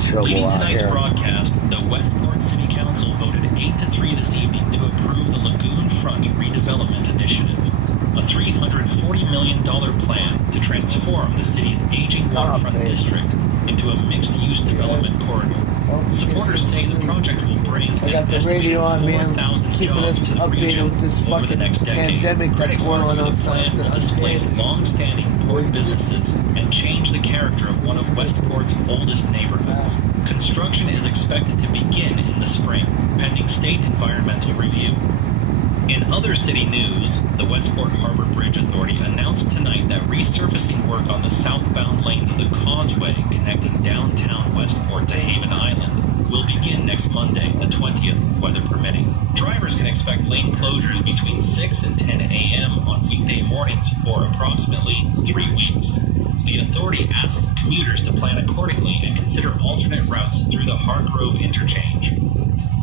trouble Leading out tonight's here. broadcast, the Westport City Council voted 8-3 this evening to approve the Lagoon Front Redevelopment Initiative, a $340 million plan to transform the city's aging waterfront district into a mixed-use development corridor. Supporters say the project will bring I got the radio on, man, keeping us updated with this fucking pandemic that's going on outside. The displace long-standing port businesses and change the character of one of Westport's oldest neighborhoods. Construction is expected to begin in the spring, pending state environmental review. In other city news, the Westport Harbor Bridge Authority announced tonight that resurfacing work on the southbound lanes of the causeway connecting downtown Westport to Haven Island will begin next Monday, the 20th, weather permitting. Drivers can expect lane closures between 6 and 10 a.m. on weekday mornings for approximately 3 weeks. The authority asks commuters to plan accordingly and consider alternate routes through the Hargrove interchange.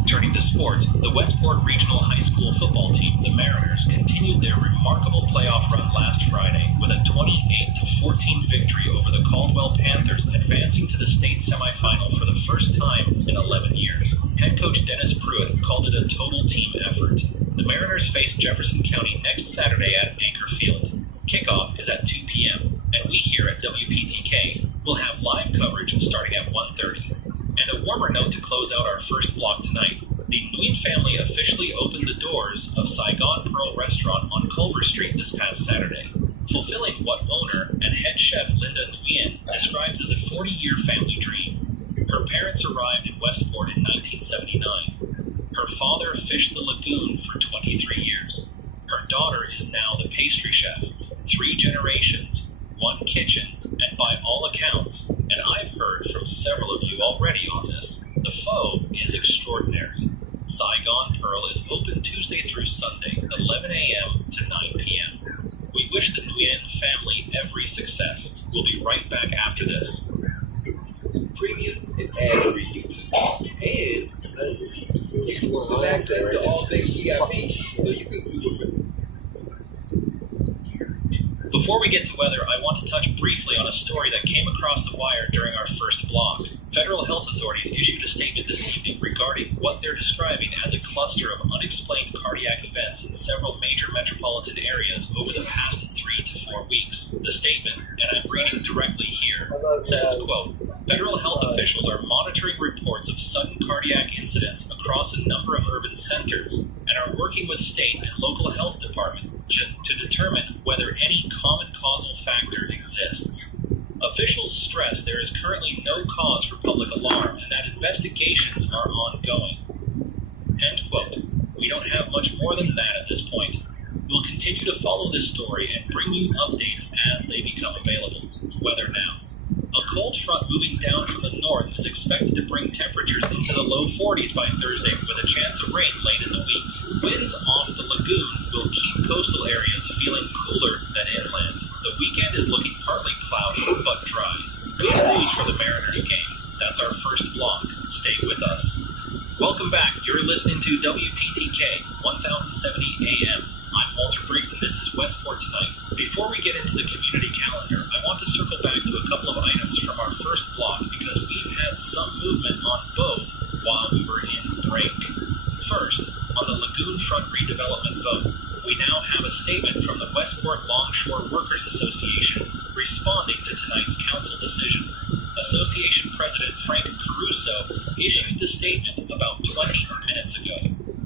Turning to sports, the Westport Regional High School football team, the Mariners, continued their remarkable playoff run last Friday with a 28-14 victory over the Caldwell Panthers, advancing to the state semifinal for the first time in 11 years. Head coach Dennis Pruitt called it a total team effort. The Mariners face Jefferson County next Saturday at Anchor Field. Kickoff is at 2 p.m., and we here at WPTK will have live coverage starting at 1:30. And a warmer note to close out our first block tonight. The Nguyen family officially opened the doors of Saigon Pearl Restaurant on Culver Street this past Saturday, fulfilling what owner and head chef Linda Nguyen describes as a 40-year family dream. Her parents arrived in Westport in 1979. Her father fished the lagoon for 23 years. Her daughter is now the pastry chef. 3 generations, 1 kitchen, and by all accounts, and I've heard from several of you already on this, the pho is extraordinary. Saigon Pearl is open Tuesday through Sunday, 11 a.m. to 9 p.m. We wish the Nguyen family every success. We'll be right back after this. Premium is ad-free YouTube, and exclusive access to all things VIP, so you can super fit. Before we get to weather, I want to touch briefly on a story that came across the wire during our first block. Federal health authorities issued a statement this evening regarding what they're describing as a cluster of unexplained cardiac events in several major metropolitan areas over the past 3 to 4 weeks. The statement, and I'm reading directly here, says, quote, federal health officials are monitoring reports of sudden cardiac incidents across a number of urban centers and are working with state and local health departments to determine whether any common causal factor exists. Officials stress there is currently no cause for public alarm and that investigations are ongoing. End quote. We don't have much more than that at this point. We'll continue to follow this story and bring you updates as they become available. Weather now. A cold front moving down from the north is expected to bring temperatures into the low 40s by Thursday with a chance of rain late in the week. Winds off the lagoon will keep coastal areas feeling cooler than inland. The weekend is looking partly cloudy but dry. Good news for the Mariners game. That's our first block. Stay with us. Welcome back. You're listening to WPTK 1070 AM. I'm Walter Briggs, and this is Westport Tonight. Before we get into the community calendar, I want to circle back to a couple of items from our first block because we've had some movement on both while we were in break. First, on the Lagoon Front redevelopment vote, we now have a statement from the Westport Longshore Workers Association responding to tonight's council decision. Association President Frank Caruso issued the statement about 20 minutes ago.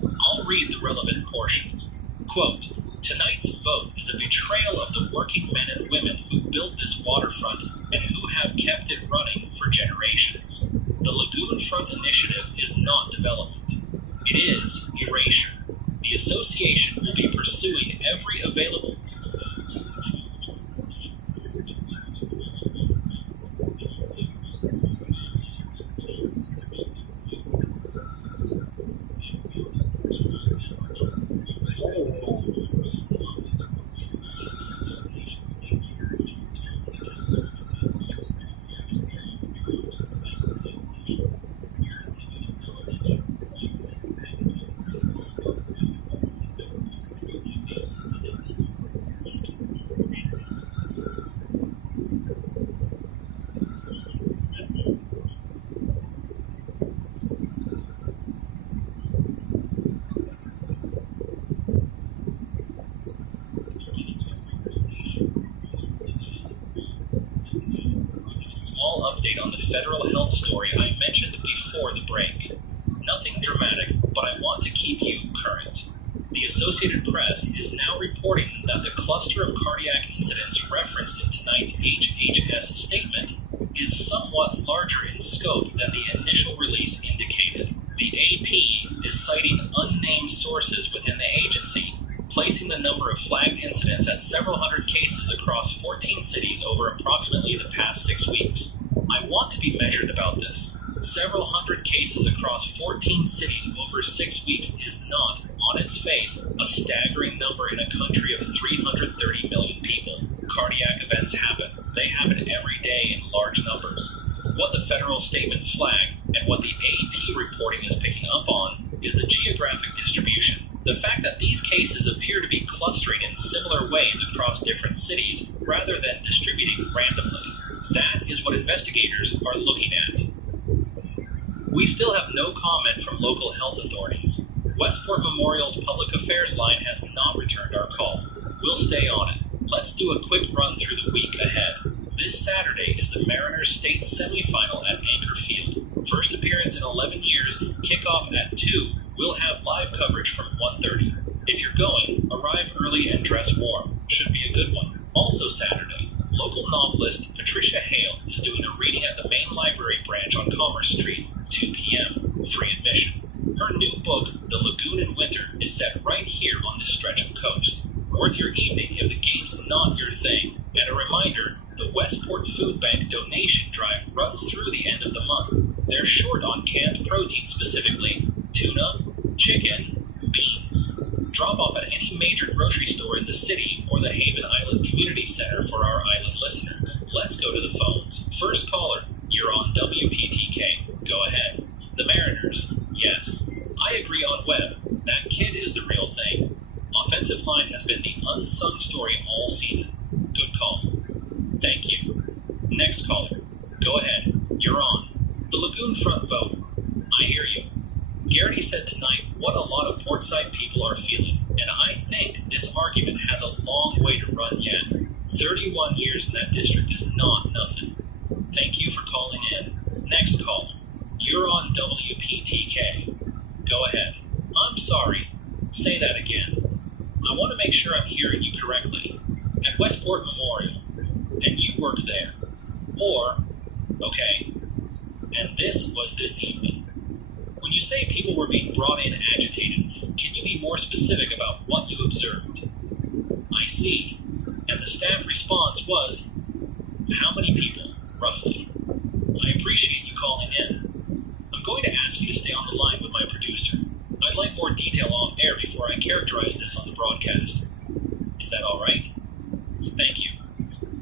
I'll read the relevant portion. Quote, tonight's vote is a betrayal of the working men and women who built this waterfront and who have kept it running for generations. The Lagoon Front Initiative is not development. It is erasure. The association will be pursuing every available small update on the federal health story I mentioned before the break. Nothing dramatic, but I want to keep you current. The Associated Press is now reporting that the cluster of cardiac incidents referenced in tonight's HHS statement is somewhat larger in scope than the initial release indicated. The AP is citing unnamed sources within the agency, placing the number of flagged incidents at several hundred cases across 14 cities over approximately the past 6 weeks. I want to be measured about this. Several hundred cases across 14 cities over 6 weeks is not, on its face, a staggering number in a country of 330 million people. Cardiac events happen. They happen every day in large numbers. What the federal statement flagged and what the AP reporting is picking up on is the geographic distribution. The fact that these cases appear to be clustering in similar ways across different cities rather than distributing randomly. That is what investigators are looking at. We still have no comment from local health authorities. Westport Memorial's public affairs line has not returned our call. We'll stay on it. Let's do a quick run through the week ahead. This Saturday is the Mariners state semifinal at Anchor Field. First appearance in 11 years, kickoff at 2. We'll have live coverage from 1:30. If you're going, arrive early and dress warm. Should be a good one. Also Saturday, local novelist Patricia Hale is doing a reading at the main library branch on Commerce Street, 2 p.m., free admission. Her new book, The Lagoon in Winter, is set right here on this stretch of coast. Worth your evening if the game's not your thing. And a reminder, the Westport Food Bank donation drive runs through the end of the month. They're short on canned protein, specifically tuna, chicken, beans. Drop off at any major grocery store in the city or the Haven Island Community Center for our island listeners. Let's go to the phones. First caller, you're on WPTK. Go ahead. The Mariners. Yes. I agree on Webb. That kid is the real thing. Offensive line has been the unsung story all season. Good call. Thank you. Next caller. Go ahead. You're on. The Lagoon front vote. I hear you. Garrity said tonight what a lot of Portside people are feeling, and I think this argument has a long way to run yet. 31 years in that district is not nothing. Thank you for calling in. Next caller. You're on WPTK. Go ahead. I'm sorry. Say that again. I want to make sure I'm hearing you correctly. At Westport Memorial. And you work there. Or, okay, and this was this evening. When you say people were being brought in agitated, can you be more specific about what you observed? I see. And the staff response was, how many people, roughly? I appreciate you calling in. I'm going to ask you to stay on the line with my producer. I'd like more detail off air before I characterize this on the broadcast. Is that all right? Thank you.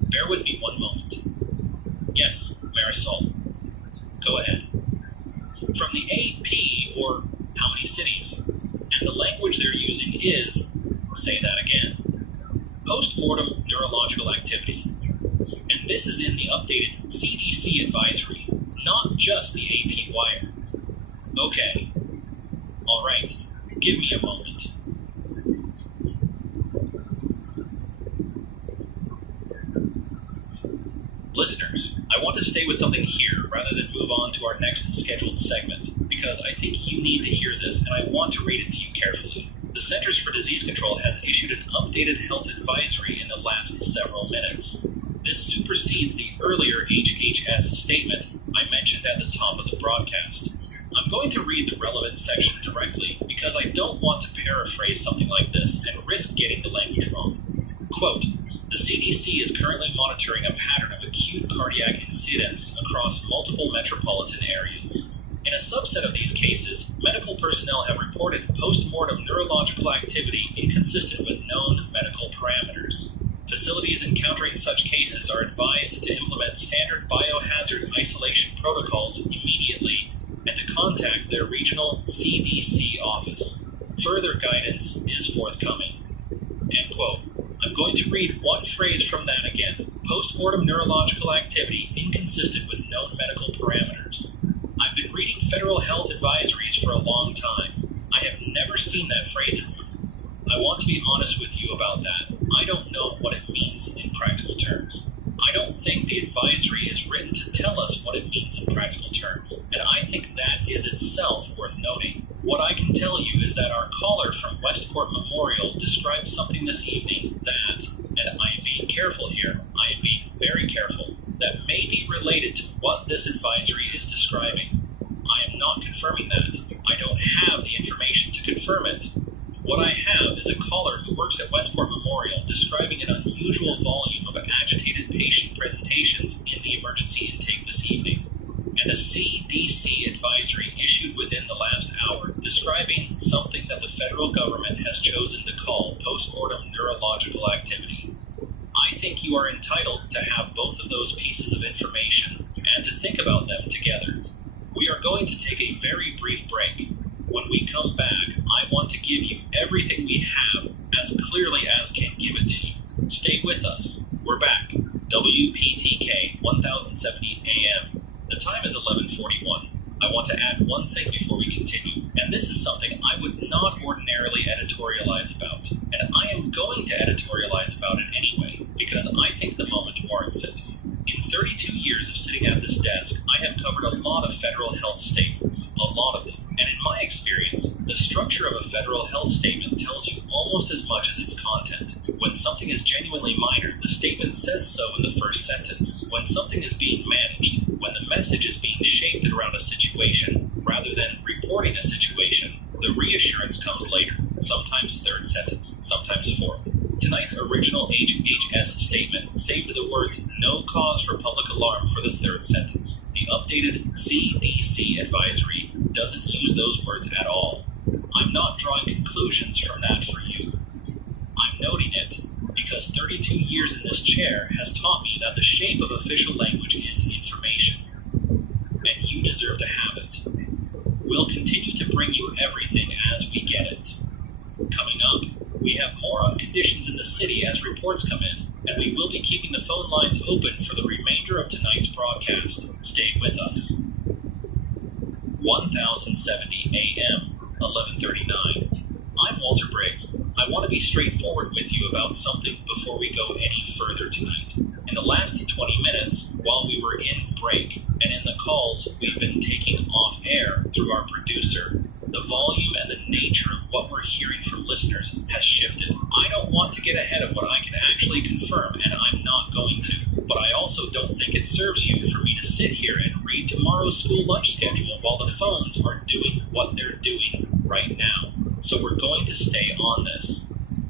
Bear with me one moment. Yes, Marisol. Go ahead. From the AP, or how many cities, and the language they're using is, say that again, post-mortem neurological activity. And this is in the updated CDC advisory, not just the AP wire. Okay. All right. Give me a moment. Listeners, I want to stay with something here rather than move on to our next scheduled segment, because I think you need to hear this and I want to read it to you carefully. The Centers for Disease Control has issued an updated health advisory in the last several minutes. This supersedes the earlier HHS statement I mentioned at the top of the broadcast. I'm going to read the relevant section directly because I don't want to paraphrase something like this and risk getting the language wrong. Quote, the CDC is currently monitoring a pattern of acute cardiac incidents across multiple metropolitan areas. In a subset of these cases, medical personnel have reported post-mortem neurological activity inconsistent with known medical parameters. Facilities encountering such cases are advised to implement standard biohazard isolation protocols immediately and to contact their regional CDC office. Further guidance is forthcoming. End quote. I'm going to read one phrase from that again. Post-mortem neurological activity inconsistent with known medical parameters. I've been reading federal health advisories for a long time. I have never seen that phrase in one. I want to be honest with you about that. I don't know what it means in practical terms. I don't think the advisory is written to tell us what it means in practical terms, and I think that is itself worth noting. What I can tell you is that our caller from Westport Memorial described something this evening that, and I am being careful here, I am being very careful, that may be related to what this advisory is describing. I am not confirming that. I don't have the information to confirm it. What I have is a caller who works at Westport Memorial describing an unusual volume of agitated patient presentations in the emergency intake this evening, and a CDC advisory issued within the last hour describing something that the federal government has chosen to call postmortem neurological activity. I think you are entitled to have both of those pieces of information and to think about them together. We are going to take a very brief break. When we come back, I want to give you everything we have as clearly as can give it to you. Stay with us. We're back. WPTK 1070 AM. The time is 11:41. I want to add one thing before we continue, and this is something I would not ordinarily editorialize about, and I am going to editorialize about it anyway, because I think the moment warrants it. In 32 years of sitting at this desk, I have covered a lot of federal health statements, a lot of them. And in my experience, the structure of a federal health statement tells you almost as much as its content. When something is genuinely minor, the statement says so in the first sentence. When something is being managed, when the message is being shaped around a situation, rather than reporting a situation, the reassurance comes later, sometimes third sentence, sometimes fourth. Tonight's original HHS statement saved the words "no cause for public alarm" for the third sentence. The updated CDC advisory doesn't use those words at all. I'm not drawing conclusions from that for you. I'm noting it because 32 years in this chair has taught me that the shape of official language is information, and you deserve to have it. We'll continue to bring you everything as we get it. Coming up, we have more on conditions in the city as reports come in, and we will be keeping the phone lines open for the remainder of tonight's broadcast. Stay with us. 1070 AM, 1139. I'm Walter Briggs. I want to be straightforward with you about something before we go any further tonight. In the last 20 minutes, while we were in break, and in the calls we've been taking off air through our producer, the volume and the nature of what we're hearing from listeners has shifted. I don't want to get ahead of what I can actually confirm, and I'm not going to. But I also don't think it serves you for me to sit here and read tomorrow's school lunch schedule while the phones are doing what they're doing right now. So we're going to stay on this.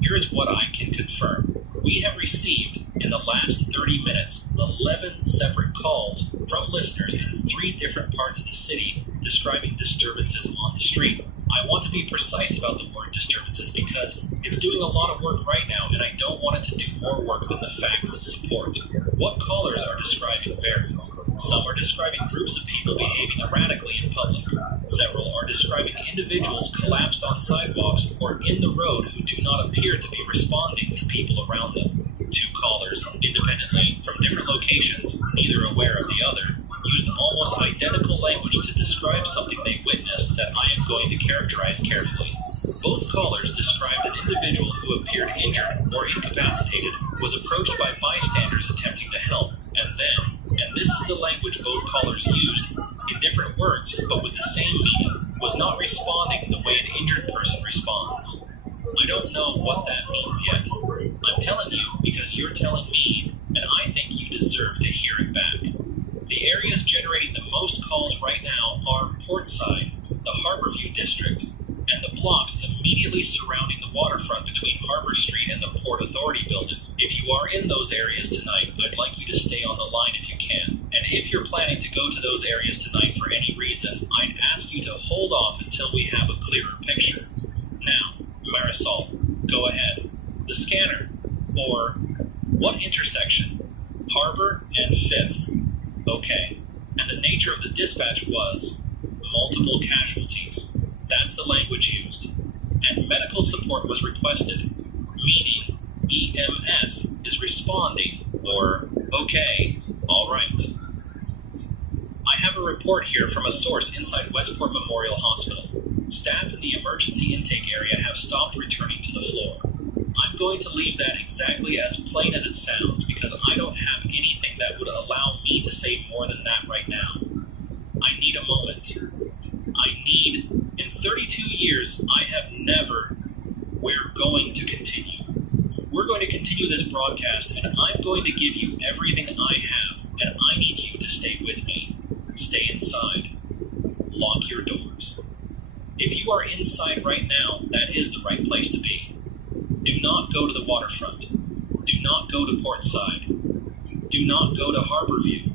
Here is what I can confirm. We have received, in the last 30 minutes, 11 separate calls from listeners in 3 different parts of the city describing disturbances on the street. I want to be precise about the word disturbances because it's doing a lot of work right now, and I don't want it to do more work than the facts support. What callers are describing varies. Some are describing groups of people behaving erratically in public. Several are describing individuals collapsed on sidewalks or in the road who do not appear to be responding to people around them. 2 callers, independently from different locations, neither aware of the other, used almost identical language to describe something they witnessed that I am going to characterize carefully. Both callers described an individual who appeared injured or incapacitated, was approached by bystanders attempting to help, and then, and this is the language both callers used, in different words but with the same meaning, was not responding the way an injured person responds. I don't know what that means yet. I'm telling you because you're telling me, and I think you deserve to hear it back. The areas generating the most calls right now are Portside, the Harborview District, and the blocks immediately surrounding the waterfront between Harbor Street and the Port Authority buildings. If you are in those areas tonight, I'd like you to stay on the line if you can. And if you're planning to go to those areas tonight for any reason, I'd ask you to hold off until we have a clearer picture. Now, Marisol, go ahead. The scanner, or what intersection? Harbor and 5th. Okay. And the nature of the dispatch was multiple casualties. That's the language used. And medical support was requested, meaning EMS is responding, or okay, all right. I have a report here from a source inside Westport Memorial Hospital. Staff in the emergency intake area have stopped returning to the floor. I'm going to leave that exactly as plain as it sounds because I don't have anything that would allow me to say more than that right now. I need a moment. In 32 years, I have never. We're going to continue. We're going to continue this broadcast, and I'm going to give you everything I have, and I need you to stay with me. Stay inside. Lock your doors. If you are inside right now, that is the right place to be. Do not go to the waterfront. Do not go to Portside. Do not go to Harborview.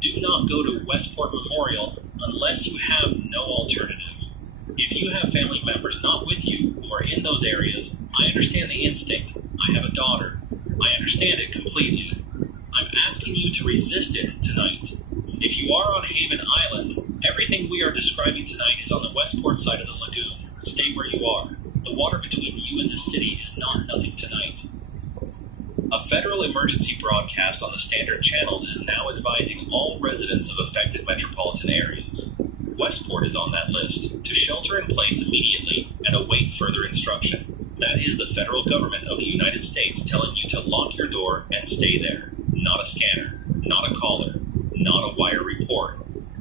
Do not go to Westport Memorial unless you have no alternative. If you have family members not with you who are in those areas, I understand the instinct. I have a daughter. I understand it completely. I'm asking you to resist it tonight. If you are on Haven Island, everything we are describing tonight is on the Westport side of the lagoon. Stay where you are. The water between you and the city is not nothing tonight. A federal emergency broadcast on the standard channels is now advising all residents of affected metropolitan areas. Westport is on that list to shelter in place immediately and await further instruction. That is the federal government of the United States telling you to lock your door and stay there. Not a scanner, not a caller, not a wire report.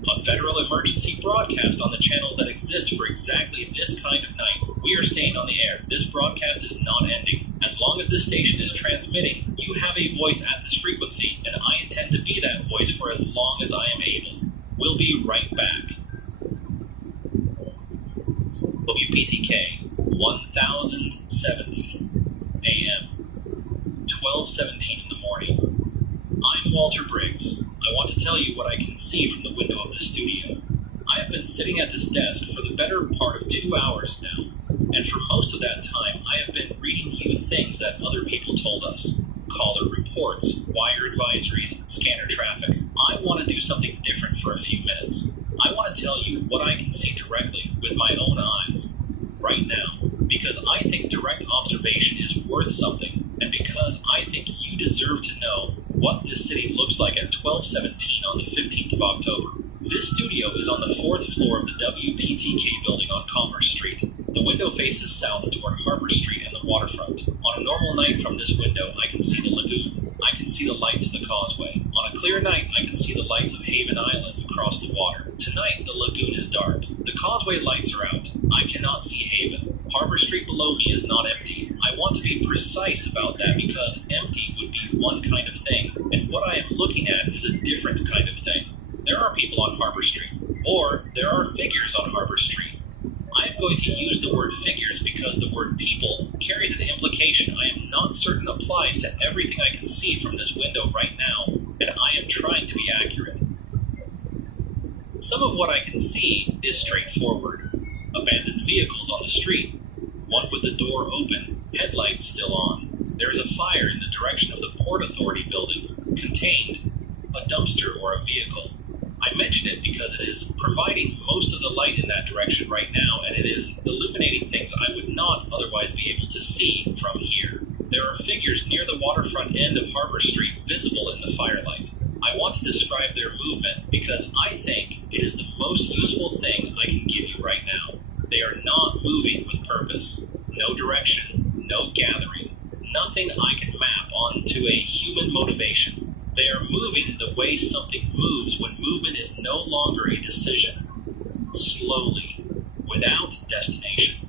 A federal emergency broadcast on the channels that exist for exactly this kind of night. We are staying on the air. This broadcast is not ending. As long as this station is transmitting, you have a voice at this frequency, and I intend to be that voice for as long as I am able. We'll be right back. WPTK 1070 AM 12:17 in the morning. I'm Walter Briggs. I want to tell you what I can see from the window of the studio. I have been sitting at this desk for the better part of 2 hours now, and for most of that time I have been reading you things that other people told us. Caller reports, wire advisories, scanner traffic. I want to do something different for a few minutes. I want to tell you what I can see directly with my own eyes, right now, because I think direct observation is worth something, and because I think you deserve to know what this city looks like at 12:17 on the 15th of October. This studio is on the 4th floor of the WPTK building on Commerce Street. The window faces south toward Harbor Street and the waterfront. On a normal night from this window, I can see the lagoon. I can see the lights of the causeway. On a clear night, I can see the lights of Haven Island across the water. Tonight, the lagoon is dark. The causeway lights are out. I cannot see Haven. Harbor Street below me is not empty. I want to be precise about that because empty would be one kind of thing, and what I am looking at is a different kind of thing. There are people on Harbor Street, or there are figures on Harbor Street. I am going to use the word figures because the word people carries an implication I am not certain applies to everything I can see from this window right now, and I am trying to be accurate. Some of what I can see is straightforward. Abandoned vehicles on the street, one with the door open, headlights still on. There is a fire in the direction of the Port Authority buildings, contained a dumpster or a vehicle. I mention it because it is providing most of the light in that direction right now, and it is illuminating things I would not otherwise be able to see from here. There are figures near the waterfront end of Harbor Street visible in the firelight. I want to describe their movement because I think it is the most useful thing I can give you right now. They are not moving with purpose. No direction, no gathering, nothing I can map onto a human motivation. They are moving the way something moves when movement is no longer a decision. Slowly, without destination.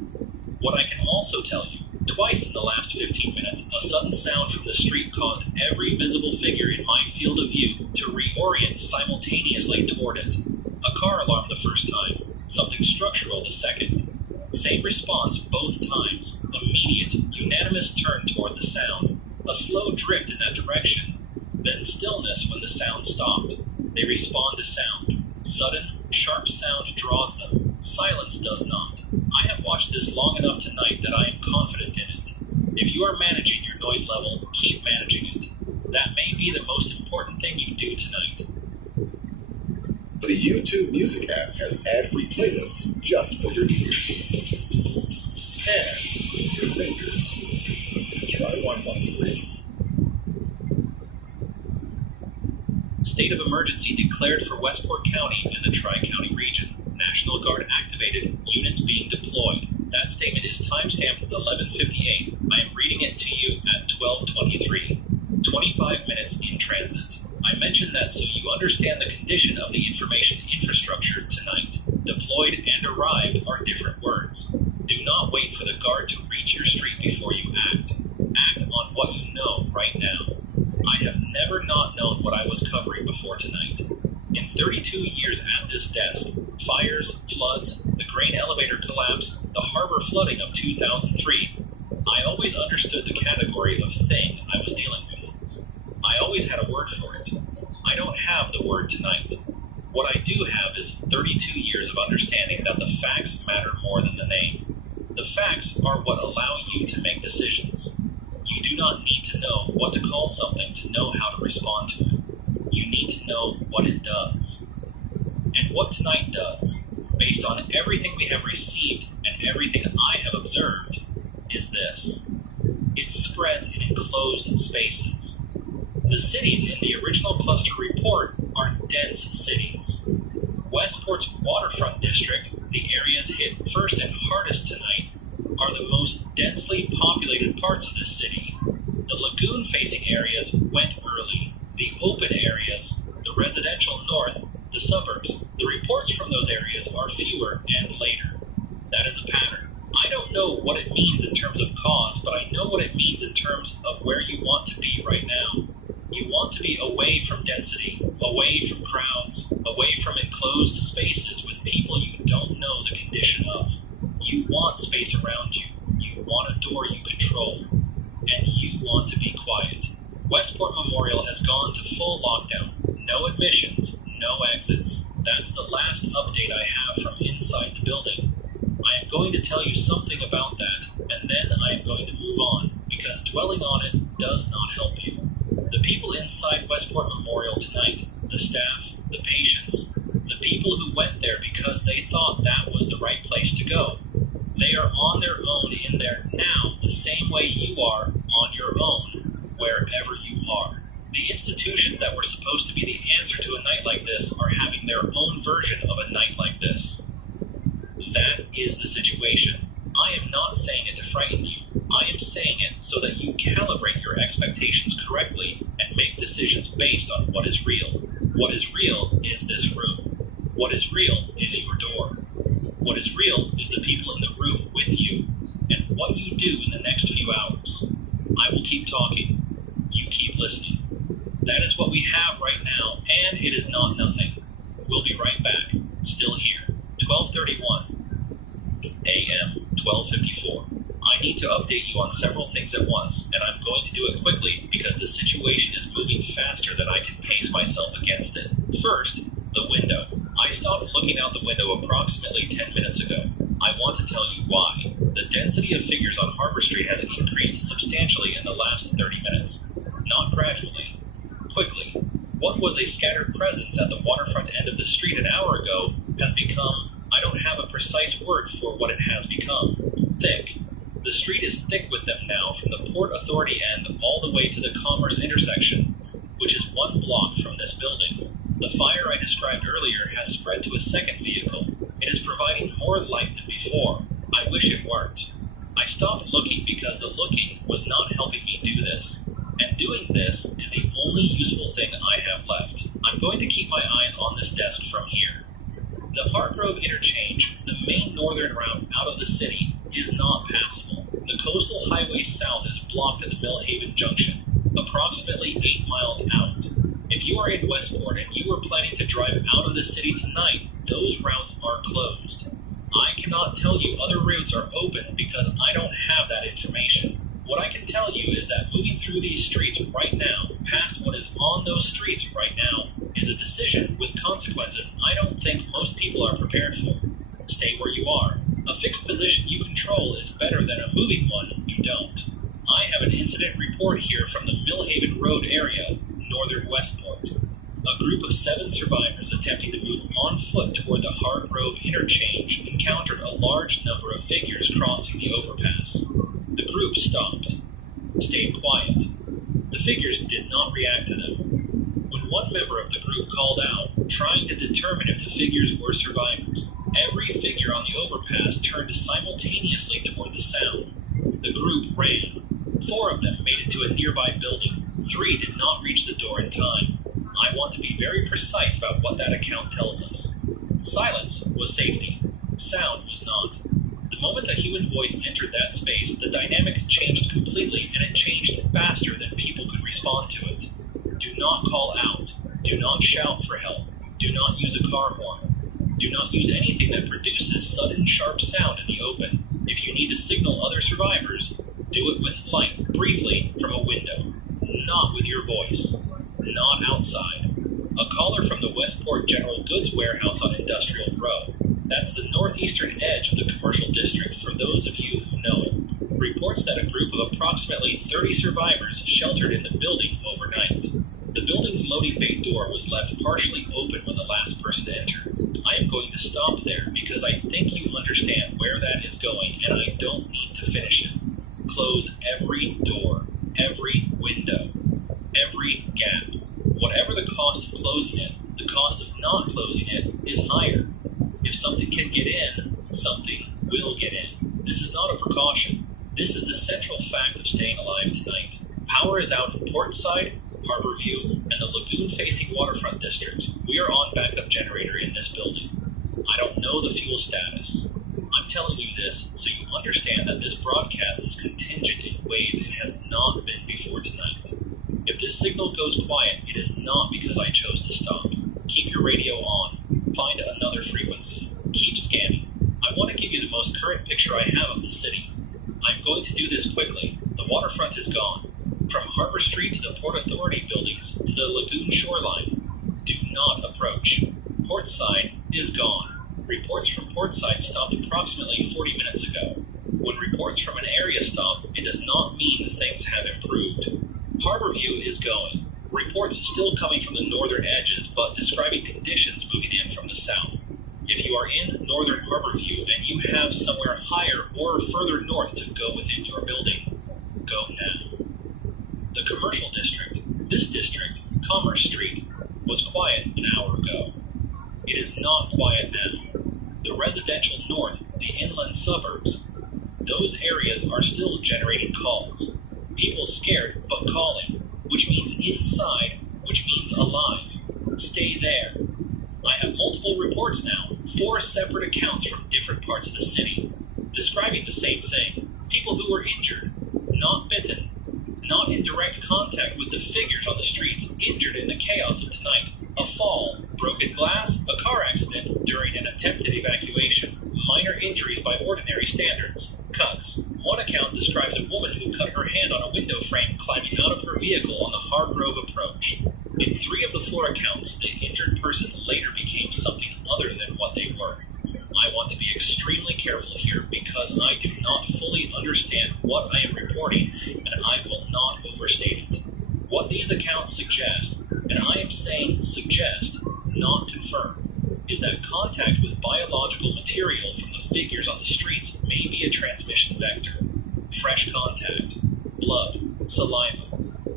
What I can also tell you, twice in the last 15 minutes, a sudden sound from the street caused every visible figure in my field of view to reorient simultaneously toward it. A car alarm the first time, something structural the second. Same response both times, immediate, unanimous turn toward the sound, a slow drift in that direction, then stillness when the sound stopped. They respond to sound. Sudden, sharp sound draws them. Silence does not. I have watched this long enough tonight that I am confident in it. If you are managing your noise level, keep managing it. That may be the most important thing you do tonight. The YouTube Music app has ad-free playlists just for your ears. And your fingers. Try 113. State of emergency declared for Westport County and the Tri-County region. National Guard activated, units being deployed. That statement is timestamped 11:58. I am reading it to you at 12:23, 25 minutes in transit. I mention that so you understand the condition of the information infrastructure tonight. Deployed and arrived are different words. Do not wait for the guard to reach your street before you act. Act on what you know right now. I have never not known what I was covering before tonight. In 32 years at this desk, fires, floods, the grain elevator collapse, the harbor flooding of 2003, I always understood the category of thing I was dealing with. I always had a word for it. I don't have the word tonight. What I do have is 32 years of understanding that the facts matter more than the name. The facts are what allow you to make decisions. You do not need to know what to call something to know how to respond to it. You need to know what it does. And what tonight does, based on everything we have received and everything I have observed, is this. It spreads in enclosed spaces. The cities in the original cluster report are dense cities. Westport's waterfront district, the areas hit first and hardest tonight, are the most densely populated parts of this city. The lagoon-facing areas went early. The open areas, the residential north, the suburbs, the reports from those areas are fewer and later. That is a pattern. I don't know what it means in terms of cause, but I know what it means in terms of where you want to be right now. You want to be away from density, away from crowds, away from enclosed spaces with people you don't know the condition of. You want space around you. You want a door you control. And you want to be quiet. Westport Memorial has gone to full lockdown. No admissions, no exits. That's the last update I have from inside the building. I am going to tell you something about that, and then I am going to move on, because dwelling on it does not help you. The people inside Westport Memorial tonight, the staff, the patients, the people who went there because they thought that was the right place to go, they are on their own in there now, the same way you are on your own, wherever you are. The institutions that were supposed to be the answer to a night like this are having their own version of a night like this. That is the situation. I am not saying it to frighten you. I am saying it so that you calibrate your expectations correctly and make decisions based on what is real. What is real is this room. What is real is your door. What is real is the people in the room with you, and what you do in the next few hours. I will keep talking. You keep listening. That is what we have right now, and it is not nothing. We'll be right back. Still here. 12:31 a.m. 12:54. I need to update you on several things at once, and I'm going to do it quickly because the situation is moving faster than I can pace myself against it. First, the window. I stopped looking out the window approximately 10 minutes ago. I want to tell you why. The density of figures on Harbor Street has increased substantially in the last 30 minutes. Not gradually. Quickly. What was a scattered presence at the waterfront end of the street an hour ago has become, I don't have a precise word for what it has become, thick. The street is thick with them now from the Port Authority end all the way to the Commerce intersection, which is 1 block from this building. The fire I described earlier has spread to a second vehicle. It is providing more light than before. I wish it weren't. I stopped looking because the looking was not helping me do this. And doing this is the only useful thing I have left. I'm going to keep my eyes on this desk from here. The Hargrove Interchange, the main northern route out of the city, is not passable. The coastal highway south is blocked at the Millhaven Junction, approximately 8 miles out. If you are in Westport and you are planning to drive out of the city tonight, those routes are closed. I cannot tell you other routes are open because I don't have that information. What I can tell you is that moving through these streets right now, past what is on those streets right now, is a decision with consequences I don't think most people are prepared for. Stay where you are. A fixed position you control is better than a moving one you don't. I have an incident report here from the Millhaven Road area, northern Westport. A group of 7 survivors attempting to move on foot toward the Hargrove Interchange encountered a large number of figures crossing the overpass. The group stopped, stayed quiet. The figures did not react to them. When one member of the group called out, trying to determine if the figures were survivors, every figure on the overpass turned simultaneously toward the sound. The group ran. 4 of them made it to a nearby building. 3 did not reach the door in time. I want to be very precise about what that account tells us. Silence was safety. Sound was not. The moment a human voice entered that space, the dynamic changed completely, and it changed faster than people could respond to it. Do not call out. Do not shout for help. Do not use a car horn. Do not use anything that produces sudden, sharp sound in the open. If you need to signal other survivors, do it with light, briefly, from a window. Not with your voice. Not outside. A caller from the Westport General Goods Warehouse on Industrial Row. That's the northeastern edge of the commercial district for those of you who know it. Reports that a group of approximately 30 survivors sheltered in the building overnight. The building's loading bay door was left partially open when the last person entered. I am going to stop there because I think you understand where that is going, and I don't need to finish it. Close every door, every window, every gap. Whatever the cost of closing it, the cost of not closing it is higher. If something can get in, something will get in. This is not a precaution. This is the central fact of staying alive tonight. Power is out in Portside, Harborview, and the lagoon-facing waterfront districts. We are on backup generator in this building. I don't know the fuel status. I'm telling you this so you understand that this broadcast is contingent in ways it has not been before tonight. If this signal goes quiet, it is not because I chose to stop. Keep your radio on. Find another frequency. Keep scanning. I want to give you the most current picture I have of the city. I'm going to do this quickly. The waterfront is gone. From Harbor Street to the Port Authority buildings to the lagoon shoreline. Do not approach. Portside is gone. Reports from Portside stopped approximately 40 minutes ago. When reports from an area stop, it does not mean things have improved. Harborview is going. Reports still coming from the northern edges, but describing conditions moving in from the south. If you are in northern Harborview and you have somewhere higher or further north to go within your building, go now. The commercial district, this district, Commerce Street, was quiet an hour ago. It is not quiet now. The residential north, the inland suburbs, those areas are still generating calls. People scared but calling, which means inside, which means alive. Stay there. I have multiple reports now, 4 separate accounts from different parts of the city, describing the same thing. People who were injured, not bitten, not in direct contact with the figures on the streets, injured in the chaos of tonight. A fall, broken glass, a car accident during an attempted evacuation, minor injuries by ordinary standards, cuts. One account describes a woman who cut her hand on a window frame climbing out of her vehicle on the Hargrove approach. In 3 of the 4 accounts, the injured person later became something other than what they were. I want to be extremely careful here because I do not fully understand what I am reporting, and I will not overstate it. What these accounts suggest, and I am saying suggest, not confirm, is that contact with biological material from the figures on the streets may be a transmission vector. Fresh contact, blood, saliva,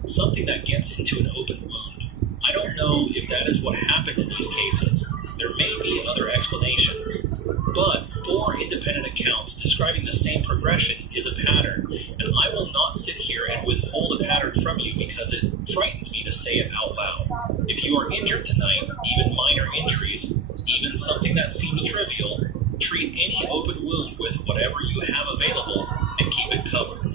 something that gets into an open wound. I don't know if that is what happened in these cases. There may be other explanations. But 4 independent accounts describing the same progression is a pattern, and I will not sit here and withhold a pattern from you because it frightens me to say it out loud. If you are injured tonight, even minor injuries, even something that seems trivial, treat any open wound with whatever you have available and keep it covered.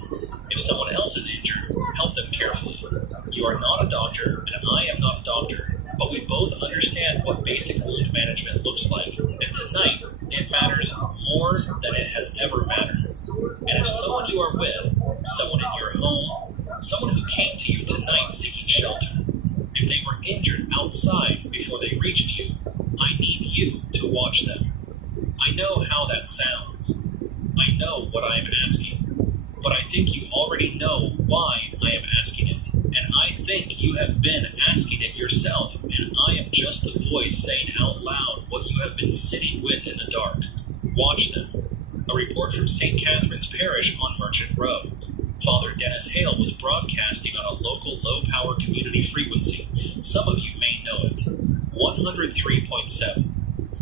If someone else is injured, help them carefully. You are not a doctor, and I am not a doctor, but we both understand what basic wound management looks like, and tonight, it matters more than it has ever mattered. And if someone you are with, someone in your home, someone who came to you tonight seeking shelter, if they were injured outside before they reached you, I need you to watch them. I know how that sounds. I know what I am asking. But I think you already know why I am asking it. And I think you have been asking it yourself, and I am just the voice saying out loud what you have been sitting with in the dark. Watch them. A report from St. Catherine's Parish on Merchant Row. Father Dennis Hale was broadcasting on a local low-power community frequency. Some of you may know it. 103.7.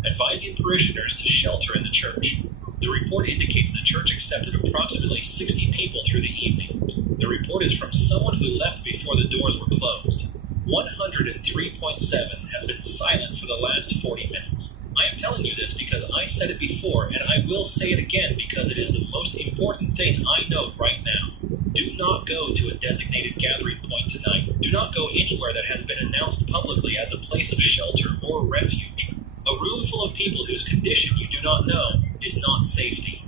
Advising parishioners to shelter in the church. The report indicates the church accepted approximately 60 people through the evening. The report is from someone who left before the doors were closed. 103.7 has been silent for the last 40 minutes. I am telling you this because I said it before, and I will say it again because it is the most important thing I know right now. Do not go to a designated gathering point tonight. Do not go anywhere that has been announced publicly as a place of shelter or refuge. A room full of people whose condition you do not know is not safety.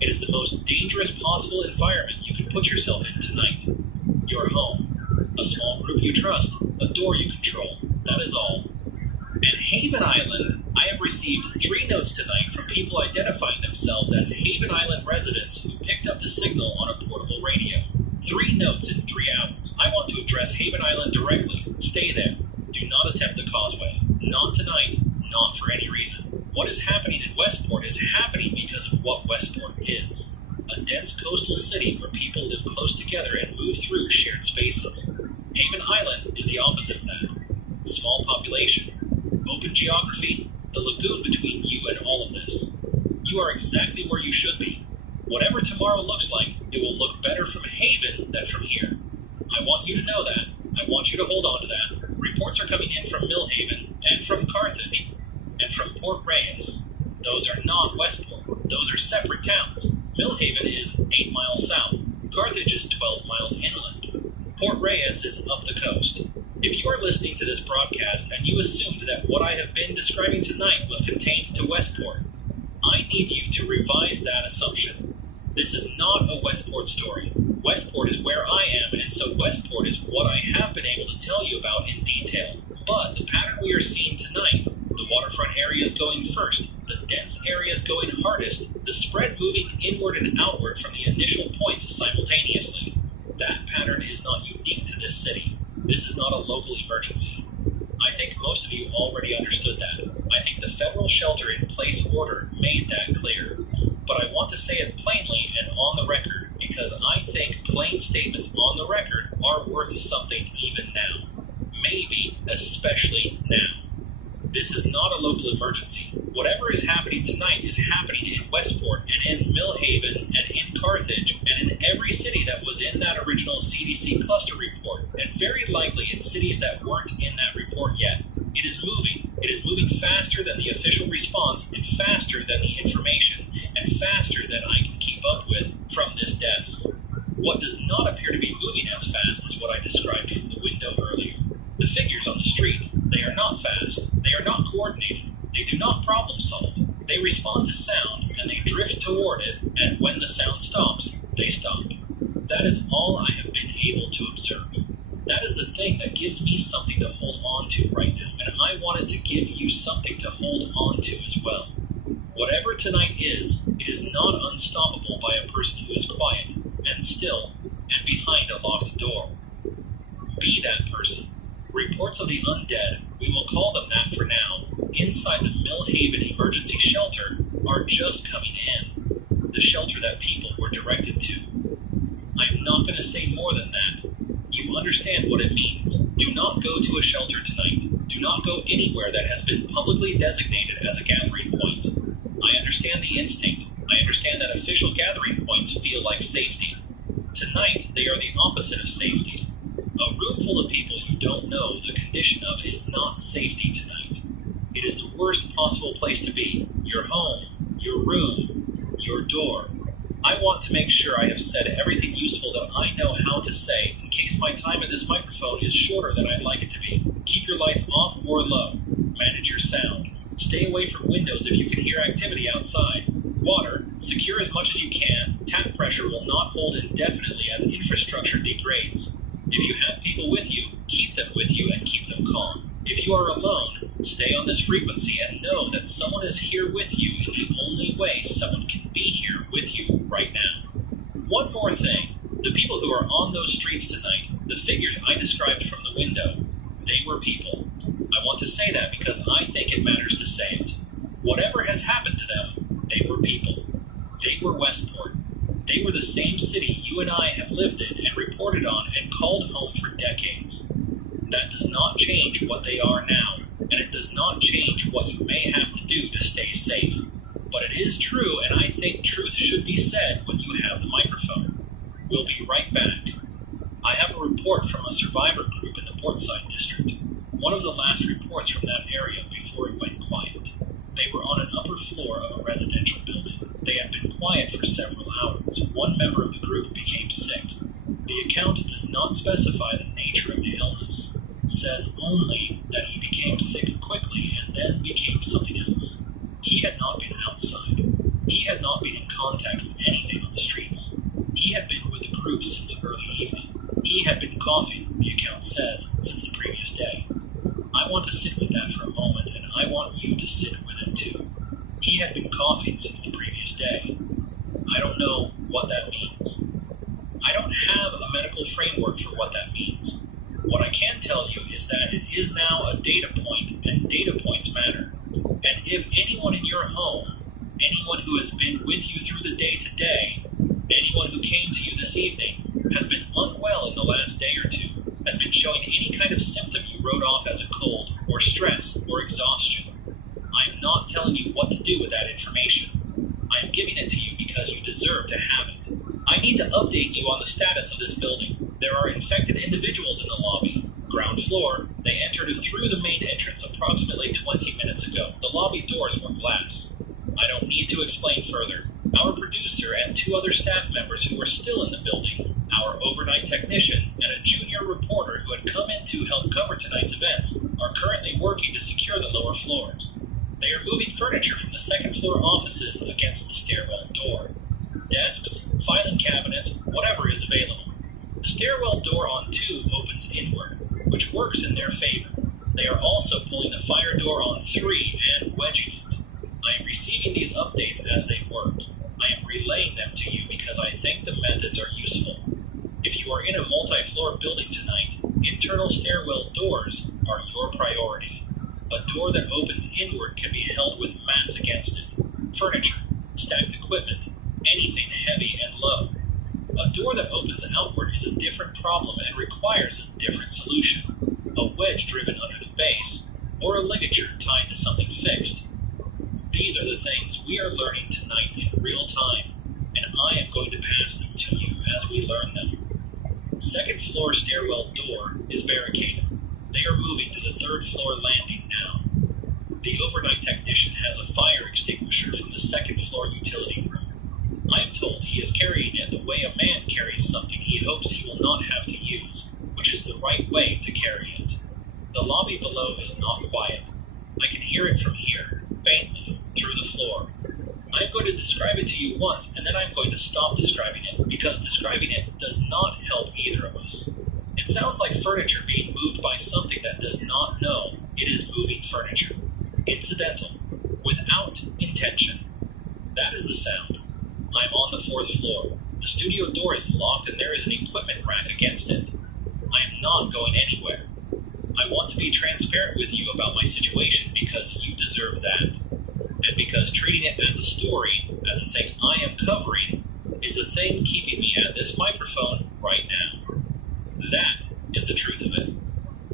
It is the most dangerous possible environment you can put yourself in tonight. Your home, a small group you trust, a door you control. That is all. At Haven Island, I have received 3 notes tonight from people identifying themselves as Haven Island residents who picked up the signal on a portable radio. 3 notes in 3 hours. I want to address Haven Island directly. Stay there. Do not attempt the causeway. Not tonight. Not for any reason. What is happening in Westport is happening because of what Westport is. A dense coastal city where people live close together and move through shared spaces. Haven Island is the opposite of that. Small population. Open geography, the lagoon between you and all of this. You are exactly where you should be. Whatever tomorrow looks like, it will look better from Haven than from here. I want you to know that. I want you to hold on to that. Reports are coming in from Millhaven, and from Carthage, and from Port Reyes. Those are not Westport. Those are separate towns. Millhaven is 8 miles south. Carthage is 12 miles inland. Port Reyes is up the coast. If you are listening to this broadcast and you assumed that what I have been describing tonight was contained to Westport, I need you to revise that assumption. This is not a Westport story. Westport is where I am, and so Westport is what I have been able to tell you about in detail. But the pattern we are seeing tonight, the waterfront areas going first, the dense areas going hardest, the spread moving inward and outward from the initial points simultaneously, that pattern is not unique to this city. This is not a local emergency. I think most of you already understood that. I think the federal shelter-in-place order made that clear. But I want to say it plainly and on the record because I think plain statements on the record are worth something even now. Maybe especially now. This is not a local emergency. Whatever is happening tonight is happening in Westport and in Millhaven and in Carthage and in every city that was in that original CDC cluster report, and very likely in cities that weren't in that report yet. It is moving. It is moving faster than the official response and faster than the information and faster than I can keep up with from this desk. What does not appear to be moving as fast as what I described from the window earlier. The figures on the street, they are not fast, they are not coordinated, they do not problem solve, they respond to sound and they drift toward it, and when the sound stops, they stop. That is all I have been able to observe. That is the thing that gives me something to hold on to right now, and I wanted to give you something to hold on to as well. Whatever tonight is, it is not unstoppable by a person who is quiet, and still, and behind a locked door. Be that person. Reports of the undead, we will call them that for now, inside the Millhaven emergency shelter are just coming in. The shelter that people were directed to. I'm not going to say more than that. You understand what it means. Do not go to a shelter tonight. Do not go anywhere that has been publicly designated as a gathering point. I understand the instinct. I understand that official gathering points feel like safety. Tonight, they are the opposite of safety. A room full of people you don't know the condition of is not safety tonight. It is the worst possible place to be. Your home, your room, your door. I want to make sure I have said everything useful that I know how to say in case my time at this microphone is shorter than I'd like it to be. Keep your lights off or low. Manage your sound. Stay away from windows if you can hear activity outside. Water, secure as much as you can. Tap pressure will not hold indefinitely as infrastructure degrades. If you have people with you, keep them with you and keep them calm. If you are alone, stay on this frequency and know that someone is here with you in the only way someone can be here with you right now. One more thing. The people who are on those streets tonight, the figures I described from the window, they were people. I want to say that because I think it matters to say it. Whatever has happened to them, they were people. They were Westport. They were the same city you and I have lived in and reported on and called home for decades. That does not change what they are now, and it does not change what you may have to do to stay safe. But it is true, and I think truth should be said when you have the microphone. We'll be right back. I have a report from a survivor group in the Portside district. One of the last reports from that area before it went quiet. They were on an upper floor of a residential building. They had been quiet for several hours. One member of the group became sick. The account does not specify the nature of the illness. It says only that he became sick quickly and then became something else. He had not been outside. He had not been in contact with anything on the streets. He had been with the group since early evening. He had been coughing, the account says, since the previous day. I want to sit with that for a moment, and I want you to sit with it too. He had been coughing since the previous day. I don't know what that means. I don't have a medical framework for what that means. What I can tell you is that it is now a data point, and data points matter. And if anyone in your home, anyone who has been with you through the day to day, anyone who came to you this evening, has been unwell in the last day or two, has been showing any kind of symptom you wrote off as a cold, or stress, or exhaustion, I am not telling you what to do with that information. I am giving it to you because you deserve to have it. I need to update you on the status of this building. There are infected individuals in the lobby. Ground floor, they entered through the main entrance approximately 20 minutes ago. The lobby doors were glass. I don't need to explain further. Our producer and 2 other staff members who were still in the building, our overnight technician, and a junior reporter who had come in to help cover tonight's events, are currently working to secure the lower floors. They are moving furniture from the second floor offices against the stairwell door. Desks, filing cabinets, whatever is available. The stairwell door on 2 opens inward, which works in their favor. They are also pulling the fire door on 3 and wedging it. I am receiving these updates as they work. I am relaying them to you because I think the methods are useful. If you are in a multi-floor building tonight, internal stairwell doors are your priority. A door that opens inward can be held with mass against it. Furniture, stacked equipment, anything heavy and low. A door that opens outward is a different problem and requires a different solution. A wedge driven under the base, or a ligature tied to something fixed. These are the things we are learning tonight in real time, and I am going to pass them to you as we learn them. Second floor stairwell door is barricaded. They are moving to the 3rd floor landing now. The overnight technician has a fire extinguisher from the 2nd floor utility room. I am told he is carrying it the way a man carries something he hopes he will not have to use, which is the right way to carry it. The lobby below is not quiet. I can hear it from here, faintly, through the floor. I'm going to describe it to you once, and then I'm going to stop describing it, because describing it does not help either of us. It sounds like furniture being moved by something that does not know it is moving furniture. Incidental, without intention. That is the sound. I'm on the 4th floor. The studio door is locked and there is an equipment rack against it. I am not going anywhere. I want to be transparent with you about my situation because you deserve that. And because treating it as a story, as a thing I am covering, is the thing keeping me at this microphone right now. That is the truth of it.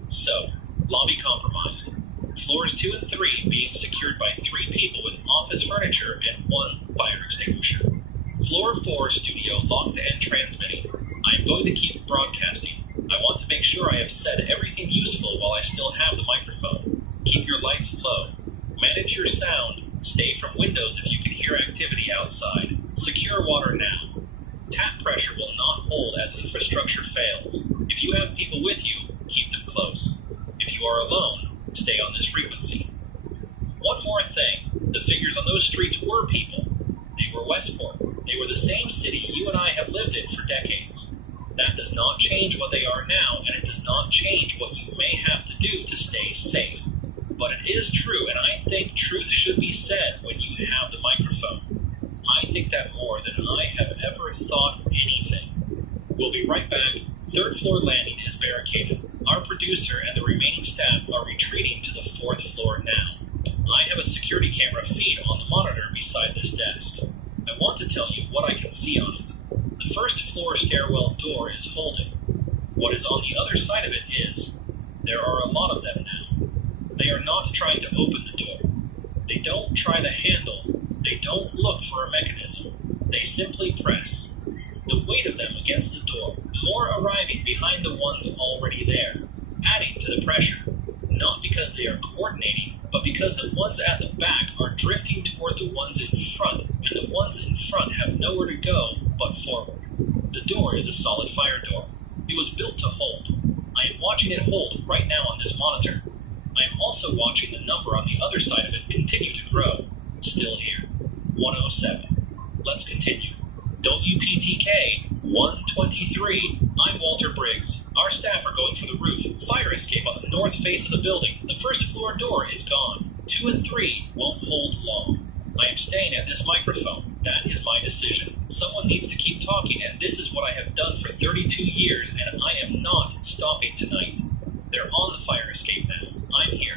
So, lobby compromised. Floors 2 and 3 being secured by 3 people with office furniture and 1 fire extinguisher. Floor 4 studio locked and transmitting. I am going to keep broadcasting. I want to make sure I have said everything useful while I still have the microphone. Keep your lights low. Manage your sound. Stay from windows if you can hear activity outside. Secure water now. Tap pressure will not hold as infrastructure fails. If you have people with you, keep them close. If you are alone, stay on this frequency. One more thing. The figures on those streets were people. They were Westport. They were the same city you and I have lived in for decades. That does not change what they are now, and it does not change what you may have to do to stay safe. But it is true, and I think truth should be said when you have the microphone. I think that more than I have ever thought anything. We'll be right back. 3rd floor landing is barricaded. Our producer and the remaining staff are retreating to the 4th floor now. I have a security camera feed on the monitor beside this desk. I want to tell you what I can see on it. The 1st floor stairwell door is holding. What is on the other side of it is, there are a lot of them now. They are not trying to open the door. They don't try the handle. They don't look for a mechanism. They simply press. The weight of them against the door, more arriving behind the ones already there, adding to the pressure. Not because they are coordinating, but because the ones at the back are drifting toward the ones in front, and the ones in front have nowhere to go but forward. The door is a solid fire door. It was built to hold. I am watching it hold right now on this monitor. I am also watching the number on the other side of it continue to grow. Still here. 107. Let's continue. WPTK 123. I'm Walter Briggs. Our staff are going for the roof. Fire escape on the north face of the building. The first floor door is gone. 2 and 3 won't hold long. I am staying at this microphone. That is my decision. Someone needs to keep talking, and this is what I have done for 32 years, and I am not stopping tonight. They're on the fire escape now. I'm here.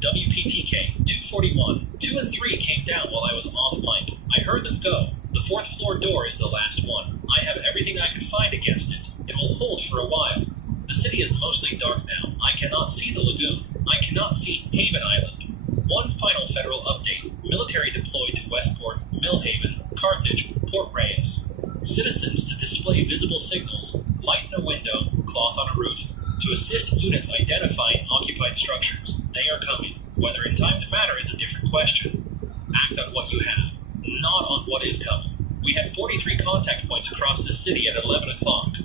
WPTK 241. 2 and 3 came down while I was off mic. I heard them go. The fourth floor door is the last one. I have everything I could find against it. It will hold for a while. The city is mostly dark now. I cannot see the lagoon. I cannot see Haven Island. One final federal update. Military deployed to Westport, Millhaven, Carthage, Port Reyes. Citizens to display visible signals, light in a window, cloth on a roof, to assist units identifying occupied structures. They are coming. Whether in time to matter is a different question. Act on what you have, not on what is coming. We had 43 contact points across the city at 11 o'clock.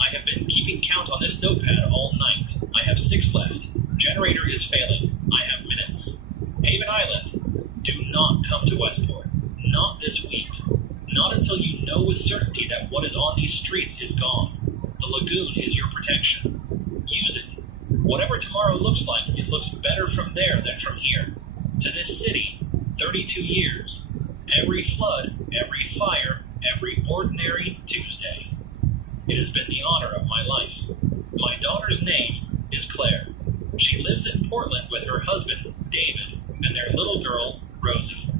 I have been keeping count on this notepad all night. I have 6 left. Generator is failing. I have minutes. Haven Island, do not come to Westport. Not this week. Not until you know with certainty that what is on these streets is gone. The lagoon is your protection. Use it. Whatever tomorrow looks like, it looks better from there than from here. To this city, 32 years. Every flood, every fire, every ordinary Tuesday. It has been the honor of my life. My daughter's name is Claire. She lives in Portland with her husband, David, and their little girl, Rosie.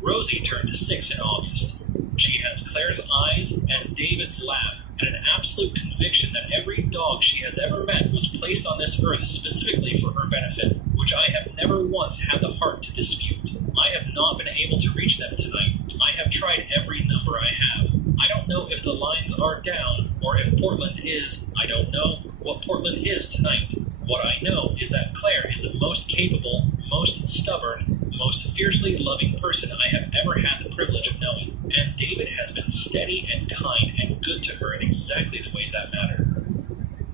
Rosie turned 6 in August. She has Claire's eyes and David's laugh, and an absolute conviction that every dog she has ever met was placed on this earth specifically for her benefit, which I have never once had the heart to dispute. I have not been able to reach them tonight. I have tried every number I have. I don't know if the lines are down, or if Portland is. I don't know what Portland is tonight. What I know is that Claire is the most capable, most stubborn, most fiercely loving person I have ever had the privilege of knowing. And David has been steady and kind and good to her in exactly the ways that matter.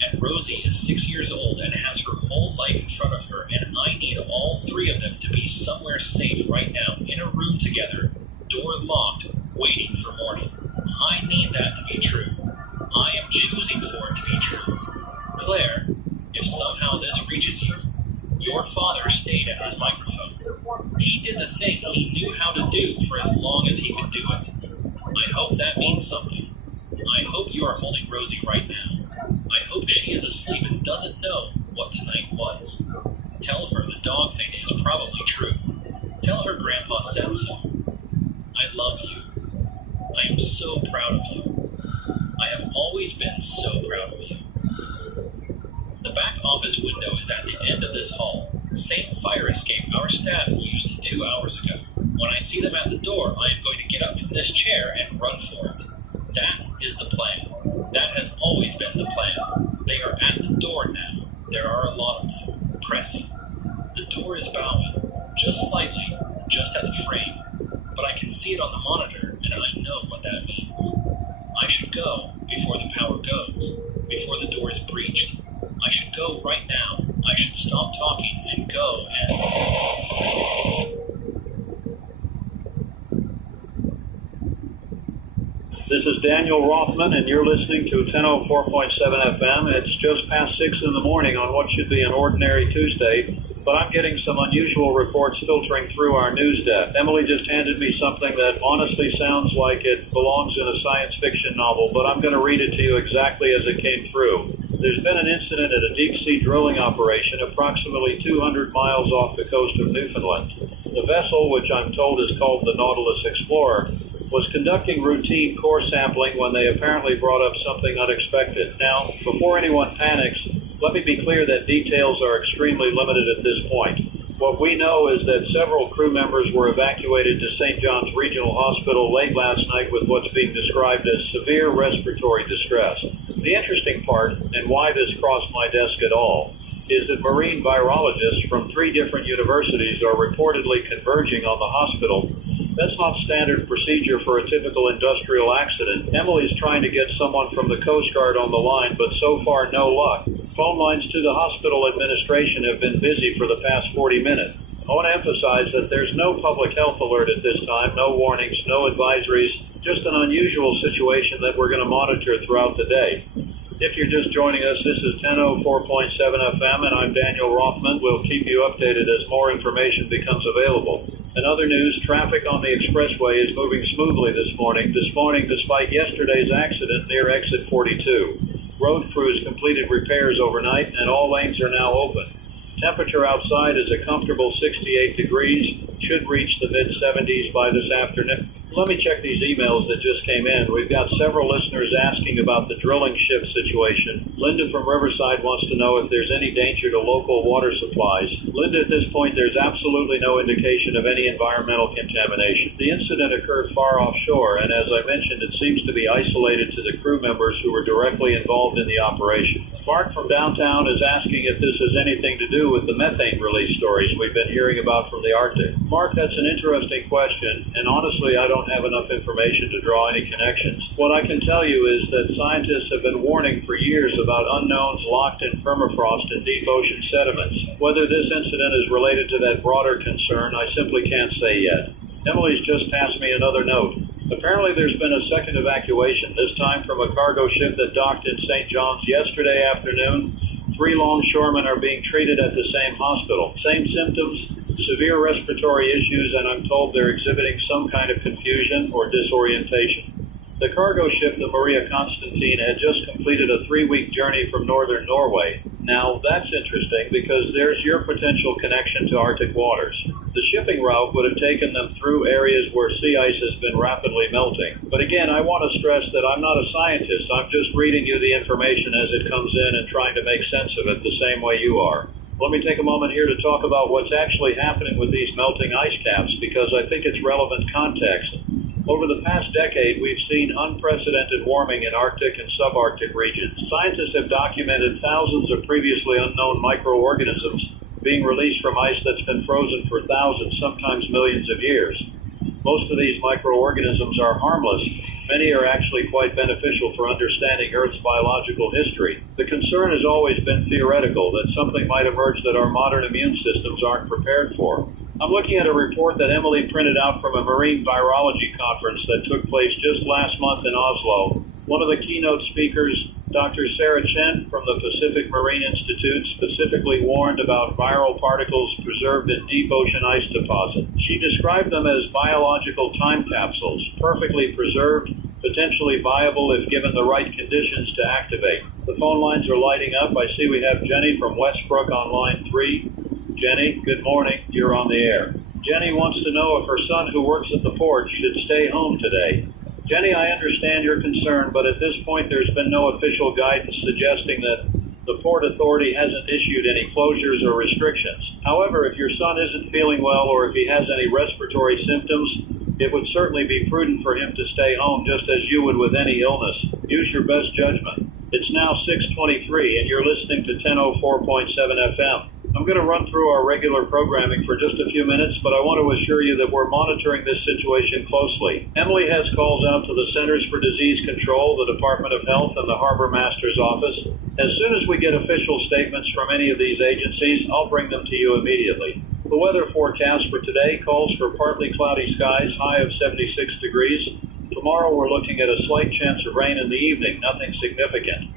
And Rosie is 6 years old and has her whole life in front of her, and I need all 3 of them to be somewhere safe right now, in a room together, door locked, waiting for morning. I need that to be true. I am choosing for it to be true. Claire, if somehow this reaches you, your father stayed at his microphone. He did the thing he knew how to do for as long as he could do it. I hope that means something. I hope you are holding Rosie right now. I hope she is asleep and doesn't know what tonight was. Tell her the dog thing is probably true. Tell her Grandpa said so. I love you. I am so proud of you. I have always been so proud of you. The back office window is at the end of this hall. Same fire escape our staff used 2 hours ago. When I see them at the door, I am going to get up from this chair and run for it. That is the plan. That has always been the plan. They are at the door now. There are a lot of them, pressing. The door is bowing, just slightly, just at the frame. But I can see it on the monitor, and I know what that means. I should go before the power goes, before the door is breached. I should go right now. I should stop talking and go and... This is Daniel Rothman, and you're listening to 104.7 FM. It's just past 6 in the morning on what should be an ordinary Tuesday, but I'm getting some unusual reports filtering through our news desk. Emily just handed me something that honestly sounds like it belongs in a science fiction novel, but I'm going to read it to you exactly as it came through. There's been an incident at a deep-sea drilling operation approximately 200 miles off the coast of Newfoundland. The vessel, which I'm told is called the Nautilus Explorer, was conducting routine core sampling when they apparently brought up something unexpected. Now, before anyone panics, let me be clear that details are extremely limited at this point. What we know is that several crew members were evacuated to St. John's Regional Hospital late last night with what's being described as severe respiratory distress. The interesting part, and why this crossed my desk at all, is that marine virologists from 3 different universities are reportedly converging on the hospital. That's not standard procedure for a typical industrial accident. Emily's trying to get someone from the Coast Guard on the line, but so far no luck. Phone lines to the hospital administration have been busy for the past 40 minutes. I want to emphasize that there's no public health alert at this time, no warnings, no advisories, just an unusual situation that we're going to monitor throughout the day. If you're just joining us, this is 1004.7 FM, and I'm Daniel Rothman. We'll keep you updated as more information becomes available. In other news, traffic on the expressway is moving smoothly this morning. Despite yesterday's accident near exit 42. Road crews completed repairs overnight, and all lanes are now open. Temperature outside is a comfortable 68 degrees, should reach the mid-70s by this afternoon. Let me check these emails that just came in. We've got several listeners asking about the drilling ship situation. Linda from Riverside wants to know if there's any danger to local water supplies. Linda, at this point, there's absolutely no indication of any environmental contamination. The incident occurred far offshore, and as I mentioned, it seems to be isolated to the crew members who were directly involved in the operation. Mark from downtown is asking if this has anything to do with the methane release stories we've been hearing about from the Arctic. Mark, that's an interesting question, and honestly, I don't have enough information to draw any connections. What I can tell you is that scientists have been warning for years about unknowns locked in permafrost and deep ocean sediments. Whether this incident is related to that broader concern, I simply can't say yet. Emily's just passed me another note. Apparently there's been a second evacuation, this time from a cargo ship that docked in St. John's yesterday afternoon. 3 longshoremen are being treated at the same hospital. Same symptoms, severe respiratory issues, and I'm told they're exhibiting some kind of confusion or disorientation. The cargo ship, the Maria Constantine, had just completed a 3-week journey from northern Norway. Now, that's interesting because there's your potential connection to Arctic waters. The shipping route would have taken them through areas where sea ice has been rapidly melting. But again, I want to stress that I'm not a scientist. I'm just reading you the information as it comes in and trying to make sense of it the same way you are. Let me take a moment here to talk about what's actually happening with these melting ice caps because I think it's relevant context. Over the past decade, we've seen unprecedented warming in Arctic and subarctic regions. Scientists have documented thousands of previously unknown microorganisms being released from ice that's been frozen for thousands, sometimes millions of years. Most of these microorganisms are harmless. Many are actually quite beneficial for understanding Earth's biological history. The concern has always been theoretical, that something might emerge that our modern immune systems aren't prepared for. I'm looking at a report that Emily printed out from a marine virology conference that took place just last month in Oslo. One of the keynote speakers, Dr. Sarah Chen from the Pacific Marine Institute, specifically warned about viral particles preserved in deep ocean ice deposits. She described them as biological time capsules, perfectly preserved, potentially viable if given the right conditions to activate. The phone lines are lighting up. I see we have Jenny from Westbrook on line 3. Jenny, good morning. You're on the air. Jenny wants to know if her son, who works at the port, should stay home today. Jenny, I understand your concern, but at this point there's been no official guidance suggesting that the Port Authority hasn't issued any closures or restrictions. However, if your son isn't feeling well or if he has any respiratory symptoms, it would certainly be prudent for him to stay home just as you would with any illness. Use your best judgment. It's now 6:23 and you're listening to 1004.7 FM. I'm going to run through our regular programming for just a few minutes, but I want to assure you that we're monitoring this situation closely. Emily has calls out to the Centers for Disease Control, the Department of Health, and the Harbor Master's Office. As soon as we get official statements from any of these agencies, I'll bring them to you immediately. The weather forecast for today calls for partly cloudy skies, high of 76 degrees. Tomorrow we're looking at a slight chance of rain in the evening, nothing significant.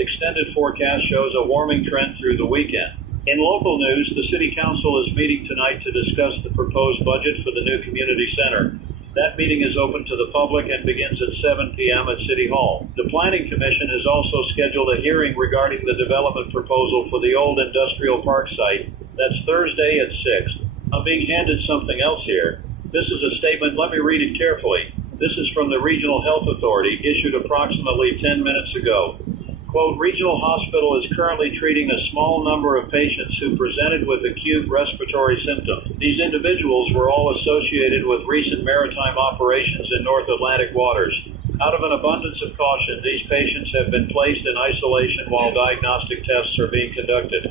Extended forecast shows a warming trend through the weekend. In local news, the City Council is meeting tonight to discuss the proposed budget for the new community center. That meeting is open to the public and begins at 7 p.m. at City Hall. The Planning Commission has also scheduled a hearing regarding the development proposal for the old industrial park site. That's Thursday at 6. I'm being handed something else here. This is a statement. Let me read it carefully. This is from the Regional Health Authority, issued approximately 10 minutes ago. Quote, regional hospital is currently treating a small number of patients who presented with acute respiratory symptoms. These individuals were all associated with recent maritime operations in North Atlantic waters. Out of an abundance of caution, these patients have been placed in isolation while diagnostic tests are being conducted.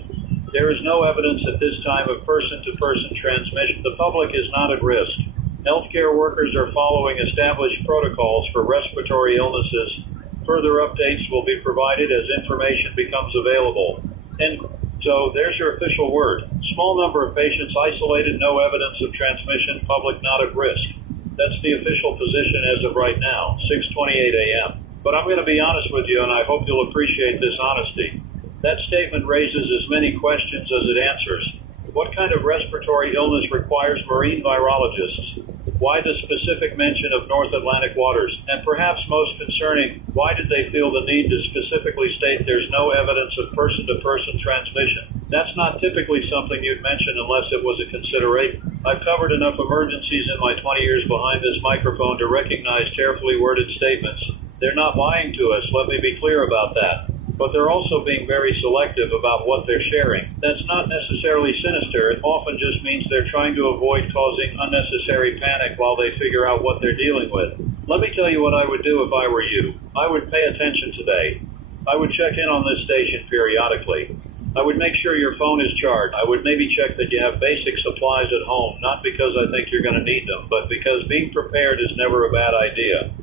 There is no evidence at this time of person-to-person transmission. The public is not at risk. Healthcare workers are following established protocols for respiratory illnesses. Further updates will be provided as information becomes available. And so there's your official word. Small number of patients isolated, no evidence of transmission, public not at risk. That's the official position as of right now, 6:28 a.m. But I'm going to be honest with you, and I hope you'll appreciate this honesty. That statement raises as many questions as it answers. What kind of respiratory illness requires marine virologists? Why the specific mention of North Atlantic waters? And perhaps most concerning, why did they feel the need to specifically state there's no evidence of person-to-person transmission? That's not typically something you'd mention unless it was a consideration. I've covered enough emergencies in my 20 years behind this microphone to recognize carefully worded statements. They're not lying to us, let me be clear about that. But they're also being very selective about what they're sharing. That's not necessarily sinister. It often just means they're trying to avoid causing unnecessary panic while they figure out what they're dealing with. Let me tell you what I would do if I were you. I would pay attention today. I would check in on this station periodically. I would make sure your phone is charged. I would maybe check that you have basic supplies at home, not because I think you're going to need them, but because being prepared is never a bad idea.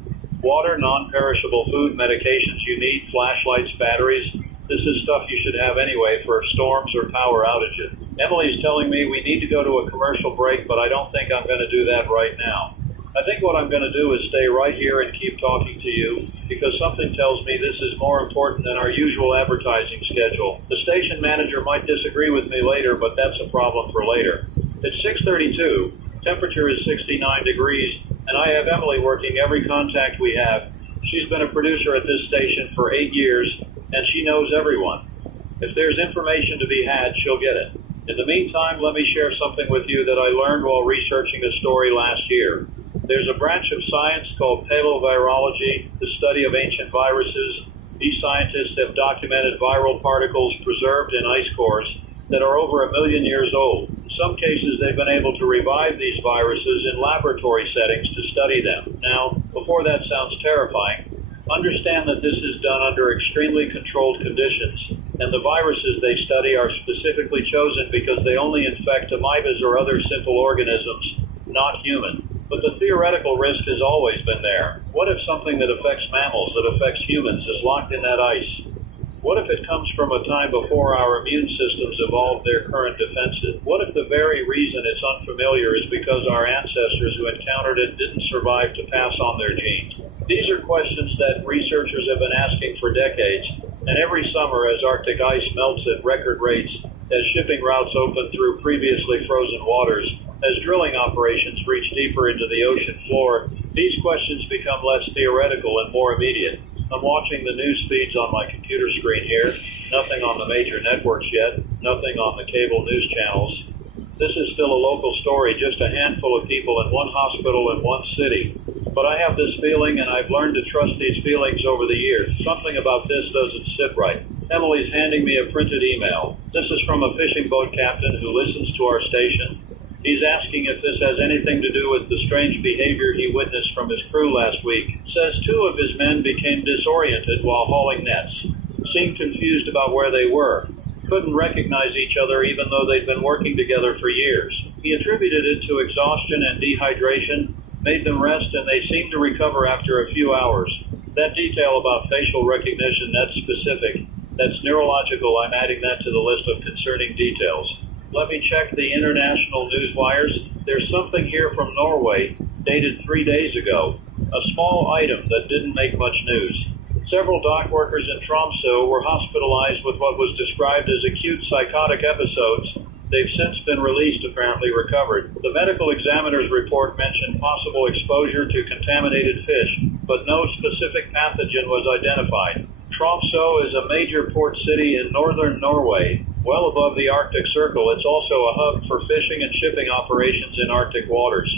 Water, non-perishable food, medications you need, flashlights, batteries. This is stuff you should have anyway for storms or power outages. Emily's telling me we need to go to a commercial break, but I don't think I'm going to do that right now. I think what I'm going to do is stay right here and keep talking to you because something tells me this is more important than our usual advertising schedule. The station manager might disagree with me later, but that's a problem for later. It's 6:32. Temperature is 69 degrees. And I have Emily working every contact we have. She's been a producer at this station for 8 years, and she knows everyone. If there's information to be had, she'll get it. In the meantime, let me share something with you that I learned while researching a story last year. There's a branch of science called paleovirology, the study of ancient viruses. These scientists have documented viral particles preserved in ice cores that are over 1 million years old. In some cases, they've been able to revive these viruses in laboratory settings to study them. Now, before that sounds terrifying, understand that this is done under extremely controlled conditions, and the viruses they study are specifically chosen because they only infect amoebas or other simple organisms, not human. But the theoretical risk has always been there. What if something that affects mammals, that affects humans, is locked in that ice? What if it comes from a time before our immune systems evolved their current defenses? What if the very reason it's unfamiliar is because our ancestors who encountered it didn't survive to pass on their genes? These are questions that researchers have been asking for decades, and every summer as Arctic ice melts at record rates, as shipping routes open through previously frozen waters, as drilling operations reach deeper into the ocean floor, these questions become less theoretical and more immediate. I'm watching the news feeds on my computer screen here. Nothing on the major networks yet. Nothing on the cable news channels. This is still a local story, just a handful of people in one hospital in one city. But I have this feeling, and I've learned to trust these feelings over the years. Something about this doesn't sit right. Emily's handing me a printed email. This is from a fishing boat captain who listens to our station. He's asking if this has anything to do with the strange behavior he witnessed from his crew last week. Says 2 of his men became disoriented while hauling nets, seemed confused about where they were, couldn't recognize each other even though they'd been working together for years. He attributed it to exhaustion and dehydration, made them rest, and they seemed to recover after a few hours. That detail about facial recognition, that's specific. That's neurological. I'm adding that to the list of concerning details. Let me check the international news wires. There's something here from Norway, dated 3 days ago. A small item that didn't make much news. Several dock workers in Tromsø were hospitalized with what was described as acute psychotic episodes. They've since been released, apparently recovered. The medical examiner's report mentioned possible exposure to contaminated fish, but no specific pathogen was identified. Tromsø is a major port city in northern Norway, well above the Arctic Circle. It's also a hub for fishing and shipping operations in Arctic waters.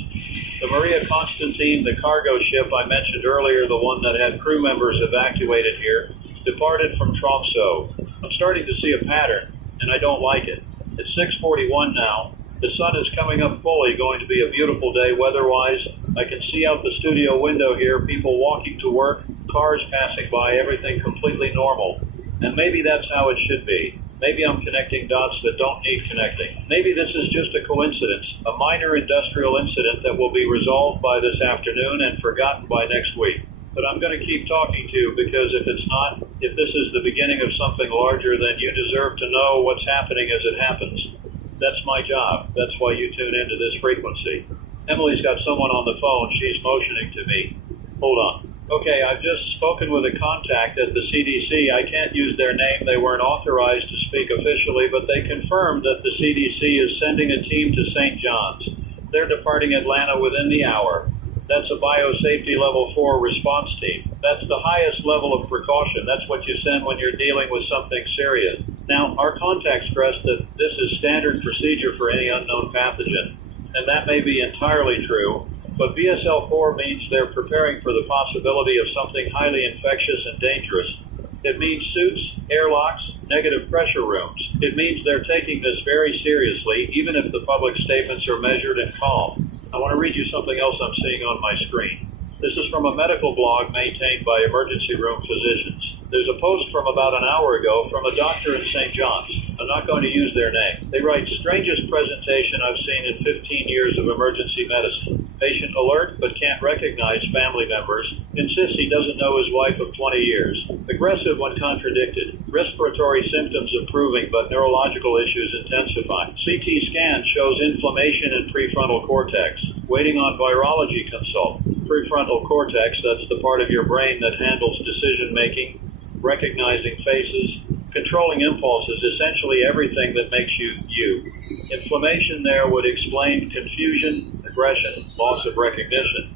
The Maria Constantine, the cargo ship I mentioned earlier, the one that had crew members evacuated here, departed from Tromsø. I'm starting to see a pattern, and I don't like it. It's 6:41 now. The sun is coming up fully, going to be a beautiful day weather-wise. I can see out the studio window here, people walking to work, cars passing by, everything completely normal. And maybe that's how it should be. Maybe I'm connecting dots that don't need connecting. Maybe this is just a coincidence, a minor industrial incident that will be resolved by this afternoon and forgotten by next week. But I'm going to keep talking to you because if it's not, if this is the beginning of something larger, then you deserve to know what's happening as it happens. That's my job. That's why you tune into this frequency. Emily's got someone on the phone. She's motioning to me. Hold on. Okay, I've just spoken with a contact at the CDC. I can't use their name. They weren't authorized to speak officially, but they confirmed that the CDC is sending a team to St. John's. They're departing Atlanta within the hour. That's a biosafety level 4 response team. That's the highest level of precaution. That's what you send when you're dealing with something serious. Now, our contact stressed that this is standard procedure for any unknown pathogen, and that may be entirely true, but BSL-4 means they're preparing for the possibility of something highly infectious and dangerous. It means suits, airlocks, negative pressure rooms. It means they're taking this very seriously, even if the public statements are measured and calm. I want to read you something else I'm seeing on my screen. This is from a medical blog maintained by emergency room physicians. There's a post from about an hour ago from a doctor in St. John's. I'm not going to use their name. They write, strangest presentation I've seen in 15 years of emergency medicine. Patient alert but can't recognize family members. Insists he doesn't know his wife of 20 years. Aggressive when contradicted. Respiratory symptoms improving but neurological issues intensifying. CT scan shows inflammation in prefrontal cortex. Waiting on virology consult. Prefrontal cortex, that's the part of your brain that handles decision making, recognizing faces, controlling impulses, essentially everything that makes you you. Inflammation there would explain confusion, aggression, loss of recognition.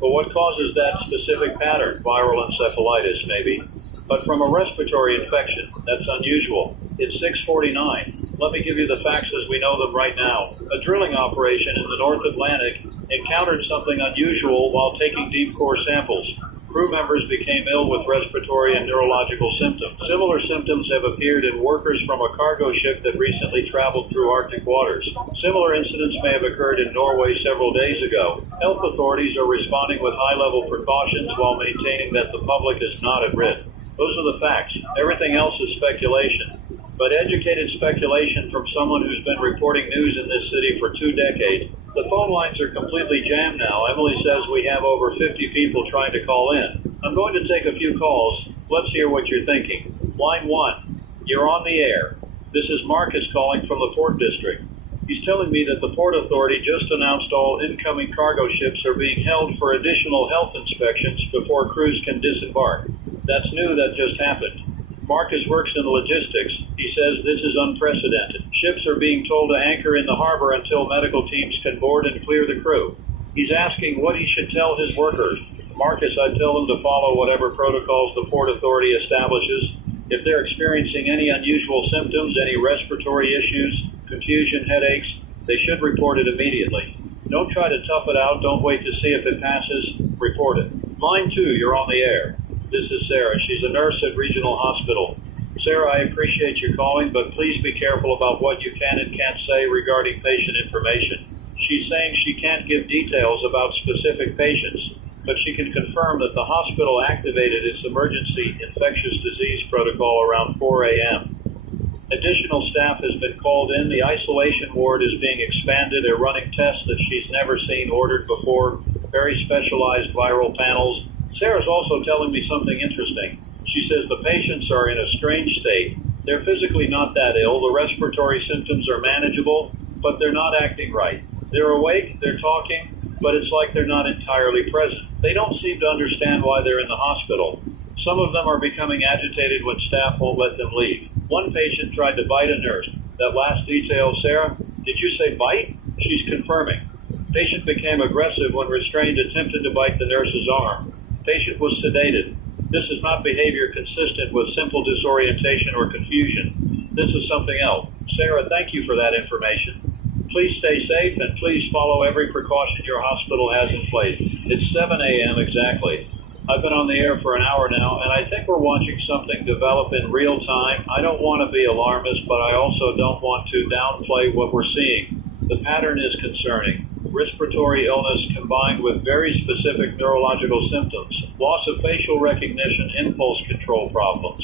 But what causes that specific pattern? Viral encephalitis, maybe. But from a respiratory infection, that's unusual. It's 6:49. Let me give you the facts as we know them right now. A drilling operation in the North Atlantic encountered something unusual while taking deep core samples. Crew members became ill with respiratory and neurological symptoms. Similar symptoms have appeared in workers from a cargo ship that recently traveled through Arctic waters. Similar incidents may have occurred in Norway several days ago. Health authorities are responding with high-level precautions while maintaining that the public is not at risk. Those are the facts. Everything else is speculation. But educated speculation from someone who's been reporting news in this city for 2 decades. The phone lines are completely jammed now. Emily says we have over 50 people trying to call in. I'm going to take a few calls. Let's hear what you're thinking. Line 1, you're on the air. This is Marcus calling from the Port District. He's telling me that the Port Authority just announced all incoming cargo ships are being held for additional health inspections before crews can disembark. That's new, that just happened. Marcus works in logistics. He says this is unprecedented. Ships are being told to anchor in the harbor until medical teams can board and clear the crew. He's asking what he should tell his workers. Marcus, I'd tell them to follow whatever protocols the Port Authority establishes. If they're experiencing any unusual symptoms, any respiratory issues, confusion, headaches, they should report it immediately. Don't try to tough it out. Don't wait to see if it passes. Report it. Line 2, you're on the air. This is Sarah. She's a nurse at Regional Hospital. Sarah, I appreciate your calling, but please be careful about what you can and can't say regarding patient information. She's saying she can't give details about specific patients, but she can confirm that the hospital activated its emergency infectious disease protocol around 4 a.m. Additional staff has been called in. The isolation ward is being expanded. They're running tests that she's never seen ordered before, very specialized viral panels. Sarah's also telling me something interesting. She says the patients are in a strange state. They're physically not that ill. The respiratory symptoms are manageable, but they're not acting right. They're awake, they're talking, but it's like they're not entirely present. They don't seem to understand why they're in the hospital. Some of them are becoming agitated when staff won't let them leave. One patient tried to bite a nurse. That last detail, Sarah, did you say bite? She's confirming. Patient became aggressive when restrained, attempted to bite the nurse's arm. Patient was sedated. This is not behavior consistent with simple disorientation or confusion. This is something else. Sarah, thank you for that information. Please stay safe and please follow every precaution your hospital has in place. It's 7 a.m. exactly. I've been on the air for an hour now, and I think we're watching something develop in real time. I don't want to be alarmist, but I also don't want to downplay what we're seeing. The pattern is concerning. Respiratory illness combined with very specific neurological symptoms, loss of facial recognition, impulse control problems,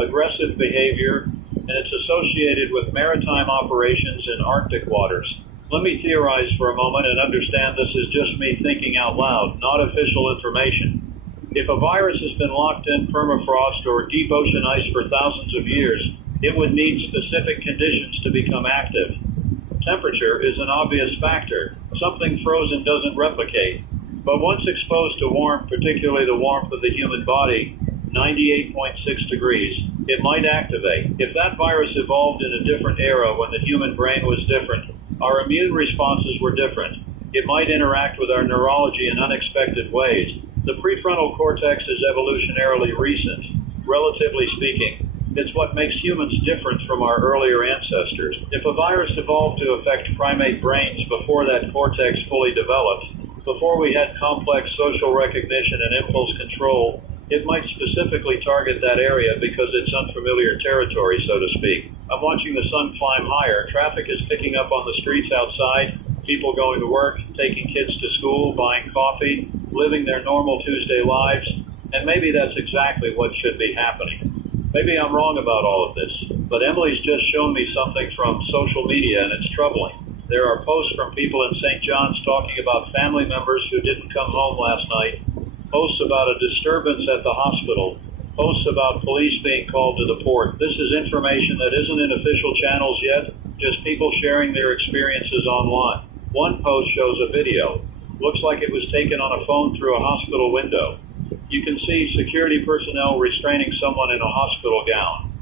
aggressive behavior, and it's associated with maritime operations in Arctic waters. Let me theorize for a moment and understand this is just me thinking out loud, not official information. If a virus has been locked in permafrost or deep ocean ice for thousands of years, it would need specific conditions to become active. Temperature is an obvious factor. Something frozen doesn't replicate. But once exposed to warmth, particularly the warmth of the human body, 98.6 degrees, it might activate. If that virus evolved in a different era when the human brain was different, our immune responses were different. It might interact with our neurology in unexpected ways. The prefrontal cortex is evolutionarily recent, relatively speaking. It's what makes humans different from our earlier ancestors. If a virus evolved to affect primate brains before that cortex fully developed, before we had complex social recognition and impulse control, it might specifically target that area because it's unfamiliar territory, so to speak. I'm watching the sun climb higher. Traffic is picking up on the streets outside, people going to work, taking kids to school, buying coffee, living their normal Tuesday lives, and maybe that's exactly what should be happening. Maybe I'm wrong about all of this, but Emily's just shown me something from social media, and it's troubling. There are posts from people in St. John's talking about family members who didn't come home last night, posts about a disturbance at the hospital, posts about police being called to the port. This is information that isn't in official channels yet, just people sharing their experiences online. One post shows a video. Looks like it was taken on a phone through a hospital window. You can see security personnel restraining someone in a hospital gown.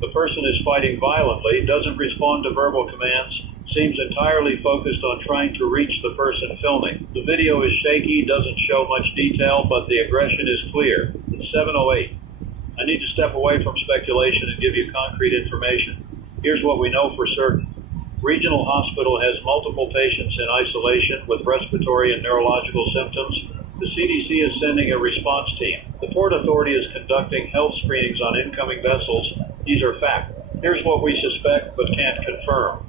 The person is fighting violently, doesn't respond to verbal commands, seems entirely focused on trying to reach the person filming. The video is shaky, doesn't show much detail, but the aggression is clear. It's 7:08. I need to step away from speculation and give you concrete information. Here's what we know for certain. Regional Hospital has multiple patients in isolation with respiratory and neurological symptoms. The CDC is sending a response team. The Port Authority is conducting health screenings on incoming vessels. These are facts. Here's what we suspect but can't confirm.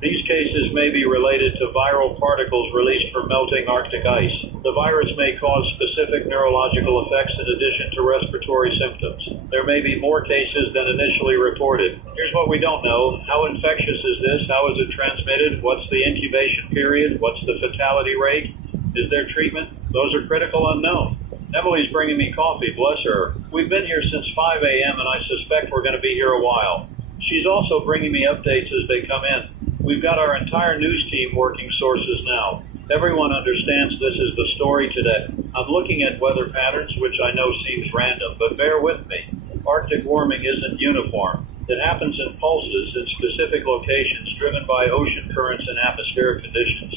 These cases may be related to viral particles released from melting Arctic ice. The virus may cause specific neurological effects in addition to respiratory symptoms. There may be more cases than initially reported. Here's what we don't know. How infectious is this? How is it transmitted? What's the incubation period? What's the fatality rate? Is there treatment? Those are critical unknown. Emily's bringing me coffee, bless her. We've been here since 5 a.m. and I suspect we're going to be here a while. She's also bringing me updates as they come in. We've got our entire news team working sources now. Everyone understands this is the story today. I'm looking at weather patterns, which I know seems random, but bear with me. Arctic warming isn't uniform. It happens in pulses in specific locations driven by ocean currents and atmospheric conditions.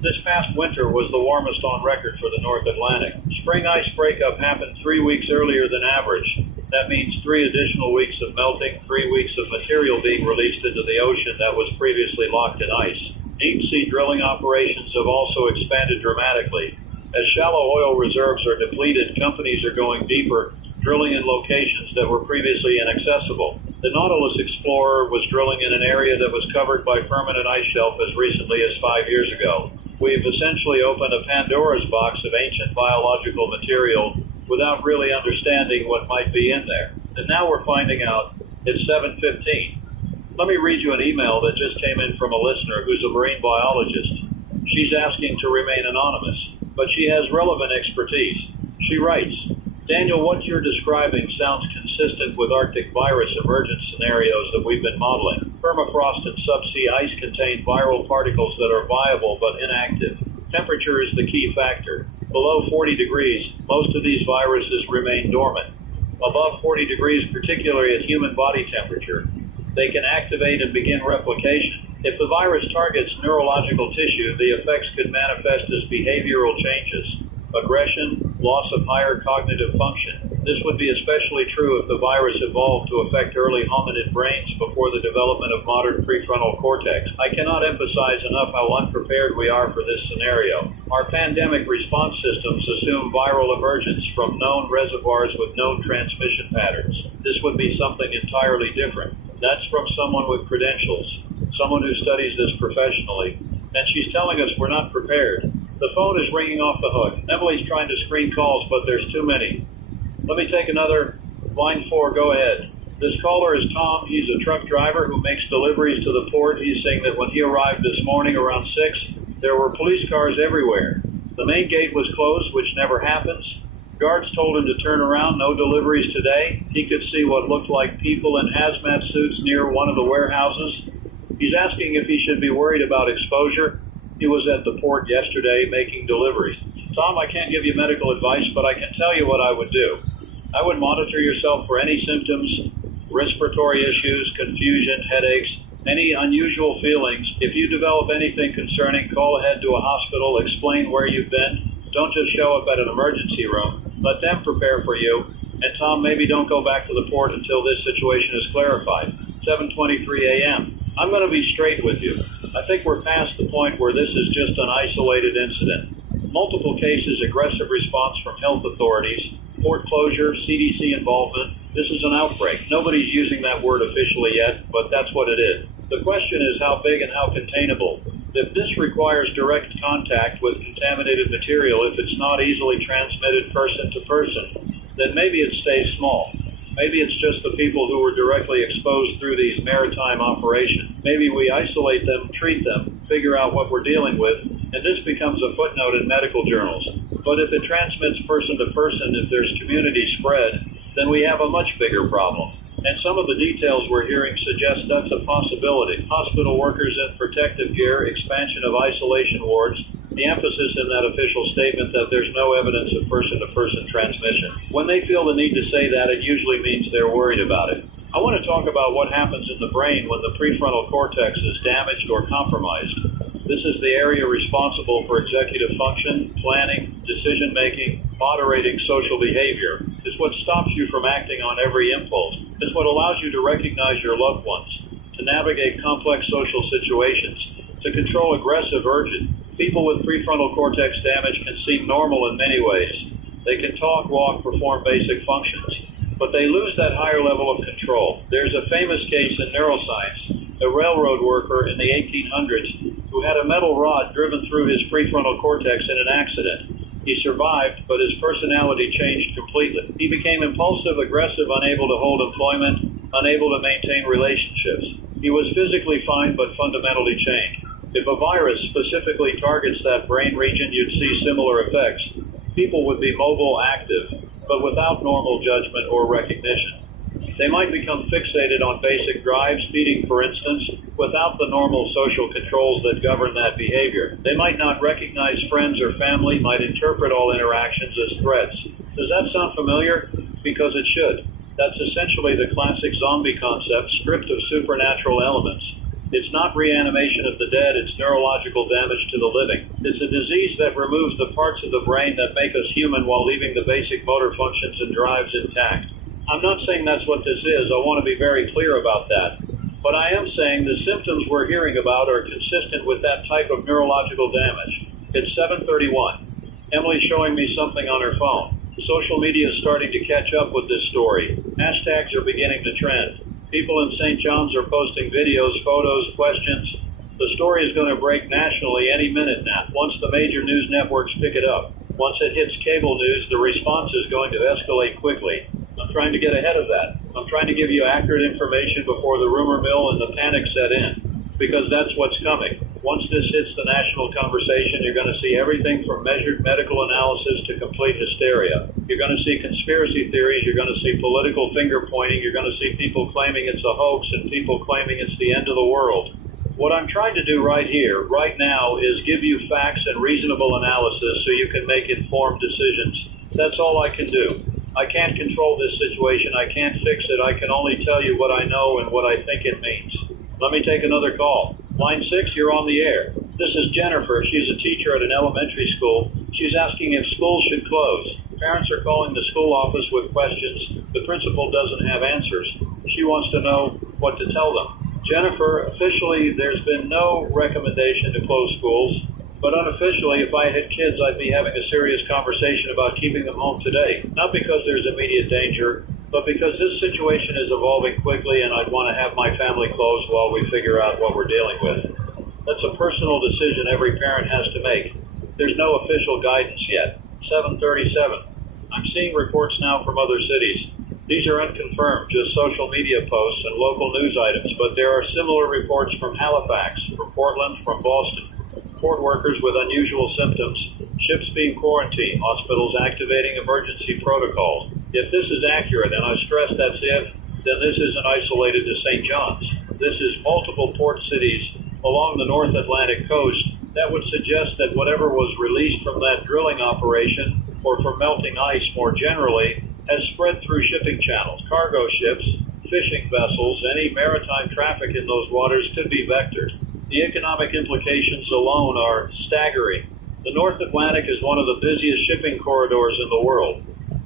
This past winter was the warmest on record for the North Atlantic. Spring ice breakup happened 3 weeks earlier than average. That means 3 additional weeks of melting, 3 weeks of material being released into the ocean that was previously locked in ice. Deep sea drilling operations have also expanded dramatically. As shallow oil reserves are depleted, companies are going deeper, drilling in locations that were previously inaccessible. The Nautilus Explorer was drilling in an area that was covered by permanent ice shelf as recently as 5 years ago. We've essentially opened a Pandora's box of ancient biological material without really understanding what might be in there. And now we're finding out it's 7:15. Let me read you an email that just came in from a listener who's a marine biologist. She's asking to remain anonymous, but she has relevant expertise. She writes, Daniel, what you're describing sounds consistent with Arctic virus emergence scenarios that we've been modeling. Permafrost and subsea ice contain viral particles that are viable but inactive. Temperature is the key factor. Below 40 degrees, most of these viruses remain dormant. Above 40 degrees, particularly at human body temperature, they can activate and begin replication. If the virus targets neurological tissue, the effects could manifest as behavioral changes, aggression, loss of higher cognitive function. This would be especially true if the virus evolved to affect early hominid brains before the development of modern prefrontal cortex. I cannot emphasize enough how unprepared we are for this scenario. Our pandemic response systems assume viral emergence from known reservoirs with known transmission patterns. This would be something entirely different. That's from someone with credentials, someone who studies this professionally, and she's telling us we're not prepared. The phone is ringing off the hook. Emily's trying to screen calls, but there's too many. Let me take another. Line 4, go ahead. This caller is Tom. He's a truck driver who makes deliveries to the port. He's saying that when he arrived this morning around 6, there were police cars everywhere. The main gate was closed, which never happens. Guards told him to turn around, no deliveries today. He could see what looked like people in hazmat suits near one of the warehouses. He's asking if he should be worried about exposure. He was at the port yesterday making deliveries. Tom, I can't give you medical advice, but I can tell you what I would do. I would monitor yourself for any symptoms, respiratory issues, confusion, headaches, any unusual feelings. If you develop anything concerning, call ahead to a hospital, explain where you've been. Don't just show up at an emergency room. Let them prepare for you. And Tom, maybe don't go back to the port until this situation is clarified. 7:23 a.m. I'm going to be straight with you. I think we're past the point where this is just an isolated incident. Multiple cases, aggressive response from health authorities, port closure, CDC involvement. This is an outbreak. Nobody's using that word officially yet, but that's what it is. The question is how big and how containable. If this requires direct contact with contaminated material, if it's not easily transmitted person to person, then maybe it stays small. Maybe it's just the people who were directly exposed through these maritime operations. Maybe we isolate them, treat them, figure out what we're dealing with, and this becomes a footnote in medical journals. But if it transmits person to person, if there's community spread, then we have a much bigger problem. And some of the details we're hearing suggest that's a possibility. Hospital workers in protective gear, expansion of isolation wards, the emphasis in that official statement that there's no evidence of person-to-person transmission. When they feel the need to say that, it usually means they're worried about it. I want to talk about what happens in the brain when the prefrontal cortex is damaged or compromised. This is the area responsible for executive function, planning, decision-making, moderating social behavior. It's what stops you from acting on every impulse. It's what allows you to recognize your loved ones, to navigate complex social situations, to control aggressive urges. People with prefrontal cortex damage can seem normal in many ways. They can talk, walk, perform basic functions, but they lose that higher level of control. There's a famous case in neuroscience, a railroad worker in the 1800s who had a metal rod driven through his prefrontal cortex in an accident. He survived, but his personality changed completely. He became impulsive, aggressive, unable to hold employment, unable to maintain relationships. He was physically fine, but fundamentally changed. If a virus specifically targets that brain region, you'd see similar effects. People would be mobile, active, but without normal judgment or recognition. They might become fixated on basic drives, speeding for instance, without the normal social controls that govern that behavior. They might not recognize friends or family, might interpret all interactions as threats. Does that sound familiar? Because it should. That's essentially the classic zombie concept, stripped of supernatural elements. It's not reanimation of the dead, it's neurological damage to the living. It's a disease that removes the parts of the brain that make us human while leaving the basic motor functions and drives intact. I'm not saying that's what this is, I want to be very clear about that. But I am saying the symptoms we're hearing about are consistent with that type of neurological damage. It's 7:31. Emily's showing me something on her phone. Social media is starting to catch up with this story. Hashtags are beginning to trend. People in St. John's are posting videos, photos, questions. The story is going to break nationally any minute now, once the major news networks pick it up. Once it hits cable news, the response is going to escalate quickly. I'm trying to get ahead of that. I'm trying to give you accurate information before the rumor mill and the panic set in, because that's what's coming. Once this hits the national conversation, you're going to see everything from measured medical analysis to complete hysteria. You're going to see conspiracy theories. You're going to see political finger pointing. You're going to see people claiming it's a hoax and people claiming it's the end of the world. What I'm trying to do right here, right now, is give you facts and reasonable analysis so you can make informed decisions. That's all I can do. I can't control this situation. I can't fix it. I can only tell you what I know and what I think it means. Let me take another call. Line 6, you're on the air. This is Jennifer. She's a teacher at an elementary school. She's asking if schools should close. Parents are calling the school office with questions. The principal doesn't have answers. She wants to know what to tell them. Jennifer, officially, there's been no recommendation to close schools, but unofficially, if I had kids, I'd be having a serious conversation about keeping them home today. Not because there's immediate danger, but because this situation is evolving quickly and I'd want to have my family closed while we figure out what we're dealing with. That's a personal decision every parent has to make. There's no official guidance yet. 7:37. I'm seeing reports now from other cities. These are unconfirmed, just social media posts and local news items, but there are similar reports from Halifax, from Portland, from Boston. Port workers with unusual symptoms, ships being quarantined, hospitals activating emergency protocols. If this is accurate, and I stress that's if, then this isn't isolated to St. John's. This is multiple port cities along the North Atlantic coast. That would suggest that whatever was released from that drilling operation, or from melting ice more generally, has spread through shipping channels. Cargo ships, fishing vessels, any maritime traffic in those waters could be vectored. The economic implications alone are staggering. The North Atlantic is one of the busiest shipping corridors in the world.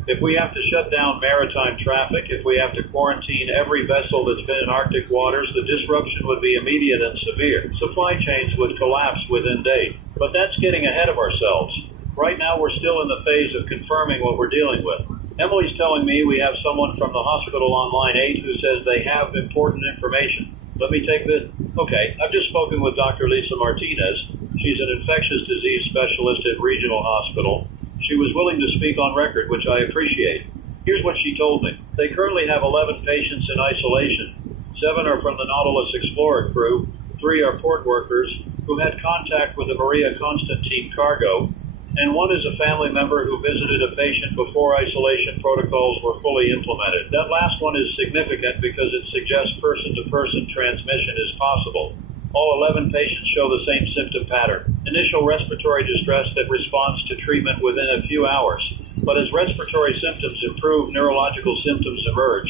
If we have to shut down maritime traffic, if we have to quarantine every vessel that's been in Arctic waters, the disruption would be immediate and severe. Supply chains would collapse within days. But that's getting ahead of ourselves. Right now, we're still in the phase of confirming what we're dealing with. Emily's telling me we have someone from the hospital on line 8 who says they have important information. Let me take this. Okay, I've just spoken with Dr. Lisa Martinez. She's an infectious disease specialist at Regional Hospital. She was willing to speak on record, which I appreciate. Here's what she told me. They currently have 11 patients in isolation. 7 are from the Nautilus Explorer crew. 3 are port workers who had contact with the Maria Constantine cargo. And 1 is a family member who visited a patient before isolation protocols were fully implemented. That last one is significant because it suggests person-to-person transmission is possible. All 11 patients show the same symptom pattern. Initial respiratory distress that responds to treatment within a few hours. But as respiratory symptoms improve, neurological symptoms emerge.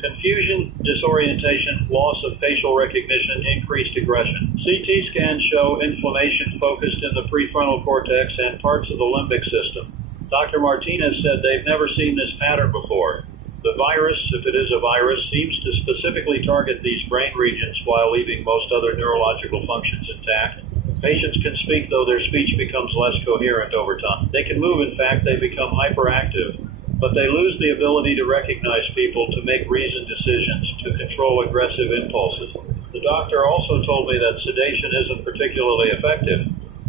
Confusion, disorientation, loss of facial recognition, increased aggression. CT scans show inflammation focused in the prefrontal cortex and parts of the limbic system. Dr. Martinez said they've never seen this pattern before. The virus, if it is a virus, seems to specifically target these brain regions while leaving most other neurological functions intact. Patients can speak, though their speech becomes less coherent over time. They can move, in fact, they become hyperactive, but they lose the ability to recognize people, to make reasoned decisions, to control aggressive impulses. The doctor also told me that sedation isn't particularly effective.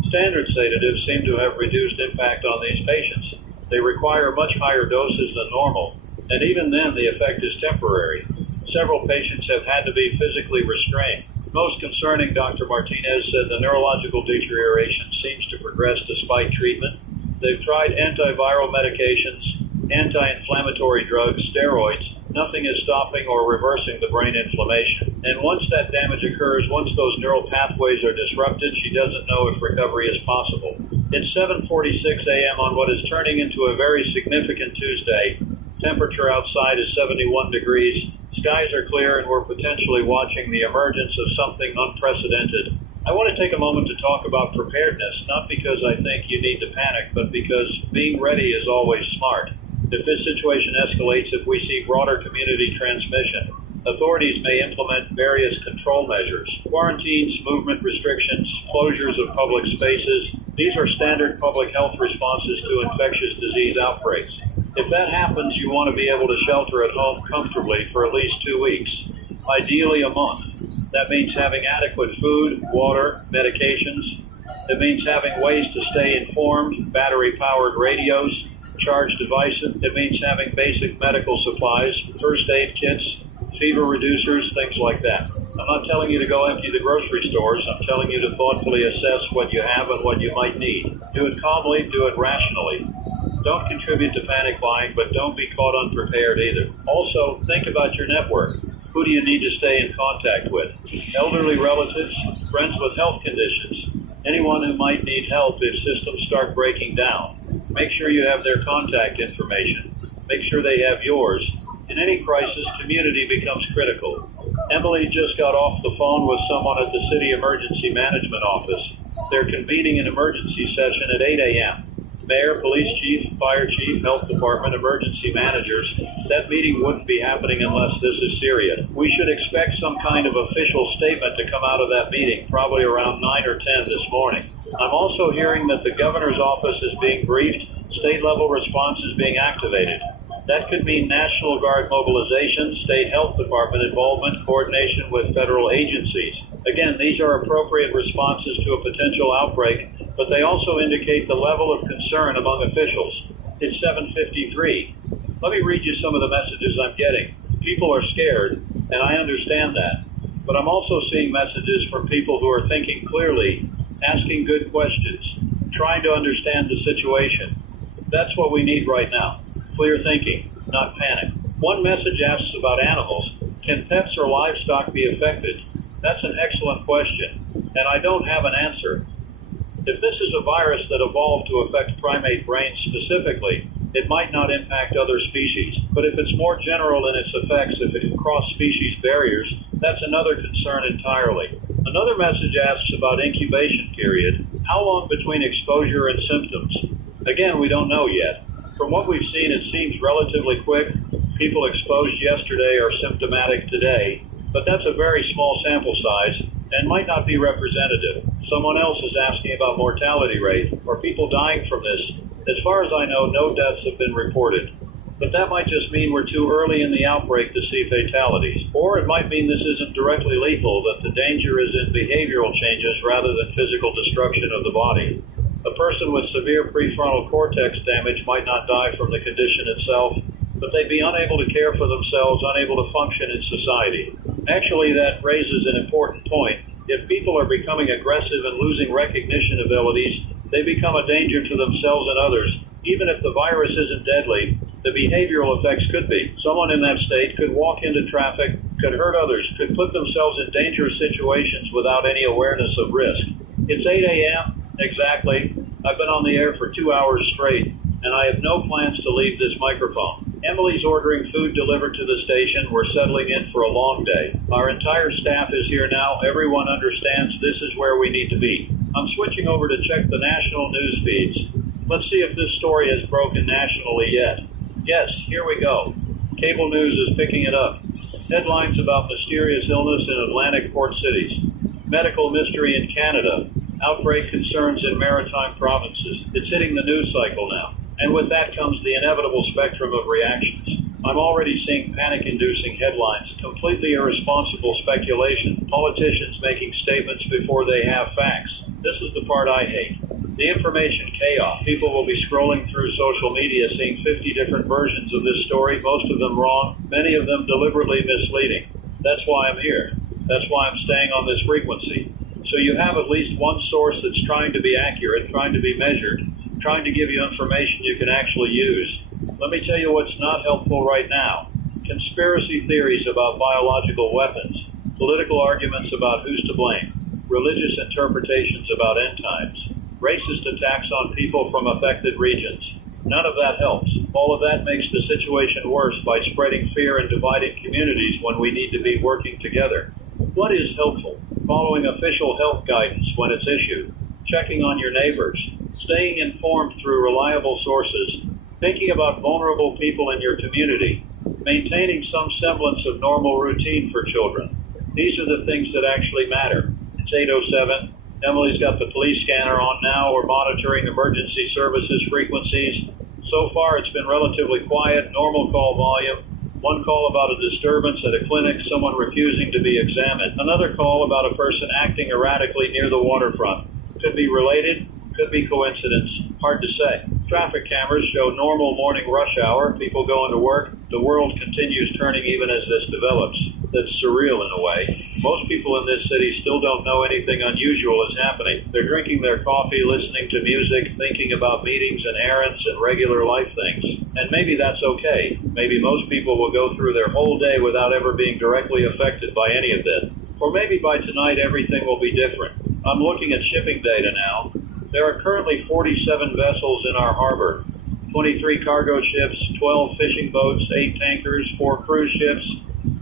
Standard sedatives seem to have reduced impact on these patients. They require much higher doses than normal, and even then the effect is temporary. Several patients have had to be physically restrained. Most concerning, Dr. Martinez said the neurological deterioration seems to progress despite treatment. They've tried antiviral medications, anti-inflammatory drugs, steroids. Nothing is stopping or reversing the brain inflammation. And once that damage occurs, once those neural pathways are disrupted, she doesn't know if recovery is possible. It's 7:46 a.m. on what is turning into a very significant Tuesday. Temperature outside is 71 degrees. Skies are clear, and we're potentially watching the emergence of something unprecedented. I want to take a moment to talk about preparedness, not because I think you need to panic, but because being ready is always smart. If this situation escalates, if we see broader community transmission, authorities may implement various control measures. Quarantines, movement restrictions, closures of public spaces. These are standard public health responses to infectious disease outbreaks. If that happens, you want to be able to shelter at home comfortably for at least 2 weeks, ideally a month. That means having adequate food, water, medications. It means having ways to stay informed, battery-powered radios, charged devices. It means having basic medical supplies, first aid kits, fever reducers, things like that. I'm not telling you to go empty the grocery stores. I'm telling you to thoughtfully assess what you have and what you might need. Do it calmly, do it rationally. Don't contribute to panic buying, but don't be caught unprepared either. Also, think about your network. Who do you need to stay in contact with? Elderly relatives, friends with health conditions, anyone who might need help if systems start breaking down. Make sure you have their contact information. Make sure they have yours. In any crisis, community becomes critical. Emily just got off the phone with someone at the City Emergency Management Office. They're convening an emergency session at 8 a.m. Mayor, police chief, fire chief, health department, emergency managers. That meeting wouldn't be happening unless this is serious. We should expect some kind of official statement to come out of that meeting, probably around 9 or 10 this morning. I'm also hearing that the governor's office is being briefed, state-level response is being activated. That could mean National Guard mobilization, state health department involvement, coordination with federal agencies. Again, these are appropriate responses to a potential outbreak, but they also indicate the level of concern among officials. It's 7:53. Let me read you some of the messages I'm getting. People are scared, and I understand that. But I'm also seeing messages from people who are thinking clearly, asking good questions, trying to understand the situation. That's what we need right now. Clear thinking, not panic. One message asks about animals. Can pets or livestock be affected? That's an excellent question, and I don't have an answer. If this is a virus that evolved to affect primate brains specifically, it might not impact other species. But if it's more general in its effects, if it can cross species barriers, that's another concern entirely. Another message asks about incubation period. How long between exposure and symptoms? Again, we don't know yet. From what we've seen, it seems relatively quick. People exposed yesterday are symptomatic today, but that's a very small sample size and might not be representative. Someone else is asking about mortality rate. Are people dying from this? As far as I know, no deaths have been reported. But that might just mean we're too early in the outbreak to see fatalities. Or it might mean this isn't directly lethal, that the danger is in behavioral changes rather than physical destruction of the body. A person with severe prefrontal cortex damage might not die from the condition itself, but they'd be unable to care for themselves, unable to function in society. Actually, that raises an important point. If people are becoming aggressive and losing recognition abilities, they become a danger to themselves and others. Even if the virus isn't deadly, the behavioral effects could be. Someone in that state could walk into traffic, could hurt others, could put themselves in dangerous situations without any awareness of risk. It's 8 a.m. Exactly. I've been on the air for 2 hours straight, and I have no plans to leave this microphone. Emily's ordering food delivered to the station. We're settling in for a long day. Our entire staff is here now. Everyone understands this is where we need to be. I'm switching over to check the national news feeds. Let's see if this story has broken nationally yet. Yes, here we go. Cable news is picking it up. Headlines about mysterious illness in Atlantic port cities. Medical mystery in Canada. Outbreak concerns in maritime provinces. It's hitting the news cycle now. And with that comes the inevitable spectrum of reactions. I'm already seeing panic-inducing headlines, completely irresponsible speculation, politicians making statements before they have facts. This is the part I hate. The information chaos. People will be scrolling through social media seeing 50 different versions of this story, most of them wrong, many of them deliberately misleading. That's why I'm here. That's why I'm staying on this frequency. So you have at least one source that's trying to be accurate, trying to be measured, trying to give you information you can actually use. Let me tell you what's not helpful right now. Conspiracy theories about biological weapons, political arguments about who's to blame, religious interpretations about end times, racist attacks on people from affected regions. None of that helps. All of that makes the situation worse by spreading fear and dividing communities when we need to be working together. What is helpful? Following official health guidance when it's issued, checking on your neighbors, staying informed through reliable sources, thinking about vulnerable people in your community, maintaining some semblance of normal routine for children. These are the things that actually matter. It's 8:07. Emily's got the police scanner on now. We're monitoring emergency services frequencies. So far, it's been relatively quiet, normal call volume. One call about a disturbance at a clinic, someone refusing to be examined. Another call about a person acting erratically near the waterfront. Could be related, could be coincidence. Hard to say. Traffic cameras show normal morning rush hour, people going to work. The world continues turning even as this develops. That's surreal in a way. Most people in this city still don't know anything unusual is happening. They're drinking their coffee, listening to music, thinking about meetings and errands and regular life things. And maybe that's okay. Maybe most people will go through their whole day without ever being directly affected by any of this. Or maybe by tonight everything will be different. I'm looking at shipping data now. There are currently 47 vessels in our harbor. 23 cargo ships, 12 fishing boats, 8 tankers, 4 cruise ships.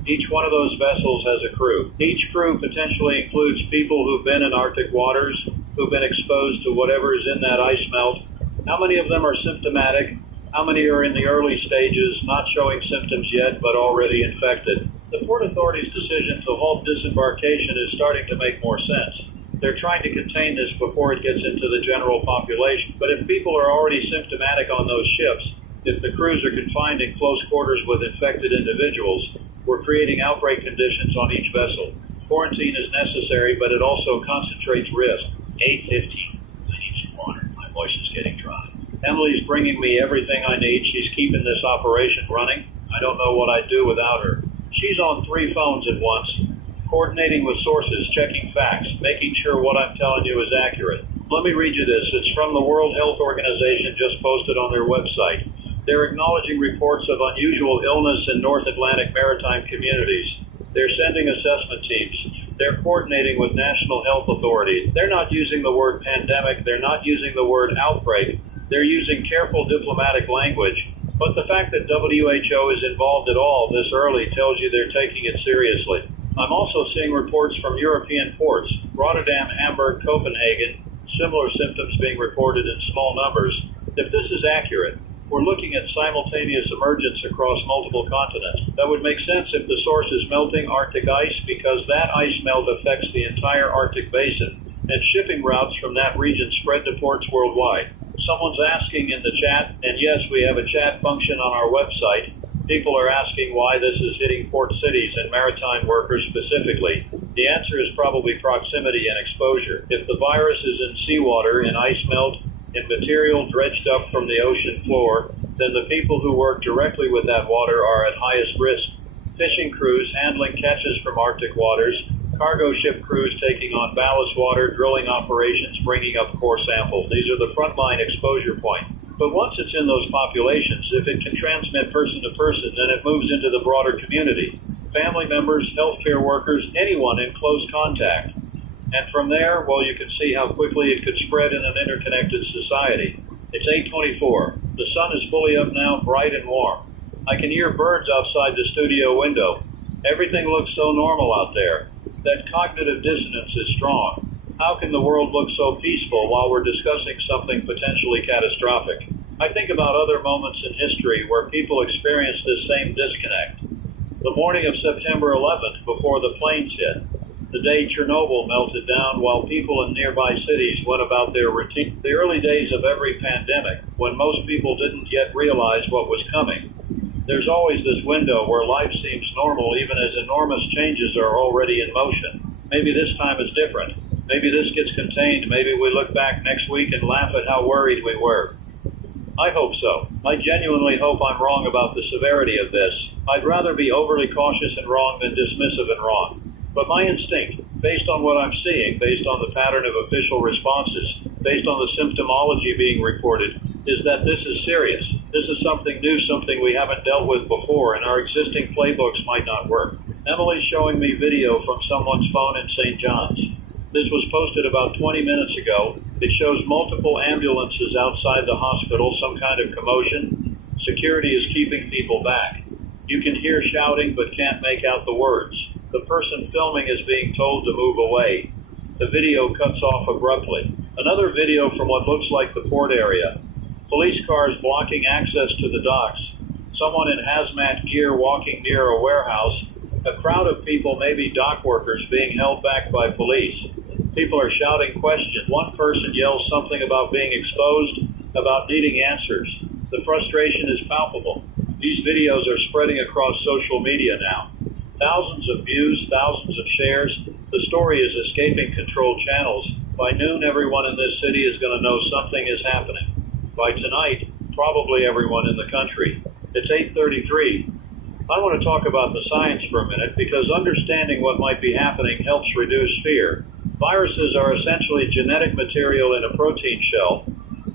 Each one of those vessels has a crew. Each crew potentially includes people who've been in Arctic waters, who've been exposed to whatever is in that ice melt, How many of them are symptomatic? How many are in the early stages, not showing symptoms yet, but already infected? The Port Authority's decision to halt disembarkation is starting to make more sense. They're trying to contain this before it gets into the general population. But if people are already symptomatic on those ships, if the crews are confined in close quarters with infected individuals, we're creating outbreak conditions on each vessel. Quarantine is necessary, but it also concentrates risk. 8:15. I need some water. My voice is getting dry. Emily's bringing me everything I need. She's keeping this operation running. I don't know what I'd do without her. She's on 3 phones at once, coordinating with sources, checking facts, making sure what I'm telling you is accurate. Let me read you this. It's from the World Health Organization, just posted on their website. They're acknowledging reports of unusual illness in North Atlantic maritime communities. They're sending assessment teams. They're coordinating with national health authorities. They're not using the word pandemic. They're not using the word outbreak. They're using careful diplomatic language. But the fact that WHO is involved at all this early tells you they're taking it seriously. I'm also seeing reports from European ports, Rotterdam, Hamburg, Copenhagen, similar symptoms being reported in small numbers. If this is accurate, we're looking at simultaneous emergence across multiple continents. That would make sense if the source is melting Arctic ice, because that ice melt affects the entire Arctic basin, and shipping routes from that region spread to ports worldwide. Someone's asking in the chat, and yes, we have a chat function on our website. People are asking why this is hitting port cities and maritime workers specifically. The answer is probably proximity and exposure. If the virus is in seawater, in ice melt, in material dredged up from the ocean floor, then the people who work directly with that water are at highest risk. Fishing crews handling catches from Arctic waters, cargo ship crews taking on ballast water, drilling operations, bringing up core samples. These are the frontline exposure points. But once it's in those populations, if it can transmit person to person, then it moves into the broader community. Family members, healthcare workers, anyone in close contact. And from there, well, you can see how quickly it could spread in an interconnected society. It's 8:24. The sun is fully up now, bright and warm. I can hear birds outside the studio window. Everything looks so normal out there. That cognitive dissonance is strong. How can the world look so peaceful while we're discussing something potentially catastrophic? I think about other moments in history where people experienced this same disconnect. The morning of September 11th, before the planes hit. The day Chernobyl melted down while people in nearby cities went about their routine. The early days of every pandemic, when most people didn't yet realize what was coming. There's always this window where life seems normal even as enormous changes are already in motion. Maybe this time is different. Maybe this gets contained. Maybe we look back next week and laugh at how worried we were. I hope so. I genuinely hope I'm wrong about the severity of this. I'd rather be overly cautious and wrong than dismissive and wrong. But my instinct, based on what I'm seeing, based on the pattern of official responses, based on the symptomology being reported, is that this is serious. This is something new, something we haven't dealt with before, and our existing playbooks might not work. Emily's showing me video from someone's phone in St. John's. This was posted about 20 minutes ago. It shows multiple ambulances outside the hospital, some kind of commotion. Security is keeping people back. You can hear shouting but can't make out the words. The person filming is being told to move away. The video cuts off abruptly. Another video from what looks like the port area. Police cars blocking access to the docks. Someone in hazmat gear walking near a warehouse. A crowd of people, maybe dock workers, being held back by police. People are shouting questions. One person yells something about being exposed, about needing answers. The frustration is palpable. These videos are spreading across social media now. Thousands of views, thousands of shares. The story is escaping controlled channels. By noon, everyone in this city is going to know something is happening. By tonight, probably everyone in the country. It's 8:33. I want to talk about the science for a minute because understanding what might be happening helps reduce fear. Viruses are essentially genetic material in a protein shell.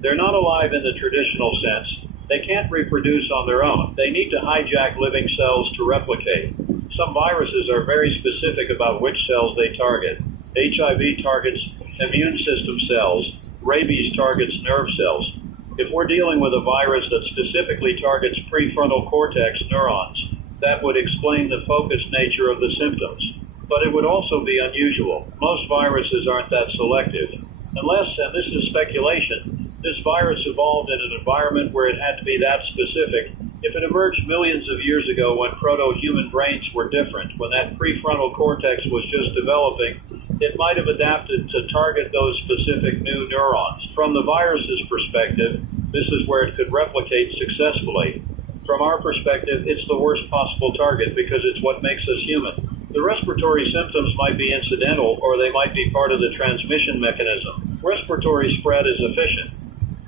They're not alive in the traditional sense. They can't reproduce on their own. They need to hijack living cells to replicate. Some viruses are very specific about which cells they target. HIV targets immune system cells. Rabies targets nerve cells. If we're dealing with a virus that specifically targets prefrontal cortex neurons, that would explain the focused nature of the symptoms. But it would also be unusual. Most viruses aren't that selective. Unless, and this is speculation, This virus evolved in an environment where it had to be that specific. If it emerged millions of years ago when proto-human brains were different, when that prefrontal cortex was just developing, it might have adapted to target those specific new neurons. From the virus's perspective, this is where it could replicate successfully. From our perspective, it's the worst possible target because it's what makes us human. The respiratory symptoms might be incidental, or they might be part of the transmission mechanism. Respiratory spread is efficient.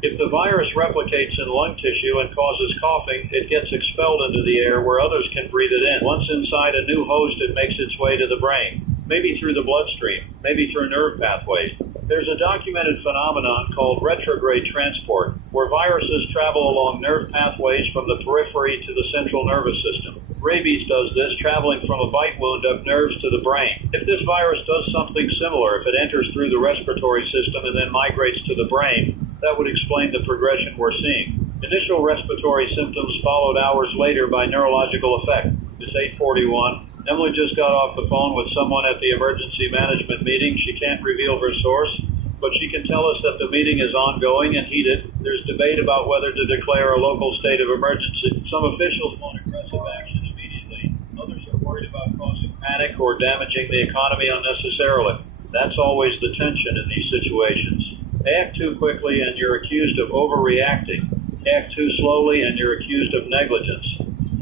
If the virus replicates in lung tissue and causes coughing, it gets expelled into the air where others can breathe it in. Once inside a new host, it makes its way to the brain, maybe through the bloodstream, maybe through nerve pathways. There's a documented phenomenon called retrograde transport, where viruses travel along nerve pathways from the periphery to the central nervous system. Rabies does this, traveling from a bite wound up nerves to the brain. If this virus does something similar, if it enters through the respiratory system and then migrates to the brain, that would explain the progression we're seeing. Initial respiratory symptoms followed hours later by neurological effect. It's 8:41. Emily just got off the phone with someone at the emergency management meeting. She can't reveal her source, but she can tell us that the meeting is ongoing and heated. There's debate about whether to declare a local state of emergency. Some officials want aggressive action immediately. Others are worried about causing panic or damaging the economy unnecessarily. That's always the tension in these situations. Act too quickly and you're accused of overreacting. Act too slowly and you're accused of negligence.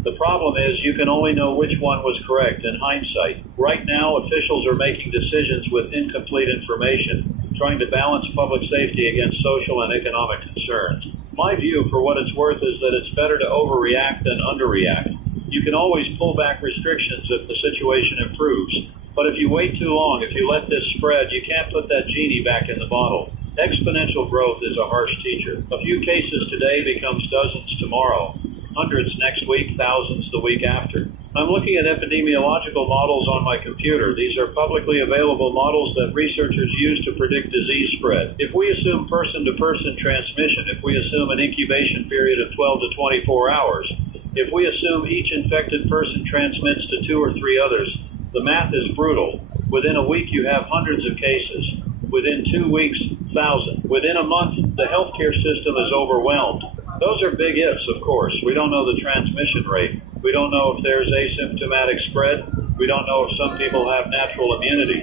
The problem is you can only know which one was correct in hindsight. Right now, officials are making decisions with incomplete information, trying to balance public safety against social and economic concerns. My view, for what it's worth, is that it's better to overreact than underreact. You can always pull back restrictions if the situation improves. But if you wait too long, if you let this spread, you can't put that genie back in the bottle. Exponential growth is a harsh teacher. A few cases today becomes dozens tomorrow, hundreds next week, thousands the week after. I'm looking at epidemiological models on my computer. These are publicly available models that researchers use to predict disease spread. If we assume person-to-person transmission, if we assume an incubation period of 12 to 24 hours, if we assume each infected person transmits to 2 or 3 others, the math is brutal. Within a week, you have hundreds of cases. Within 2 weeks, thousands. Within a month, the healthcare system is overwhelmed. Those are big ifs, of course. We don't know the transmission rate. We don't know if there's asymptomatic spread. We don't know if some people have natural immunity.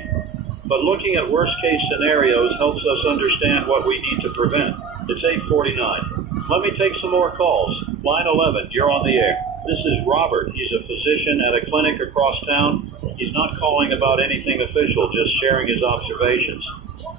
But looking at worst-case scenarios helps us understand what we need to prevent. It's 8:49. Let me take some more calls. Line 11, you're on the air. This is Robert. He's a physician at a clinic across town. He's not calling about anything official, just sharing his observations.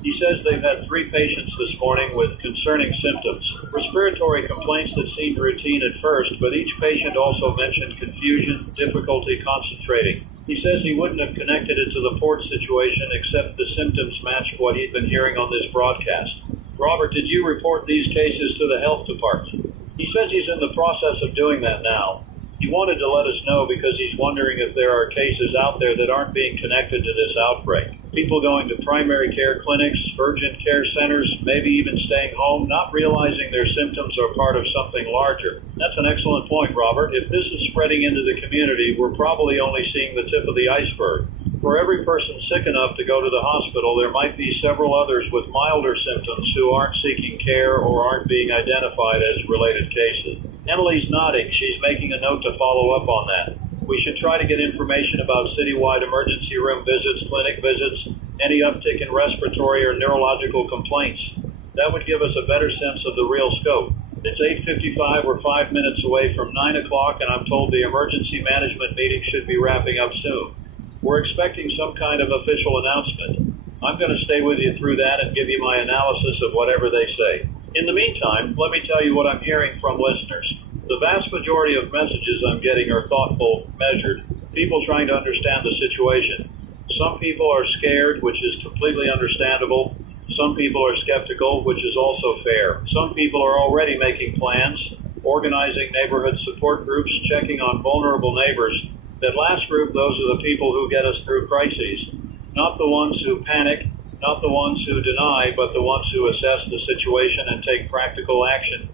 He says they've had 3 patients this morning with concerning symptoms. Respiratory complaints that seemed routine at first, but each patient also mentioned confusion, difficulty concentrating. He says he wouldn't have connected it to the port situation except the symptoms matched what he'd been hearing on this broadcast. Robert, did you report these cases to the health department? He says he's in the process of doing that now. He wanted to let us know because he's wondering if there are cases out there that aren't being connected to this outbreak. People going to primary care clinics, urgent care centers, maybe even staying home, not realizing their symptoms are part of something larger. That's an excellent point, Robert. If this is spreading into the community, we're probably only seeing the tip of the iceberg. For every person sick enough to go to the hospital, there might be several others with milder symptoms who aren't seeking care or aren't being identified as related cases. Emily's nodding. She's making a note to follow up on that. We should try to get information about citywide emergency room visits, clinic visits, any uptick in respiratory or neurological complaints. That would give us a better sense of the real scope. It's 8:55. We're 5 minutes away from 9 o'clock, and I'm told the emergency management meeting should be wrapping up soon. We're expecting some kind of official announcement. I'm going to stay with you through that and give you my analysis of whatever they say. In the meantime, let me tell you what I'm hearing from listeners. The vast majority of messages I'm getting are thoughtful, measured, people trying to understand the situation. Some people are scared, which is completely understandable. Some people are skeptical, which is also fair. Some people are already making plans, organizing neighborhood support groups, checking on vulnerable neighbors. That last group, those are the people who get us through crises. Not the ones who panic, not the ones who deny, but the ones who assess the situation and take practical action.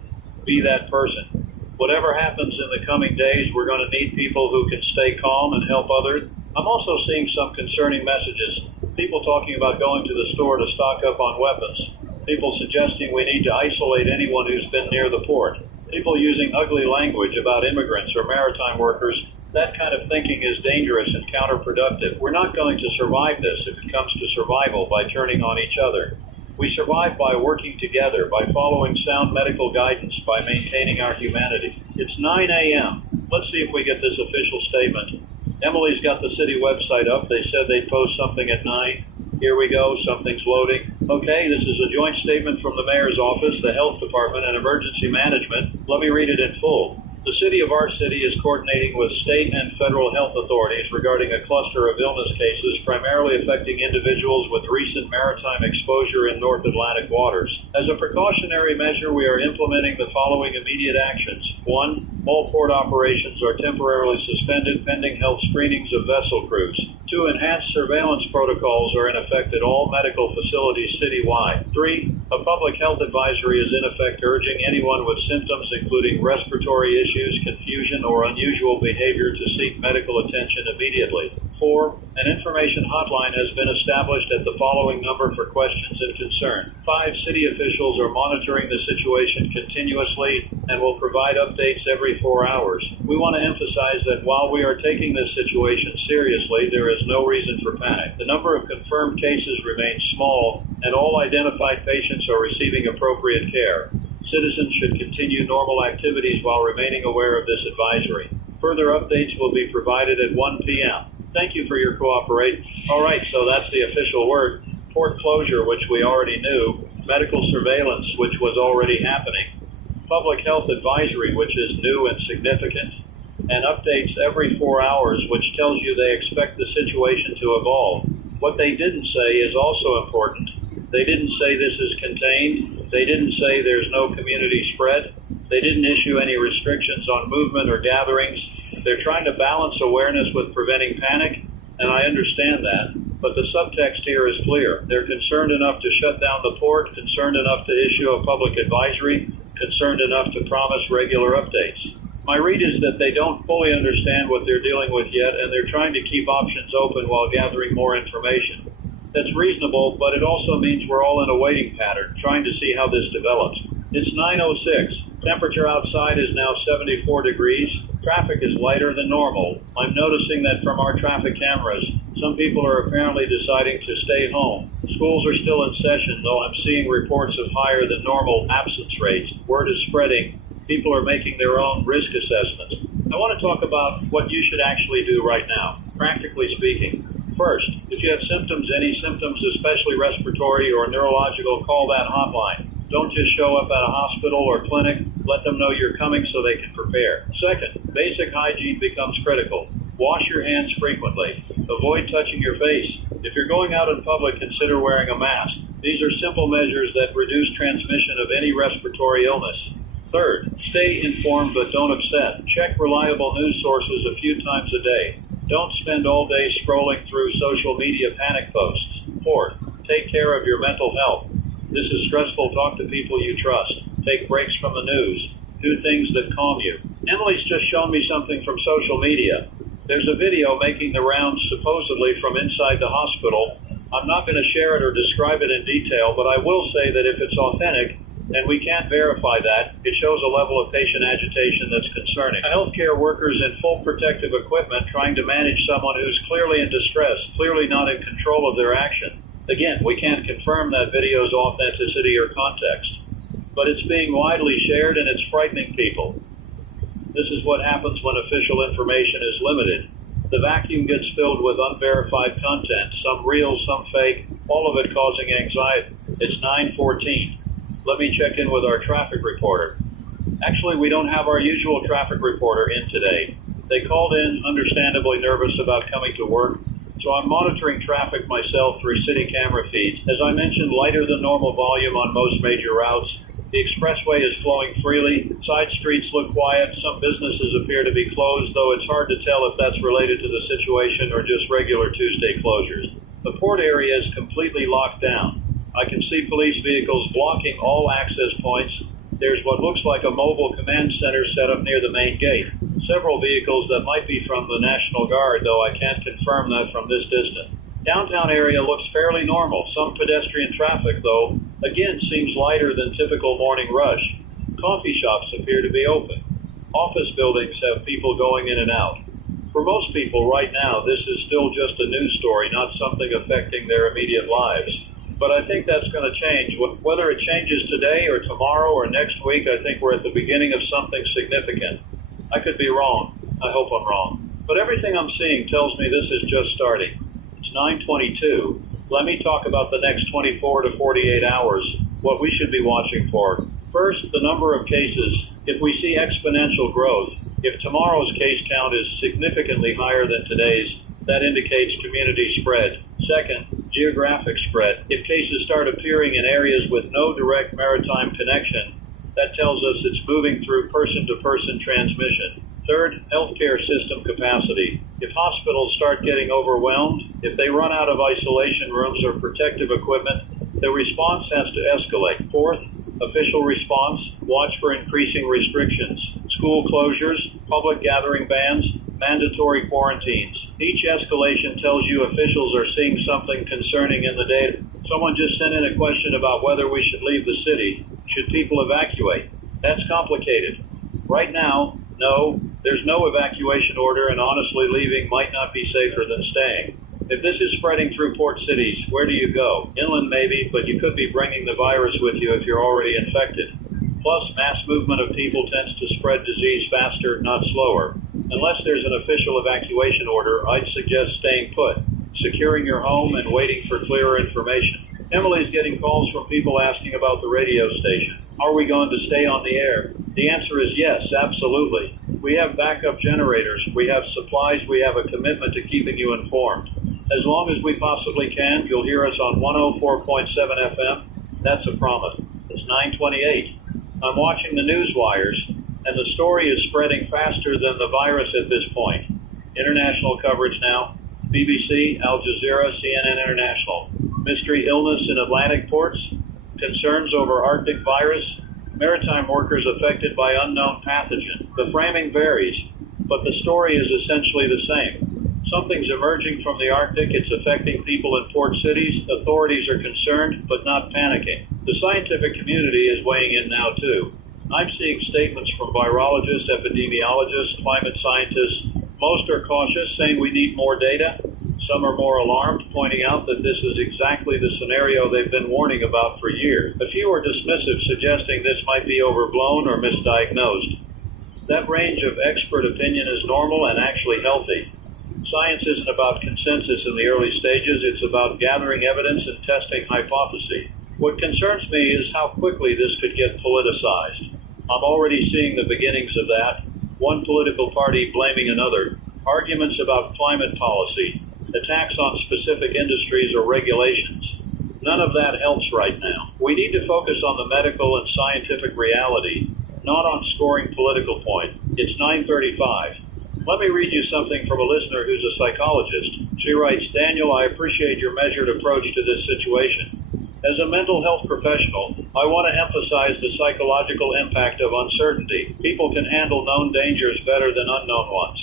Be that person. Whatever happens in the coming days, we're going to need people who can stay calm and help others. I'm also seeing some concerning messages. People talking about going to the store to stock up on weapons. People suggesting we need to isolate anyone who's been near the port. People using ugly language about immigrants or maritime workers. That kind of thinking is dangerous and counterproductive. We're not going to survive this if it comes to survival by turning on each other. We survive by working together, by following sound medical guidance, by maintaining our humanity. It's 9 a.m. Let's see if we get this official statement. Emily's got the city website up. They said they'd post something at 9. Here we go. Something's loading. Okay, this is a joint statement from the mayor's office, the health department, and emergency management. Let me read it in full. The city of our city is coordinating with state and federal health authorities regarding a cluster of illness cases primarily affecting individuals with recent maritime exposure in North Atlantic waters. As a precautionary measure, we are implementing the following immediate actions. 1. All port operations are temporarily suspended pending health screenings of vessel crews. 2. Enhanced surveillance protocols are in effect at all medical facilities citywide. 3. A public health advisory is in effect urging anyone with symptoms including respiratory issues, confusion, or unusual behavior to seek medical attention immediately. 4. An information hotline has been established at the following number for questions and concern. 5. City officials are monitoring the situation continuously and will provide updates every 4 hours. We want to emphasize that while we are taking this situation seriously, there is no reason for panic. The number of confirmed cases remains small, and all identified patients are receiving appropriate care. Citizens should continue normal activities while remaining aware of this advisory. Further updates will be provided at 1 p.m. Thank you for your cooperation. All right, so that's the official word. Port closure, which we already knew. Medical surveillance, which was already happening. Public health advisory, which is new and significant. And updates every 4 hours, which tells you they expect the situation to evolve. What they didn't say is also important. They didn't say this is contained. They didn't say there's no community spread. They didn't issue any restrictions on movement or gatherings. They're trying to balance awareness with preventing panic, and I understand that, but the subtext here is clear. They're concerned enough to shut down the port, concerned enough to issue a public advisory, concerned enough to promise regular updates. My read is that they don't fully understand what they're dealing with yet, and they're trying to keep options open while gathering more information. That's reasonable, but it also means we're all in a waiting pattern, trying to see how this develops. It's 9:06. Temperature outside is now 74 degrees. Traffic is lighter than normal. I'm noticing that from our traffic cameras, some people are apparently deciding to stay home. Schools are still in session, though I'm seeing reports of higher than normal absence rates. Word is spreading. People are making their own risk assessments. I want to talk about what you should actually do right now, practically speaking. First, if you have symptoms, any symptoms, especially respiratory or neurological, call that hotline. Don't just show up at a hospital or clinic. Let them know you're coming so they can prepare. Second, basic hygiene becomes critical. Wash your hands frequently. Avoid touching your face. If you're going out in public, consider wearing a mask. These are simple measures that reduce transmission of any respiratory illness. Third, stay informed but don't upset. Check reliable news sources a few times a day. Don't spend all day scrolling through social media panic posts. Fourth, take care of your mental health. This is stressful. Talk to people you trust. Take breaks from the news. Do things that calm you. Emily's just shown me something from social media. There's a video making the rounds supposedly from inside the hospital. I'm not going to share it or describe it in detail, but I will say that if it's authentic, and we can't verify that, it shows a level of patient agitation that's concerning. Healthcare workers in full protective equipment trying to manage someone who's clearly in distress, clearly not in control of their action. Again, we can't confirm that video's authenticity or context, but it's being widely shared and it's frightening people. This is what happens when official information is limited. The vacuum gets filled with unverified content, some real, some fake, all of it causing anxiety. It's 9:14. Let me check in with our traffic reporter. Actually, we don't have our usual traffic reporter in today. They called in understandably nervous about coming to work, so I'm monitoring traffic myself through city camera feeds. As I mentioned, lighter than normal volume on most major routes. The expressway is flowing freely. Side streets look quiet. Some businesses appear to be closed, though it's hard to tell if that's related to the situation or just regular Tuesday closures. The port area is completely locked down. I can see police vehicles blocking all access points. There's what looks like a mobile command center set up near the main gate. Several vehicles that might be from the National Guard, though I can't confirm that from this distance. Downtown area looks fairly normal. Some pedestrian traffic, though, again seems lighter than typical morning rush. Coffee shops appear to be open. Office buildings have people going in and out. For most people right now, this is still just a news story, not something affecting their immediate lives. But I think that's going to change. Whether it changes today or tomorrow or next week, I think we're at the beginning of something significant. I could be wrong. I hope I'm wrong. But everything I'm seeing tells me this is just starting. It's 9:22. Let me talk about the next 24 to 48 hours, what we should be watching for. First, the number of cases. If we see exponential growth, if tomorrow's case count is significantly higher than today's, that indicates community spread. Second, geographic spread. If cases start appearing in areas with no direct maritime connection, that tells us it's moving through person-to-person transmission. Third, healthcare system capacity. If hospitals start getting overwhelmed, if they run out of isolation rooms or protective equipment, the response has to escalate. Fourth, official response, watch for increasing restrictions, school closures, public gathering bans, mandatory quarantines. Each escalation tells you officials are seeing something concerning in the data. Someone just sent in a question about whether we should leave the city. Should people evacuate? That's complicated. Right now, no, there's no evacuation order, and honestly, leaving might not be safer than staying. If this is spreading through port cities, where do you go? Inland maybe, but you could be bringing the virus with you if you're already infected. Plus, mass movement of people tends to spread disease faster, not slower. Unless there's an official evacuation order, I'd suggest staying put, securing your home, and waiting for clearer information. Emily's getting calls from people asking about the radio station. Are we going to stay on the air? The answer is yes, absolutely. We have backup generators, we have supplies, we have a commitment to keeping you informed. As long as we possibly can, you'll hear us on 104.7 FM. That's a promise. It's 9:28. I'm watching the news wires, and the story is spreading faster than the virus at this point. International coverage now. BBC, Al Jazeera, CNN International. Mystery illness in Atlantic ports. Concerns over Arctic virus. Maritime workers affected by unknown pathogen. The framing varies, but the story is essentially the same. Something's emerging from the Arctic. It's affecting people in port cities. Authorities are concerned, but not panicking. The scientific community is weighing in now, too. I'm seeing statements from virologists, epidemiologists, climate scientists. Most are cautious, saying we need more data. Some are more alarmed, pointing out that this is exactly the scenario they've been warning about for years. A few are dismissive, suggesting this might be overblown or misdiagnosed. That range of expert opinion is normal and actually healthy. Science isn't about consensus in the early stages, it's about gathering evidence and testing hypotheses. What concerns me is how quickly this could get politicized. I'm already seeing the beginnings of that. One political party blaming another, arguments about climate policy, attacks on specific industries or regulations. None of that helps right now. We need to focus on the medical and scientific reality, not on scoring political points. It's 9:35. Let me read you something from a listener who's a psychologist. She writes, Daniel, I appreciate your measured approach to this situation. As a mental health professional, I want to emphasize the psychological impact of uncertainty. People can handle known dangers better than unknown ones.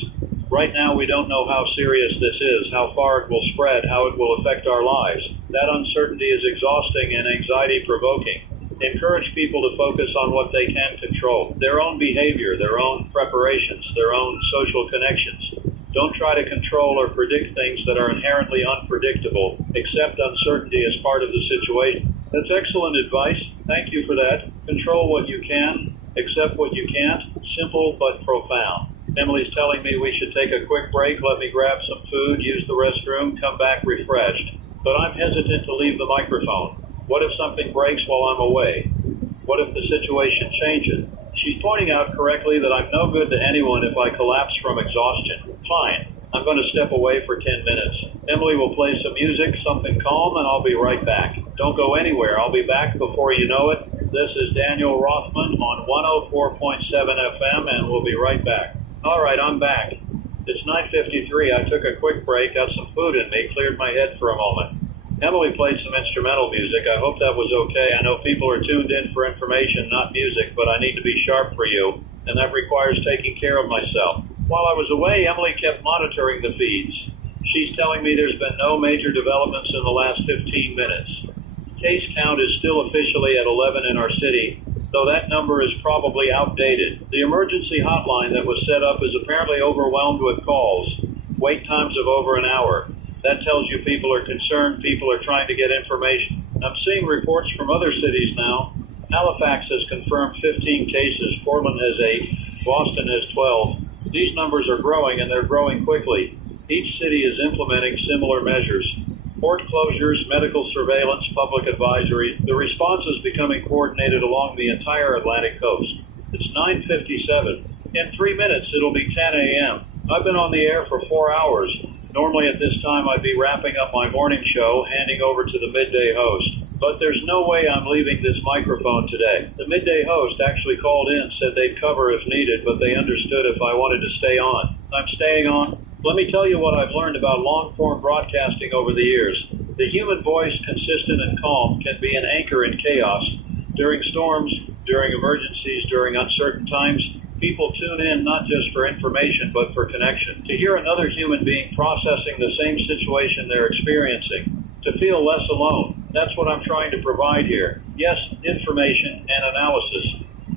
Right now, we don't know how serious this is, how far it will spread, how it will affect our lives. That uncertainty is exhausting and anxiety-provoking. Encourage people to focus on what they can control, their own behavior, their own preparations, their own social connections. Don't try to control or predict things that are inherently unpredictable. Accept uncertainty as part of the situation. That's excellent advice. Thank you for that. Control what you can, accept what you can't. Simple but profound. Emily's telling me we should take a quick break, let me grab some food, use the restroom, come back refreshed. But I'm hesitant to leave the microphone. What if something breaks while I'm away? What if the situation changes? She's pointing out correctly that I'm no good to anyone if I collapse from exhaustion. Fine. I'm going to step away for 10 minutes. Emily will play some music, something calm, and I'll be right back. Don't go anywhere. I'll be back before you know it. This is Daniel Rothman on 104.7 FM, and we'll be right back. All right, I'm back. It's 9:53. I took a quick break, got some food in me, cleared my head for a moment. Emily played some instrumental music. I hope that was okay. I know people are tuned in for information, not music, but I need to be sharp for you, and that requires taking care of myself. While I was away, Emily kept monitoring the feeds. She's telling me there's been no major developments in the last 15 minutes. Case count is still officially at 11 in our city, though that number is probably outdated. The emergency hotline that was set up is apparently overwhelmed with calls, wait times of over an hour. That tells you people are concerned, people are trying to get information. I'm seeing reports from other cities now. Halifax has confirmed 15 cases, Portland has 8, Boston has 12. These numbers are growing, and they're growing quickly. Each city is implementing similar measures. Port closures, medical surveillance, public advisory. The response is becoming coordinated along the entire Atlantic coast. It's 9:57. In 3 minutes, it'll be 10 a.m. I've been on the air for 4 hours. Normally at this time, I'd be wrapping up my morning show, handing over to the midday host. But there's no way I'm leaving this microphone today. The midday host actually called in, said they'd cover if needed, but they understood if I wanted to stay on. I'm staying on. Let me tell you what I've learned about long-form broadcasting over the years. The human voice, consistent and calm, can be an anchor in chaos. During storms, during emergencies, during uncertain times, people tune in not just for information, but for connection. To hear another human being processing the same situation they're experiencing, to feel less alone. That's what I'm trying to provide here. Yes, information and analysis,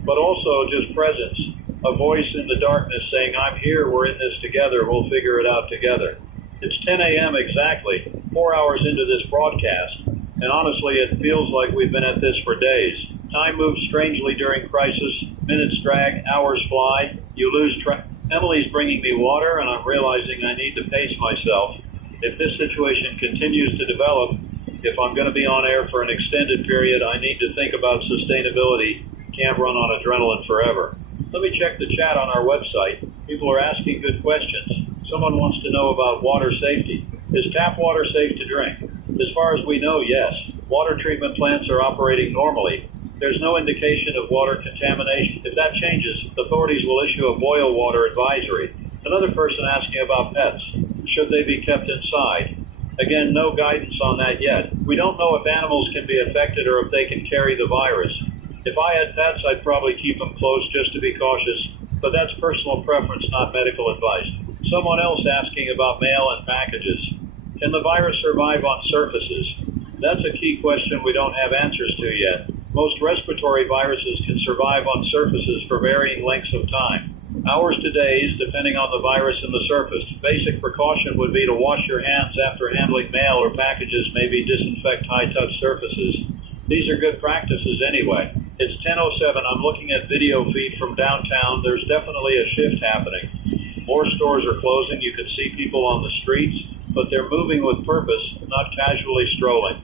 but also just presence. A voice in the darkness saying, I'm here, we're in this together, we'll figure it out together. It's 10 a.m. exactly, 4 hours into this broadcast, and honestly, it feels like we've been at this for days. Time moves strangely during crisis, minutes drag, hours fly, you lose track. Emily's bringing me water, and I'm realizing I need to pace myself. If this situation continues to develop, if I'm going to be on air for an extended period, I need to think about sustainability. Can't run on adrenaline forever. Let me check the chat on our website. People are asking good questions. Someone wants to know about water safety. Is tap water safe to drink? As far as we know, yes. Water treatment plants are operating normally. There's no indication of water contamination. If that changes, authorities will issue a boil water advisory. Another person asking about pets. Should they be kept inside? Again, no guidance on that yet. We don't know if animals can be affected or if they can carry the virus. If I had pets, I'd probably keep them close just to be cautious, but that's personal preference, not medical advice. Someone else asking about mail and packages. Can the virus survive on surfaces? That's a key question we don't have answers to yet. Most respiratory viruses can survive on surfaces for varying lengths of time. Hours to days, depending on the virus and the surface. Basic precaution would be to wash your hands after handling mail or packages, maybe disinfect high-touch surfaces. These are good practices anyway. It's 10:07. I'm looking at video feed from downtown. There's definitely a shift happening. More stores are closing. You can see people on the streets, but they're moving with purpose, not casually strolling.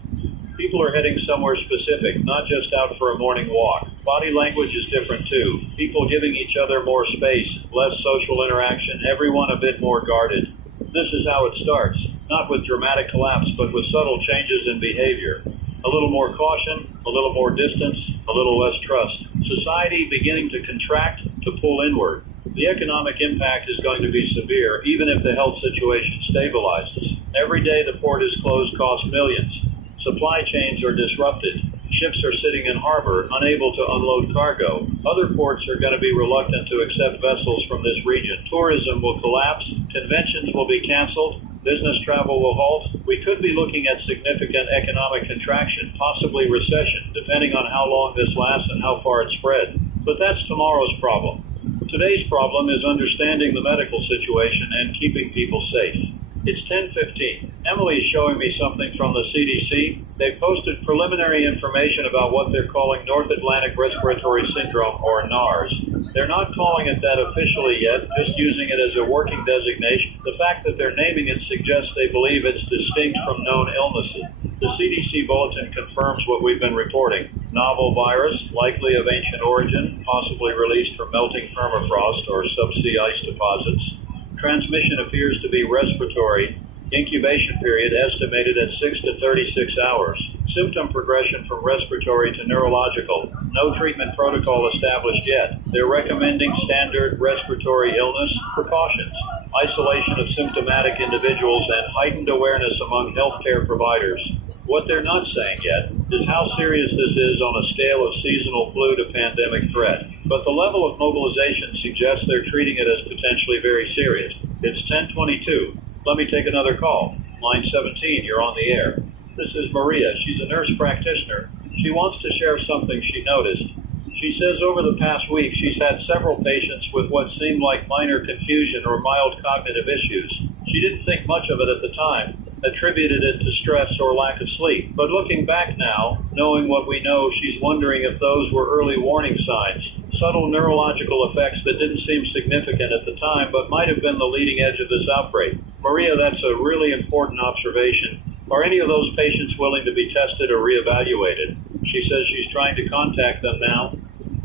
People are heading somewhere specific, not just out for a morning walk. Body language is different too. People giving each other more space, less social interaction, everyone a bit more guarded. This is how it starts, not with dramatic collapse, but with subtle changes in behavior. A little more caution, a little more distance, a little less trust. Society beginning to contract, to pull inward. The economic impact is going to be severe, even if the health situation stabilizes. Every day the port is closed costs millions. Supply chains are disrupted. Ships are sitting in harbor, unable to unload cargo. Other ports are going to be reluctant to accept vessels from this region. Tourism will collapse. Conventions will be canceled. Business travel will halt. We could be looking at significant economic contraction, possibly recession, depending on how long this lasts and how far it spread. But that's tomorrow's problem. Today's problem is understanding the medical situation and keeping people safe. It's 10:15. Emily is showing me something from the CDC. They posted preliminary information about what they're calling North Atlantic Respiratory Syndrome, or NARS. They're not calling it that officially yet, just using it as a working designation. The fact that they're naming it suggests they believe it's distinct from known illnesses. The CDC bulletin confirms what we've been reporting. Novel virus, likely of ancient origin, possibly released from melting permafrost or subsea ice deposits. Transmission appears to be respiratory. Incubation period estimated at 6 to 36 hours. Symptom progression from respiratory to neurological. No treatment protocol established yet. They're recommending standard respiratory illness precautions, isolation of symptomatic individuals, and heightened awareness among healthcare providers. What they're not saying yet is how serious this is on a scale of seasonal flu to pandemic threat. But the level of mobilization suggests they're treating it as potentially very serious. It's 10:22. Let me take another call. Line 17, you're on the air. This is Maria. She's a nurse practitioner. She wants to share something she noticed. She says over the past week she's had several patients with what seemed like minor confusion or mild cognitive issues. She didn't think much of it at the time, attributed it to stress or lack of sleep. But looking back now, knowing what we know, she's wondering if those were early warning signs, subtle neurological effects that didn't seem significant at the time but might have been the leading edge of this outbreak. Maria, that's a really important observation. Are any of those patients willing to be tested or reevaluated? She says she's trying to contact them now.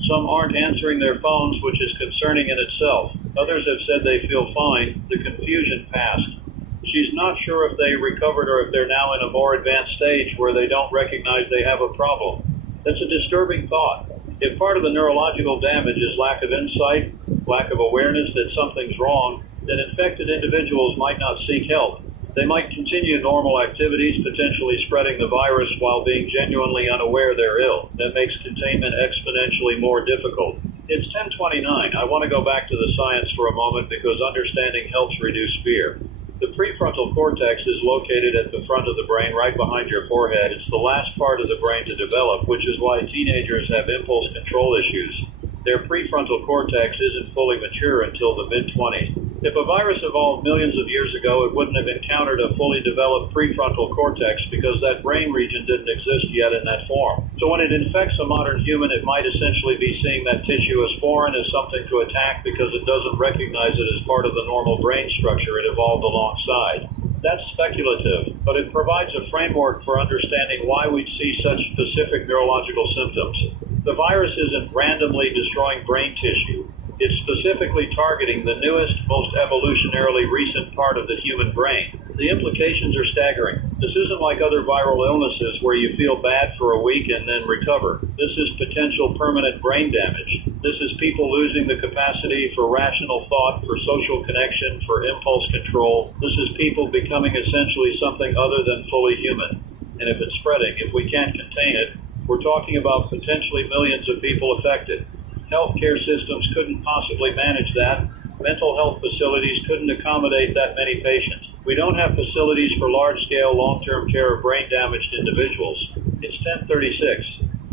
Some aren't answering their phones, which is concerning in itself. Others have said they feel fine. The confusion passed. She's not sure if they recovered or if they're now in a more advanced stage where they don't recognize they have a problem. That's a disturbing thought. If part of the neurological damage is lack of insight, lack of awareness that something's wrong, then infected individuals might not seek help. They might continue normal activities, potentially spreading the virus while being genuinely unaware they're ill. That makes containment exponentially more difficult. It's 10:29. I want to go back to the science for a moment because understanding helps reduce fear. The prefrontal cortex is located at the front of the brain, right behind your forehead. It's the last part of the brain to develop, which is why teenagers have impulse control issues. Their prefrontal cortex isn't fully mature until the mid-20s. If a virus evolved millions of years ago, it wouldn't have encountered a fully developed prefrontal cortex because that brain region didn't exist yet in that form. So when it infects a modern human, it might essentially be seeing that tissue as foreign, as something to attack because it doesn't recognize it as part of the normal brain structure it evolved alongside. That's speculative, but it provides a framework for understanding why we'd see such specific neurological symptoms. The virus isn't randomly destroying brain tissue. It's specifically targeting the newest, most evolutionarily recent part of the human brain. The implications are staggering. This isn't like other viral illnesses where you feel bad for a week and then recover. This is potential permanent brain damage. This is people losing the capacity for rational thought, for social connection, for impulse control. This is people becoming essentially something other than fully human. And if it's spreading, if we can't contain it, we're talking about potentially millions of people affected. Healthcare systems couldn't possibly manage that. Mental health facilities couldn't accommodate that many patients. We don't have facilities for large-scale, long-term care of brain-damaged individuals. It's 10:36.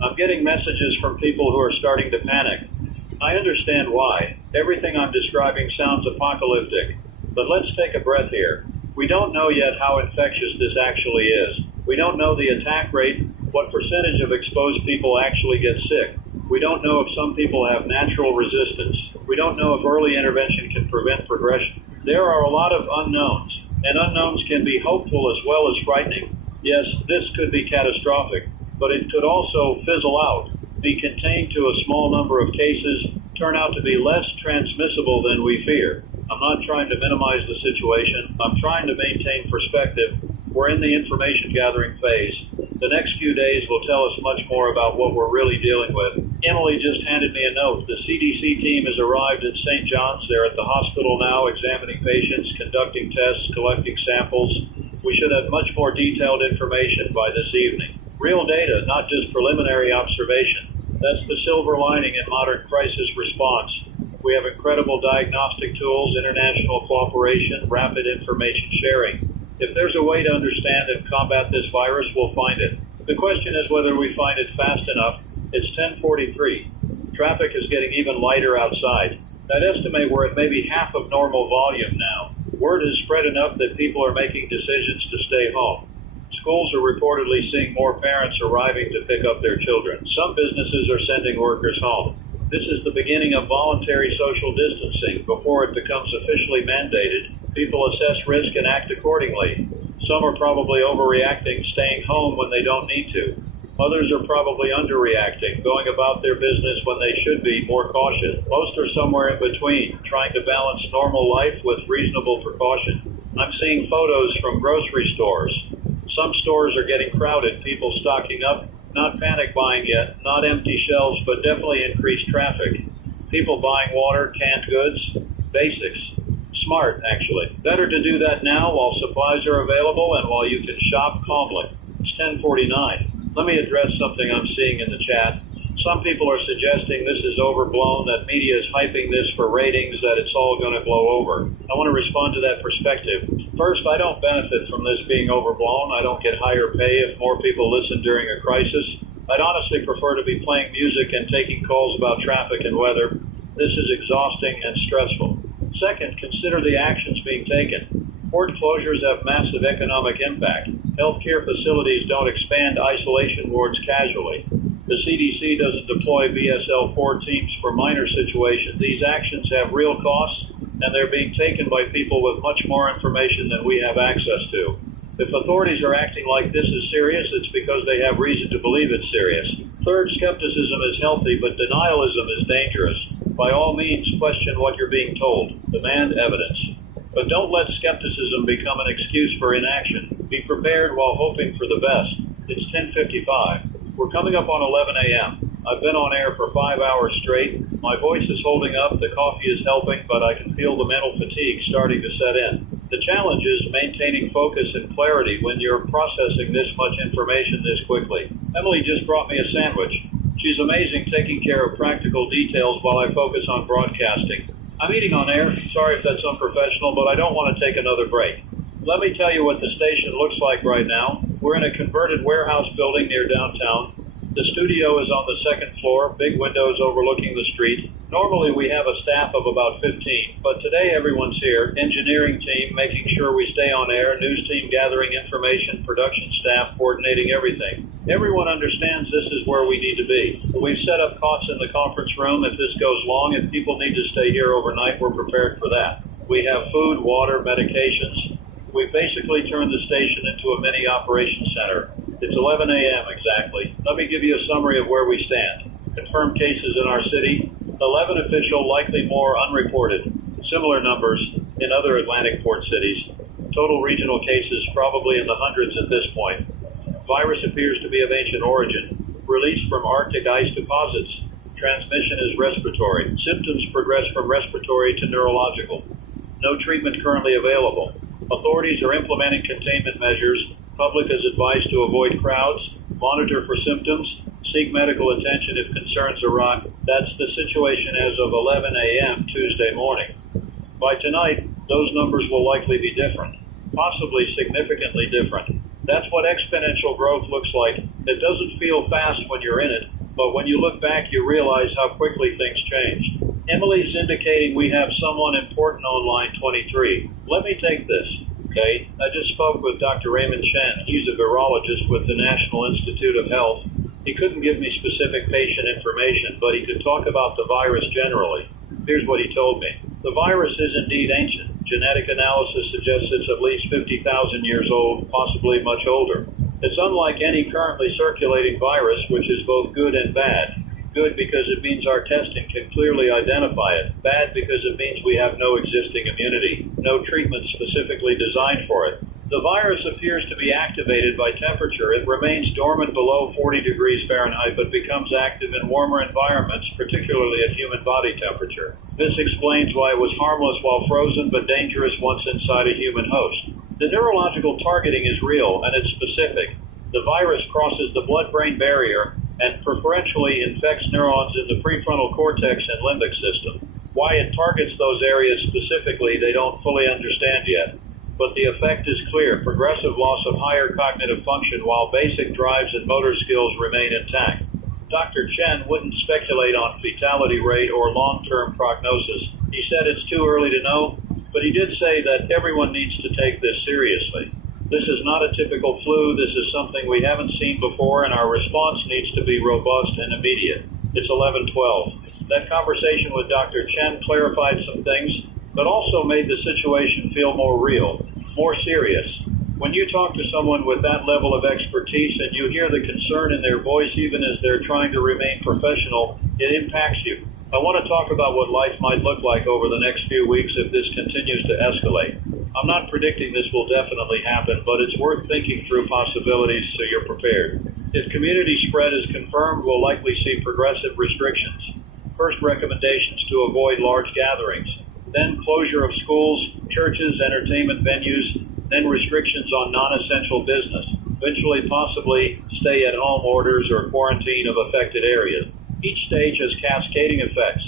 I'm getting messages from people who are starting to panic. I understand why. Everything I'm describing sounds apocalyptic. But let's take a breath here. We don't know yet how infectious this actually is. We don't know the attack rate, what percentage of exposed people actually get sick. We don't know if some people have natural resistance. We don't know if early intervention can prevent progression. There are a lot of unknowns, and unknowns can be hopeful as well as frightening. Yes, this could be catastrophic, but it could also fizzle out, be contained to a small number of cases, turn out to be less transmissible than we fear. I'm not trying to minimize the situation. I'm trying to maintain perspective. We're in the information gathering phase. The next few days will tell us much more about what we're really dealing with. Emily just handed me a note. The CDC team has arrived in St. John's. They're at the hospital now, examining patients, conducting tests, collecting samples. We should have much more detailed information by this evening. Real data, not just preliminary observation. That's the silver lining in modern crisis response. We have incredible diagnostic tools, international cooperation, rapid information sharing. If there's a way to understand and combat this virus, we'll find it. The question is whether we find it fast enough. It's 10:43. Traffic is getting even lighter outside. I'd estimate we're at maybe half of normal volume now. Word has spread enough that people are making decisions to stay home. Schools are reportedly seeing more parents arriving to pick up their children. Some businesses are sending workers home. This is the beginning of voluntary social distancing. Before it becomes officially mandated, people assess risk and act accordingly. Some are probably overreacting, staying home when they don't need to. Others are probably underreacting, going about their business when they should be more cautious. Most are somewhere in between, trying to balance normal life with reasonable precaution. I'm seeing photos from grocery stores. Some stores are getting crowded, people stocking up. Not panic buying yet, not empty shelves, but definitely increased traffic. People buying water, canned goods, basics. Smart, actually. Better to do that now while supplies are available and while you can shop calmly. It's 10:49. Let me address something I'm seeing in the chat. Some people are suggesting this is overblown, that media is hyping this for ratings, that it's all going to blow over. I want to respond to that perspective. First, I don't benefit from this being overblown. I don't get higher pay if more people listen during a crisis. I'd honestly prefer to be playing music and taking calls about traffic and weather. This is exhausting and stressful. Second, consider the actions being taken. Port closures have massive economic impact. Healthcare facilities don't expand isolation wards casually. The CDC doesn't deploy BSL-4 teams for minor situations. These actions have real costs, and they're being taken by people with much more information than we have access to. If authorities are acting like this is serious, it's because they have reason to believe it's serious. Third, skepticism is healthy, but denialism is dangerous. By all means, question what you're being told. Demand evidence. But don't let skepticism become an excuse for inaction. Be prepared while hoping for the best. It's 10:55. We're coming up on 11 a.m. I've been on air for 5 hours straight. My voice is holding up, the coffee is helping, but I can feel the mental fatigue starting to set in. The challenge is maintaining focus and clarity when you're processing this much information this quickly. Emily just brought me a sandwich. She's amazing taking care of practical details while I focus on broadcasting. I'm eating on air. Sorry if that's unprofessional, but I don't want to take another break. Let me tell you what the station looks like right now. We're in a converted warehouse building near downtown. The studio is on the second floor, big windows overlooking the street. Normally we have a staff of about 15, but today everyone's here. Engineering team making sure we stay on air, news team gathering information, production staff coordinating everything. Everyone understands this is where we need to be. We've set up cots in the conference room. If this goes long, if people need to stay here overnight, we're prepared for that. We have food, water, medications. We've basically turned the station into a mini operations center. It's 11 a.m. exactly. Let me give you a summary of where we stand. Confirmed cases in our city, 11 official, likely more unreported. Similar numbers in other Atlantic port cities. Total regional cases probably in the hundreds at this point. Virus appears to be of ancient origin. Released from Arctic ice deposits. Transmission is respiratory. Symptoms progress from respiratory to neurological. No treatment currently available. Authorities are implementing containment measures. Public is advised to avoid crowds, monitor for symptoms, seek medical attention if concerns arise. That's the situation as of 11 a.m. Tuesday morning. By tonight, those numbers will likely be different, possibly significantly different. That's what exponential growth looks like. It doesn't feel fast when you're in it, but when you look back, you realize how quickly things change. Emily's indicating we have someone important on line 23. Let me take this, okay? I just spoke with Dr. Raymond Chen. He's a virologist with the National Institute of Health. He couldn't give me specific patient information, but he could talk about the virus generally. Here's what he told me. The virus is indeed ancient. Genetic analysis suggests it's at least 50,000 years old, possibly much older. It's unlike any currently circulating virus, which is both good and bad. Good because it means our testing can clearly identify it. Bad because it means we have no existing immunity, no treatment specifically designed for it. The virus appears to be activated by temperature. It remains dormant below 40 degrees Fahrenheit, but becomes active in warmer environments, particularly at human body temperature. This explains why it was harmless while frozen, but dangerous once inside a human host. The neurological targeting is real, and it's specific. The virus crosses the blood-brain barrier and preferentially infects neurons in the prefrontal cortex and limbic system. Why it targets those areas specifically, they don't fully understand yet. But the effect is clear, progressive loss of higher cognitive function while basic drives and motor skills remain intact. Dr. Chen wouldn't speculate on fatality rate or long-term prognosis. He said it's too early to know, but he did say that everyone needs to take this seriously. This is not a typical flu. This is something we haven't seen before, and our response needs to be robust and immediate. It's 11:12. That conversation with Dr. Chen clarified some things, but also made the situation feel more real, more serious. When you talk to someone with that level of expertise and you hear the concern in their voice even as they're trying to remain professional, it impacts you. I want to talk about what life might look like over the next few weeks if this continues to escalate. I'm not predicting this will definitely happen, but it's worth thinking through possibilities so you're prepared. If community spread is confirmed, we'll likely see progressive restrictions. First, recommendations to avoid large gatherings. Then closure of schools, churches, entertainment venues, then restrictions on non-essential business. Eventually, possibly, stay-at-home orders or quarantine of affected areas. Each stage has cascading effects.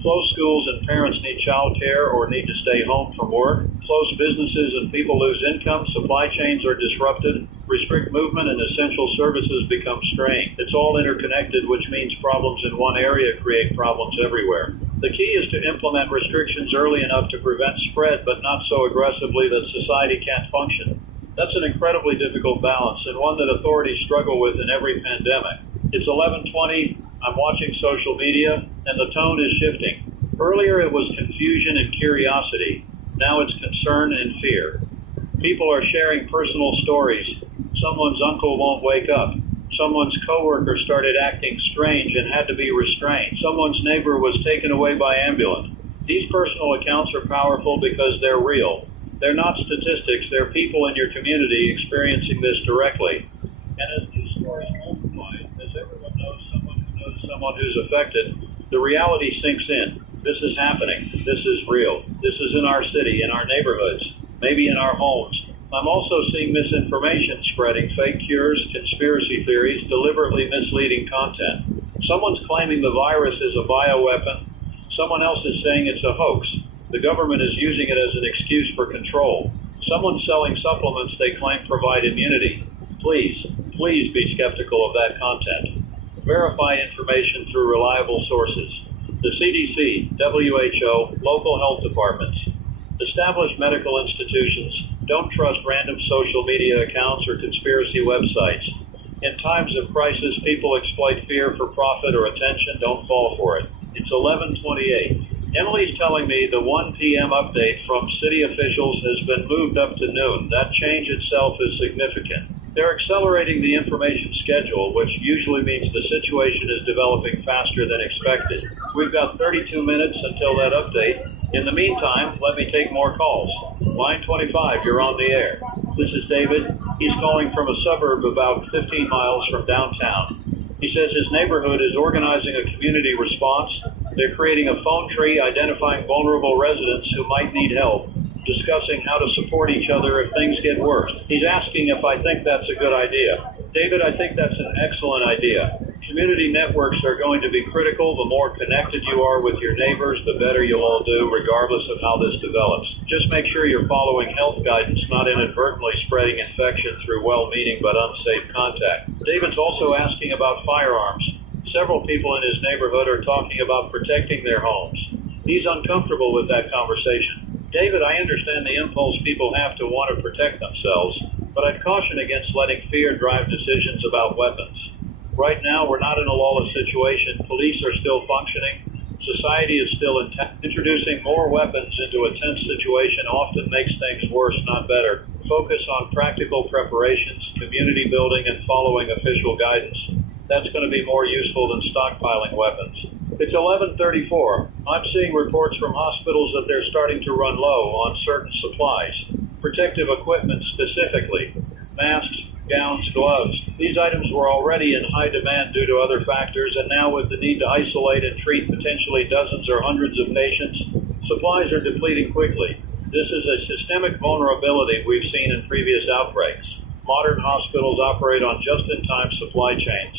Closed schools and parents need child care or need to stay home from work. Closed businesses and people lose income. Supply chains are disrupted. Restrict movement and essential services become strained. It's all interconnected, which means problems in one area create problems everywhere. The key is to implement restrictions early enough to prevent spread, but not so aggressively that society can't function. That's an incredibly difficult balance, and one that authorities struggle with in every pandemic. It's 11:20, I'm watching social media, and the tone is shifting. Earlier it was confusion and curiosity. Now it's concern and fear. People are sharing personal stories. Someone's uncle won't wake up. Someone's coworker started acting strange and had to be restrained. Someone's neighbor was taken away by ambulance. These personal accounts are powerful because they're real. They're not statistics, they're people in your community experiencing this directly. And as these stories multiply, as everyone knows someone who's affected, the reality sinks in. This is happening. This is real. This is in our city, in our neighborhoods, maybe in our homes. I'm also seeing misinformation spreading, fake cures, conspiracy theories, deliberately misleading content. Someone's claiming the virus is a bioweapon. Someone else is saying it's a hoax. The government is using it as an excuse for control. Someone's selling supplements they claim provide immunity. Please be skeptical of that content. Verify information through reliable sources. The CDC, WHO, local health departments. Established medical institutions. Don't trust random social media accounts or conspiracy websites. In times of crisis, people exploit fear for profit or attention. Don't fall for it. It's 11:28. Emily's telling me the 1 p.m. update from city officials has been moved up to noon. That change itself is significant. They're accelerating the information schedule, which usually means the situation is developing faster than expected. We've got 32 minutes until that update. In the meantime, let me take more calls. Line 25, you're on the air. This is David. He's calling from a suburb about 15 miles from downtown. He says his neighborhood is organizing a community response. They're creating a phone tree identifying vulnerable residents who might need help, discussing how to support each other if things get worse. He's asking if I think that's a good idea. David, I think that's an excellent idea. Community networks are going to be critical. The more connected you are with your neighbors, the better you'll all do, regardless of how this develops. Just make sure you're following health guidance, not inadvertently spreading infection through well-meaning but unsafe contact. David's also asking about firearms. Several people in his neighborhood are talking about protecting their homes. He's uncomfortable with that conversation. David, I understand the impulse people have to want to protect themselves, but I'd caution against letting fear drive decisions about weapons. Right now, we're not in a lawless situation. Police are still functioning. Society is still intact. Introducing more weapons into a tense situation often makes things worse, not better. Focus on practical preparations, community building, and following official guidance. That's going to be more useful than stockpiling weapons. It's 11:34. I'm seeing reports from hospitals that they're starting to run low on certain supplies. Protective equipment specifically. Masks, gowns, gloves. These items were already in high demand due to other factors, and now with the need to isolate and treat potentially dozens or hundreds of patients, supplies are depleting quickly. This is a systemic vulnerability we've seen in previous outbreaks. Modern hospitals operate on just-in-time supply chains.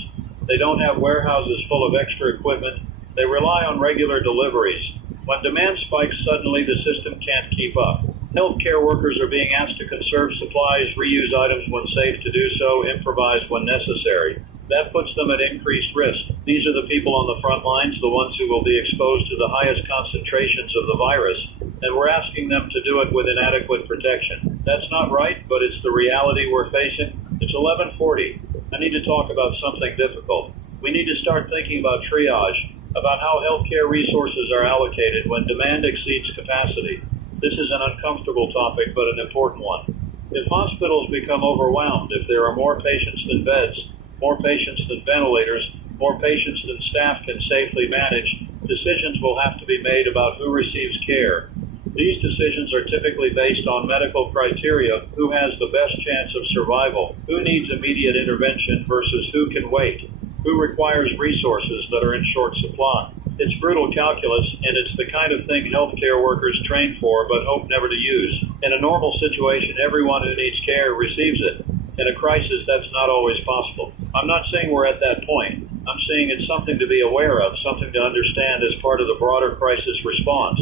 They don't have warehouses full of extra equipment. They rely on regular deliveries. When demand spikes suddenly, the system can't keep up. Healthcare workers are being asked to conserve supplies, reuse items when safe to do so, improvise when necessary. That puts them at increased risk. These are the people on the front lines, the ones who will be exposed to the highest concentrations of the virus, and we're asking them to do it with inadequate protection. That's not right, but it's the reality we're facing. It's 11:40. I need to talk about something difficult. We need to start thinking about triage, about how healthcare resources are allocated when demand exceeds capacity. This is an uncomfortable topic, but an important one. If hospitals become overwhelmed, if there are more patients than beds, more patients than ventilators, more patients than staff can safely manage, decisions will have to be made about who receives care. These decisions are typically based on medical criteria: who has the best chance of survival, who needs immediate intervention versus who can wait, who requires resources that are in short supply. It's brutal calculus, and it's the kind of thing healthcare workers train for but hope never to use. In a normal situation, everyone who needs care receives it. In a crisis, that's not always possible. I'm not saying we're at that point, I'm seeing it's something to be aware of, something to understand as part of the broader crisis response.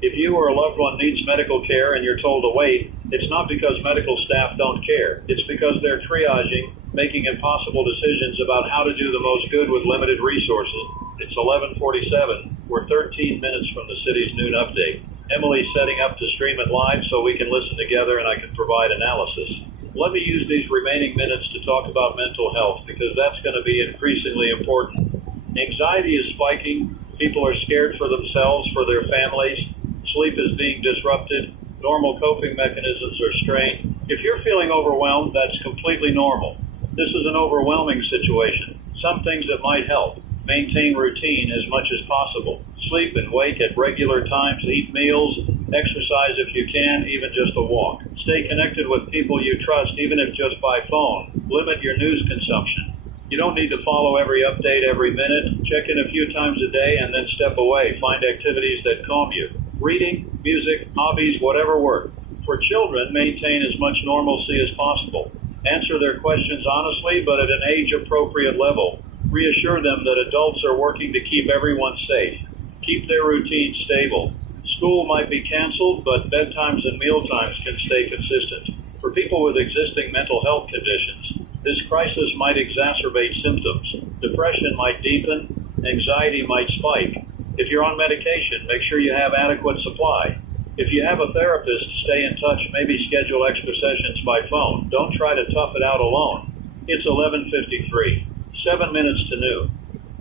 If you or a loved one needs medical care and you're told to wait, it's not because medical staff don't care. It's because they're triaging, making impossible decisions about how to do the most good with limited resources. It's 11:47. We're 13 minutes from the city's noon update. Emily's setting up to stream it live so we can listen together and I can provide analysis. Let me use these remaining minutes to talk about mental health because that's going to be increasingly important. Anxiety is spiking. People are scared for themselves, for their families. Sleep is being disrupted. Normal coping mechanisms are strained. If you're feeling overwhelmed, that's completely normal. This is an overwhelming situation. Some things that might help. Maintain routine as much as possible. Sleep and wake at regular times, eat meals, exercise if you can, even just a walk. Stay connected with people you trust, even if just by phone. Limit your news consumption. You don't need to follow every update every minute. Check in a few times a day and then step away. Find activities that calm you. Reading, music, hobbies, whatever work. For children, maintain as much normalcy as possible. Answer their questions honestly, but at an age-appropriate level. Reassure them that adults are working to keep everyone safe. Keep their routine stable. School might be canceled, but bedtimes and mealtimes can stay consistent. For people with existing mental health conditions, this crisis might exacerbate symptoms. Depression might deepen. Anxiety might spike. If you're on medication, make sure you have adequate supply. If you have a therapist, stay in touch, maybe schedule extra sessions by phone. Don't try to tough it out alone. It's 11:53, 7 minutes to noon.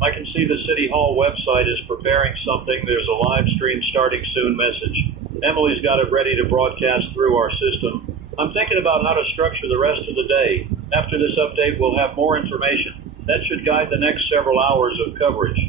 I can see the City Hall website is preparing something. There's a live stream starting soon message. Emily's got it ready to broadcast through our system. I'm thinking about how to structure the rest of the day. After this update, we'll have more information. That should guide the next several hours of coverage.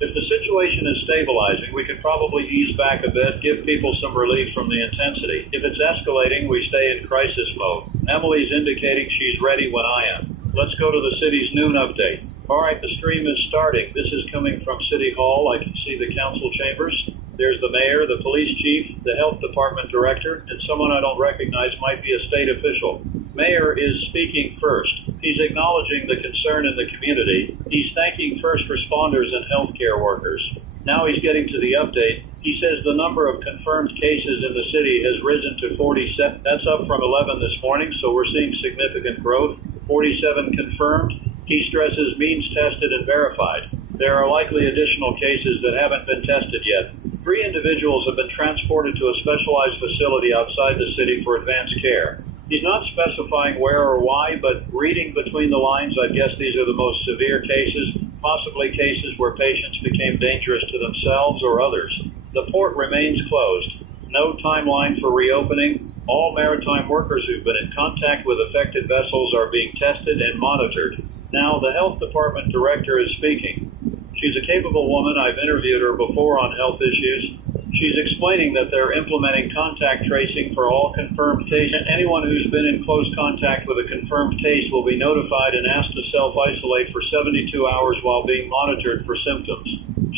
If the situation is stabilizing, we could probably ease back a bit, give people some relief from the intensity. If it's escalating, we stay in crisis mode. Emily's indicating she's ready when I am. Let's go to the city's noon update. All right, the stream is starting. This is coming from City Hall. I can see the council chambers. There's the mayor, the police chief, the health department director, and someone I don't recognize might be a state official. Mayor is speaking first. He's acknowledging the concern in the community. He's thanking first responders and healthcare workers. Now he's getting to the update. He says the number of confirmed cases in the city has risen to 47. That's up from 11 this morning, so we're seeing significant growth. 47 confirmed. He stresses means tested and verified. There are likely additional cases that haven't been tested yet. 3 individuals have been transported to a specialized facility outside the city for advanced care. He's not specifying where or why, but reading between the lines, I guess these are the most severe cases, possibly cases where patients became dangerous to themselves or others. The port remains closed. No timeline for reopening. All maritime workers who've been in contact with affected vessels are being tested and monitored. Now, the health department director is speaking. She's a capable woman. I've interviewed her before on health issues. She's explaining that they're implementing contact tracing for all confirmed cases. Anyone who's been in close contact with a confirmed case will be notified and asked to self-isolate for 72 hours while being monitored for symptoms.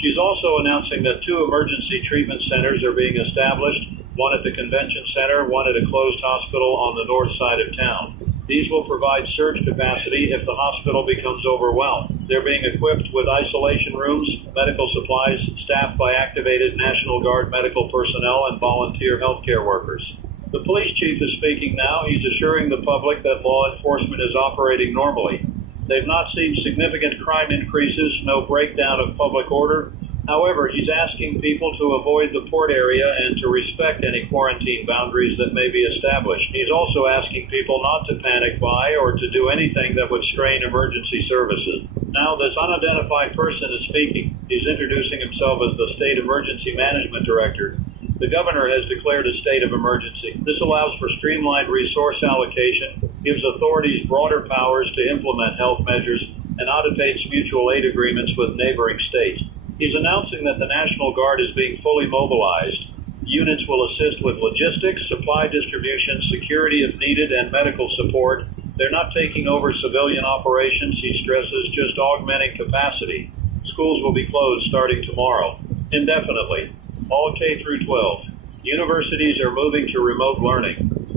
She's also announcing that 2 emergency treatment centers are being established, one at the convention center, one at a closed hospital on the north side of town. These will provide surge capacity if the hospital becomes overwhelmed. They're being equipped with isolation rooms, medical supplies, staffed by activated National Guard medical personnel and volunteer healthcare workers. The police chief is speaking now. He's assuring the public that law enforcement is operating normally. They've not seen significant crime increases, no breakdown of public order. However, he's asking people to avoid the port area and to respect any quarantine boundaries that may be established. He's also asking people not to panic buy or to do anything that would strain emergency services. Now, this unidentified person is speaking. He's introducing himself as the State Emergency Management Director. The governor has declared a state of emergency. This allows for streamlined resource allocation, gives authorities broader powers to implement health measures, and auditates mutual aid agreements with neighboring states. He's announcing that the National Guard is being fully mobilized. Units will assist with logistics, supply distribution, security if needed, and medical support. They're not taking over civilian operations, he stresses, just augmenting capacity. Schools will be closed starting tomorrow, indefinitely. All K through 12. Universities are moving to remote learning.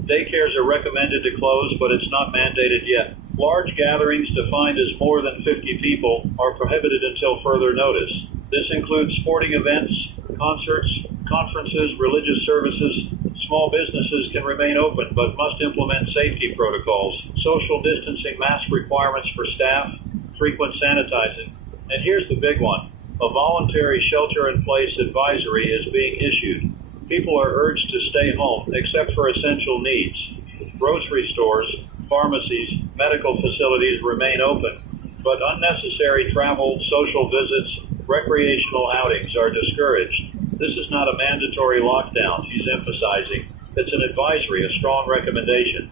Daycares are recommended to close, but it's not mandated yet. Large gatherings defined as more than 50 people are prohibited until further notice. This includes sporting events, concerts, conferences, religious services. Small businesses can remain open but must implement safety protocols, social distancing, mask requirements for staff, frequent sanitizing. And here's the big one. A voluntary shelter-in-place advisory is being issued. People are urged to stay home except for essential needs. Grocery stores, pharmacies, medical facilities remain open, but unnecessary travel, social visits, recreational outings are discouraged. This is not a mandatory lockdown, he's emphasizing. It's an advisory, a strong recommendation.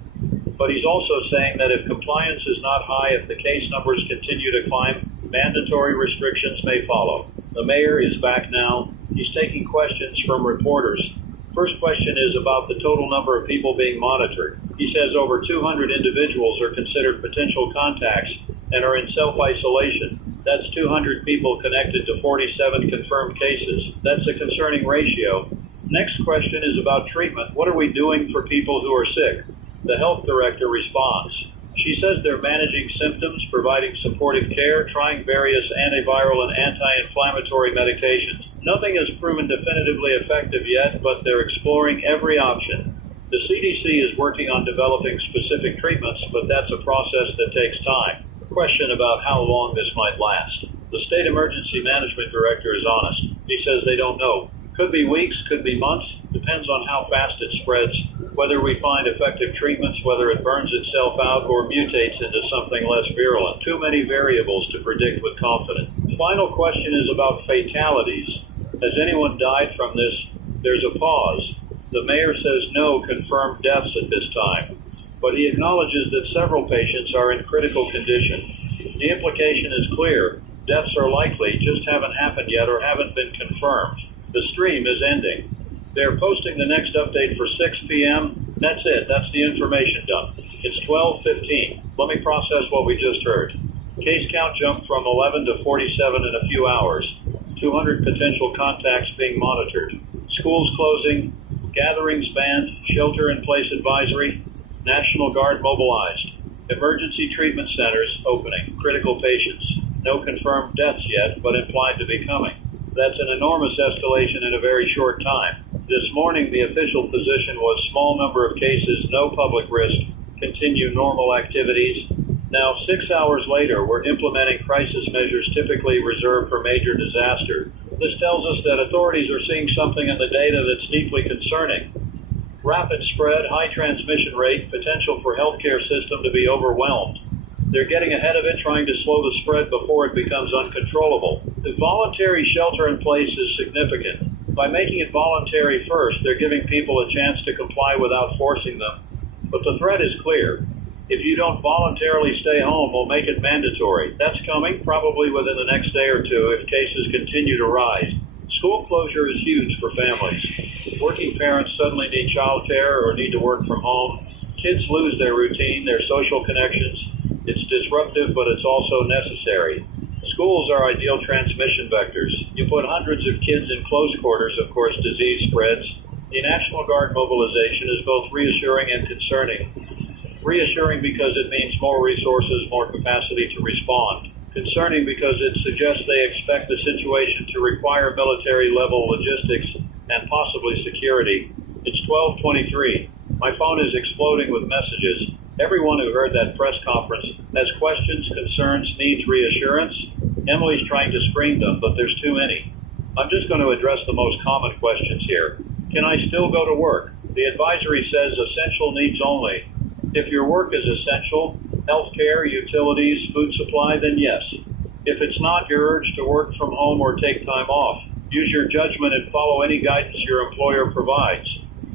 But he's also saying that if compliance is not high, if the case numbers continue to climb, mandatory restrictions may follow. The mayor is back now. He's taking questions from reporters. First question is about the total number of people being monitored. He says over 200 individuals are considered potential contacts and are in self-isolation. That's 200 people connected to 47 confirmed cases. That's a concerning ratio. Next question is about treatment. What are we doing for people who are sick? The health director responds. She says they're managing symptoms, providing supportive care, trying various antiviral and anti-inflammatory medications. Nothing has proven definitively effective yet, but they're exploring every option. The CDC is working on developing specific treatments, but that's a process that takes time. Question about how long this might last. The State Emergency Management Director is honest. He says they don't know. Could be weeks, could be months, depends on how fast it spreads, whether we find effective treatments, whether it burns itself out or mutates into something less virulent. Too many variables to predict with confidence. Final question is about fatalities. Has anyone died from this? There's a pause. The mayor says no confirmed deaths at this time, but he acknowledges that several patients are in critical condition. The implication is clear. Deaths are likely, just haven't happened yet or haven't been confirmed. The stream is ending. They're posting the next update for 6 p.m. That's it. That's the information dump. It's 12:15. Let me process what we just heard. Case count jumped from 11 to 47 in a few hours. 200 potential contacts being monitored. Schools closing. Gatherings banned. Shelter-in-place advisory. National Guard mobilized. Emergency treatment centers opening. Critical patients. No confirmed deaths yet, but implied to be coming. That's an enormous escalation in a very short time. This morning, the official position was small number of cases, no public risk, continue normal activities. Now, 6 hours later, we're implementing crisis measures typically reserved for major disaster. This tells us that authorities are seeing something in the data that's deeply concerning. Rapid spread, high transmission rate, potential for healthcare system to be overwhelmed. They're getting ahead of it, trying to slow the spread before it becomes uncontrollable. The voluntary shelter-in-place is significant. By making it voluntary first, they're giving people a chance to comply without forcing them. But the threat is clear. If you don't voluntarily stay home, we'll make it mandatory. That's coming, probably within the next day or two, if cases continue to rise. School closure is huge for families. Working parents suddenly need childcare or need to work from home. Kids lose their routine, their social connections. It's disruptive, but it's also necessary. Schools are ideal transmission vectors. You put hundreds of kids in close quarters, of course, disease spreads. The National Guard mobilization is both reassuring and concerning. Reassuring because it means more resources, more capacity to respond. Concerning because it suggests they expect the situation to require military-level logistics and possibly security. It's 12:23. My phone is exploding with messages. Everyone who heard that press conference has questions, concerns, needs reassurance. Emily's trying to screen them, but there's too many. I'm just going to address the most common questions here. Can I still go to work? The advisory says essential needs only. If your work is essential, healthcare, utilities, food supply, then yes. If it's not, you're urged to work from home or take time off. Use your judgment and follow any guidance your employer provides.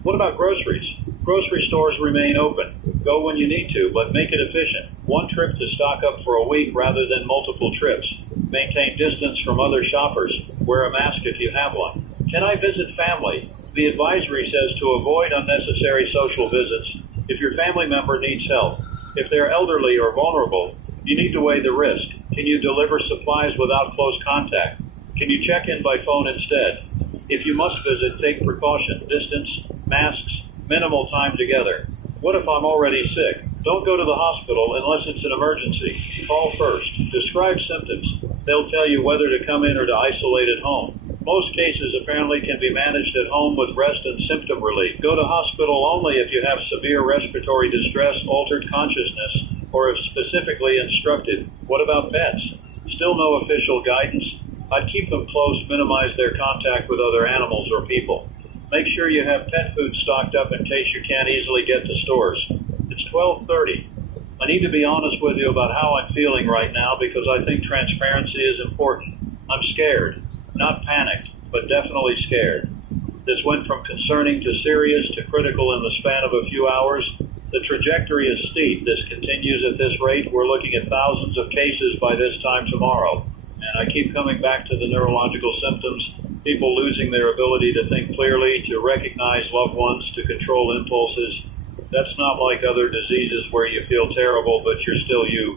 What about groceries? Grocery stores remain open. Go when you need to, but make it efficient. One trip to stock up for a week rather than multiple trips. Maintain distance from other shoppers. Wear a mask if you have one. Can I visit family? The advisory says to avoid unnecessary social visits. If your family member needs help, if they're elderly or vulnerable, you need to weigh the risk. Can you deliver supplies without close contact? Can you check in by phone instead? If you must visit, take precaution. Distance, masks, minimal time together. What if I'm already sick? Don't go to the hospital unless it's an emergency. Call first. Describe symptoms. They'll tell you whether to come in or to isolate at home. Most cases apparently can be managed at home with rest and symptom relief. Go to hospital only if you have severe respiratory distress, altered consciousness, or if specifically instructed. What about pets? Still no official guidance. I'd keep them close, minimize their contact with other animals or people. Make sure you have pet food stocked up in case you can't easily get to stores. It's 12:30. I need to be honest with you about how I'm feeling right now because I think transparency is important. I'm scared. Not panicked, but definitely scared. This went from concerning to serious to critical in the span of a few hours. The trajectory is steep. This continues at this rate. We're looking at thousands of cases by this time tomorrow. And I keep coming back to the neurological symptoms, people losing their ability to think clearly, to recognize loved ones, to control impulses. That's not like other diseases where you feel terrible, but you're still you.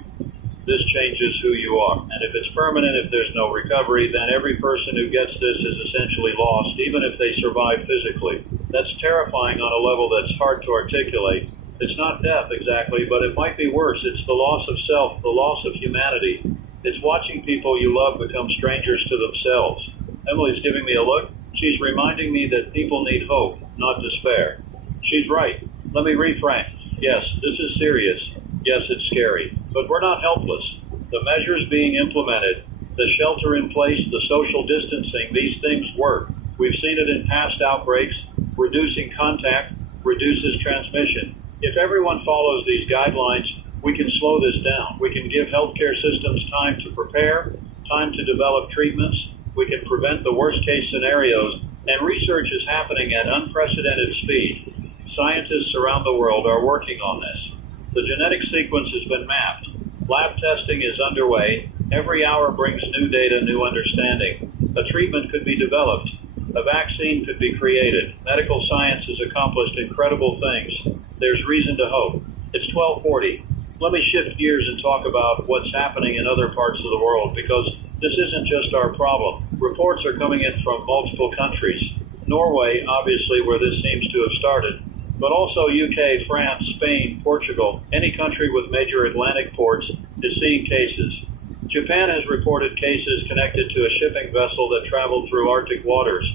This changes who you are. And if it's permanent, if there's no recovery, then every person who gets this is essentially lost, even if they survive physically. That's terrifying on a level that's hard to articulate. It's not death exactly, but it might be worse. It's the loss of self, the loss of humanity. It's watching people you love become strangers to themselves. Emily's giving me a look. She's reminding me that people need hope, not despair. She's right. Let me reframe. Yes, this is serious. Yes, it's scary. But we're not helpless. The measures being implemented, the shelter in place, the social distancing, these things work. We've seen it in past outbreaks. Reducing contact reduces transmission. If everyone follows these guidelines, we can slow this down. We can give healthcare systems time to prepare, time to develop treatments. We can prevent the worst case scenarios, and research is happening at unprecedented speed. Scientists around the world are working on this. The genetic sequence has been mapped. Lab testing is underway. Every hour brings new data, new understanding. A treatment could be developed. A vaccine could be created. Medical science has accomplished incredible things. There's reason to hope. It's 12:40. Let me shift gears and talk about what's happening in other parts of the world, because this isn't just our problem. Reports are coming in from multiple countries. Norway, obviously, where this seems to have started, but also UK, France, Spain, Portugal, any country with major Atlantic ports is seeing cases. Japan has reported cases connected to a shipping vessel that traveled through Arctic waters.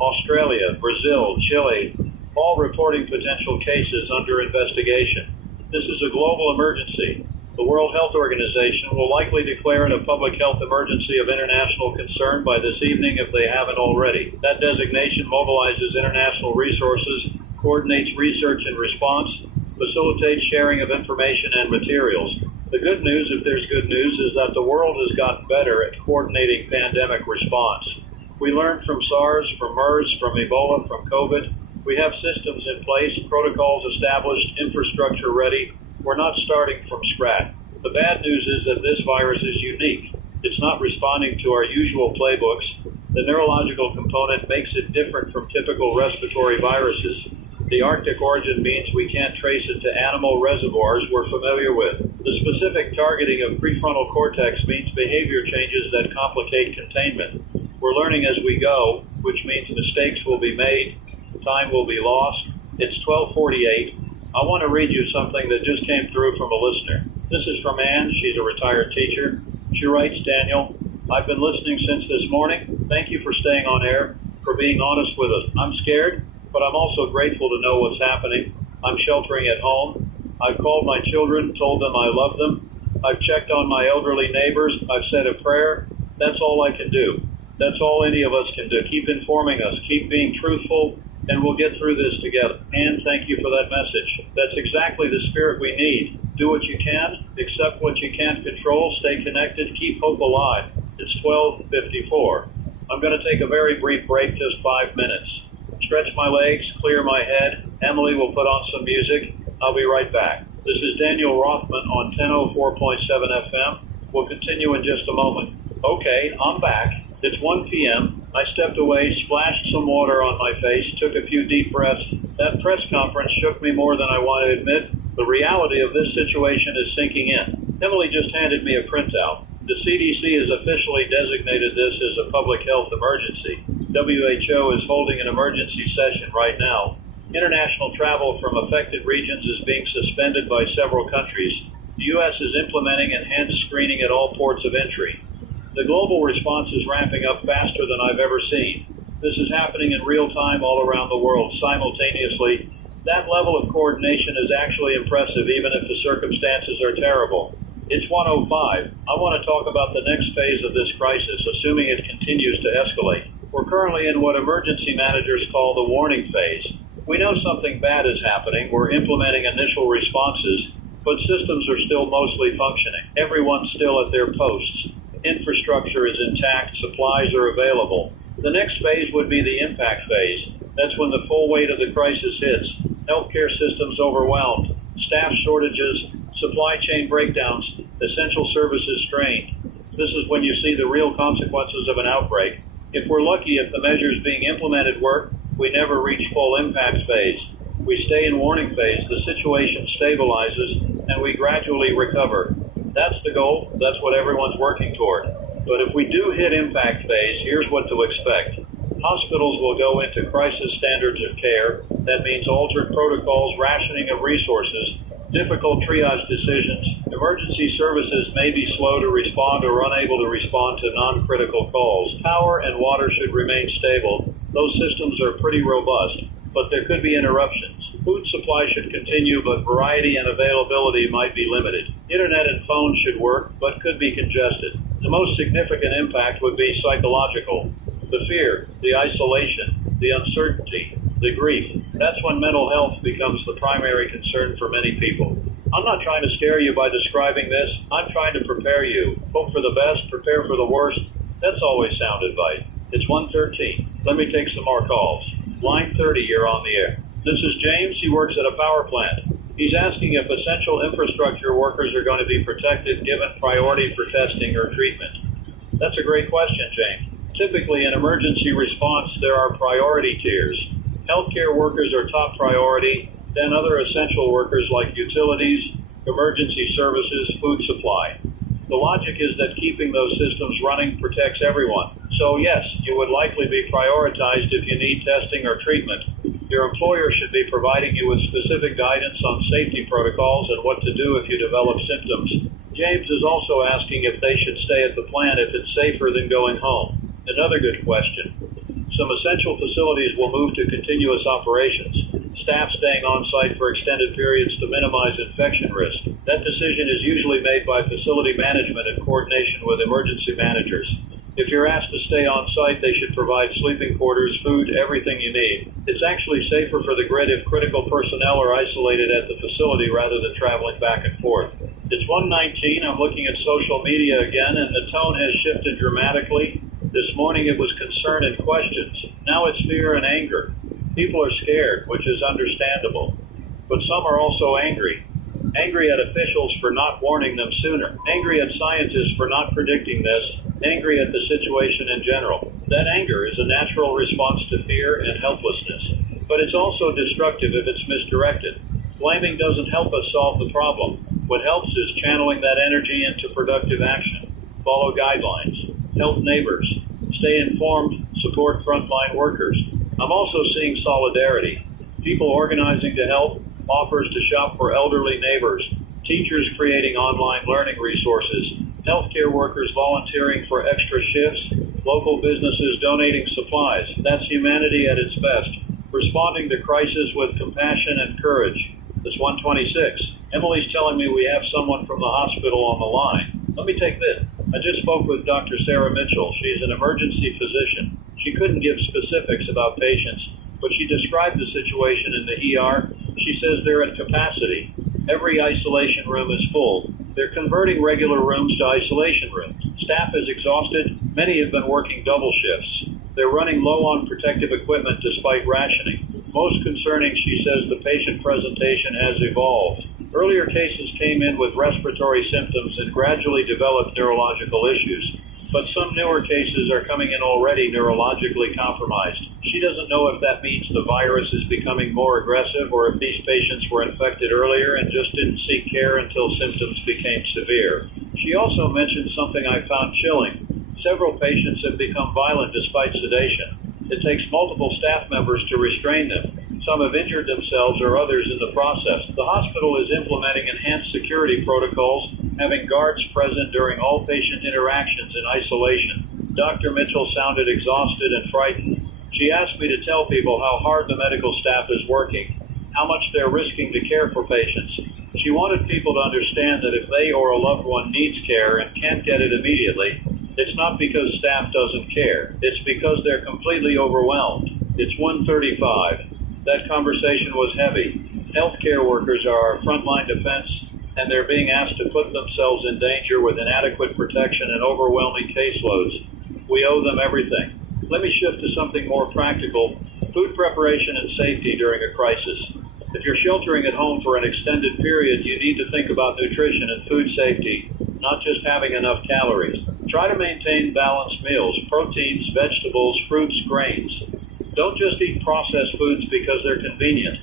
Australia, Brazil, Chile, all reporting potential cases under investigation. This is a global emergency. The World Health Organization will likely declare it a public health emergency of international concern by this evening if they haven't already. That designation mobilizes international resources, coordinates research and response, facilitates sharing of information and materials. The good news, if there's good news, is that the world has gotten better at coordinating pandemic response. We learned from SARS, from MERS, from Ebola, from COVID. We have systems in place, protocols established, infrastructure ready. We're not starting from scratch. The bad news is that this virus is unique. It's not responding to our usual playbooks. The neurological component makes it different from typical respiratory viruses. The Arctic origin means we can't trace it to animal reservoirs we're familiar with. The specific targeting of prefrontal cortex means behavior changes that complicate containment. We're learning as we go, which means mistakes will be made, time will be lost. It's 12:48. I want to read you something that just came through from a listener. This is from Anne. She's a retired teacher. She writes, Daniel, I've been listening since this morning. Thank you for staying on air, for being honest with us. I'm scared, but I'm also grateful to know what's happening. I'm sheltering at home. I've called my children, told them I love them. I've checked on my elderly neighbors. I've said a prayer. That's all I can do. That's all any of us can do. Keep informing us. Keep being truthful, and we'll get through this together. And thank you for that message. That's exactly the spirit we need. Do what you can, accept what you can't control, stay connected, keep hope alive. It's 12:54. I'm going to take a very brief break, just 5 minutes. Stretch my legs, clear my head. Emily will put on some music. I'll be right back. This is Daniel Rothman on 1004.7 FM. We'll continue in just a moment. Okay, I'm back. It's 1 p.m. I stepped away, splashed some water on my face, took a few deep breaths. That press conference shook me more than I want to admit. The reality of this situation is sinking in. Emily just handed me a printout. The CDC has officially designated this as a public health emergency. WHO is holding an emergency session right now. International travel from affected regions is being suspended by several countries. The U.S. is implementing enhanced screening at all ports of entry. The global response is ramping up faster than I've ever seen. This is happening in real time all around the world simultaneously. That level of coordination is actually impressive, even if the circumstances are terrible. It's 1:05. I want to talk about the next phase of this crisis, assuming it continues to escalate. We're currently in what emergency managers call the warning phase. We know something bad is happening. We're implementing initial responses, but systems are still mostly functioning. Everyone's still at their posts. Infrastructure is intact. Supplies are available. The next phase would be the impact phase. That's when the full weight of the crisis hits. Healthcare systems overwhelmed, staff shortages, supply chain breakdowns, essential services strained. This is when you see the real consequences of an outbreak. If we're lucky, if the measures being implemented work, we never reach full impact phase. We stay in warning phase, the situation stabilizes, and we gradually recover. That's the goal. That's what everyone's working toward. But if we do hit impact phase, here's what to expect. Hospitals will go into crisis standards of care. That means altered protocols, rationing of resources, difficult triage decisions. Emergency services may be slow to respond or unable to respond to non-critical calls. Power and water should remain stable. Those systems are pretty robust, but there could be interruptions. Food supply should continue, but variety and availability might be limited. Internet and phones should work, but could be congested. The most significant impact would be psychological. The fear, the isolation, the uncertainty, the grief. That's when mental health becomes the primary concern for many people. I'm not trying to scare you by describing this. I'm trying to prepare you. Hope for the best, prepare for the worst. That's always sound advice. It's 1:13. Let me take some more calls. Line 30, you're on the air. This is James. He works at a power plant. He's asking if essential infrastructure workers are going to be protected given priority for testing or treatment. That's a great question, James. Typically, in emergency response, there are priority tiers. Healthcare workers are top priority, then other essential workers like utilities, emergency services, food supply. The logic is that keeping those systems running protects everyone. So yes, you would likely be prioritized if you need testing or treatment. Your employer should be providing you with specific guidance on safety protocols and what to do if you develop symptoms. James is also asking if they should stay at the plant if it's safer than going home. Another good question. Some essential facilities will move to continuous operations, staff staying on site for extended periods to minimize infection risk. That decision is usually made by facility management in coordination with emergency managers. If you're asked to stay on site, they should provide sleeping quarters, food, everything you need. It's actually safer for the grid if critical personnel are isolated at the facility rather than traveling back and forth. It's 1:19. I'm looking at social media again, and the tone has shifted dramatically. This morning it was concern and questions. Now it's fear and anger. People are scared, which is understandable. But some are also angry. Angry at officials for not warning them sooner. Angry at scientists for not predicting this. Angry at the situation in general. That anger is a natural response to fear and helplessness. But it's also destructive if it's misdirected. Blaming doesn't help us solve the problem. What helps is channeling that energy into productive action. Follow guidelines. Help neighbors. Stay informed. Support frontline workers. I'm also seeing solidarity. People organizing to help. Offers to shop for elderly neighbors. Teachers creating online learning resources. Healthcare workers volunteering for extra shifts. Local businesses donating supplies. That's humanity at its best. Responding to crisis with compassion and courage. It's 1:26. Emily's telling me we have someone from the hospital on the line. Let me take this. I just spoke with Dr. Sarah Mitchell. She's an emergency physician. She couldn't give specifics about patients, but she described the situation in the ER. She says they're at capacity. Every isolation room is full. They're converting regular rooms to isolation rooms. Staff is exhausted. Many have been working double shifts. They're running low on protective equipment despite rationing. Most concerning, she says, the patient presentation has evolved. Earlier cases came in with respiratory symptoms and gradually developed neurological issues. But some newer cases are coming in already neurologically compromised. She doesn't know if that means the virus is becoming more aggressive or if these patients were infected earlier and just didn't seek care until symptoms became severe. She also mentioned something I found chilling. Several patients have become violent despite sedation. It takes multiple staff members to restrain them. Some have injured themselves or others in the process. The hospital is implementing enhanced security protocols, having guards present during all patient interactions in isolation. Dr. Mitchell sounded exhausted and frightened. She asked me to tell people how hard the medical staff is working, how much they're risking to care for patients. She wanted people to understand that if they or a loved one needs care and can't get it immediately, it's not because staff doesn't care. It's because they're completely overwhelmed. It's 1:35. That conversation was heavy. Healthcare workers are our frontline defense, and they're being asked to put themselves in danger with inadequate protection and overwhelming caseloads. We owe them everything. Let me shift to something more practical: food preparation and safety during a crisis. If you're sheltering at home for an extended period, you need to think about nutrition and food safety, not just having enough calories. Try to maintain balanced meals: proteins, vegetables, fruits, grains. Don't just eat processed foods because they're convenient.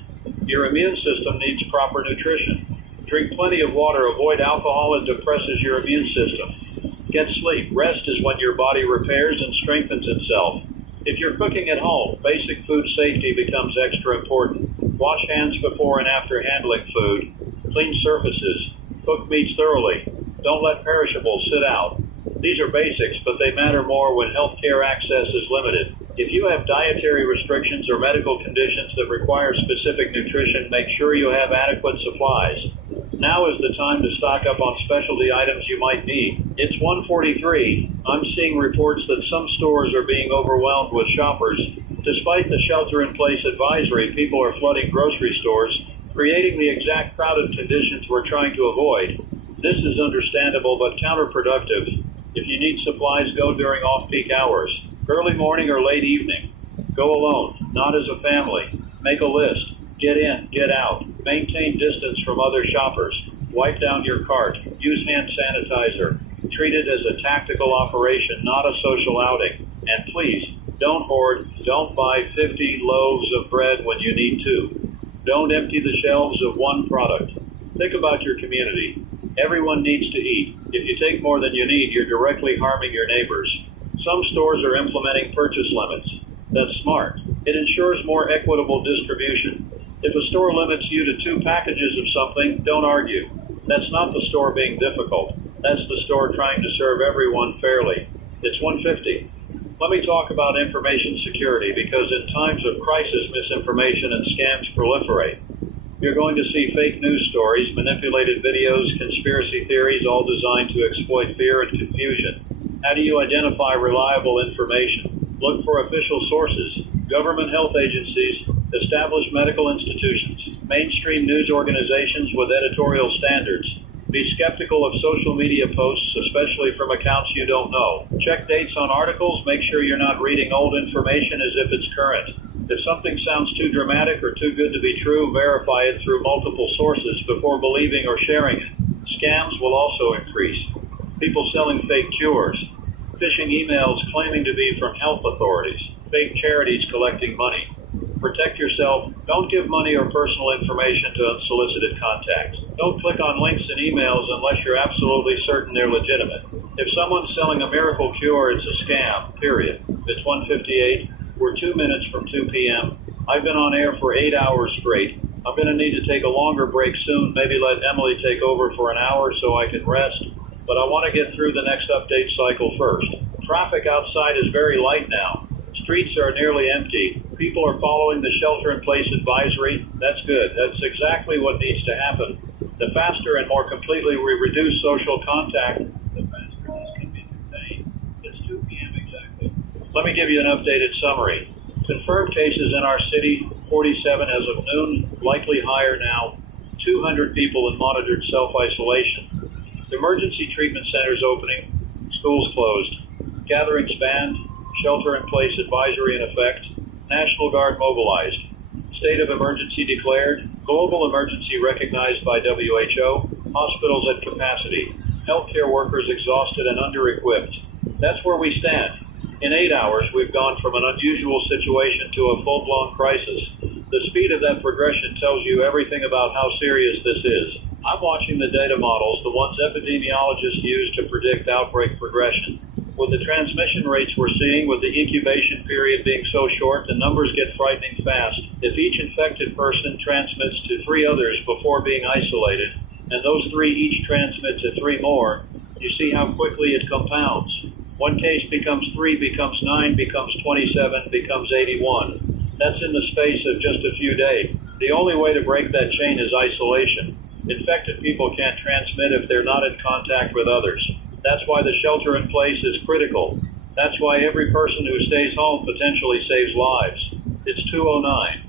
Your immune system needs proper nutrition. Drink plenty of water. Avoid alcohol. It depresses your immune system. Get sleep. Rest is when your body repairs and strengthens itself. If you're cooking at home, basic food safety becomes extra important. Wash hands before and after handling food. Clean surfaces. Cook meats thoroughly. Don't let perishables sit out. These are basics, but they matter more when healthcare access is limited. If you have dietary restrictions or medical conditions that require specific nutrition, make sure you have adequate supplies. Now is the time to stock up on specialty items you might need. It's 1:43. I'm seeing reports that some stores are being overwhelmed with shoppers. Despite the shelter-in-place advisory, people are flooding grocery stores, creating the exact crowded conditions we're trying to avoid. This is understandable but counterproductive. If you need supplies, go during off-peak hours. Early morning or late evening. Go alone, not as a family. Make a list. Get in, get out. Maintain distance from other shoppers. Wipe down your cart. Use hand sanitizer. Treat it as a tactical operation, not a social outing. And please, don't hoard. Don't buy 50 loaves of bread when you need to. Don't empty the shelves of one product. Think about your community. Everyone needs to eat. If you take more than you need, you're directly harming your neighbors. Some stores are implementing purchase limits. That's smart. It ensures more equitable distribution. If a store limits you to 2 packages of something, don't argue. That's not the store being difficult. That's the store trying to serve everyone fairly. It's 1:50. Let me talk about information security, because in times of crisis, misinformation and scams proliferate. You're going to see fake news stories, manipulated videos, conspiracy theories, all designed to exploit fear and confusion. How do you identify reliable information? Look for official sources, government health agencies, established medical institutions, mainstream news organizations with editorial standards. Be skeptical of social media posts, especially from accounts you don't know. Check dates on articles. Make sure you're not reading old information as if it's current. If something sounds too dramatic or too good to be true, verify it through multiple sources before believing or sharing it. Scams will also increase. People selling fake cures, phishing emails claiming to be from health authorities, fake charities collecting money. Protect yourself. Don't give money or personal information to unsolicited contacts. Don't click on links in emails unless you're absolutely certain they're legitimate. If someone's selling a miracle cure, it's a scam, period. It's 1:58. We're 2 minutes from 2 p.m. I've been on air for 8 hours straight. I'm going to need to take a longer break soon, maybe let Emily take over for an hour so I can rest. But I want to get through the next update cycle first. Traffic outside is very light now. Streets are nearly empty. People are following the shelter-in-place advisory. That's good. That's exactly what needs to happen. The faster and more completely we reduce social contact, the faster this can be contained. It's 2 p.m. exactly. Let me give you an updated summary. Confirmed cases in our city, 47 as of noon, likely higher now. 200 people in monitored self-isolation. Emergency treatment centers opening. Schools closed. Gatherings banned. Shelter-in-place advisory in effect. National Guard mobilized. State of emergency declared. Global emergency recognized by WHO. Hospitals at capacity. Healthcare workers exhausted and under-equipped. That's where we stand. In 8 hours, we've gone from an unusual situation to a full-blown crisis. The speed of that progression tells you everything about how serious this is. I'm watching the data models, the ones epidemiologists use to predict outbreak progression. With the transmission rates we're seeing, with the incubation period being so short, the numbers get frightening fast. If each infected person transmits to 3 others before being isolated, and those 3 each transmit to 3 more, you see how quickly it compounds. 1 case becomes 3, becomes 9, becomes 27, becomes 81. That's in the space of just a few days. The only way to break that chain is isolation. Infected people can't transmit if they're not in contact with others. That's why the shelter in place is critical. That's why every person who stays home potentially saves lives. It's 2:09.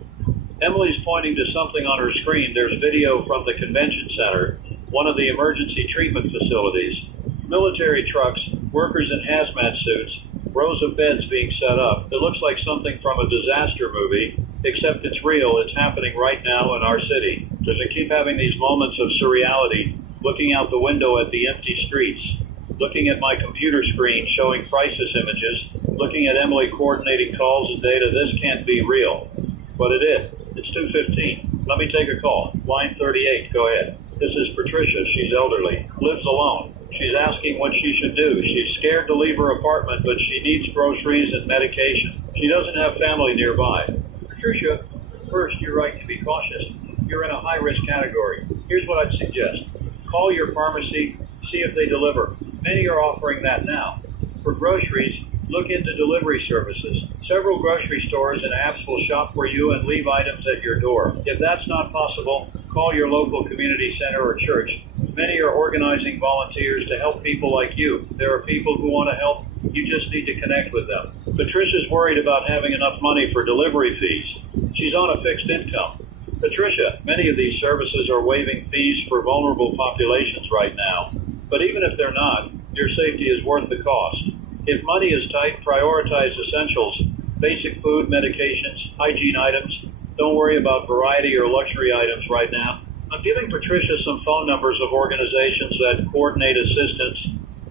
Emily's pointing to something on her screen. There's video from the convention center, one of the emergency treatment facilities. Military trucks, workers in hazmat suits, rows of beds being set up. It looks like something from a disaster movie, except it's real. It's happening right now in our city. As I keep having these moments of surreality, looking out the window at the empty streets, looking at my computer screen showing crisis images, looking at Emily coordinating calls and data, this can't be real. But it is. It's 2:15. Let me take a call. Line 38, go ahead. This is Patricia. She's elderly, lives alone. She's asking what she should do. She's scared to leave her apartment, but she needs groceries and medication. She doesn't have family nearby. Patricia, first, you're right to be cautious. You're in a high-risk category. Here's what I'd suggest. Call your pharmacy, see if they deliver. Many are offering that now. For groceries, look into delivery services. Several grocery stores and apps will shop for you and leave items at your door. If that's not possible, call your local community center or church. Many are organizing volunteers to help people like you. There are people who want to help. You just need to connect with them. Patricia's worried about having enough money for delivery fees. She's on a fixed income. Patricia, many of these services are waiving fees for vulnerable populations right now. But even if they're not, your safety is worth the cost. If money is tight, prioritize essentials, basic food, medications, hygiene items. Don't worry about variety or luxury items right now. I'm giving Patricia some phone numbers of organizations that coordinate assistance.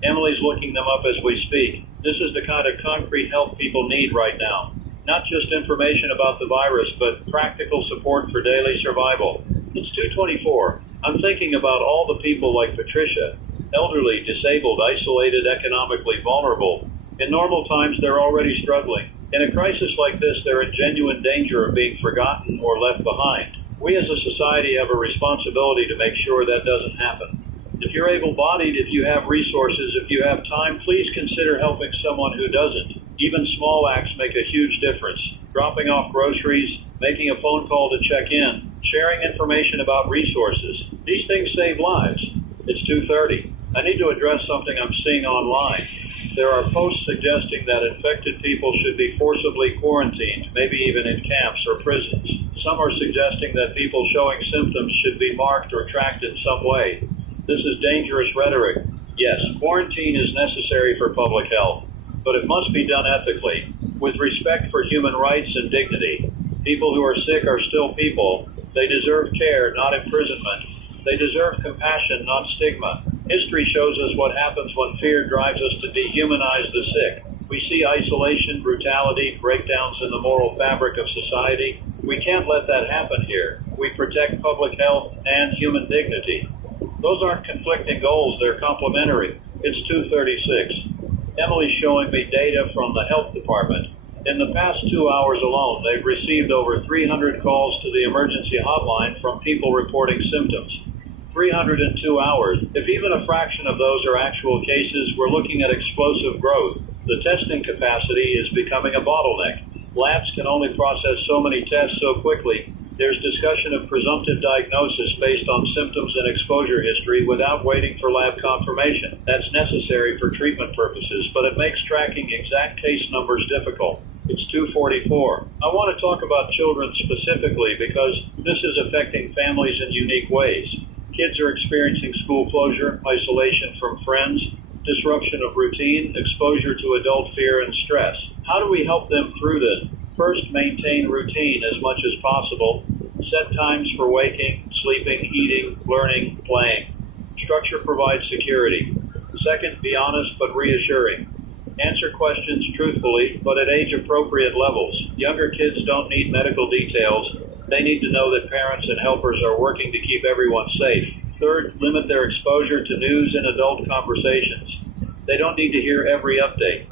Emily's looking them up as we speak. This is the kind of concrete help people need right now. Not just information about the virus, but practical support for daily survival. It's 2:24. I'm thinking about all the people like Patricia, elderly, disabled, isolated, economically vulnerable. In normal times, they're already struggling. In a crisis like this, they're in genuine danger of being forgotten or left behind. We as a society have a responsibility to make sure that doesn't happen. If you're able-bodied, if you have resources, if you have time, please consider helping someone who doesn't. Even small acts make a huge difference. Dropping off groceries, making a phone call to check in, sharing information about resources. These things save lives. It's 2:30. I need to address something I'm seeing online. There are posts suggesting that infected people should be forcibly quarantined, maybe even in camps or prisons. Some are suggesting that people showing symptoms should be marked or tracked in some way. This is dangerous rhetoric. Yes, quarantine is necessary for public health, but it must be done ethically, with respect for human rights and dignity. People who are sick are still people. They deserve care, not imprisonment. They deserve compassion, not stigma. History shows us what happens when fear drives us to dehumanize the sick. We see isolation, brutality, breakdowns in the moral fabric of society. We can't let that happen here. We protect public health and human dignity. Those aren't conflicting goals, they're complementary. It's 2:36. Emily's showing me data from the health department. In the past 2 hours alone, they've received over 300 calls to the emergency hotline from people reporting symptoms. 302 hours. If even a fraction of those are actual cases, we're looking at explosive growth. The testing capacity is becoming a bottleneck. Labs can only process so many tests so quickly. There's discussion of presumptive diagnosis based on symptoms and exposure history without waiting for lab confirmation. That's necessary for treatment purposes, but it makes tracking exact case numbers difficult. It's 2:44. I want to talk about children specifically because this is affecting families in unique ways. Kids are experiencing school closure, isolation from friends, disruption of routine, exposure to adult fear and stress. How do we help them through this? First, maintain routine as much as possible. Set times for waking, sleeping, eating, learning, playing. Structure provides security. Second, be honest but reassuring. Answer questions truthfully, but at age-appropriate levels. Younger kids don't need medical details. They need to know that parents and helpers are working to keep everyone safe. Third, limit their exposure to news and adult conversations. They don't need to hear every update.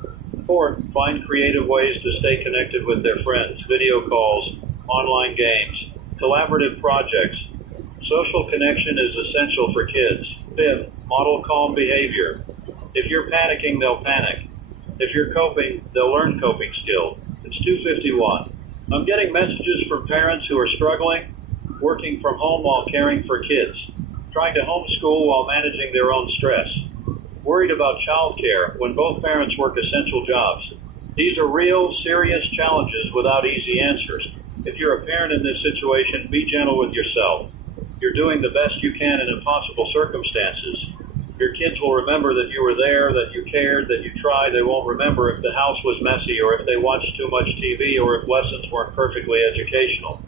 Fourth, find creative ways to stay connected with their friends, video calls, online games, collaborative projects. Social connection is essential for kids. Fifth, model calm behavior. If you're panicking, they'll panic. If you're coping, they'll learn coping skills. It's 2:51. I'm getting messages from parents who are struggling, working from home while caring for kids, trying to homeschool while managing their own stress, worried about childcare when both parents work essential jobs. These are real, serious challenges without easy answers. If you're a parent in this situation, be gentle with yourself. You're doing the best you can in impossible circumstances. Your kids will remember that you were there, that you cared, that you tried. They won't remember if the house was messy or if they watched too much TV or if lessons weren't perfectly educational.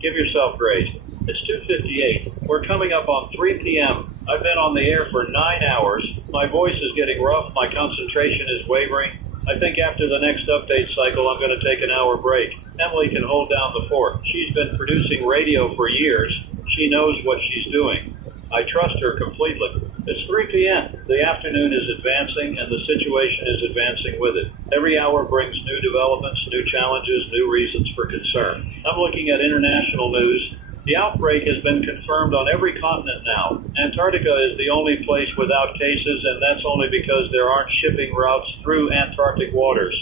Give yourself grace. It's 2:58. We're coming up on 3 p.m. I've been on the air for 9 hours. My voice is getting rough. My concentration is wavering. I think after the next update cycle, I'm going to take an hour break. Emily can hold down the fort. She's been producing radio for years. She knows what she's doing. I trust her completely. It's 3 p.m. The afternoon is advancing, and the situation is advancing with it. Every hour brings new developments, new challenges, new reasons for concern. I'm looking at international news. The outbreak has been confirmed on every continent now. Antarctica is the only place without cases, and that's only because there aren't shipping routes through Antarctic waters.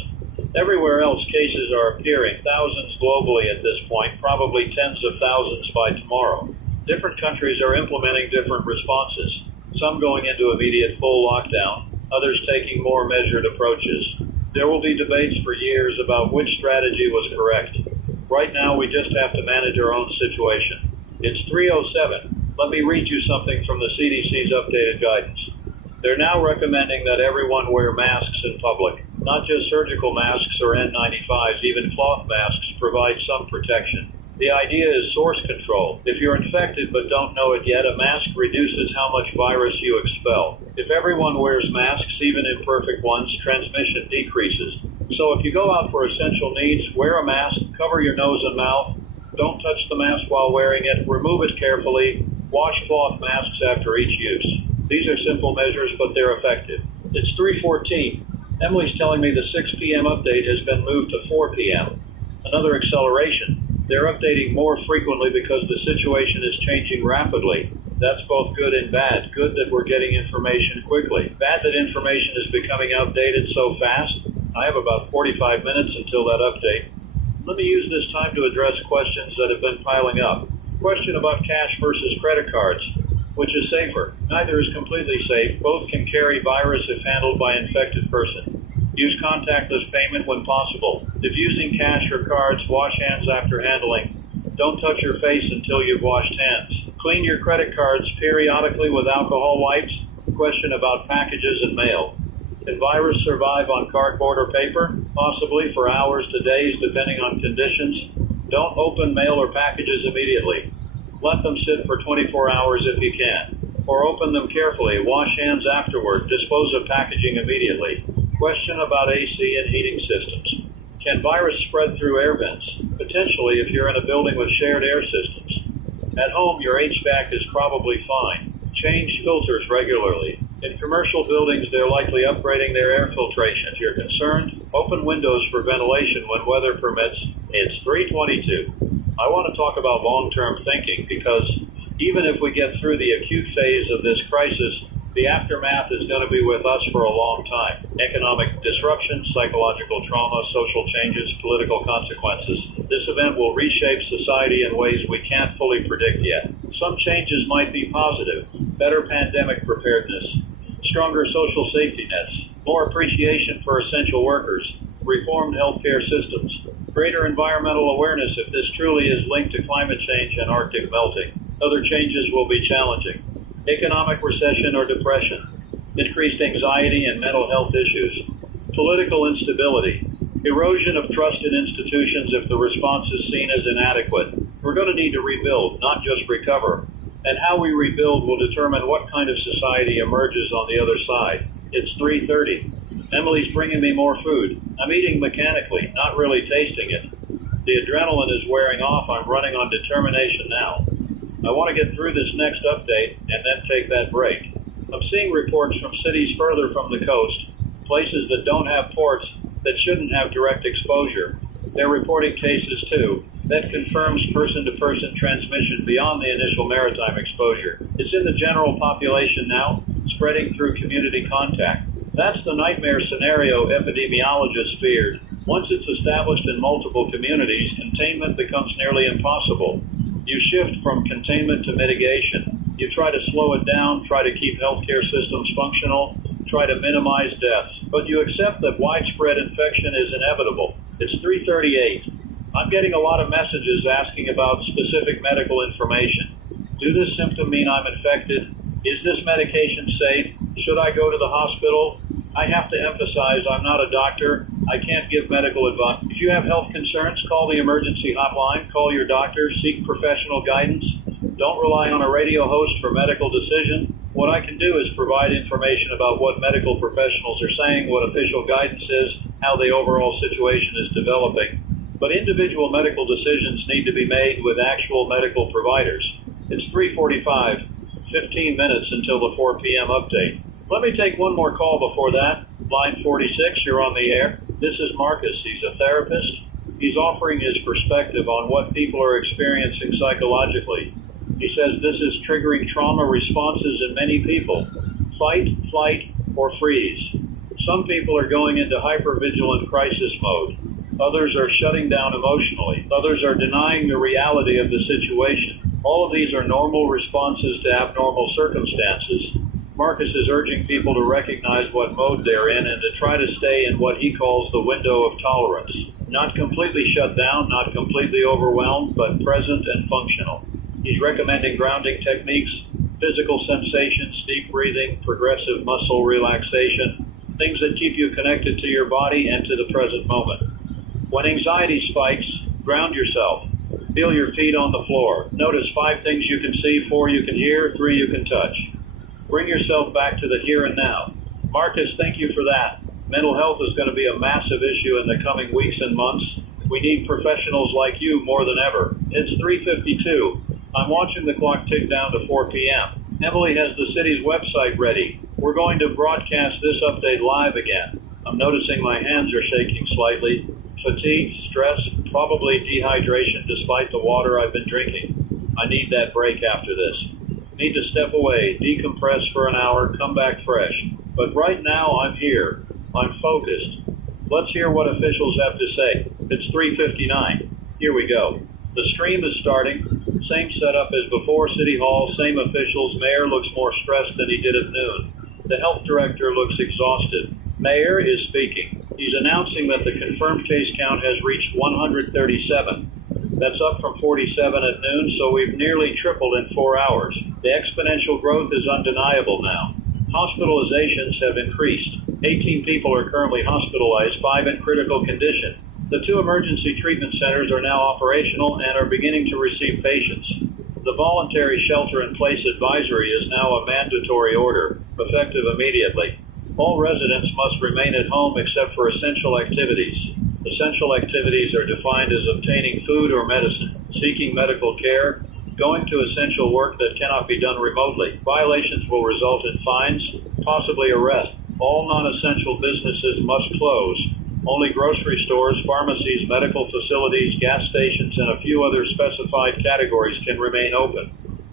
Everywhere else, cases are appearing, thousands globally at this point, probably tens of thousands by tomorrow. Different countries are implementing different responses, some going into immediate full lockdown, others taking more measured approaches. There will be debates for years about which strategy was correct. Right now, we just have to manage our own situation. It's 3:07. Let me read you something from the CDC's updated guidance. They're now recommending that everyone wear masks in public. Not just surgical masks or N95s, even cloth masks provide some protection. The idea is source control. If you're infected but don't know it yet, a mask reduces how much virus you expel. If everyone wears masks, even imperfect ones, transmission decreases. So if you go out for essential needs, wear a mask, cover your nose and mouth, don't touch the mask while wearing it, remove it carefully, wash cloth masks after each use. These are simple measures, but they're effective. It's 3:14. Emily's telling me the 6 p.m. update has been moved to 4 p.m. Another acceleration. They're updating more frequently because the situation is changing rapidly. That's both good and bad. Good that we're getting information quickly. Bad that information is becoming outdated so fast. I have about 45 minutes until that update. Let me use this time to address questions that have been piling up. Question about cash versus credit cards. Which is safer? Neither is completely safe. Both can carry virus if handled by an infected person. Use contactless payment when possible. If using cash or cards, wash hands after handling. Don't touch your face until you've washed hands. Clean your credit cards periodically with alcohol wipes. Question about packages and mail. Can virus survive on cardboard or paper? Possibly for hours to days, depending on conditions. Don't open mail or packages immediately. Let them sit for 24 hours if you can. Or open them carefully. Wash hands afterward. Dispose of packaging immediately. Question about AC and heating systems. Can virus spread through air vents? Potentially if you're in a building with shared air systems. At home, your HVAC is probably fine. Change filters regularly. In commercial buildings, they're likely upgrading their air filtration. If you're concerned, open windows for ventilation when weather permits. It's 3:22. I want to talk about long-term thinking because even if we get through the acute phase of this crisis, the aftermath is going to be with us for a long time. Economic disruption, psychological trauma, social changes, political consequences. This event will reshape society in ways we can't fully predict yet. Some changes might be positive. Better pandemic preparedness, stronger social safety nets, more appreciation for essential workers, reformed healthcare systems, greater environmental awareness if this truly is linked to climate change and Arctic melting. Other changes will be challenging. Economic recession or depression, increased anxiety and mental health issues, political instability, erosion of trust in institutions if the response is seen as inadequate. We're going to need to rebuild, not just recover. And how we rebuild will determine what kind of society emerges on the other side. It's 3:30. Emily's bringing me more food. I'm eating mechanically, not really tasting it. The adrenaline is wearing off. I'm running on determination now. I want to get through this next update and then take that break. I'm seeing reports from cities further from the coast, places that don't have ports that shouldn't have direct exposure. They're reporting cases too. That confirms person-to-person transmission beyond the initial maritime exposure. It's in the general population now, spreading through community contact. That's the nightmare scenario epidemiologists feared. Once it's established in multiple communities, containment becomes nearly impossible. You shift from containment to mitigation. You try to slow it down, try to keep healthcare systems functional, try to minimize deaths. But you accept that widespread infection is inevitable. It's 3:38. I'm getting a lot of messages asking about specific medical information. Do this symptom mean I'm infected? Is this medication safe? Should I go to the hospital? I have to emphasize I'm not a doctor. I can't give medical advice. If you have health concerns, call the emergency hotline, call your doctor, seek professional guidance. Don't rely on a radio host for medical decision. What I can do is provide information about what medical professionals are saying, what official guidance is, how the overall situation is developing. But individual medical decisions need to be made with actual medical providers. It's 3:45, 15 minutes until the 4 p.m. update. Let me take one more call before that. Line 46, you're on the air. This is Marcus. He's a therapist. He's offering his perspective on what people are experiencing psychologically. He says this is triggering trauma responses in many people. Fight, flight, or freeze. Some people are going into hypervigilant crisis mode. Others are shutting down emotionally. Others are denying the reality of the situation. All of these are normal responses to abnormal circumstances. Marcus is urging people to recognize what mode they're in and to try to stay in what he calls the window of tolerance. Not completely shut down, not completely overwhelmed, but present and functional. He's recommending grounding techniques, physical sensations, deep breathing, progressive muscle relaxation, things that keep you connected to your body and to the present moment. When anxiety spikes, ground yourself. Feel your feet on the floor. Notice 5 things you can see, 4 you can hear, 3 you can touch. Bring yourself back to the here and now. Marcus, thank you for that. Mental health is going to be a massive issue in the coming weeks and months. We need professionals like you more than ever. It's 3:52. I'm watching the clock tick down to 4 p.m. Emily has the city's website ready. We're going to broadcast this update live again. I'm noticing my hands are shaking slightly. Fatigue, stress, probably dehydration despite the water I've been drinking. I need that break after this. Need to step away, decompress for an hour, come back fresh. But right now I'm here. I'm focused. Let's hear what officials have to say. It's 3:59. Here we go. The stream is starting. Same setup as before City Hall, same officials. Mayor looks more stressed than he did at noon. The health director looks exhausted. Mayor is speaking. He's announcing that the confirmed case count has reached 137. That's up from 47 at noon, so we've nearly tripled in 4 hours. The exponential growth is undeniable now. Hospitalizations have increased. 18 people are currently hospitalized, 5 in critical condition. The 2 emergency treatment centers are now operational and are beginning to receive patients. The voluntary shelter-in-place advisory is now a mandatory order, effective immediately. All residents must remain at home except for essential activities. Essential activities are defined as obtaining food or medicine, seeking medical care, going to essential work that cannot be done remotely. Violations will result in fines, possibly arrest. All non-essential businesses must close. Only grocery stores, pharmacies, medical facilities, gas stations, and a few other specified categories can remain open.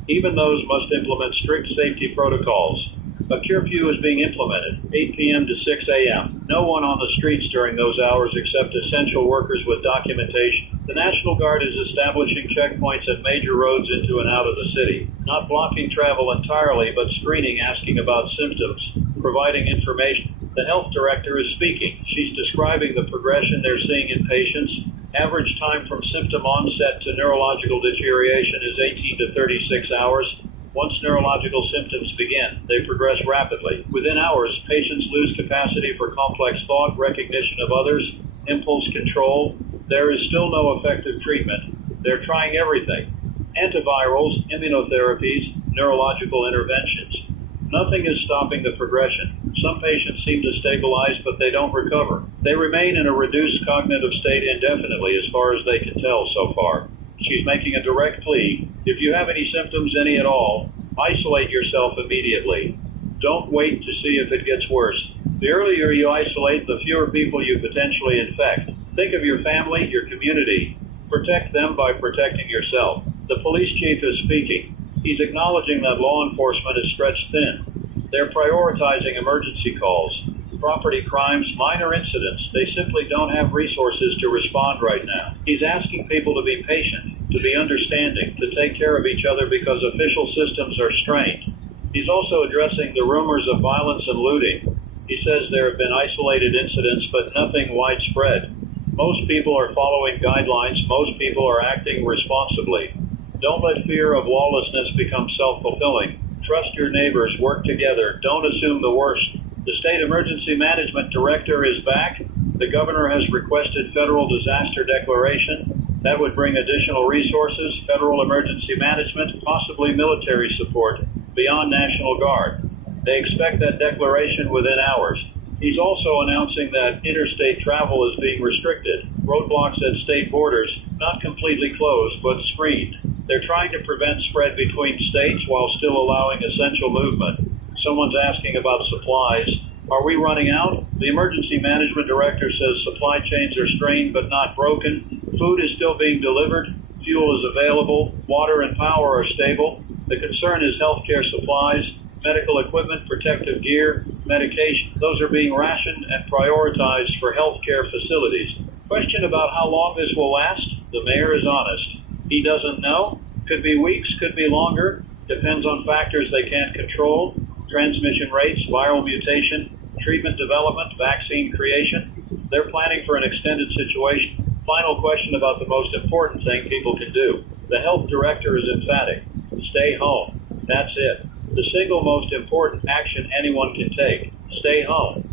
Even those must implement strict safety protocols. A curfew is being implemented, 8 p.m. to 6 a.m. No one on the streets during those hours except essential workers with documentation. The National Guard is establishing checkpoints at major roads into and out of the city, not blocking travel entirely, but screening, asking about symptoms, providing information. The health director is speaking. She's describing the progression they're seeing in patients. Average time from symptom onset to neurological deterioration is 18 to 36 hours. Once neurological symptoms begin, they progress rapidly. Within hours, patients lose capacity for complex thought, recognition of others, impulse control. There is still no effective treatment. They're trying everything. Antivirals, immunotherapies, neurological interventions. Nothing is stopping the progression. Some patients seem to stabilize, but they don't recover. They remain in a reduced cognitive state indefinitely as far as they can tell so far. She's making a direct plea. If you have any symptoms, any at all, isolate yourself immediately. Don't wait to see if it gets worse. The earlier you isolate, the fewer people you potentially infect. Think of your family, your community. Protect them by protecting yourself. The police chief is speaking. He's acknowledging that law enforcement is stretched thin. They're prioritizing emergency calls, property crimes, minor incidents. They simply don't have resources to respond right now. He's asking people to be patient, to be understanding, to take care of each other because official systems are strained. He's also addressing the rumors of violence and looting. He says there have been isolated incidents, but nothing widespread. Most people are following guidelines. Most people are acting responsibly. Don't let fear of lawlessness become self-fulfilling. Trust your neighbors. Work together. Don't assume the worst. The State Emergency Management Director is back. The governor has requested federal disaster declaration. That would bring additional resources, federal emergency management, possibly military support beyond National Guard. They expect that declaration within hours. He's also announcing that interstate travel is being restricted. Roadblocks at state borders, not completely closed, but screened. They're trying to prevent spread between states while still allowing essential movement. Someone's asking about supplies. Are we running out? The Emergency Management Director says supply chains are strained but not broken. Food is still being delivered. Fuel is available. Water and power are stable. The concern is healthcare supplies, medical equipment, protective gear, medication. Those are being rationed and prioritized for healthcare facilities. Question about how long this will last? The mayor is honest. He doesn't know. Could be weeks, could be longer. Depends on factors they can't control. Transmission rates, viral mutation, treatment development, vaccine creation. They're planning for an extended situation. Final question about the most important thing people can do. The health director is emphatic. Stay home. That's it. The single most important action anyone can take. Stay home.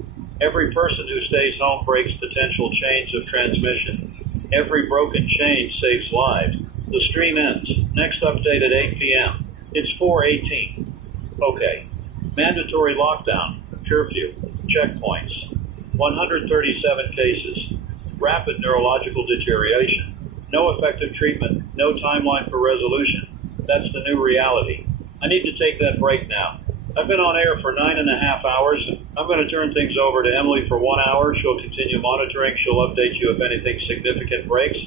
Every person who stays home breaks potential chains of transmission. Every broken chain saves lives. The stream ends. Next update at 8 p.m. It's 4:18. Okay. Mandatory lockdown, curfew, checkpoints, 137 cases, rapid neurological deterioration, no effective treatment, no timeline for resolution. That's the new reality. I need to take that break now. I've been on air for 9.5 hours. I'm going to turn things over to Emily for 1 hour. She'll continue monitoring. She'll update you if anything significant breaks.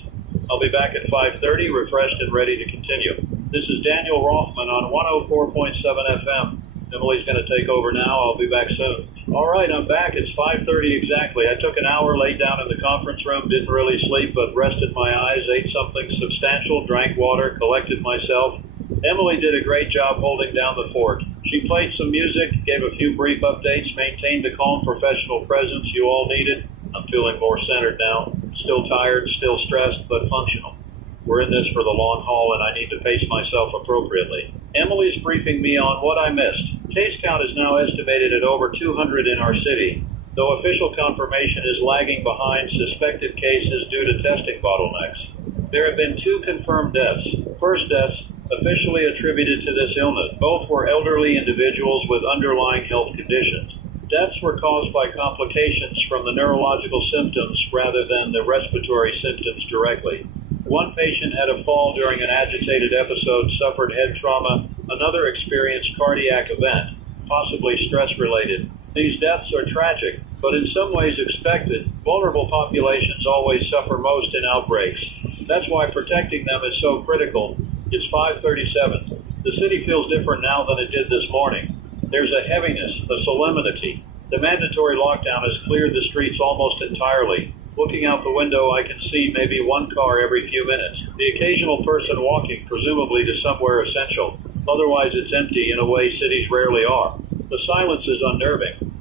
I'll be back at 5:30, refreshed and ready to continue. This is Daniel Rothman on 104.7 FM. Emily's going to take over now. I'll be back soon. All right, I'm back. It's 5:30 exactly. I took an hour, laid down in the conference room, didn't really sleep, but rested my eyes, ate something substantial, drank water, collected myself. Emily did a great job holding down the fort. She played some music, gave a few brief updates, maintained the calm professional presence you all needed. I'm feeling more centered now. Still tired, still stressed, but functional. We're in this for the long haul, and I need to pace myself appropriately. Emily's briefing me on what I missed. Case count is now estimated at over 200 in our city, though official confirmation is lagging behind suspected cases due to testing bottlenecks. There have been 2 confirmed deaths. First deaths officially attributed to this illness. Both were elderly individuals with underlying health conditions. Deaths were caused by complications from the neurological symptoms rather than the respiratory symptoms directly. One patient had a fall during an agitated episode, suffered head trauma. Another experienced cardiac event, possibly stress-related. These deaths are tragic, but in some ways expected. Vulnerable populations always suffer most in outbreaks. That's why protecting them is so critical. It's 5:37. The city feels different now than it did this morning. There's a heaviness, a solemnity. The mandatory lockdown has cleared the streets almost entirely. Looking out the window, I can see maybe one car every few minutes. The occasional person walking, presumably to somewhere essential. Otherwise, it's empty in a way cities rarely are. The silence is unnerving.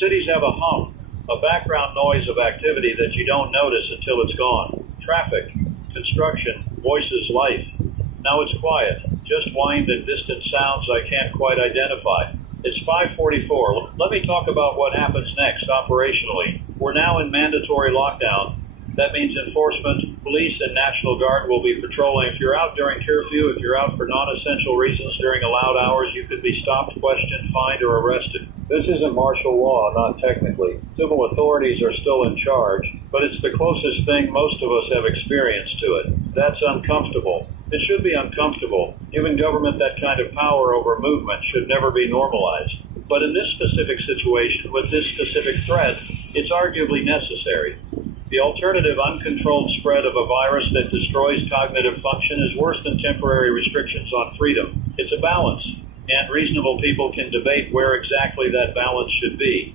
Cities have a hum, a background noise of activity that you don't notice until it's gone. Traffic, construction, voices, life. Now it's quiet, just wind and distant sounds I can't quite identify. It's 5:44. Let me talk about what happens next operationally. We're now in mandatory lockdown. That means enforcement, police, and National Guard will be patrolling. If you're out during curfew, if you're out for non-essential reasons during allowed hours, you could be stopped, questioned, fined, or arrested. This isn't martial law, not technically. Civil authorities are still in charge, but it's the closest thing most of us have experienced to it. That's uncomfortable. It should be uncomfortable. Giving government that kind of power over movement should never be normalized. But in this specific situation, with this specific threat, it's arguably necessary. The alternative uncontrolled spread of a virus that destroys cognitive function is worse than temporary restrictions on freedom. It's a balance, and reasonable people can debate where exactly that balance should be.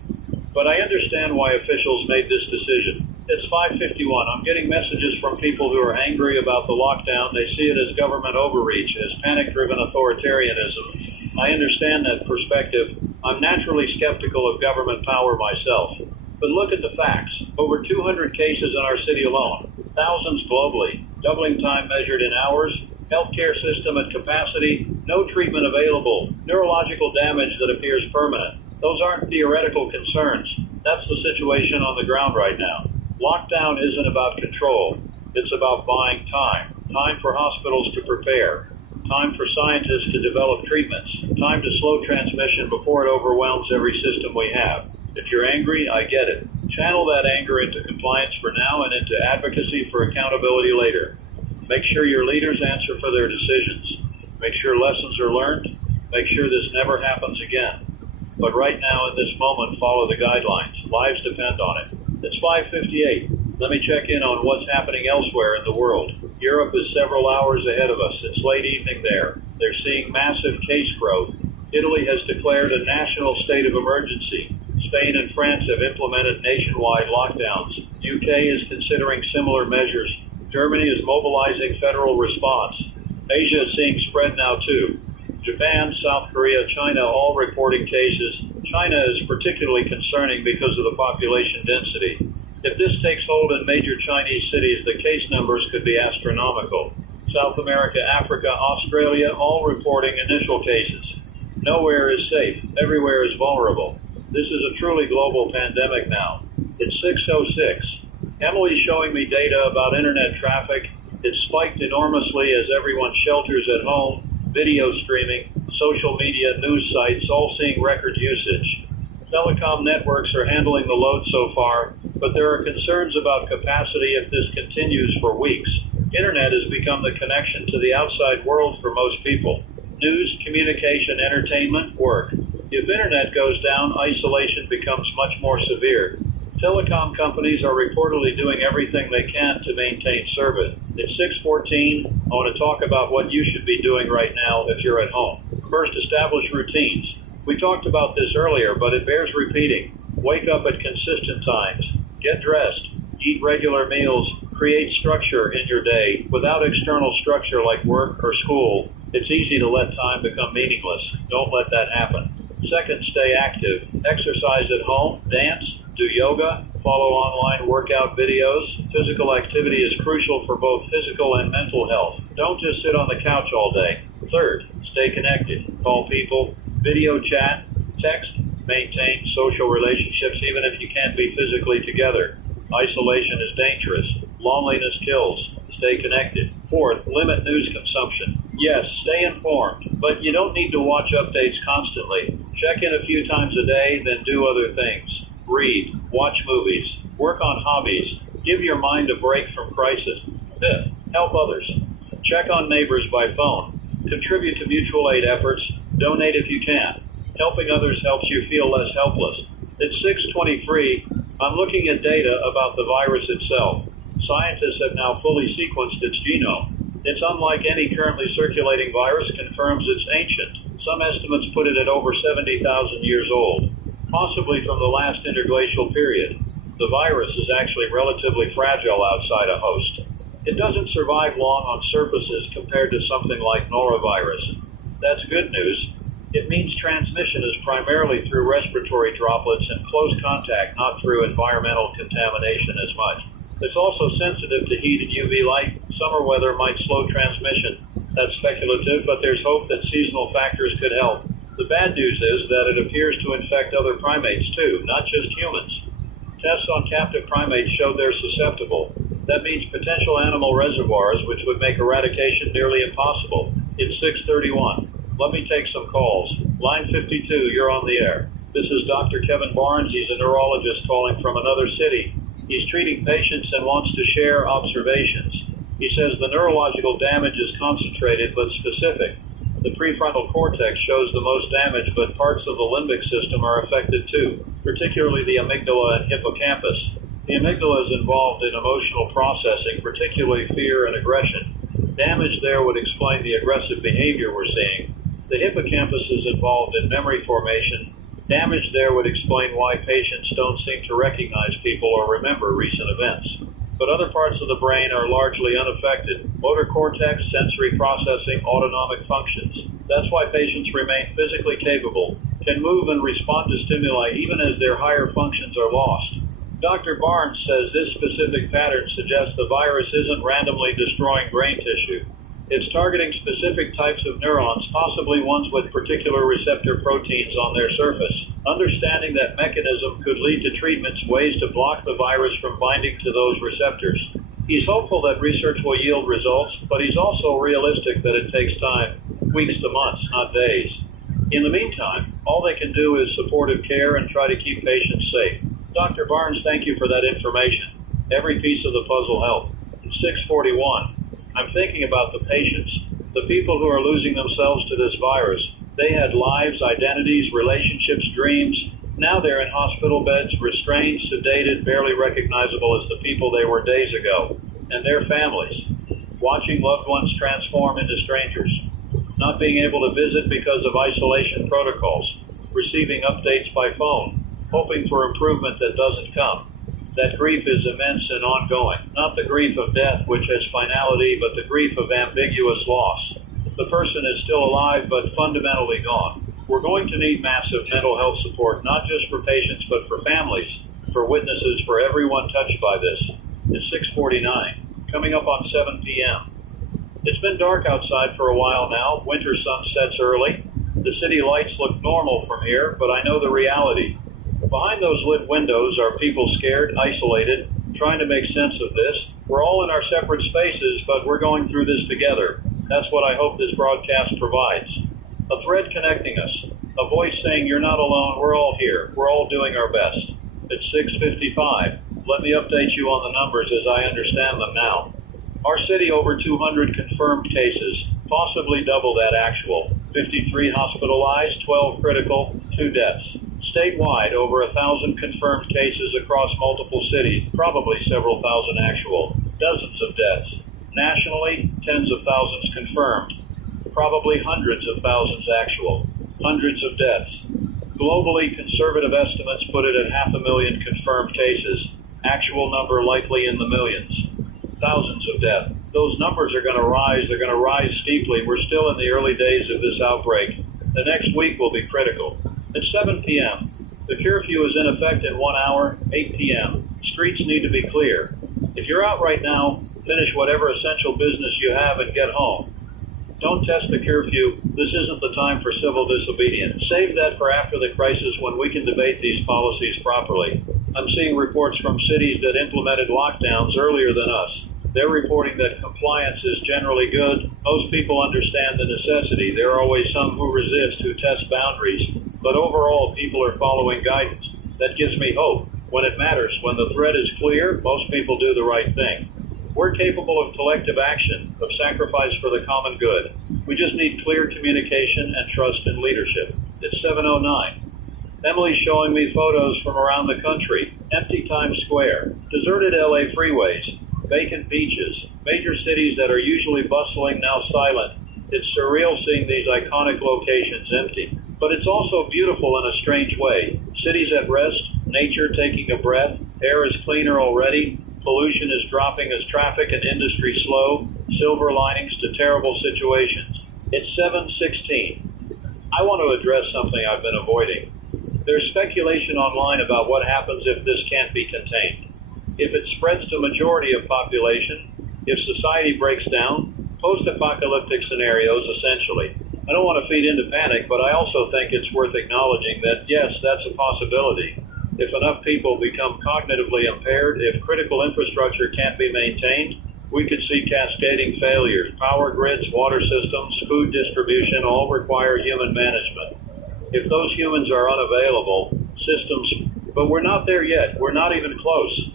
But I understand why officials made this decision. It's 5:51. I'm getting messages from people who are angry about the lockdown. They see it as government overreach, as panic-driven authoritarianism. I understand that perspective. I'm naturally skeptical of government power myself. But look at the facts. Over 200 cases in our city alone, thousands globally, doubling time measured in hours, healthcare system at capacity, no treatment available, neurological damage that appears permanent. Those aren't theoretical concerns. That's the situation on the ground right now. Lockdown isn't about control. It's about buying time. Time for hospitals to prepare. Time for scientists to develop treatments. Time to slow transmission before it overwhelms every system we have. If you're angry, I get it. Channel that anger into compliance for now and into advocacy for accountability later. Make sure your leaders answer for their decisions. Make sure lessons are learned. Make sure this never happens again. But right now, in this moment, follow the guidelines. Lives depend on it. It's 5:58. Let me check in on what's happening elsewhere in the world. Europe is several hours ahead of us. It's late evening there. They're seeing massive case growth. Italy has declared a national state of emergency. Spain and France have implemented nationwide lockdowns. UK is considering similar measures. Germany is mobilizing federal response. Asia is seeing spread now too. Japan, South Korea, China all reporting cases. China is particularly concerning because of the population density. If this takes hold in major Chinese cities, the case numbers could be astronomical. South America, Africa, Australia, all reporting initial cases. Nowhere is safe. Everywhere is vulnerable. This is a truly global pandemic now. It's 6:06. Emily's showing me data about internet traffic. It's spiked enormously as everyone shelters at home, video streaming, social media, news sites, all seeing record usage. Telecom networks are handling the load so far, but there are concerns about capacity if this continues for weeks. Internet has become the connection to the outside world for most people. News, communication, entertainment, work. If internet goes down, isolation becomes much more severe. Telecom companies are reportedly doing everything they can to maintain service. It's 6:14. I want to talk about what you should be doing right now if you're at home. First, establish routines. We talked about this earlier, but it bears repeating. Wake up at consistent times. Get dressed. Eat regular meals. Create structure in your day. Without external structure like work or school, it's easy to let time become meaningless. Don't let that happen. Second, stay active. Exercise at home. Dance. Do yoga. Follow online workout videos. Physical activity is crucial for both physical and mental health. Don't just sit on the couch all day. Third, stay connected. Call people. Video chat. Text. Maintain social relationships even if you can't be physically together. Isolation is dangerous. Loneliness kills. Stay connected. Fourth, limit news consumption. Yes, stay informed, but you don't need to watch updates constantly. Check in a few times a day, then do other things. Read, watch movies, work on hobbies, give your mind a break from crisis. Fifth, help others. Check on neighbors by phone. Contribute to mutual aid efforts. Donate if you can. Helping others helps you feel less helpless. It's 6:23. I'm looking at data about the virus itself. Scientists have now fully sequenced its genome. It's unlike any currently circulating virus, confirms it's ancient. Some estimates put it at over 70,000 years old, possibly from the last interglacial period. The virus is actually relatively fragile outside a host. It doesn't survive long on surfaces compared to something like norovirus. That's good news. It means transmission is primarily through respiratory droplets and close contact, not through environmental contamination as much. It's also sensitive to heat and UV light. Summer weather might slow transmission. That's speculative, but there's hope that seasonal factors could help. The bad news is that it appears to infect other primates too, not just humans. Tests on captive primates showed they're susceptible. That means potential animal reservoirs, which would make eradication nearly impossible. It's 6:31. Let me take some calls. Line 52, you're on the air. This is Dr. Kevin Barnes. He's a neurologist calling from another city. He's treating patients and wants to share observations. He says the neurological damage is concentrated but specific. The prefrontal cortex shows the most damage, but parts of the limbic system are affected too, particularly the amygdala and hippocampus. The amygdala is involved in emotional processing, particularly fear and aggression. Damage there would explain the aggressive behavior we're seeing. The hippocampus is involved in memory formation. Damage there would explain why patients don't seem to recognize people or remember recent events. But other parts of the brain are largely unaffected. Motor cortex, sensory processing, autonomic functions. That's why patients remain physically capable, can move and respond to stimuli even as their higher functions are lost. Dr. Barnes says this specific pattern suggests the virus isn't randomly destroying brain tissue. It's targeting specific types of neurons, possibly ones with particular receptor proteins on their surface. Understanding that mechanism could lead to treatments, ways to block the virus from binding to those receptors. He's hopeful that research will yield results, but he's also realistic that it takes time, weeks to months, not days. In the meantime, all they can do is supportive care and try to keep patients safe. Dr. Barnes, thank you for that information. Every piece of the puzzle helped. 641. I'm thinking about the patients, the people who are losing themselves to this virus. They had lives, identities, relationships, dreams. Now they're in hospital beds, restrained, sedated, barely recognizable as the people they were days ago. And their families, watching loved ones transform into strangers. Not being able to visit because of isolation protocols. Receiving updates by phone. Hoping for improvement that doesn't come. That grief is immense and ongoing. Not the grief of death, which has finality, but the grief of ambiguous loss. The person is still alive, but fundamentally gone. We're going to need massive mental health support, not just for patients, but for families, for witnesses, for everyone touched by this. It's 6:49, coming up on 7 p.m. It's been dark outside for a while now. Winter sun sets early. The city lights look normal from here, but I know the reality. Behind those lit windows are people scared, isolated, trying to make sense of this. We're all in our separate spaces, but we're going through this together. That's what I hope this broadcast provides. A thread connecting us. A voice saying, you're not alone, we're all here. We're all doing our best. It's 6:55. Let me update you on the numbers as I understand them now. Our city over 200 confirmed cases, possibly double that actual. 53 hospitalized, 12 critical, 2 deaths. Statewide, over 1,000 confirmed cases across multiple cities, probably several thousand actual, dozens of deaths. Nationally, tens of thousands confirmed, probably hundreds of thousands actual, hundreds of deaths. Globally, conservative estimates put it at 500,000 confirmed cases, actual number likely in the millions. Thousands of deaths. Those numbers are going to rise. They're going to rise steeply. We're still in the early days of this outbreak. The next week will be critical. It's 7 p.m. The curfew is in effect in 1 hour, 8 p.m. Streets need to be clear. If you're out right now, finish whatever essential business you have and get home. Don't test the curfew. This isn't the time for civil disobedience. Save that for after the crisis when we can debate these policies properly. I'm seeing reports from cities that implemented lockdowns earlier than us. They're reporting that compliance is generally good. Most people understand the necessity. There are always some who resist, who test boundaries. But overall, people are following guidance. That gives me hope. When it matters, when the threat is clear, most people do the right thing. We're capable of collective action, of sacrifice for the common good. We just need clear communication and trust in leadership. It's 7:09. Emily's showing me photos from around the country. Empty Times Square, deserted LA freeways, vacant beaches, major cities that are usually bustling now silent. It's surreal seeing these iconic locations empty. But it's also beautiful in a strange way. Cities at rest, nature taking a breath, air is cleaner already, pollution is dropping as traffic and industry slow, silver linings to terrible situations. It's 7:16. I want to address something I've been avoiding. There's speculation online about what happens if this can't be contained. If it spreads to majority of population, if society breaks down, post-apocalyptic scenarios essentially. I don't want to feed into panic, but I also think it's worth acknowledging that, yes, that's a possibility. If enough people become cognitively impaired, if critical infrastructure can't be maintained, we could see cascading failures. Power grids, water systems, food distribution all require human management. If those humans are unavailable, systems, but we're not there yet. We're not even close.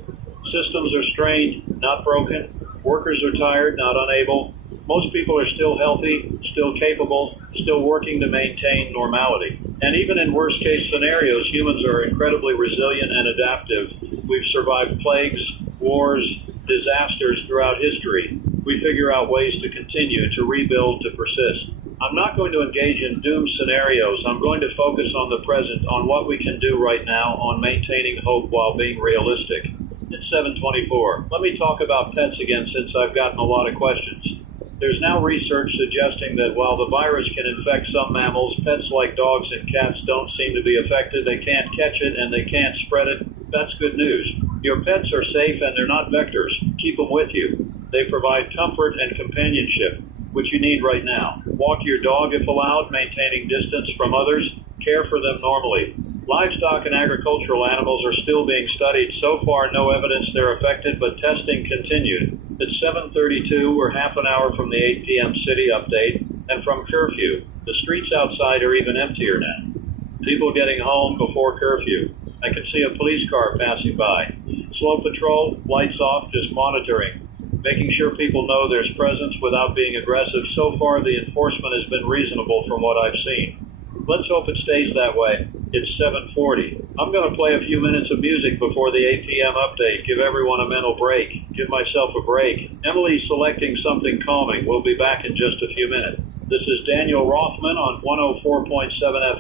Systems are strained, not broken. Workers are tired, not unable. Most people are still healthy, still capable, still working to maintain normality. And even in worst-case scenarios, humans are incredibly resilient and adaptive. We've survived plagues, wars, disasters throughout history. We figure out ways to continue, to rebuild, to persist. I'm not going to engage in doom scenarios. I'm going to focus on the present, on what we can do right now, on maintaining hope while being realistic. It's 7:24. Let me talk about pets again, since I've gotten a lot of questions. There's now research suggesting that while the virus can infect some mammals, pets like dogs and cats don't seem to be affected. They can't catch it and they can't spread it. That's good news. Your pets are safe and they're not vectors. Keep them with you. They provide comfort and companionship, which you need right now. Walk your dog if allowed, maintaining distance from others. Care for them normally. Livestock and agricultural animals are still being studied. So far, no evidence they're affected, but testing continued. It's 7:32. We're half an hour from the 8 p.m. city update and from curfew. The streets outside are even emptier now. People getting home before curfew. I can see a police car passing by. Slow patrol, lights off, just monitoring, making sure people know there's presence without being aggressive. So far, the enforcement has been reasonable from what I've seen. Let's hope it stays that way. It's 7:40. I'm going to play a few minutes of music before the 8 p.m. update. Give everyone a mental break. Give myself a break. Emily's selecting something calming. We'll be back in just a few minutes. This is Daniel Rothman on 104.7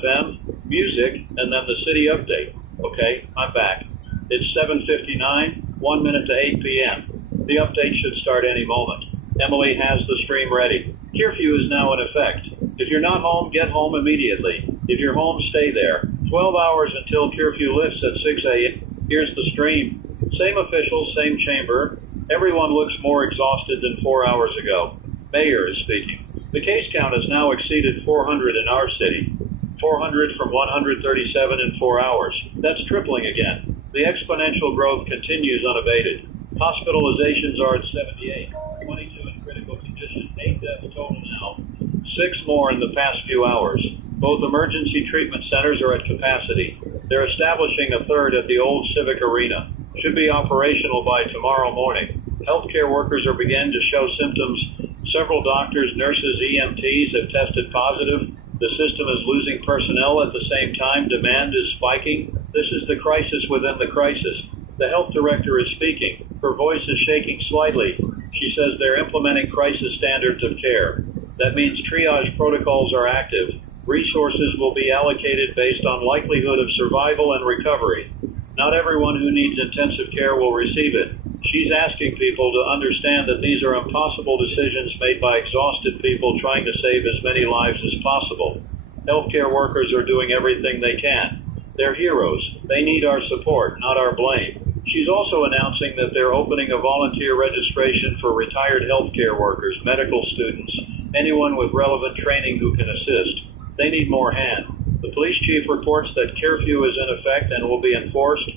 FM, music, and then the city update. Okay, I'm back. It's 7:59, 1 minute to 8 p.m. The update should start any moment. Emily has the stream ready. Curfew is now in effect. If you're not home, get home immediately. If you're home, stay there. 12 hours until curfew lifts at 6 a.m. Here's the stream. Same officials, same chamber. Everyone looks more exhausted than 4 hours ago. Mayor is speaking. The case count has now exceeded 400 in our city. 400 from 137 in 4 hours. That's tripling again. The exponential growth continues unabated. Hospitalizations are at 78, 22 in critical condition, 8 deaths total now, 6 more in the past few hours. Both emergency treatment centers are at capacity. They're establishing a third at the old Civic Arena. Should be operational by tomorrow morning. Healthcare workers are beginning to show symptoms. Several doctors, nurses, EMTs have tested positive. The system is losing personnel at the same time. Demand is spiking. This is the crisis within the crisis. The health director is speaking. Her voice is shaking slightly. She says they're implementing crisis standards of care. That means triage protocols are active. Resources will be allocated based on likelihood of survival and recovery. Not everyone who needs intensive care will receive it. She's asking people to understand that these are impossible decisions made by exhausted people trying to save as many lives as possible. Healthcare workers are doing everything they can. They're heroes. They need our support, not our blame. She's also announcing that they're opening a volunteer registration for retired healthcare workers, medical students, anyone with relevant training who can assist. They need more hands. The police chief reports that curfew is in effect and will be enforced.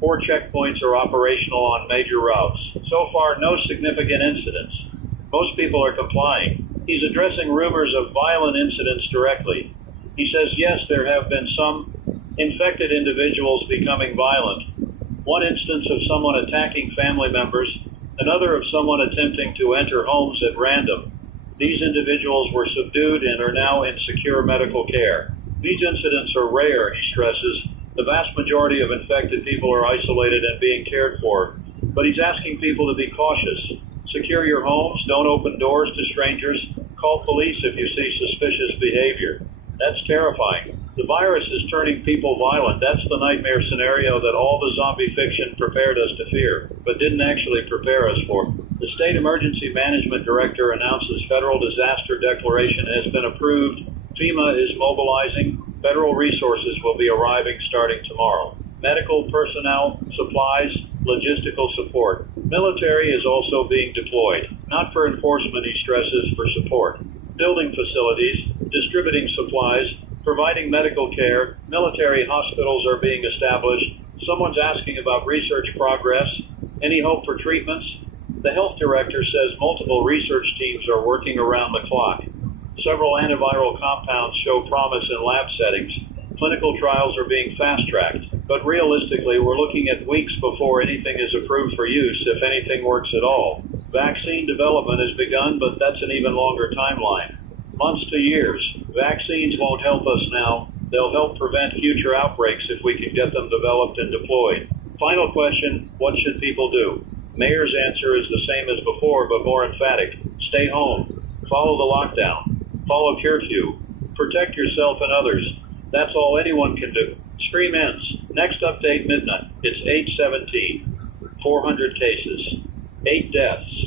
4 checkpoints are operational on major routes. So far, no significant incidents. Most people are complying. He's addressing rumors of violent incidents directly. He says, yes, there have been some infected individuals becoming violent. One instance of someone attacking family members, another of someone attempting to enter homes at random. These individuals were subdued and are now in secure medical care. These incidents are rare, he stresses. The vast majority of infected people are isolated and being cared for. But he's asking people to be cautious. Secure your homes, don't open doors to strangers, call police if you see suspicious behavior. That's terrifying. The virus is turning people violent. That's the nightmare scenario that all the zombie fiction prepared us to fear, but didn't actually prepare us for. The State Emergency Management Director announces federal disaster declaration has been approved. FEMA is mobilizing. Federal resources will be arriving starting tomorrow. Medical personnel, supplies, logistical support. Military is also being deployed. Not for enforcement, he stresses, for support. Building facilities, distributing supplies, providing medical care. Military hospitals are being established. Someone's asking about research progress. Any hope for treatments? The health director says multiple research teams are working around the clock. Several antiviral compounds show promise in lab settings. Clinical trials are being fast-tracked, but realistically, we're looking at weeks before anything is approved for use, if anything works at all. Vaccine development has begun, but that's an even longer timeline. Months to years. Vaccines won't help us now. They'll help prevent future outbreaks if we can get them developed and deployed. Final question, what should people do? Mayor's answer is the same as before, but more emphatic. Stay home. Follow the lockdown. Follow curfew. Protect yourself and others. That's all anyone can do. Stream ends. Next update midnight. It's 8:17. 400 cases. 8 deaths.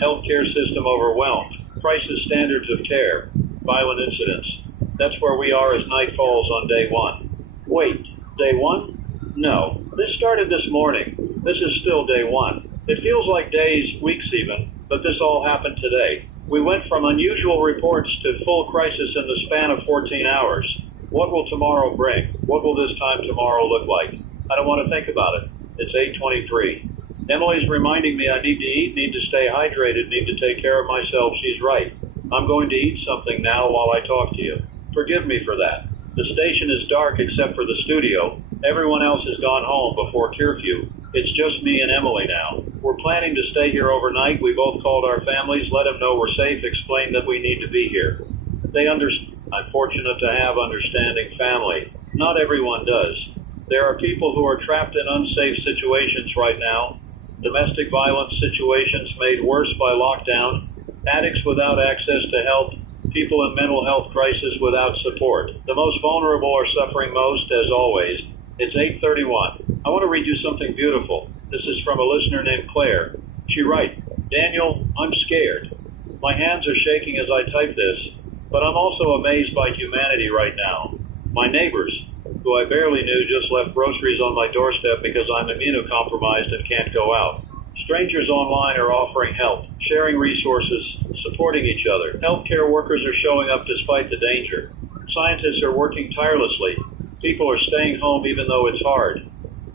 Healthcare system overwhelmed. Crisis standards of care. Violent incidents. That's where we are as night falls on day one. Wait, day one? No. This started this morning. This is still day one. It feels like days, weeks even, but this all happened today. We went from unusual reports to full crisis in the span of 14 hours. What will tomorrow bring? What will this time tomorrow look like? I don't want to think about it. It's 8:23. Emily's reminding me I need to eat, need to stay hydrated, need to take care of myself. She's right. I'm going to eat something now while I talk to you. Forgive me for that. The station is dark except for the studio. Everyone else has gone home before curfew. It's just me and Emily now. We're planning to stay here overnight. We both called our families, let them know we're safe, explained that we need to be here. They understand. I'm fortunate to have understanding family. Not everyone does. There are people who are trapped in unsafe situations right now. Domestic violence situations made worse by lockdown. Addicts without access to help. People in mental health crisis without support. The most vulnerable are suffering most, as always. It's 8:31. I want to read you something beautiful. This is from a listener named Claire. She writes, Daniel, I'm scared. My hands are shaking as I type this, but I'm also amazed by humanity right now. My neighbors, who I barely knew, just left groceries on my doorstep because I'm immunocompromised and can't go out. Strangers online are offering help, sharing resources, supporting each other. Healthcare workers are showing up despite the danger. Scientists are working tirelessly. People are staying home even though it's hard.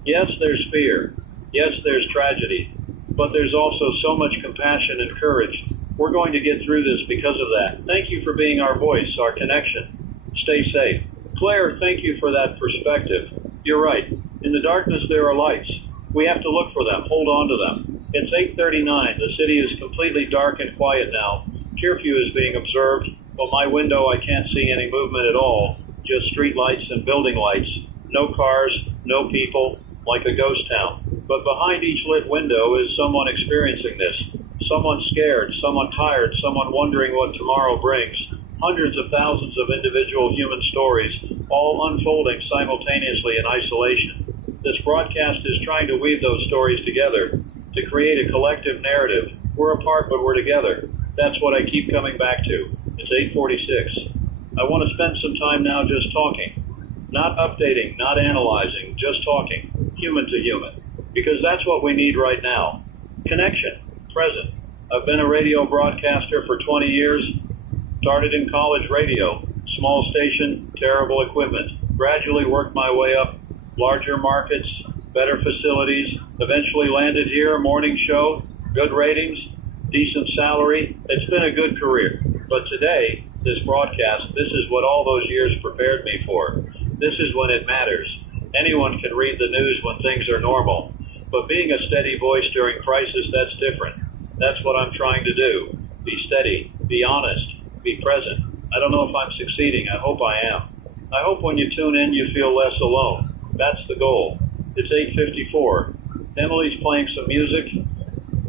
Yes, there's fear. Yes, there's tragedy. But there's also so much compassion and courage. We're going to get through this because of that. Thank you for being our voice, our connection. Stay safe. Claire, thank you for that perspective. You're right. In the darkness, there are lights. We have to look for them, hold on to them. It's 8:39. The city is completely dark and quiet now. Curfew is being observed. From my window, I can't see any movement at all. Just street lights and building lights. No cars, no people, like a ghost town. But behind each lit window is someone experiencing this. Someone scared, someone tired, someone wondering what tomorrow brings. Hundreds of thousands of individual human stories, all unfolding simultaneously in isolation. This broadcast is trying to weave those stories together, to create a collective narrative. We're apart, but we're together. That's what I keep coming back to. It's 8:46. I want to spend some time now just talking. Not updating, not analyzing, just talking, human to human. Because that's what we need right now. Connection, present. I've been a radio broadcaster for 20 years. Started in college radio, small station, terrible equipment. Gradually worked my way up, larger markets, better facilities, eventually landed here, morning show, good ratings, decent salary. It's been a good career. But today, this broadcast, this is what all those years prepared me for. This is when it matters. Anyone can read the news when things are normal. But being a steady voice during crisis, that's different. That's what I'm trying to do. Be steady, be honest, be present. I don't know if I'm succeeding. I hope I am. I hope when you tune in, you feel less alone. That's the goal. It's 8:54. Emily's playing some music,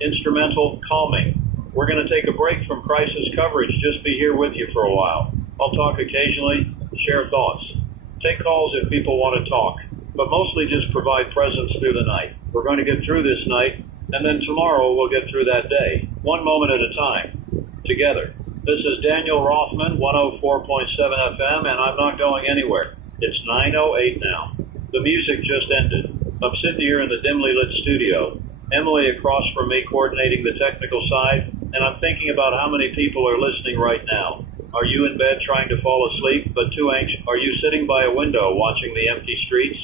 instrumental, calming. We're going to take a break from crisis coverage, just be here with you for a while. I'll talk occasionally, share thoughts. Take calls if people want to talk, but mostly just provide presence through the night. We're going to get through this night, and then tomorrow we'll get through that day, one moment at a time, together. This is Daniel Rothman, 104.7 FM, and I'm not going anywhere. It's 9:08 now. The music just ended. I'm sitting here in the dimly lit studio. Emily across from me coordinating the technical side, and I'm thinking about how many people are listening right now. Are you in bed trying to fall asleep but too anxious? Are you sitting by a window watching the empty streets?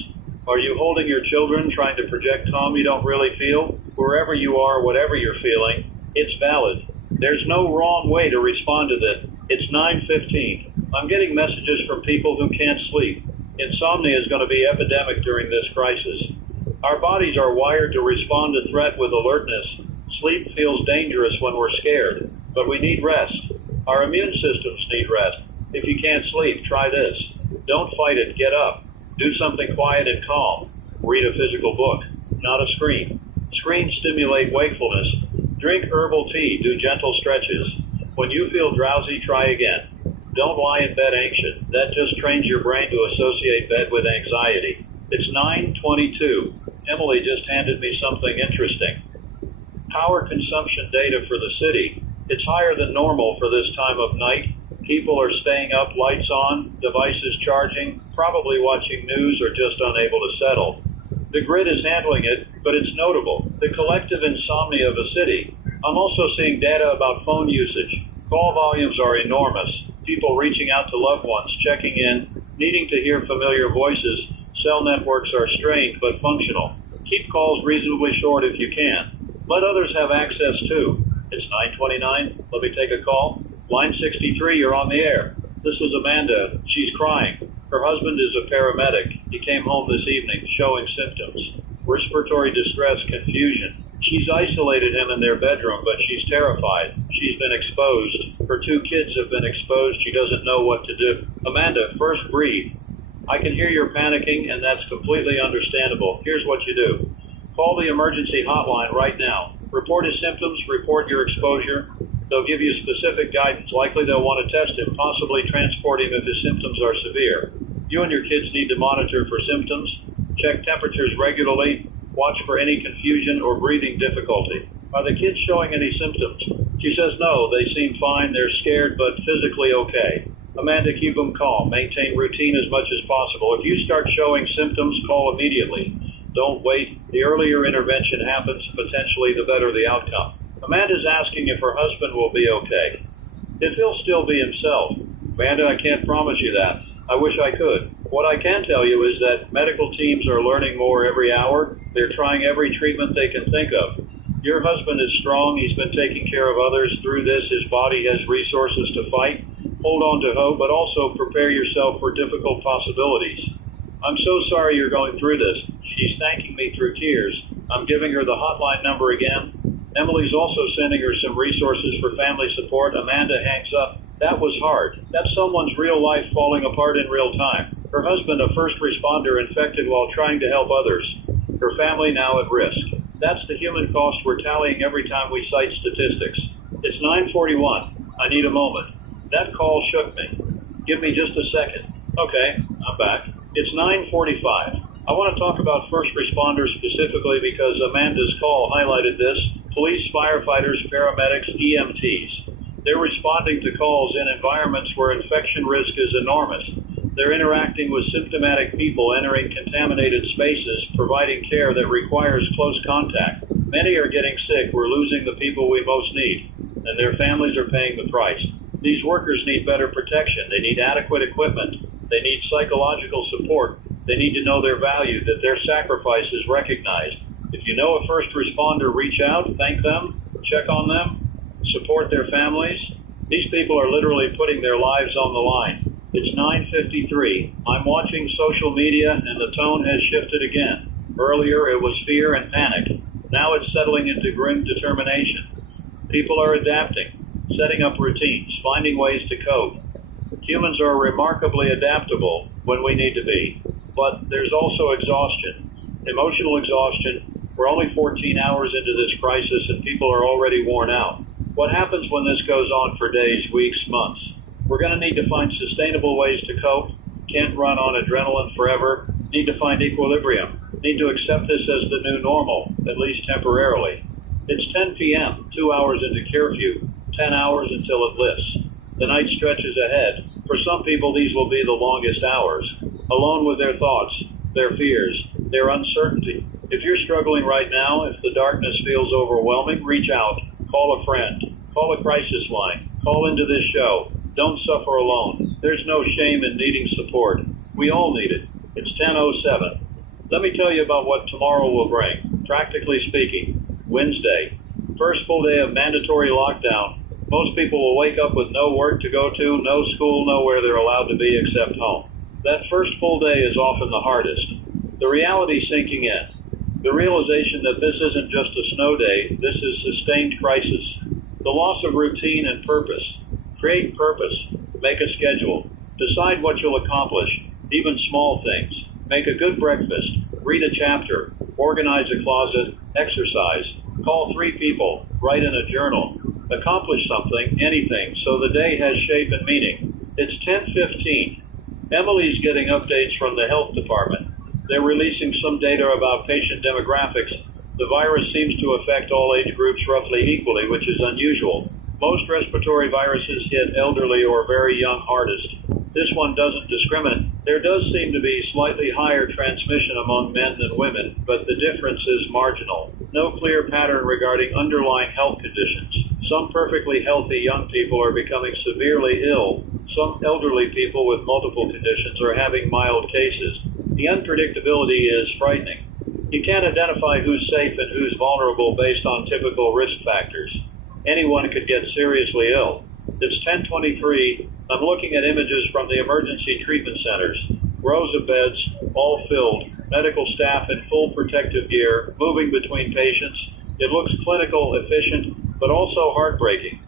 Are you holding your children trying to project calm you don't really feel? Wherever you are, whatever you're feeling, it's valid. There's no wrong way to respond to this. It's 9:15. I'm getting messages from people who can't sleep. Insomnia is going to be epidemic during this crisis. Our bodies are wired to respond to threat with alertness, Sleep feels dangerous when we're scared, but we need rest. Our immune systems need rest. If you can't sleep, try this. Don't fight it, get up. Do something quiet and calm. Read a physical book, not a screen. Screens stimulate wakefulness. Drink herbal tea, do gentle stretches. When you feel drowsy, try again. Don't lie in bed anxious. That just trains your brain to associate bed with anxiety. It's 9:22. Emily just handed me something interesting. Power consumption data for the city. It's higher than normal for this time of night. People are staying up, lights on, devices charging, probably watching news or just unable to settle. The grid is handling it, but it's notable. The collective insomnia of a city. I'm also seeing data about phone usage. Call volumes are enormous. People reaching out to loved ones, checking in, needing to hear familiar voices. Cell networks are strained but functional. Keep calls reasonably short if you can. Let others have access too. It's 9:29. Let me take a call. Line 63, you're on the air. This is Amanda. She's crying. Her husband is a paramedic. He came home this evening showing symptoms. Respiratory distress, confusion. She's isolated him in their bedroom, but she's terrified. She's been exposed. Her 2 kids have been exposed. She doesn't know what to do. Amanda, first breathe. I can hear you're panicking, and that's completely understandable. Here's what you do. Call the emergency hotline right now. Report his symptoms, report your exposure. They'll give you specific guidance. Likely they'll want to test him, possibly transport him if his symptoms are severe. You and your kids need to monitor for symptoms. Check temperatures regularly. Watch for any confusion or breathing difficulty. Are the kids showing any symptoms? She says no, they seem fine. They're scared, but physically okay. Amanda, keep them calm. Maintain routine as much as possible. If you start showing symptoms, call immediately. Don't wait. The earlier intervention happens, potentially the better the outcome. Amanda's asking if her husband will be okay. If he'll still be himself. Amanda, I can't promise you that. I wish I could. What I can tell you is that medical teams are learning more every hour. They're trying every treatment they can think of. Your husband is strong. He's been taking care of others through this. His body has resources to fight. Hold on to hope, but also prepare yourself for difficult possibilities. I'm so sorry you're going through this. She's thanking me through tears. I'm giving her the hotline number again. Emily's also sending her some resources for family support. Amanda hangs up. That was hard. That's someone's real life falling apart in real time. Her husband, a first responder, infected while trying to help others. Her family now at risk. That's the human cost we're tallying every time we cite statistics. It's 9:41. I need a moment. That call shook me. Give me just a second. Okay, I'm back. It's 9:45. I want to talk about first responders specifically because Amanda's call highlighted this. Police, firefighters, paramedics, EMTs. They're responding to calls in environments where infection risk is enormous. They're interacting with symptomatic people entering contaminated spaces, providing care that requires close contact. Many are getting sick. We're losing the people we most need, and their families are paying the price. These workers need better protection. They need adequate equipment. They need psychological support. They need to know their value, that their sacrifice is recognized. If you know a first responder, reach out, thank them, check on them, support their families. These people are literally putting their lives on the line. It's 9:53. I'm watching social media and the tone has shifted again. Earlier it was fear and panic. Now it's settling into grim determination. People are adapting, setting up routines, finding ways to cope. Humans are remarkably adaptable when we need to be, but there's also exhaustion, emotional exhaustion. We're only 14 hours into this crisis and people are already worn out. What happens when this goes on for days, weeks, months? We're going to need to find sustainable ways to cope. Can't run on adrenaline forever. Need to find equilibrium. Need to accept this as the new normal, at least temporarily. It's 10 p.m., 2 hours into curfew, 10 hours until it lifts. The night stretches ahead. For some people, these will be the longest hours, alone with their thoughts, their fears, their uncertainty. If you're struggling right now, if the darkness feels overwhelming, reach out. Call a friend. Call a crisis line. Call into this show. Don't suffer alone. There's no shame in needing support. We all need it. It's 10:07. Let me tell you about what tomorrow will bring. Practically speaking, Wednesday, first full day of mandatory lockdown. Most people will wake up with no work to go to, no school, nowhere they're allowed to be except home. That first full day is often the hardest. The reality sinking in. The realization that this isn't just a snow day, this is sustained crisis. The loss of routine and purpose. Create purpose. Make a schedule. Decide what you'll accomplish, even small things. Make a good breakfast. Read a chapter. Organize a closet. Exercise. Call 3 people. Write in a journal. Accomplish something, anything, so the day has shape and meaning. It's 10:15. Emily's getting updates from the health department. They're releasing some data about patient demographics. The virus seems to affect all age groups roughly equally, which is unusual. Most respiratory viruses hit elderly or very young hardest. This one doesn't discriminate. There does seem to be slightly higher transmission among men than women, but the difference is marginal. No clear pattern regarding underlying health conditions. Some perfectly healthy young people are becoming severely ill. Some elderly people with multiple conditions are having mild cases. The unpredictability is frightening. You can't identify who's safe and who's vulnerable based on typical risk factors. Anyone could get seriously ill. It's 10:23. I'm looking at images from the emergency treatment centers. Rows of beds, all filled, medical staff in full protective gear, moving between patients. It looks clinical, efficient, but also heartbreaking.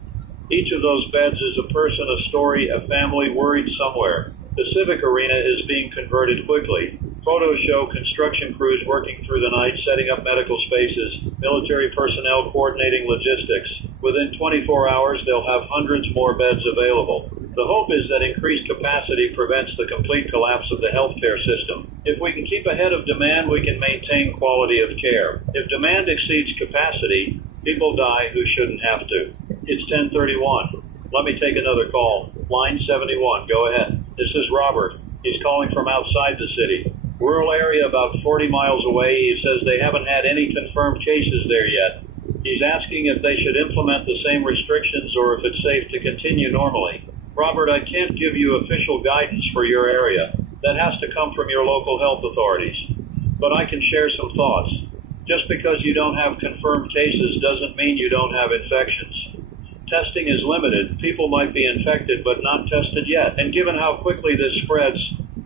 Each of those beds is a person, a story, a family worried somewhere. The civic arena is being converted quickly. Photos show construction crews working through the night, setting up medical spaces, military personnel coordinating logistics. Within 24 hours, they'll have hundreds more beds available. The hope is that increased capacity prevents the complete collapse of the healthcare system. If we can keep ahead of demand, we can maintain quality of care. If demand exceeds capacity, people die who shouldn't have to. It's 10:31. Let me take another call. Line 71, go ahead. This is Robert. He's calling from outside the city. Rural area about 40 miles away. He says they haven't had any confirmed cases there yet. He's asking if they should implement the same restrictions or if it's safe to continue normally. Robert, I can't give you official guidance for your area. That has to come from your local health authorities. But I can share some thoughts. Just because you don't have confirmed cases doesn't mean you don't have infections. Testing is limited. People might be infected but not tested yet. And given how quickly this spreads,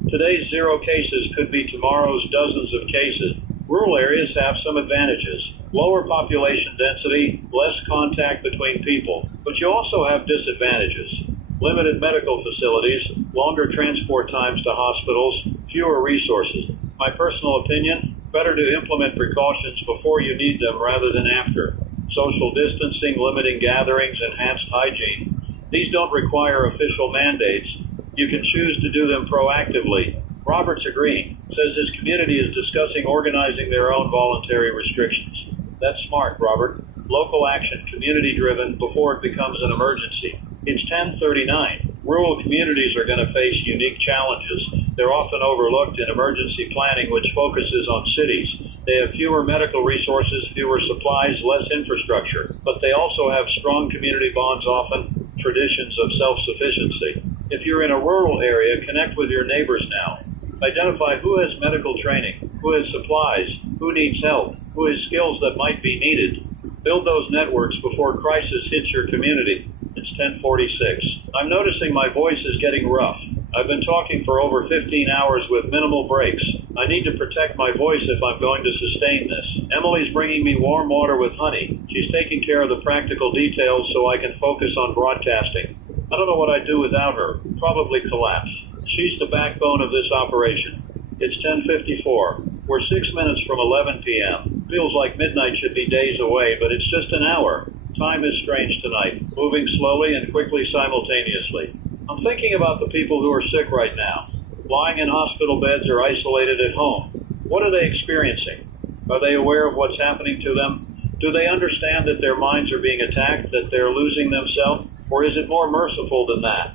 today's 0 cases could be tomorrow's dozens of cases. Rural areas have some advantages. Lower population density, less contact between people. But you also have disadvantages. Limited medical facilities, longer transport times to hospitals, fewer resources. My personal opinion, better to implement precautions before you need them rather than after. Social distancing, limiting gatherings, enhanced hygiene. These don't require official mandates. You can choose to do them proactively. Robert's agreeing, says his community is discussing organizing their own voluntary restrictions. That's smart, Robert. Local action, community-driven, before it becomes an emergency. It's 10:39. Rural communities are going to face unique challenges. They're often overlooked in emergency planning, which focuses on cities. They have fewer medical resources, fewer supplies, less infrastructure. But they also have strong community bonds, often traditions of self-sufficiency. If you're in a rural area, connect with your neighbors now. Identify who has medical training, who has supplies, who needs help, who has skills that might be needed. Build those networks before crisis hits your community. It's 10:46. I'm noticing my voice is getting rough. I've been talking for over 15 hours with minimal breaks. I need to protect my voice if I'm going to sustain this. Emily's bringing me warm water with honey. She's taking care of the practical details so I can focus on broadcasting. I don't know what I'd do without her. Probably collapse. She's the backbone of this operation. It's 10:54. We're 6 minutes from 11 p.m. Feels like midnight should be days away, but it's just an hour. Time is strange tonight, moving slowly and quickly simultaneously. I'm thinking about the people who are sick right now, lying in hospital beds or isolated at home. What are they experiencing? Are they aware of what's happening to them? Do they understand that their minds are being attacked, that they're losing themselves? Or is it more merciful than that?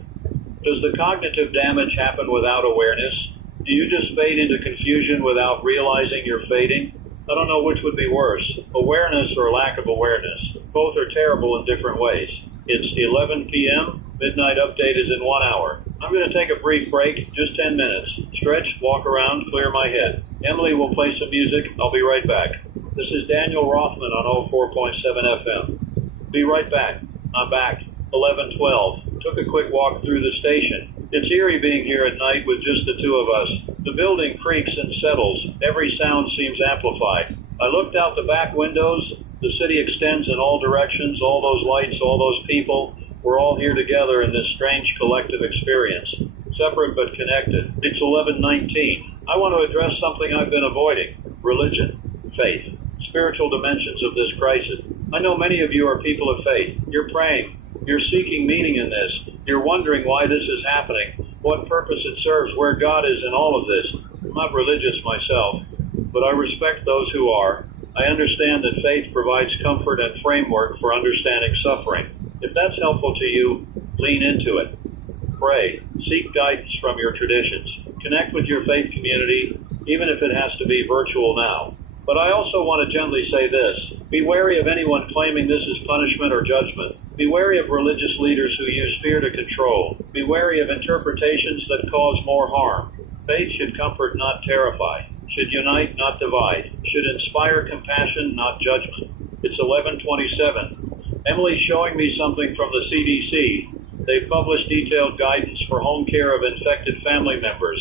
Does the cognitive damage happen without awareness? Do you just fade into confusion without realizing you're fading? I don't know which would be worse, awareness or lack of awareness. Both are terrible in different ways. It's 11 p.m. Midnight update is in 1 hour. I'm going to take a brief break, just 10 minutes. Stretch, walk around, clear my head. Emily will play some music. I'll be right back. This is Daniel Rothman on 04.7 FM. Be right back. I'm back. 11:12. Took a quick walk through the station. It's eerie being here at night with just the two of us. The building creaks and settles. Every sound seems amplified. I looked out the back windows. The city extends in all directions. All those lights, all those people. We're all here together in this strange collective experience, separate but connected. It's 11:19. I want to address something I've been avoiding: religion, faith, spiritual dimensions of this crisis. I know many of you are people of faith. You're praying. You're seeking meaning in this. You're wondering why this is happening, what purpose it serves, where God is in all of this. I'm not religious myself, but I respect those who are. I understand that faith provides comfort and framework for understanding suffering. If that's helpful to you, lean into it. Pray. Seek guidance from your traditions. Connect with your faith community, even if it has to be virtual now. But I also want to gently say this. Be wary of anyone claiming this is punishment or judgment. Be wary of religious leaders who use fear to control. Be wary of interpretations that cause more harm. Faith should comfort, not terrify. Should unite, not divide. Should inspire compassion, not judgment. It's 11:27. Emily's showing me something from the CDC. They've published detailed guidance for home care of infected family members.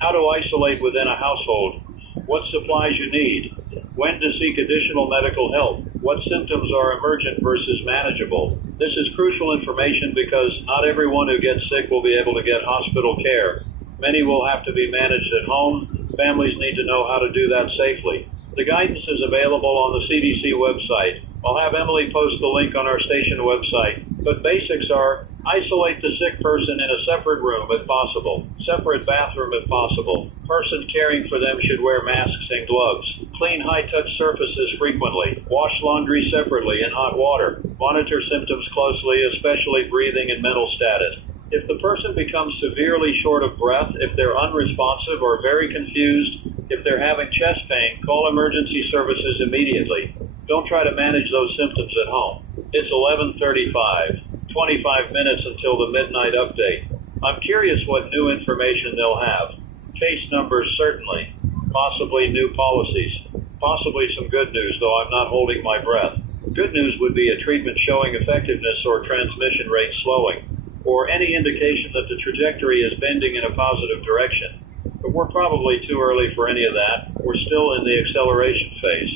How to isolate within a household. What supplies you need. When to seek additional medical help. What symptoms are emergent versus manageable. This is crucial information because not everyone who gets sick will be able to get hospital care. Many will have to be managed at home. Families need to know how to do that safely. The guidance is available on the CDC website. I'll have Emily post the link on our station website. But basics are: isolate the sick person in a separate room if possible. Separate bathroom if possible. Person caring for them should wear masks and gloves. Clean high-touch surfaces frequently. Wash laundry separately in hot water. Monitor symptoms closely, especially breathing and mental status. If the person becomes severely short of breath, if they're unresponsive or very confused, if they're having chest pain, call emergency services immediately. Don't try to manage those symptoms at home. It's 11:35, 25 minutes until the midnight update. I'm curious what new information they'll have. Case numbers, certainly. Possibly new policies. Possibly some good news, though I'm not holding my breath. Good news would be a treatment showing effectiveness or transmission rate slowing, or any indication that the trajectory is bending in a positive direction. But we're probably too early for any of that. We're still in the acceleration phase.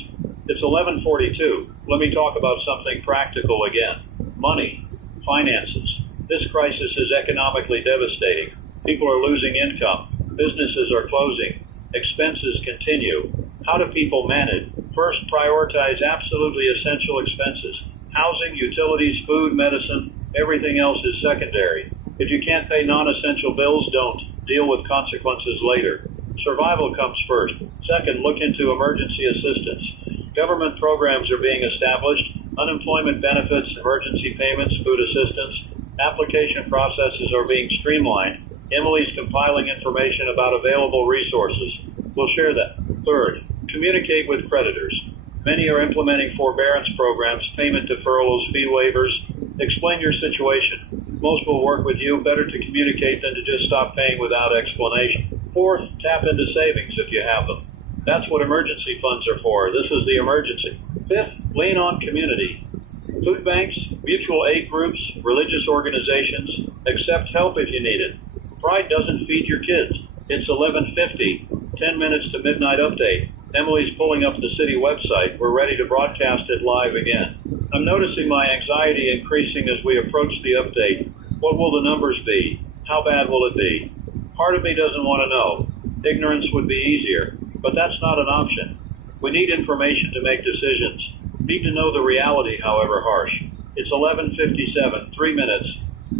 It's 11:42. Let me talk about something practical again. Money. Finances. This crisis is economically devastating. People are losing income. Businesses are closing. Expenses continue. How do people manage? First, prioritize absolutely essential expenses. Housing, utilities, food, medicine, everything else is secondary. If you can't pay non-essential bills, don't. Deal with consequences later. Survival comes first. Second, look into emergency assistance. Government programs are being established. Unemployment benefits, emergency payments, food assistance. Application processes are being streamlined. Emily's compiling information about available resources. We'll share that. Third, communicate with creditors. Many are implementing forbearance programs, payment deferrals, fee waivers. Explain your situation. Most will work with you. Better to communicate than to just stop paying without explanation. Fourth, tap into savings if you have them. That's what emergency funds are for. This is the emergency. Fifth, lean on community. Food banks, mutual aid groups, religious organizations. Accept help if you need it. Pride doesn't feed your kids. It's 11:50, 10 minutes to midnight update. Emily's pulling up the city website. We're ready to broadcast it live again. I'm noticing my anxiety increasing as we approach the update. What will the numbers be? How bad will it be? Part of me doesn't want to know. Ignorance would be easier, but that's not an option. We need information to make decisions. Need to know the reality, however harsh. It's 11:57, 3 minutes.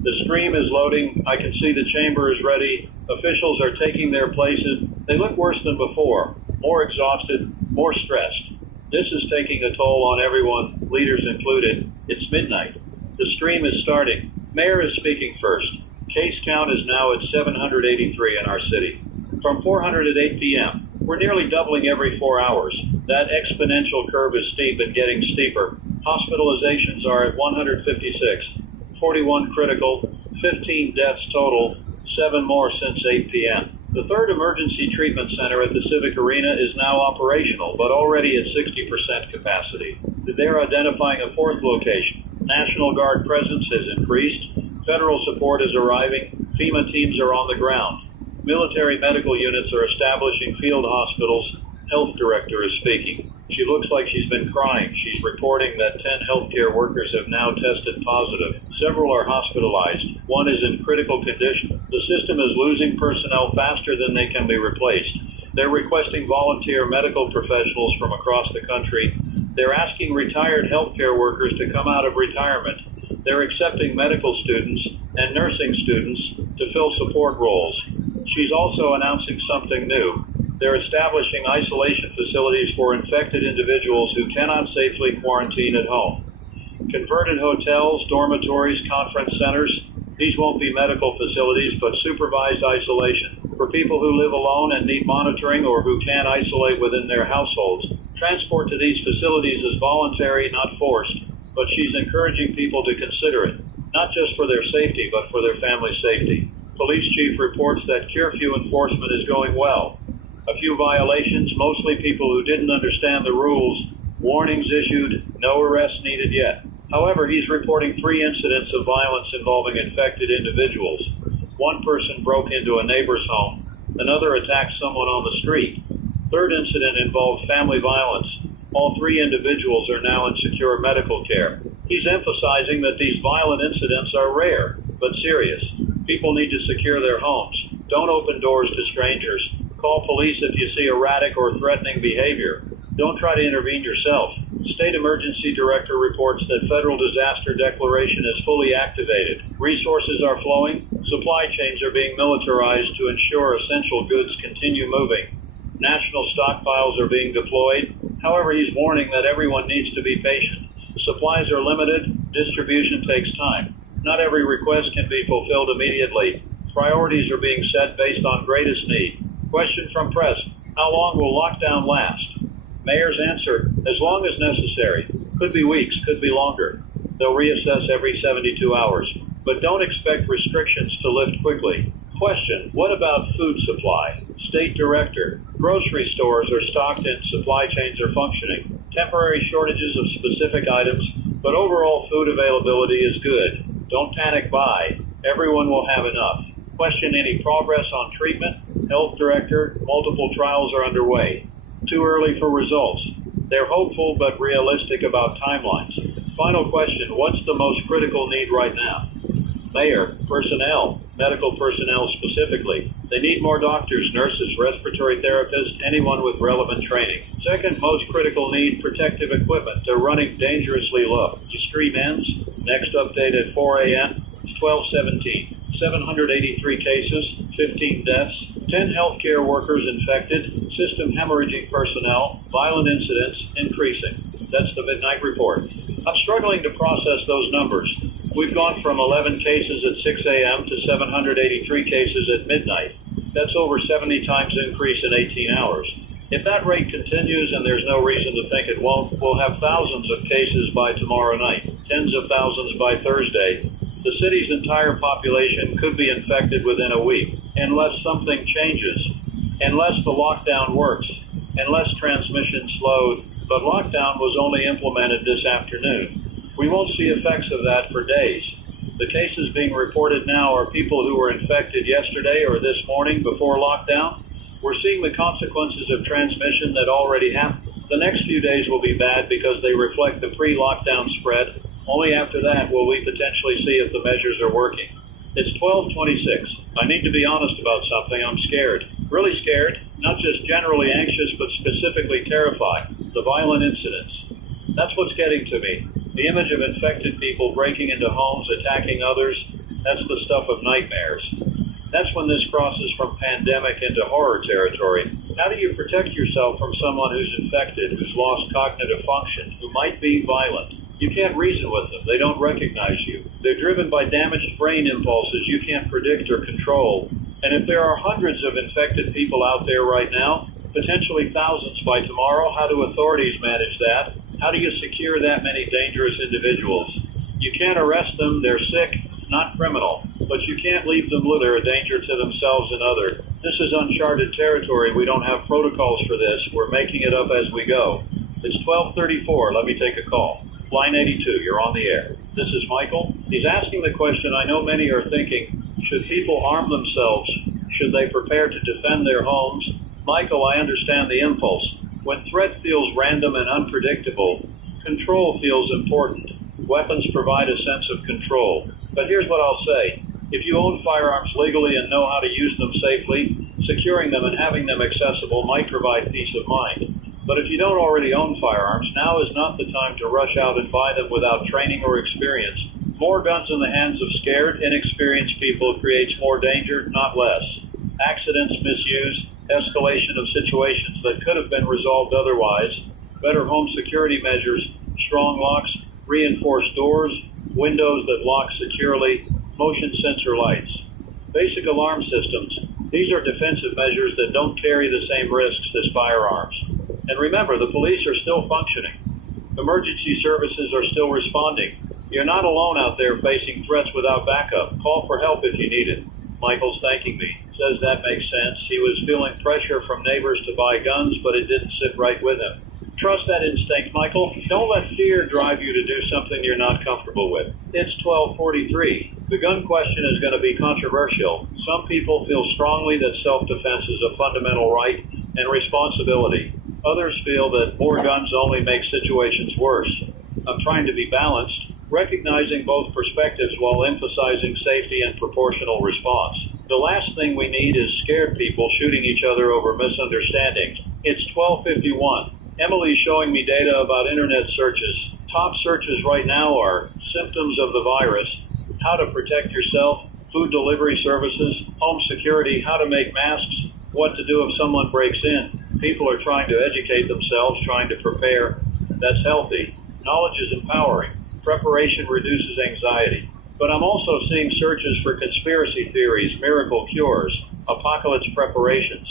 The stream is loading. I can see the chamber is ready. Officials are taking their places. They look worse than before. More exhausted, more stressed. This is taking a toll on everyone, leaders included. It's midnight. The stream is starting. Mayor is speaking first. Case count is now at 783 in our city. From 400 at 8 p.m. We're nearly doubling every 4 hours. That exponential curve is steep and getting steeper. Hospitalizations are at 156. 41 critical, 15 deaths total, 7 more since 8 p.m. The third emergency treatment center at the Civic Arena is now operational, but already at 60% capacity. They're identifying a fourth location. National Guard presence has increased. Federal support is arriving. FEMA teams are on the ground. Military medical units are establishing field hospitals. Health director is speaking. She looks like she's been crying. She's reporting that 10 healthcare workers have now tested positive. Several are hospitalized. One is in critical condition. The system is losing personnel faster than they can be replaced. They're requesting volunteer medical professionals from across the country. They're asking retired healthcare workers to come out of retirement. They're accepting medical students and nursing students to fill support roles. She's also announcing something new. They're establishing isolation facilities for infected individuals who cannot safely quarantine at home. Converted hotels, dormitories, conference centers, these won't be medical facilities, but supervised isolation. For people who live alone and need monitoring or who can't isolate within their households, transport to these facilities is voluntary, not forced, but she's encouraging people to consider it, not just for their safety, but for their family's safety. Police chief reports that curfew enforcement is going well. A few violations, mostly people who didn't understand the rules, warnings issued, no arrests needed yet. However, he's reporting 3 incidents of violence involving infected individuals. One person broke into a neighbor's home. Another attacked someone on the street. Third incident involved family violence. All 3 individuals are now in secure medical care. He's emphasizing that these violent incidents are rare, but serious. People need to secure their homes. Don't open doors to strangers. Call police if you see erratic or threatening behavior. Don't try to intervene yourself. State Emergency Director reports that federal disaster declaration is fully activated. Resources are flowing. Supply chains are being militarized to ensure essential goods continue moving. National stockpiles are being deployed. However, he's warning that everyone needs to be patient. Supplies are limited. Distribution takes time. Not every request can be fulfilled immediately. Priorities are being set based on greatest need. Question from press: how long will lockdown last? Mayor's answer: as long as necessary. Could be weeks, could be longer. They'll reassess every 72 hours. But don't expect restrictions to lift quickly. Question: what about food supply? State Director: grocery stores are stocked and supply chains are functioning. Temporary shortages of specific items, but overall food availability is good. Don't panic buy. Everyone will have enough. Question: any progress on treatment? Health Director: multiple trials are underway. Too early for results. They're hopeful but realistic about timelines. Final question: what's the most critical need right now? Mayor: personnel, medical personnel specifically. They need more doctors, nurses, respiratory therapists, anyone with relevant training. Second most critical need: protective equipment. They're running dangerously low. The stream ends. Next update at 4 a.m. It's 12:17. 783 cases, 15 deaths, 10 healthcare workers infected, system hemorrhaging personnel, violent incidents increasing. That's the Midnight Report. I'm struggling to process those numbers. We've gone from 11 cases at 6 a.m. to 783 cases at midnight. That's over 70 times increase in 18 hours. If that rate continues, and there's no reason to think it won't, we'll have thousands of cases by tomorrow night, tens of thousands by Thursday. The city's entire population could be infected within a week, unless something changes, unless the lockdown works, unless transmission slowed. But lockdown was only implemented this afternoon. We won't see effects of that for days. The cases being reported now are people who were infected yesterday or this morning before lockdown. We're seeing the consequences of transmission that already happened. The next few days will be bad because they reflect the pre-lockdown spread. Only after that will we potentially see if the measures are working. It's 12:26. I need to be honest about something. I'm scared. Really scared. Not just generally anxious, but specifically terrified. The violent incidents. That's what's getting to me. The image of infected people breaking into homes, attacking others, that's the stuff of nightmares. That's when this crosses from pandemic into horror territory. How do you protect yourself from someone who's infected, who's lost cognitive function, who might be violent? You can't reason with them. They don't recognize you. They're driven by damaged brain impulses you can't predict or control. And if there are hundreds of infected people out there right now, potentially thousands by tomorrow, how do authorities manage that? How do you secure that many dangerous individuals? You can't arrest them. They're sick, not criminal. But you can't leave them with a danger to themselves and others. This is uncharted territory. We don't have protocols for this. We're making it up as we go. It's 12:34. Let me take a call. Line 82, you're on the air. This is Michael. He's asking the question I know many are thinking: should people arm themselves? Should they prepare to defend their homes? Michael, I understand the impulse. When threat feels random and unpredictable, control feels important. Weapons provide a sense of control. But here's what I'll say. If you own firearms legally and know how to use them safely, securing them and having them accessible might provide peace of mind. But if you don't already own firearms, now is not the time to rush out and buy them without training or experience. More guns in the hands of scared, inexperienced people creates more danger, not less. Accidents, misuse, escalation of situations that could have been resolved otherwise, better home security measures, strong locks, reinforced doors, windows that lock securely, motion sensor lights, basic alarm systems. These are defensive measures that don't carry the same risks as firearms. And remember, the police are still functioning. Emergency services are still responding. You're not alone out there facing threats without backup. Call for help if you need it. Michael's thanking me. Says that makes sense. He was feeling pressure from neighbors to buy guns, but it didn't sit right with him. Trust that instinct, Michael. Don't let fear drive you to do something you're not comfortable with. It's 12:43. The gun question is going to be controversial. Some people feel strongly that self-defense is a fundamental right and responsibility. Others feel that more guns only make situations worse. I'm trying to be balanced, recognizing both perspectives while emphasizing safety and proportional response. The last thing we need is scared people shooting each other over misunderstandings. It's 12:51. Emily's showing me data about internet searches. Top searches right now are symptoms of the virus, how to protect yourself, food delivery services, home security, how to make masks, what to do if someone breaks in. People are trying to educate themselves, trying to prepare. That's healthy. Knowledge is empowering. Preparation reduces anxiety. But I'm also seeing searches for conspiracy theories, miracle cures, apocalypse preparations.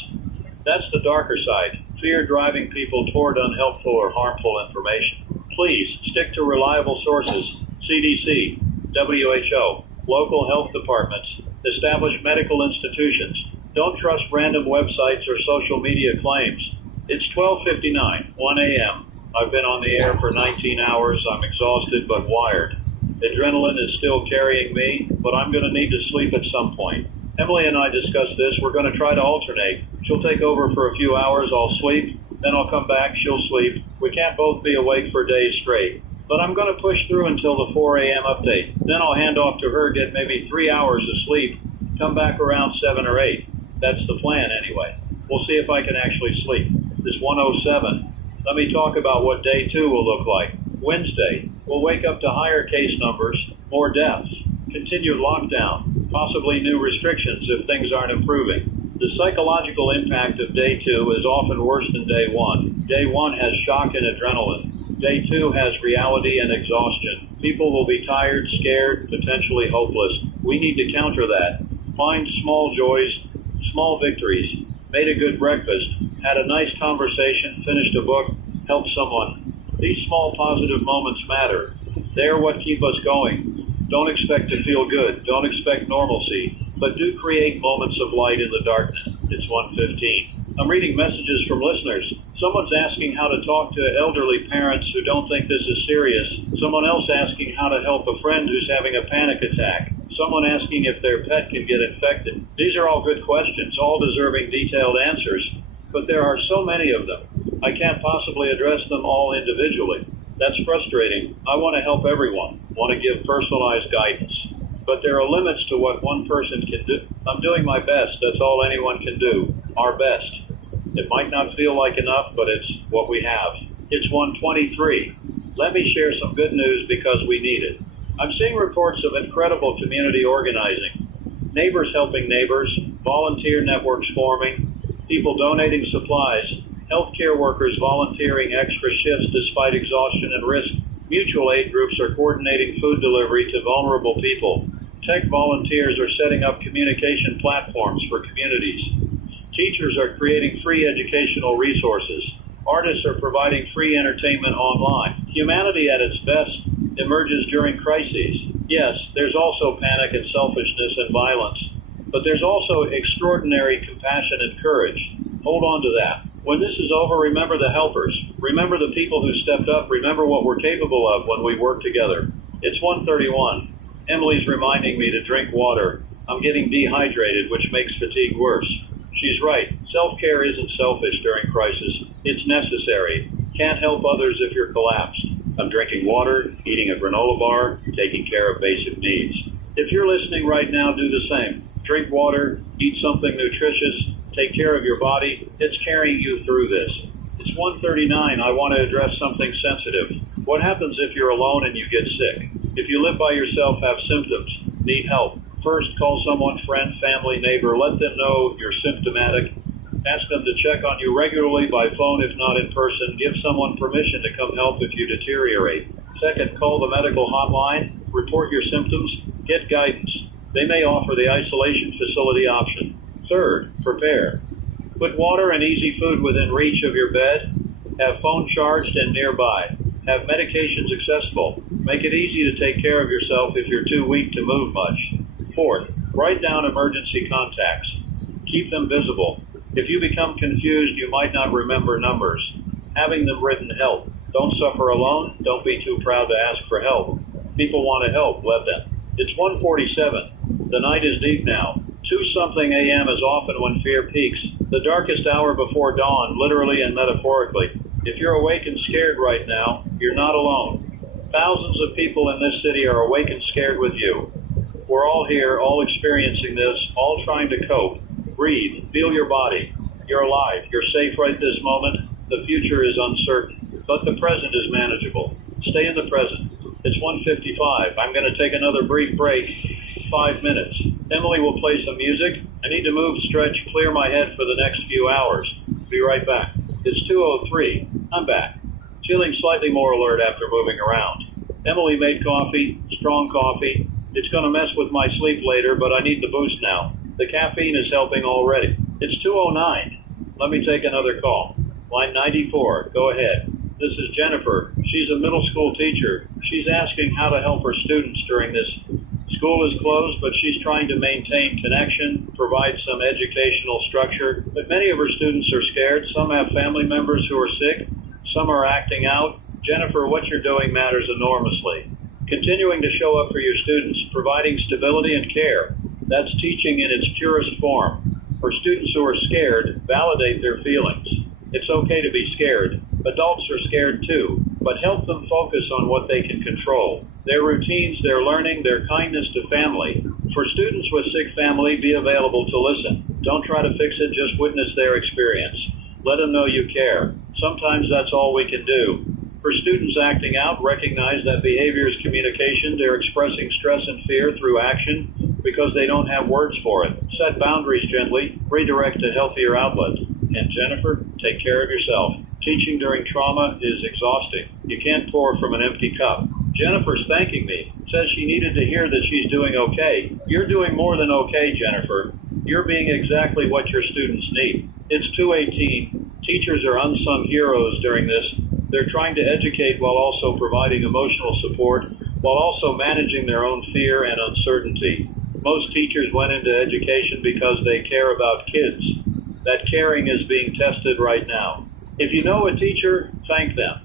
That's the darker side. Fear driving people toward unhelpful or harmful information. Please stick to reliable sources. CDC, WHO, local health departments, established medical institutions. Don't trust random websites or social media claims. It's 12:59, 1 a.m. I've been on the air for 19 hours. I'm exhausted but wired. Adrenaline is still carrying me, but I'm going to need to sleep at some point. Emily and I discussed this. We're going to try to alternate. She'll take over for a few hours. I'll sleep. Then I'll come back. She'll sleep. We can't both be awake for days straight. But I'm going to push through until the 4 a.m. update. Then I'll hand off to her, get maybe 3 hours of sleep, come back around 7 or 8. That's the plan anyway. We'll see if I can actually sleep. This 107. Let me talk about what day 2 will look like. Wednesday, we'll wake up to higher case numbers, more deaths, continued lockdown, possibly new restrictions if things aren't improving. The psychological impact of day 2 is often worse than day 1. Day 1 has shock and adrenaline. Day 2 has reality and exhaustion. People will be tired, scared, potentially hopeless. We need to counter that. Find small joys, small victories. Made a good breakfast, had a nice conversation, finished a book, helped someone. These small positive moments matter. They're what keep us going. Don't expect to feel good. Don't expect normalcy. But do create moments of light in the darkness. It's 1:15. I'm reading messages from listeners. Someone's asking how to talk to elderly parents who don't think this is serious. Someone else asking how to help a friend who's having a panic attack. Someone asking if their pet can get infected. These are all good questions, all deserving detailed answers. But there are so many of them. I can't possibly address them all individually. That's frustrating. I want to help everyone, want to give personalized guidance. But there are limits to what one person can do. I'm doing my best. That's all anyone can do. Our best. It might not feel like enough, but it's what we have. It's 1:23. Let me share some good news because we need it. I'm seeing reports of incredible community organizing. Neighbors helping neighbors, volunteer networks forming, people donating supplies, healthcare workers volunteering extra shifts despite exhaustion and risk. Mutual aid groups are coordinating food delivery to vulnerable people. Tech volunteers are setting up communication platforms for communities. Teachers are creating free educational resources. Artists are providing free entertainment online. Humanity at its best emerges during crises. Yes, there's also panic and selfishness and violence, but there's also extraordinary compassion and courage. Hold on to that. When this is over, remember the helpers. Remember the people who stepped up. Remember what we're capable of when we work together. It's 1:31. Emily's reminding me to drink water. I'm getting dehydrated, which makes fatigue worse. She's right. Self-care isn't selfish during crisis. It's necessary. Can't help others if you're collapsed. I'm drinking water, eating a granola bar, taking care of basic needs. If you're listening right now, do the same. Drink water, eat something nutritious, take care of your body. It's carrying you through this. It's 1:39. I want to address something sensitive. What happens if you're alone and you get sick? If you live by yourself, have symptoms, need help. First, call someone, friend, family, neighbor. Let them know you're symptomatic. Ask them to check on you regularly by phone, if not in person. Give someone permission to come help if you deteriorate. Second, call the medical hotline. Report your symptoms. Get guidance. They may offer the isolation facility option. Third, prepare. Put water and easy food within reach of your bed. Have phone charged and nearby. Have medications accessible. Make it easy to take care of yourself if you're too weak to move much. Fourth, write down emergency contacts. Keep them visible. If you become confused, you might not remember numbers. Having them written help. Don't suffer alone. Don't be too proud to ask for help. People want to help. Let them. It's 1:47. The night is deep now. 2-something a.m. is often when fear peaks. The darkest hour before dawn, literally and metaphorically. If you're awake and scared right now, you're not alone. Thousands of people in this city are awake and scared with you. We're all here, all experiencing this, all trying to cope. Breathe. Feel your body. You're alive. You're safe right this moment. The future is uncertain, but the present is manageable. Stay in the present. It's 1:55. I'm going to take another brief break. 5 minutes. Emily will play some music. I need to move, stretch, clear my head for the next few hours. Be right back. It's 2:03. I'm back. Feeling slightly more alert after moving around. Emily made coffee, strong coffee. It's going to mess with my sleep later, but I need the boost now. The caffeine is helping already. It's 2:09. Let me take another call. Line 94. Go ahead. This is Jennifer. She's a middle school teacher. She's asking how to help her students during this. School is closed, but she's trying to maintain connection, provide some educational structure. But many of her students are scared. Some have family members who are sick. Some are acting out. Jennifer, what you're doing matters enormously. Continuing to show up for your students, providing stability and care. That's teaching in its purest form. For students who are scared, validate their feelings. It's okay to be scared. Adults are scared too, but help them focus on what they can control. Their routines, their learning, their kindness to family. For students with sick family, be available to listen. Don't try to fix it, just witness their experience. Let them know you care. Sometimes that's all we can do. For students acting out, recognize that behavior is communication. They're expressing stress and fear through action because they don't have words for it. Set boundaries gently. Redirect to healthier outlets. And Jennifer, take care of yourself. Teaching during trauma is exhausting. You can't pour from an empty cup. Jennifer's thanking me. Says she needed to hear that she's doing okay. You're doing more than okay, Jennifer. You're being exactly what your students need. It's 2:18. Teachers are unsung heroes during this. They're trying to educate while also providing emotional support, while also managing their own fear and uncertainty. Most teachers went into education because they care about kids. That caring is being tested right now. If you know a teacher, thank them.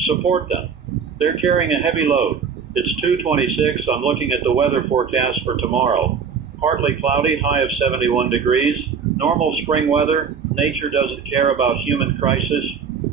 Support them. They're carrying a heavy load. It's 2:26. I'm looking at the weather forecast for tomorrow. Partly cloudy, high of 71 degrees. Normal spring weather. Nature doesn't care about human crisis.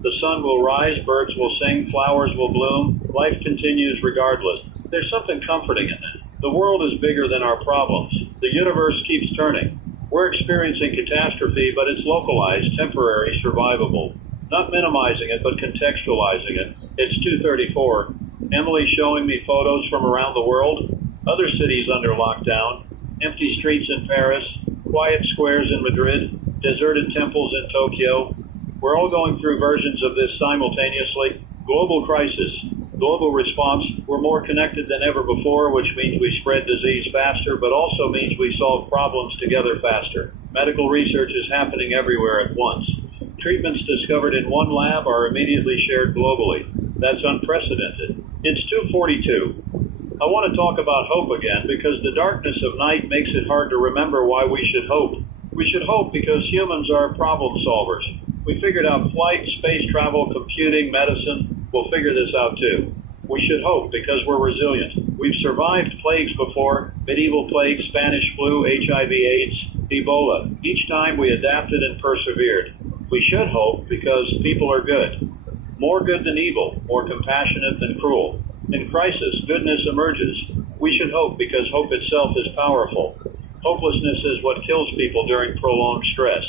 The sun will rise, birds will sing, flowers will bloom. Life continues regardless. There's something comforting in that. The world is bigger than our problems. The universe keeps turning. We're experiencing catastrophe, but it's localized, temporary, survivable. Not minimizing it, but contextualizing it. It's 2:34. Emily showing me photos from around the world. Other cities under lockdown. Empty streets in Paris. Quiet squares in Madrid. Deserted temples in Tokyo. We're all going through versions of this simultaneously. Global crisis. Global response. We're more connected than ever before, which means we spread disease faster, but also means we solve problems together faster. Medical research is happening everywhere at once. Treatments discovered in one lab are immediately shared globally. That's unprecedented. It's 2:42. I want to talk about hope again because the darkness of night makes it hard to remember why we should hope. We should hope because humans are problem solvers. We figured out flight, space travel, computing, medicine. We'll figure this out too. We should hope because we're resilient. We've survived plagues before, medieval plague, Spanish flu, HIV/AIDS. Ebola. Each time we adapted and persevered. We should hope because people are good. More good than evil, more compassionate than cruel. In crisis, goodness emerges. We should hope because hope itself is powerful. Hopelessness is what kills people during prolonged stress.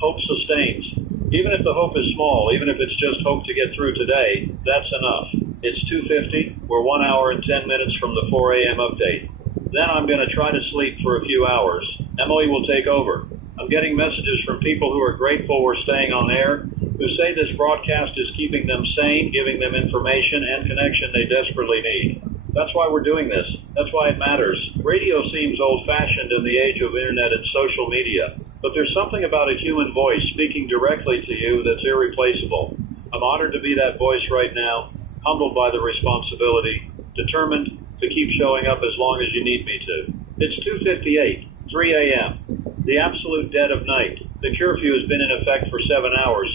Hope sustains. Even if the hope is small, even if it's just hope to get through today, that's enough. It's 2:50. We're 1 hour and 10 minutes from the 4 a.m. update. Then I'm going to try to sleep for a few hours. Emily will take over. I'm getting messages from people who are grateful we're staying on air, who say this broadcast is keeping them sane, giving them information and connection they desperately need. That's why we're doing this. That's why it matters. Radio seems old-fashioned in the age of internet and social media, but there's something about a human voice speaking directly to you that's irreplaceable. I'm honored to be that voice right now, humbled by the responsibility, determined to keep showing up as long as you need me to. It's 2:58, 3 a.m., the absolute dead of night. The curfew has been in effect for 7 hours.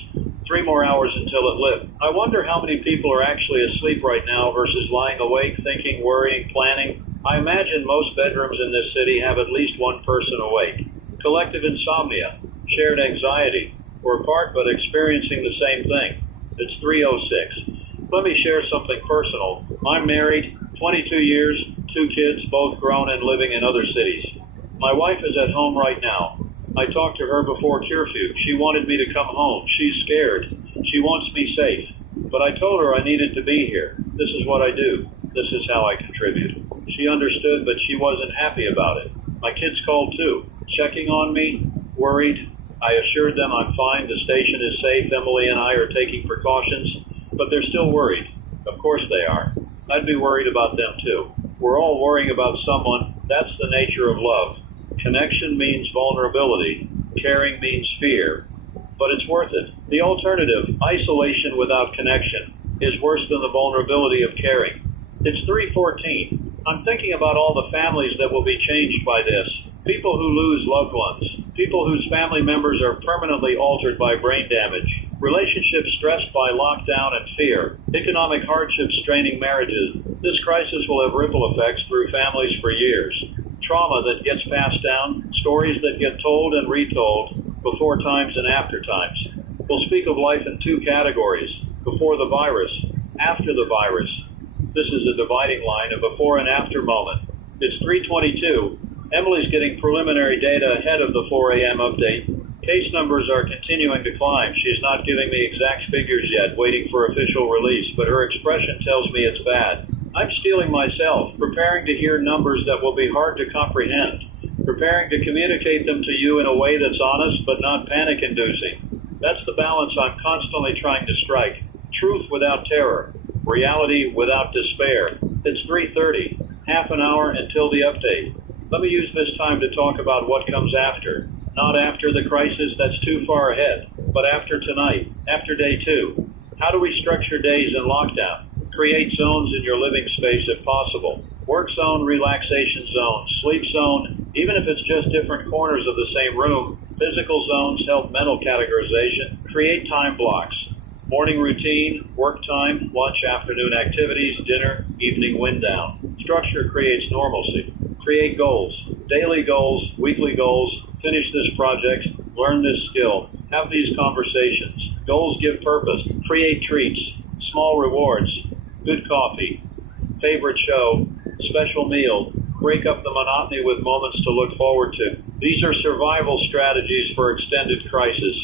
3 more hours until it lifts. I wonder how many people are actually asleep right now versus lying awake, thinking, worrying, planning. I imagine most bedrooms in this city have at least one person awake. Collective insomnia, shared anxiety. We're apart but experiencing the same thing. It's 3:06. Let me share something personal. I'm married, 22 years, 2 kids, both grown and living in other cities. My wife is at home right now. I talked to her before curfew. She wanted me to come home. She's scared. She wants me safe. But I told her I needed to be here. This is what I do. This is how I contribute. She understood, but she wasn't happy about it. My kids called too, checking on me, worried. I assured them I'm fine. The station is safe. Emily and I are taking precautions, but they're still worried. Of course they are. I'd be worried about them too. We're all worrying about someone. That's the nature of love. Connection means vulnerability. Caring means fear. But it's worth it. The alternative, isolation without connection, is worse than the vulnerability of caring. It's 3:14. I'm thinking about all the families that will be changed by this. People who lose loved ones. People whose family members are permanently altered by brain damage. Relationships stressed by lockdown and fear. Economic hardships straining marriages. This crisis will have ripple effects through families for years. Trauma that gets passed down, stories that get told and retold, before times and after times. We'll speak of life in 2 categories, before the virus, after the virus. This is a dividing line, a before and after moment. It's 3:22. Emily's getting preliminary data ahead of the 4 a.m. update. Case numbers are continuing to climb. She's not giving me exact figures yet, waiting for official release, but her expression tells me it's bad. I'm steeling myself, preparing to hear numbers that will be hard to comprehend, preparing to communicate them to you in a way that's honest but not panic-inducing. That's the balance I'm constantly trying to strike. Truth without terror, reality without despair. It's 3:30, half an hour until the update. Let me use this time to talk about what comes after. Not after the crisis, that's too far ahead, but after tonight, after day 2. How do we structure days in lockdown? Create zones in your living space if possible. Work zone, relaxation zone, sleep zone, even if it's just different corners of the same room. Physical zones help mental categorization. Create time blocks. Morning routine, work time, lunch, afternoon activities, dinner, evening wind down. Structure creates normalcy. Create goals. Daily goals, weekly goals. Finish this project. Learn this skill. Have these conversations. Goals give purpose. Create treats. Small rewards. Good coffee. Favorite show. Special meal. Break up the monotony with moments to look forward to. These are survival strategies for extended crisis.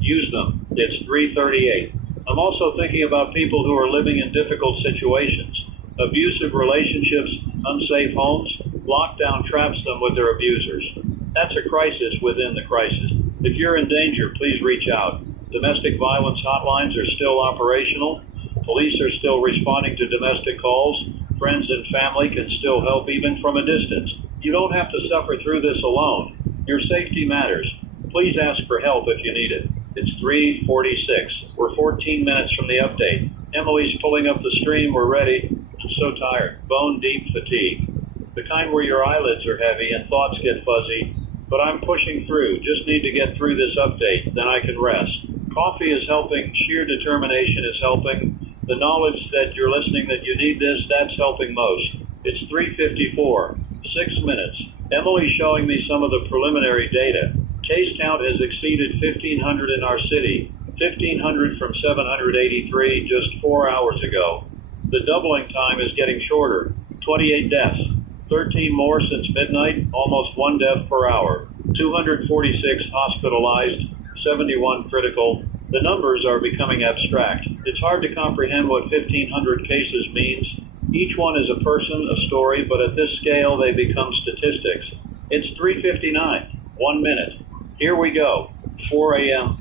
Use them. It's 3:38. I'm also thinking about people who are living in difficult situations. Abusive relationships, unsafe homes. Lockdown traps them with their abusers. That's a crisis within the crisis. If you're in danger, please reach out. Domestic violence hotlines are still operational. Police are still responding to domestic calls. Friends and family can still help even from a distance. You don't have to suffer through this alone. Your safety matters. Please ask for help if you need it. It's 3:46. We're 14 minutes from the update. Emily's pulling up the stream. We're ready. I'm so tired. Bone-deep fatigue. The kind where your eyelids are heavy and thoughts get fuzzy. But I'm pushing through. Just need to get through this update. Then I can rest. Coffee is helping. Sheer determination is helping. The knowledge that you're listening, that you need this, that's helping most. It's 3:54. 6 minutes. Emily's showing me some of the preliminary data. Case count has exceeded 1,500 in our city, 1,500 from 783 just 4 hours ago. The doubling time is getting shorter, 28 deaths, 13 more since midnight, almost 1 death per hour, 246 hospitalized, 71 critical. The numbers are becoming abstract. It's hard to comprehend what 1,500 cases means. Each one is a person, a story, but at this scale they become statistics. It's 3:59, 1 minute. Here we go, 4 a.m.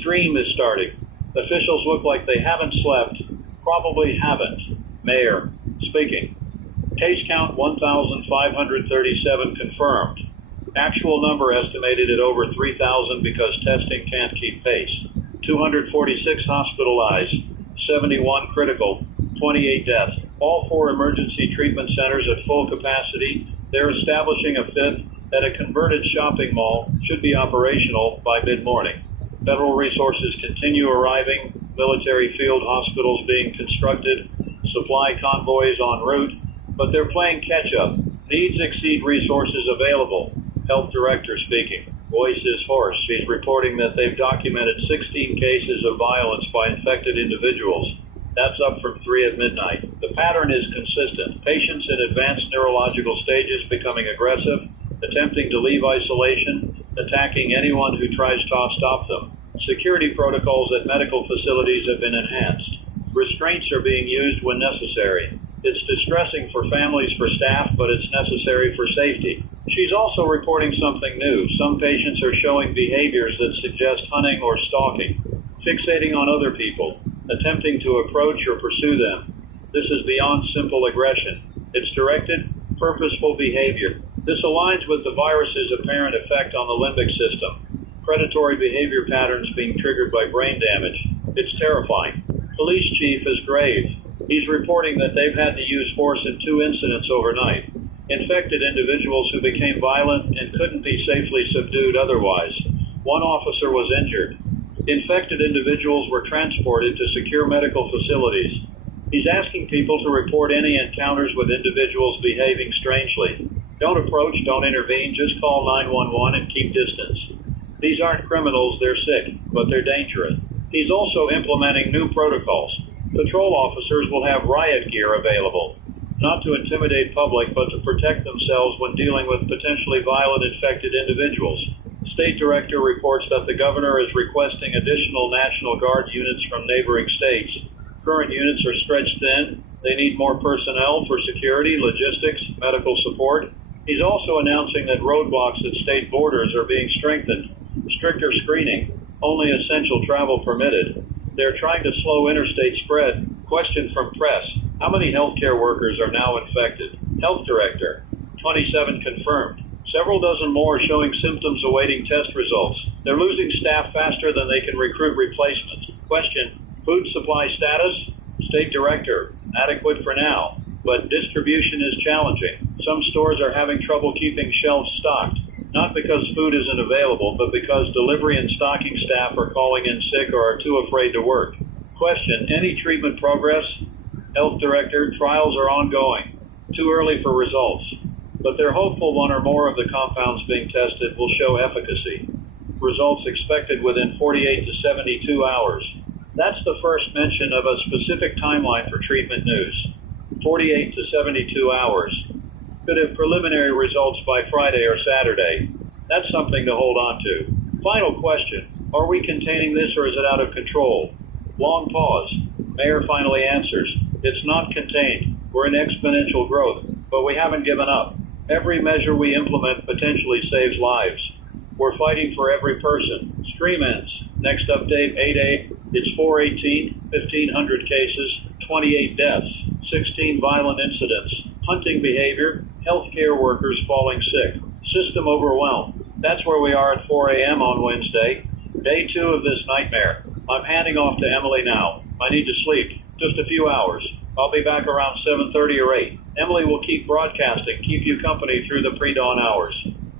Stream is starting. Officials look like they haven't slept. Probably haven't. Mayor speaking. Case count 1,537 confirmed. Actual number estimated at over 3,000 because testing can't keep pace. 246 hospitalized, 71 critical, 28 deaths. All 4 emergency treatment centers at full capacity. They're establishing a 5th at a converted shopping mall, should be operational by mid-morning. Federal resources continue arriving, military field hospitals being constructed, supply convoys en route, but they're playing catch-up. Needs exceed resources available. Health director speaking. Voice is hoarse. He's reporting that they've documented 16 cases of violence by infected individuals. That's up from 3 at midnight. The pattern is consistent. Patients in advanced neurological stages becoming aggressive, attempting to leave isolation, attacking anyone who tries to stop them. Security protocols at medical facilities have been enhanced. Restraints are being used when necessary. It's distressing for families, for staff, but it's necessary for safety. She's also reporting something new. Some patients are showing behaviors that suggest hunting or stalking, fixating on other people, attempting to approach or pursue them. This is beyond simple aggression. It's directed, purposeful behavior. This aligns with the virus's apparent effect on the limbic system. Predatory behavior patterns being triggered by brain damage. It's terrifying. Police chief is grave. He's reporting that they've had to use force in 2 incidents overnight. Infected individuals who became violent and couldn't be safely subdued otherwise. 1 officer was injured. Infected individuals were transported to secure medical facilities. He's asking people to report any encounters with individuals behaving strangely. Don't approach, don't intervene, just call 911 and keep distance. These aren't criminals, they're sick, but they're dangerous. He's also implementing new protocols. Patrol officers will have riot gear available, not to intimidate public, but to protect themselves when dealing with potentially violent infected individuals. State director reports that the governor is requesting additional National Guard units from neighboring states. Current units are stretched thin. They need more personnel for security, logistics, medical support. He's also announcing that roadblocks at state borders are being strengthened. Stricter screening, only essential travel permitted. They're trying to slow interstate spread. Question from press. How many healthcare workers are now infected? Health director. 27 confirmed. Several dozen more showing symptoms awaiting test results. They're losing staff faster than they can recruit replacements. Question. Food supply status? State director. Adequate for now, but distribution is challenging. Some stores are having trouble keeping shelves stocked. Not because food isn't available, but because delivery and stocking staff are calling in sick or are too afraid to work. Question, any treatment progress? Health director, trials are ongoing. Too early for results. But they're hopeful 1 or more of the compounds being tested will show efficacy. Results expected within 48 to 72 hours. That's the first mention of a specific timeline for treatment news. 48 to 72 hours. Could have preliminary results by Friday or Saturday. That's something to hold on to. Final question. Are we containing this or is it out of control? Long pause. Mayor finally answers. It's not contained. We're in exponential growth, but we haven't given up. Every measure we implement potentially saves lives. We're fighting for every person. Stream ends. Next update, 8/8. It's 4/18, 1,500 cases, 28 deaths, 16 violent incidents, hunting behavior, healthcare workers falling sick, system overwhelmed. That's where we are at 4 a.m. on Wednesday, day 2 of this nightmare. I'm handing off to Emily now. I need to sleep, just a few hours. I'll be back around 7:30 or 8. Emily will keep broadcasting, keep you company through the pre-dawn hours.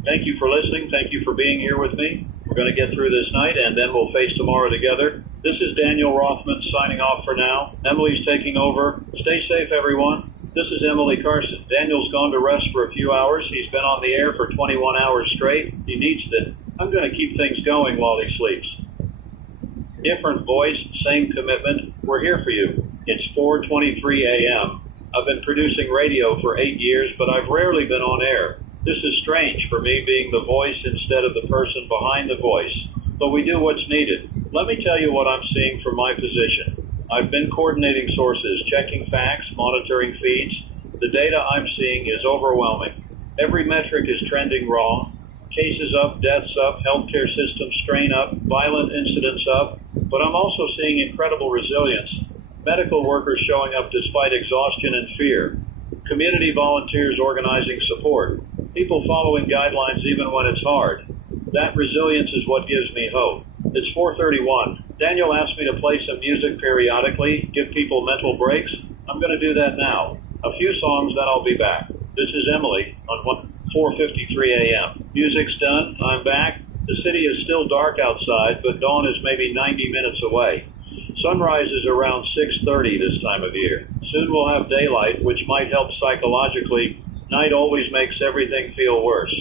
Thank you for listening. Thank you for being here with me. We're going to get through this night, and then we'll face tomorrow together. This is Daniel Rothman signing off for now. Emily's taking over. Stay safe, everyone. This is Emily Carson. Daniel's gone to rest for a few hours. He's been on the air for 21 hours straight. He needs it. I'm going to keep things going while he sleeps. Different voice, same commitment. We're here for you. It's 4:23 a.m. I've been producing radio for 8 years, but I've rarely been on air. This is strange for me being the voice instead of the person behind the voice, but we do what's needed. Let me tell you what I'm seeing from my position. I've been coordinating sources, checking facts, monitoring feeds. The data I'm seeing is overwhelming. Every metric is trending wrong. Cases up, deaths up, healthcare system strain up, violent incidents up, but I'm also seeing incredible resilience. Medical workers showing up despite exhaustion and fear. Community volunteers organizing support. People following guidelines even when it's hard. That resilience is what gives me hope. It's 4:31. Daniel asked me to play some music periodically, give people mental breaks. I'm going to do that now. A few songs, then I'll be back. This is Emily on 4:53 a.m. Music's done. I'm back. The city is still dark outside, but dawn is maybe 90 minutes away. Sunrise is around 6:30 this time of year. Soon we'll have daylight, which might help psychologically. Night always makes everything feel worse.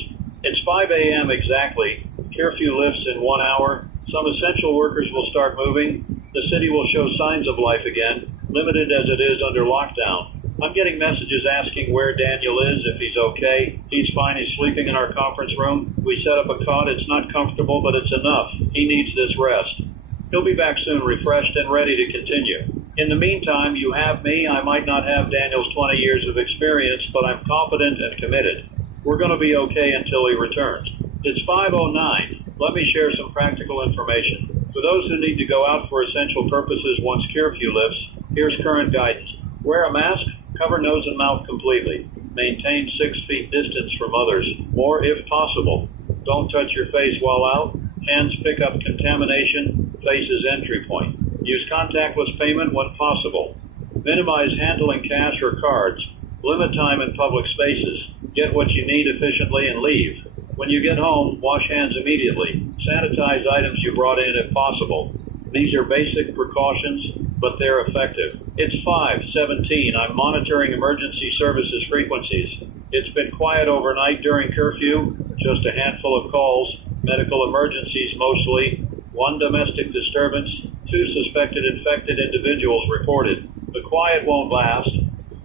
It's 5 a.m. exactly. Curfew lifts in 1 hour. Some essential workers will start moving. The city will show signs of life again, limited as it is under lockdown. I'm getting messages asking where Daniel is, if he's okay. He's fine. He's sleeping in our conference room. We set up a cot. It's not comfortable, but it's enough. He needs this rest. He'll be back soon, refreshed and ready to continue. In the meantime, you have me. I might not have Daniel's 20 years of experience, but I'm confident and committed. We're going to be okay until he returns. It's 5:09. Let me share some practical information. For those who need to go out for essential purposes once curfew lifts, here's current guidance. Wear a mask. Cover nose and mouth completely. Maintain 6 feet distance from others, more if possible. Don't touch your face while out. Hands pick up contamination. Face is entry point. Use contactless payment when possible. Minimize handling cash or cards. Limit time in public spaces. Get what you need efficiently and leave. When you get home, wash hands immediately. Sanitize items you brought in if possible. These are basic precautions, but they're effective. It's 5:17. I'm monitoring emergency services frequencies. It's been quiet overnight during curfew, just a handful of calls, medical emergencies mostly, 1 domestic disturbance, 2 suspected infected individuals reported. The quiet won't last.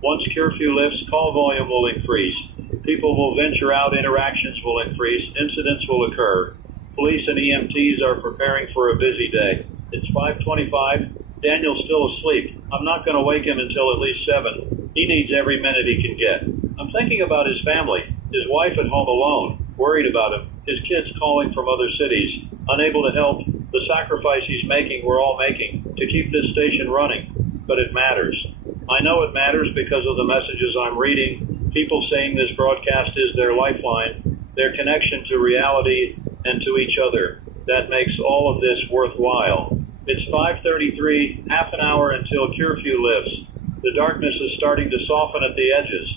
Once curfew lifts, call volume will increase. People will venture out, interactions will increase, incidents will occur. Police and EMTs are preparing for a busy day. It's 5:25. Daniel's still asleep. I'm not going to wake him until at least 7. He needs every minute he can get. I'm thinking about his family, his wife at home alone, worried about him, his kids calling from other cities, unable to help, the sacrifice he's making, we're all making, to keep this station running. But it matters. I know it matters because of the messages I'm reading, people saying this broadcast is their lifeline, their connection to reality and to each other. That makes all of this worthwhile. It's 5:33, half an hour until curfew lifts. The darkness is starting to soften at the edges.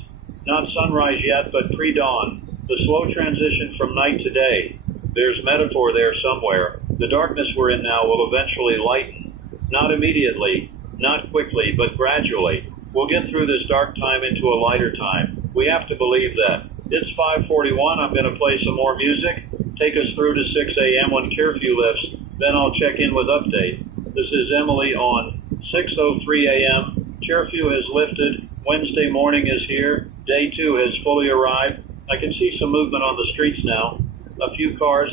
Not sunrise yet, but pre-dawn. The slow transition from night to day. There's metaphor there somewhere. The darkness we're in now will eventually lighten. Not immediately, not quickly, but gradually. We'll get through this dark time into a lighter time. We have to believe that. It's 5:41. I'm going to play some more music. Take us through to 6 a.m. when curfew lifts. Then I'll check in with update. This is Emily on 6:03 a.m. Curfew has lifted. Wednesday morning is here. Day 2 has fully arrived. I can see some movement on the streets now. A few cars.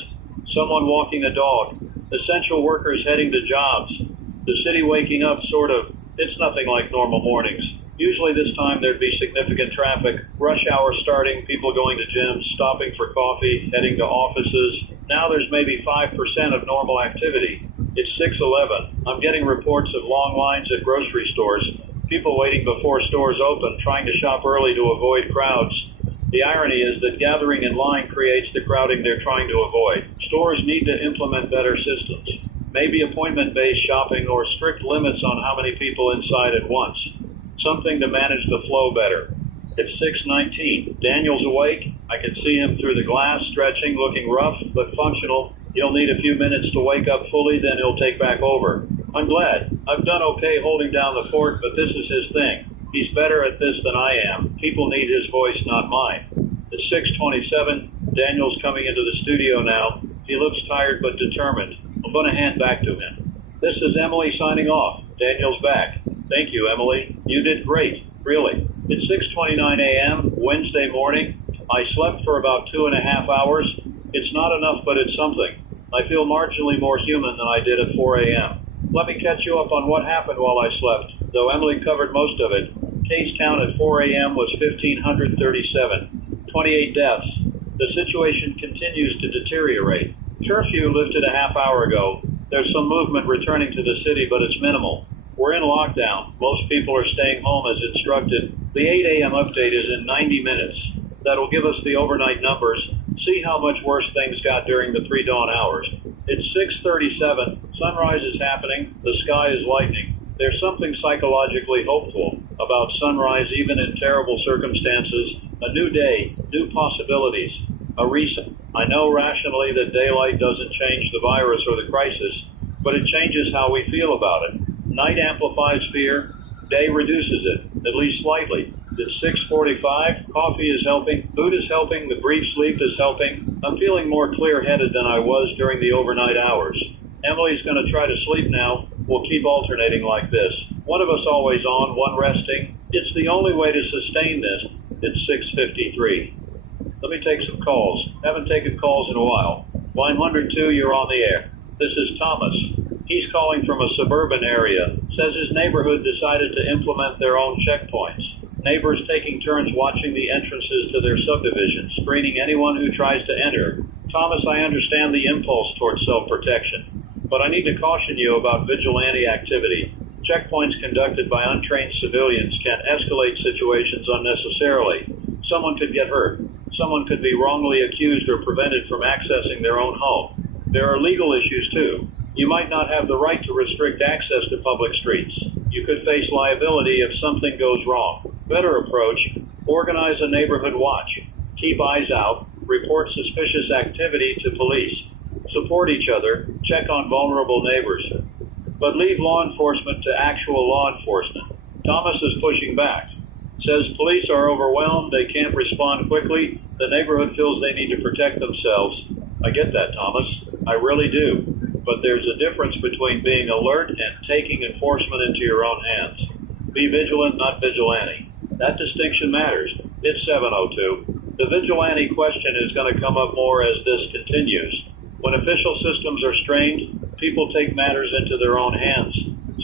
Someone walking a dog. Essential workers heading to jobs. The city waking up, sort of. It's nothing like normal mornings. Usually this time there'd be significant traffic. Rush hour starting, people going to gyms, stopping for coffee, heading to offices. Now there's maybe 5% of normal activity. It's 6:11. I'm getting reports of long lines at grocery stores. People waiting before stores open, trying to shop early to avoid crowds. The irony is that gathering in line creates the crowding they're trying to avoid. Stores need to implement better systems. Maybe appointment-based shopping or strict limits on how many people inside at once. Something to manage the flow better. It's 6:19. Daniel's awake. I can see him through the glass, stretching, looking rough, but functional. He'll need a few minutes to wake up fully, then he'll take back over. I'm glad. I've done okay holding down the fort, but this is his thing. He's better at this than I am. People need his voice, not mine. It's 6:27. Daniel's coming into the studio now. He looks tired but determined. I'm going to hand back to him. This is Emily signing off. Daniel's back. Thank you, Emily. You did great, really. It's 6:29 a.m., Wednesday morning. I slept for about 2.5 hours. It's not enough, but it's something. I feel marginally more human than I did at 4 a.m. Let me catch you up on what happened while I slept, though Emily covered most of it. Case count at 4 a.m. was 1,537. 28 deaths. The situation continues to deteriorate. Curfew lifted a half hour ago. There's some movement returning to the city, but it's minimal. We're in lockdown. Most people are staying home as instructed. The 8 a.m. update is in 90 minutes. That'll give us the overnight numbers. See how much worse things got during the pre-dawn hours. It's 6:37. Sunrise is happening. The sky is lightening. There's something psychologically hopeful about sunrise even in terrible circumstances. A new day, new possibilities, a reason. I know rationally that daylight doesn't change the virus or the crisis, but it changes how we feel about it. Night amplifies fear. Day reduces it, at least slightly. It's 6:45. Coffee is helping. Food is helping. The brief sleep is helping. I'm feeling more clear-headed than I was during the overnight hours. Emily's going to try to sleep now. We'll keep alternating like this. One of us always on, one resting. It's the only way to sustain this. It's 6:53. Let me take some calls. Haven't taken calls in a while. Line 102, you're on the air. This is Thomas. He's calling from a suburban area. Says his neighborhood decided to implement their own checkpoints. Neighbors taking turns watching the entrances to their subdivision, screening anyone who tries to enter. Thomas, I understand the impulse towards self-protection, but I need to caution you about vigilante activity. Checkpoints conducted by untrained civilians can escalate situations unnecessarily. Someone could get hurt. Someone could be wrongly accused or prevented from accessing their own home. There are legal issues too. You might not have the right to restrict access to public streets. You could face liability if something goes wrong. Better approach, organize a neighborhood watch. Keep eyes out, report suspicious activity to police. Support each other, check on vulnerable neighbors. But leave law enforcement to actual law enforcement. Thomas is pushing back. Says police are overwhelmed, they can't respond quickly, the neighborhood feels they need to protect themselves. I get that, Thomas. I really do. But there's a difference between being alert and taking enforcement into your own hands. Be vigilant, not vigilante. That distinction matters. It's 7:02. The vigilante question is going to come up more as this continues. When official systems are strained, people take matters into their own hands.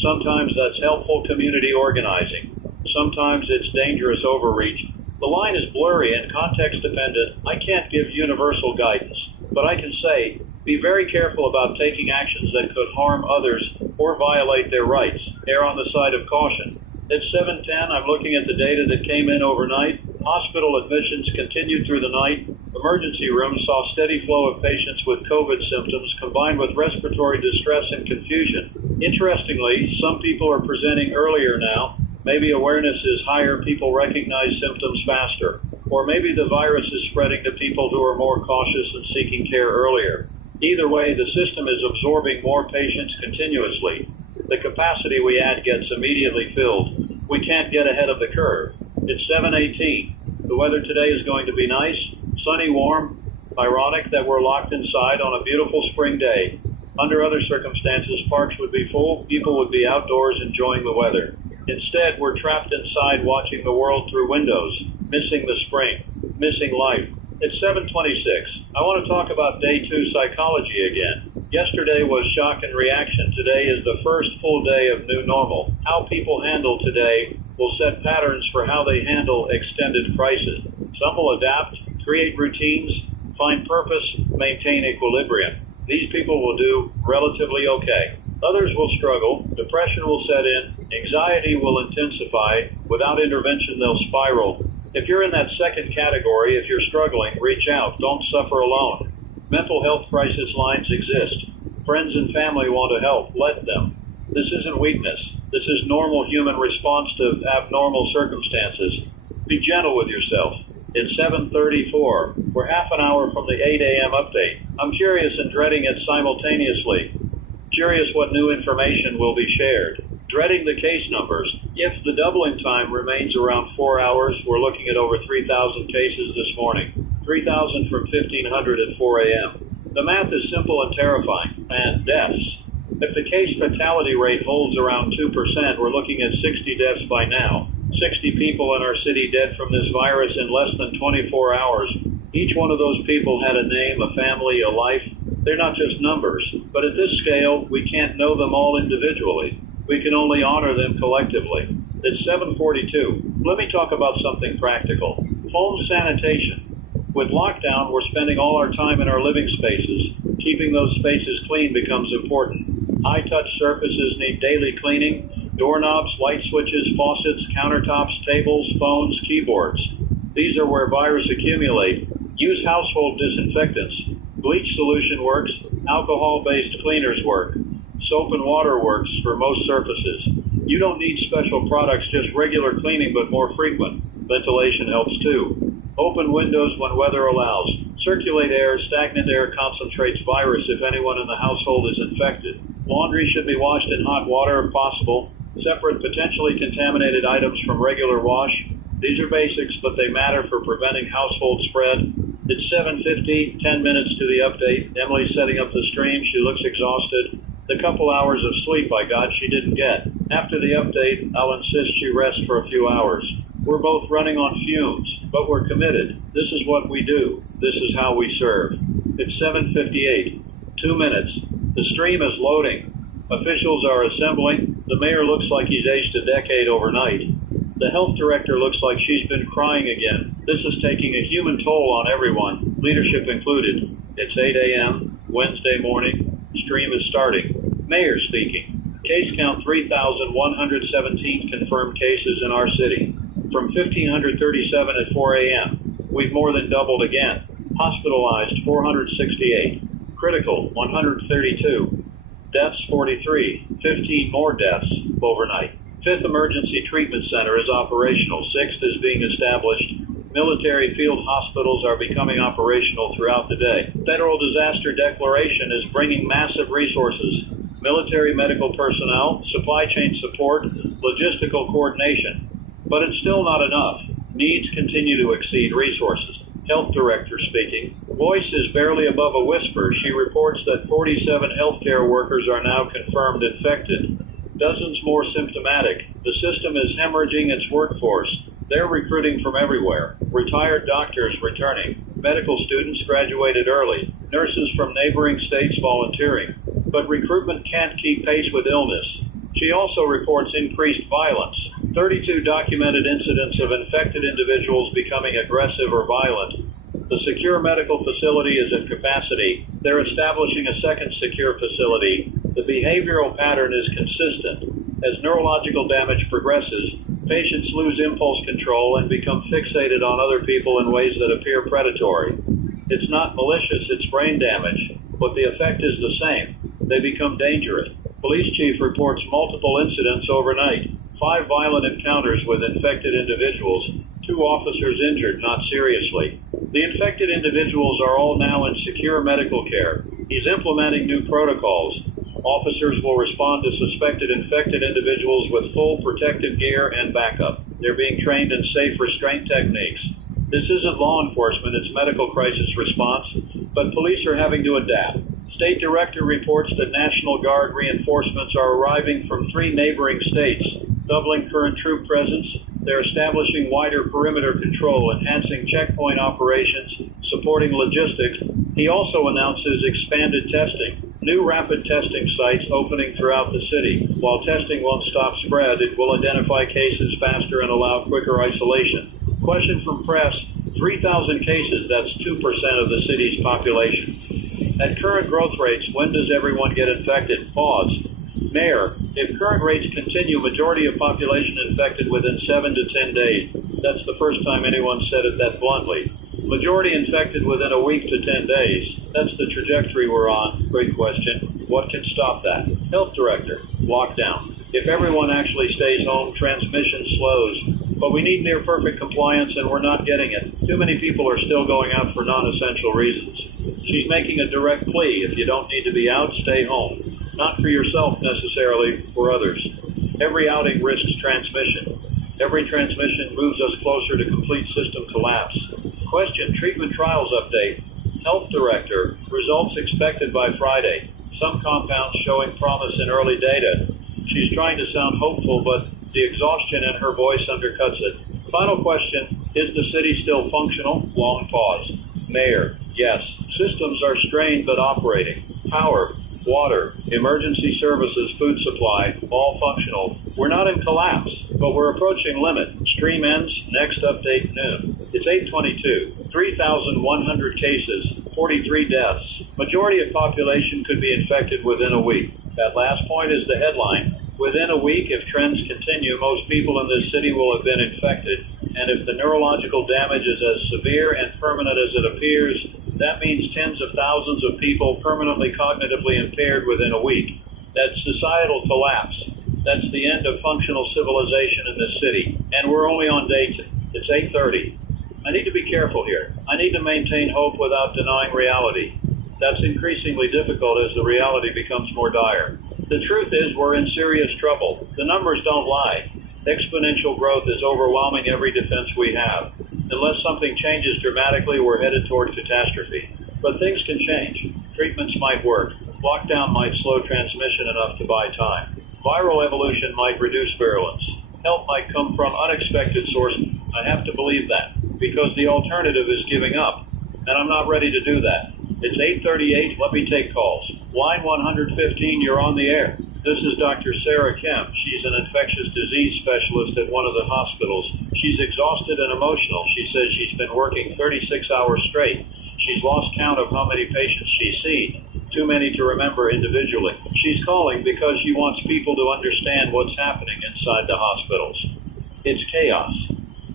Sometimes that's helpful community organizing. Sometimes it's dangerous overreach. The line is blurry and context dependent. I can't give universal guidance, but I can say, be very careful about taking actions that could harm others or violate their rights. Err on the side of caution. It's 7:10. I'm looking at the data that came in overnight. Hospital admissions continued through the night. Emergency rooms saw steady flow of patients with COVID symptoms combined with respiratory distress and confusion. Interestingly, some people are presenting earlier now. Maybe awareness is higher, people recognize symptoms faster. Or maybe the virus is spreading to people who are more cautious and seeking care earlier. Either way, the system is absorbing more patients continuously. The capacity we add gets immediately filled. We can't get ahead of the curve. It's 7:18. The weather today is going to be nice, sunny, warm. Ironic that we're locked inside on a beautiful spring day. Under other circumstances, parks would be full, people would be outdoors enjoying the weather. Instead, we're trapped inside watching the world through windows, missing the spring, missing life. It's 7:26. I want to talk about day 2 psychology again. Yesterday was shock and reaction. Today is the first full day of new normal. How people handle today will set patterns for how they handle extended crisis. Some will adapt, create routines, find purpose, maintain equilibrium. These people will do relatively okay. Others will struggle, depression will set in, anxiety will intensify. Without intervention, they'll spiral. If you're in that second category, if you're struggling, reach out. Don't suffer alone. Mental health crisis lines exist. Friends and family want to help. Let them. This isn't weakness. This is normal human response to abnormal circumstances. Be gentle with yourself. It's 7:34. We're half an hour from the 8 a.m. update. I'm curious and dreading it simultaneously. Curious what new information will be shared. Dreading the case numbers. If the doubling time remains around 4 hours, we're looking at over 3,000 cases this morning. 3,000 from 1,500 at 4 a.m. The math is simple and terrifying. And deaths. If the case fatality rate holds around 2%, we're looking at 60 deaths by now. 60 people in our city dead from this virus in less than 24 hours. Each one of those people had a name, a family, a life. They're not just numbers, but at this scale, we can't know them all individually. We can only honor them collectively. It's 7:42. Let me talk about something practical. Home sanitation. With lockdown, we're spending all our time in our living spaces. Keeping those spaces clean becomes important. High-touch surfaces need daily cleaning. Doorknobs, light switches, faucets, countertops, tables, phones, keyboards. These are where viruses accumulate. Use household disinfectants. Bleach solution works. Alcohol-based cleaners work. Soap and water works for most surfaces. You don't need special products, just regular cleaning but more frequent. Ventilation helps too. Open windows when weather allows. Circulate air. Stagnant air concentrates virus if anyone in the household is infected. Laundry should be washed in hot water if possible. Separate potentially contaminated items from regular wash. These are basics, but they matter for preventing household spread. It's 7:50, 10 minutes to the update. Emily's setting up the stream. She looks exhausted. The couple hours of sleep I got, she didn't get. After the update, I'll insist she rest for a few hours. We're both running on fumes, but we're committed. This is what we do. This is how we serve. It's 7:58. 2 minutes. The stream is loading. Officials are assembling. The mayor looks like he's aged a decade overnight. The health director looks like she's been crying again. This is taking a human toll on everyone, leadership included. It's 8 a.m., Wednesday morning. Stream is starting. Mayor speaking. Case count 3,117 confirmed cases in our city. From 1,537 at 4 a.m. We've more than doubled again. Hospitalized 468. Critical 132. Deaths 43. 15 more deaths overnight. 5th Emergency Treatment Center is operational. 6th is being established. Military field hospitals are becoming operational throughout the day. Federal disaster declaration is bringing massive resources. Military medical personnel, supply chain support, logistical coordination. But it's still not enough. Needs continue to exceed resources. Health director speaking. Voice is barely above a whisper. She reports that 47 healthcare workers are now confirmed infected. Dozens more symptomatic. The system is hemorrhaging its workforce. They're recruiting from everywhere. Retired doctors returning. Medical students graduated early. Nurses from neighboring states volunteering. But recruitment can't keep pace with illness. She also reports increased violence. 32 documented incidents of infected individuals becoming aggressive or violent. The secure medical facility is at capacity. They're establishing a second secure facility. The behavioral pattern is consistent. As neurological damage progresses, patients lose impulse control and become fixated on other people in ways that appear predatory. It's not malicious, it's brain damage, but the effect is the same. They become dangerous. Police chief reports multiple incidents overnight. 5 violent encounters with infected individuals. 2 officers injured, not seriously. The infected individuals are all now in secure medical care. He's implementing new protocols. Officers will respond to suspected infected individuals with full protective gear and backup. They're being trained in safe restraint techniques. This isn't law enforcement, it's medical crisis response, but police are having to adapt. State director reports that National Guard reinforcements are arriving from 3 neighboring states, doubling current troop presence. They're establishing wider perimeter control, enhancing checkpoint operations, supporting logistics. He also announces expanded testing, new rapid testing sites opening throughout the city. While testing won't stop spread, it will identify cases faster and allow quicker isolation. Question from press, 3,000 cases, that's 2% of the city's population. At current growth rates, when does everyone get infected? Pause. Mayor, if current rates continue, majority of population infected within 7 to 10 days. That's the first time anyone said it that bluntly. Majority infected within a week to 10 days. That's the trajectory we're on. Great question. What can stop that? Health director, lockdown. If everyone actually stays home, transmission slows. But we need near perfect compliance and we're not getting it. Too many people are still going out for non-essential reasons. She's making a direct plea. If you don't need to be out, stay home. Not for yourself necessarily, for others. Every outing risks transmission. Every transmission moves us closer to complete system collapse. Question, treatment trials update. Health Director, results expected by Friday. Some compounds showing promise in early data. She's trying to sound hopeful, but the exhaustion in her voice undercuts it. Final question, is the city still functional? Long pause. Mayor, yes. Systems are strained but operating. Power, water, emergency services, food supply, all functional. We're not in collapse, but we're approaching limit. Stream ends, next update noon. It's 8:22. 3,100 cases, 43 deaths. Majority of population could be infected within a week. That last point is the headline. Within a week, if trends continue, most people in this city will have been infected. And if the neurological damage is as severe and permanent as it appears, that means tens of thousands of people permanently cognitively impaired within a week. That's societal collapse. That's the end of functional civilization in this city. And we're only on day 2. It's 8:30. I need to be careful here. I need to maintain hope without denying reality. That's increasingly difficult as the reality becomes more dire. The truth is we're in serious trouble. The numbers don't lie. Exponential growth is overwhelming every defense we have. Unless something changes dramatically, we're headed toward catastrophe. But things can change. Treatments might work. Lockdown might slow transmission enough to buy time. Viral evolution might reduce virulence. Help might come from unexpected sources. I have to believe that, because the alternative is giving up. And I'm not ready to do that. It's 8:38. Let me take calls. Line 115, you're on the air. This is Dr. Sarah Kemp. She's an infectious disease specialist at one of the hospitals. She's exhausted and emotional. She says she's been working 36 hours straight. She's lost count of how many patients she's seen. Too many to remember individually. She's calling because she wants people to understand what's happening inside the hospitals. It's chaos.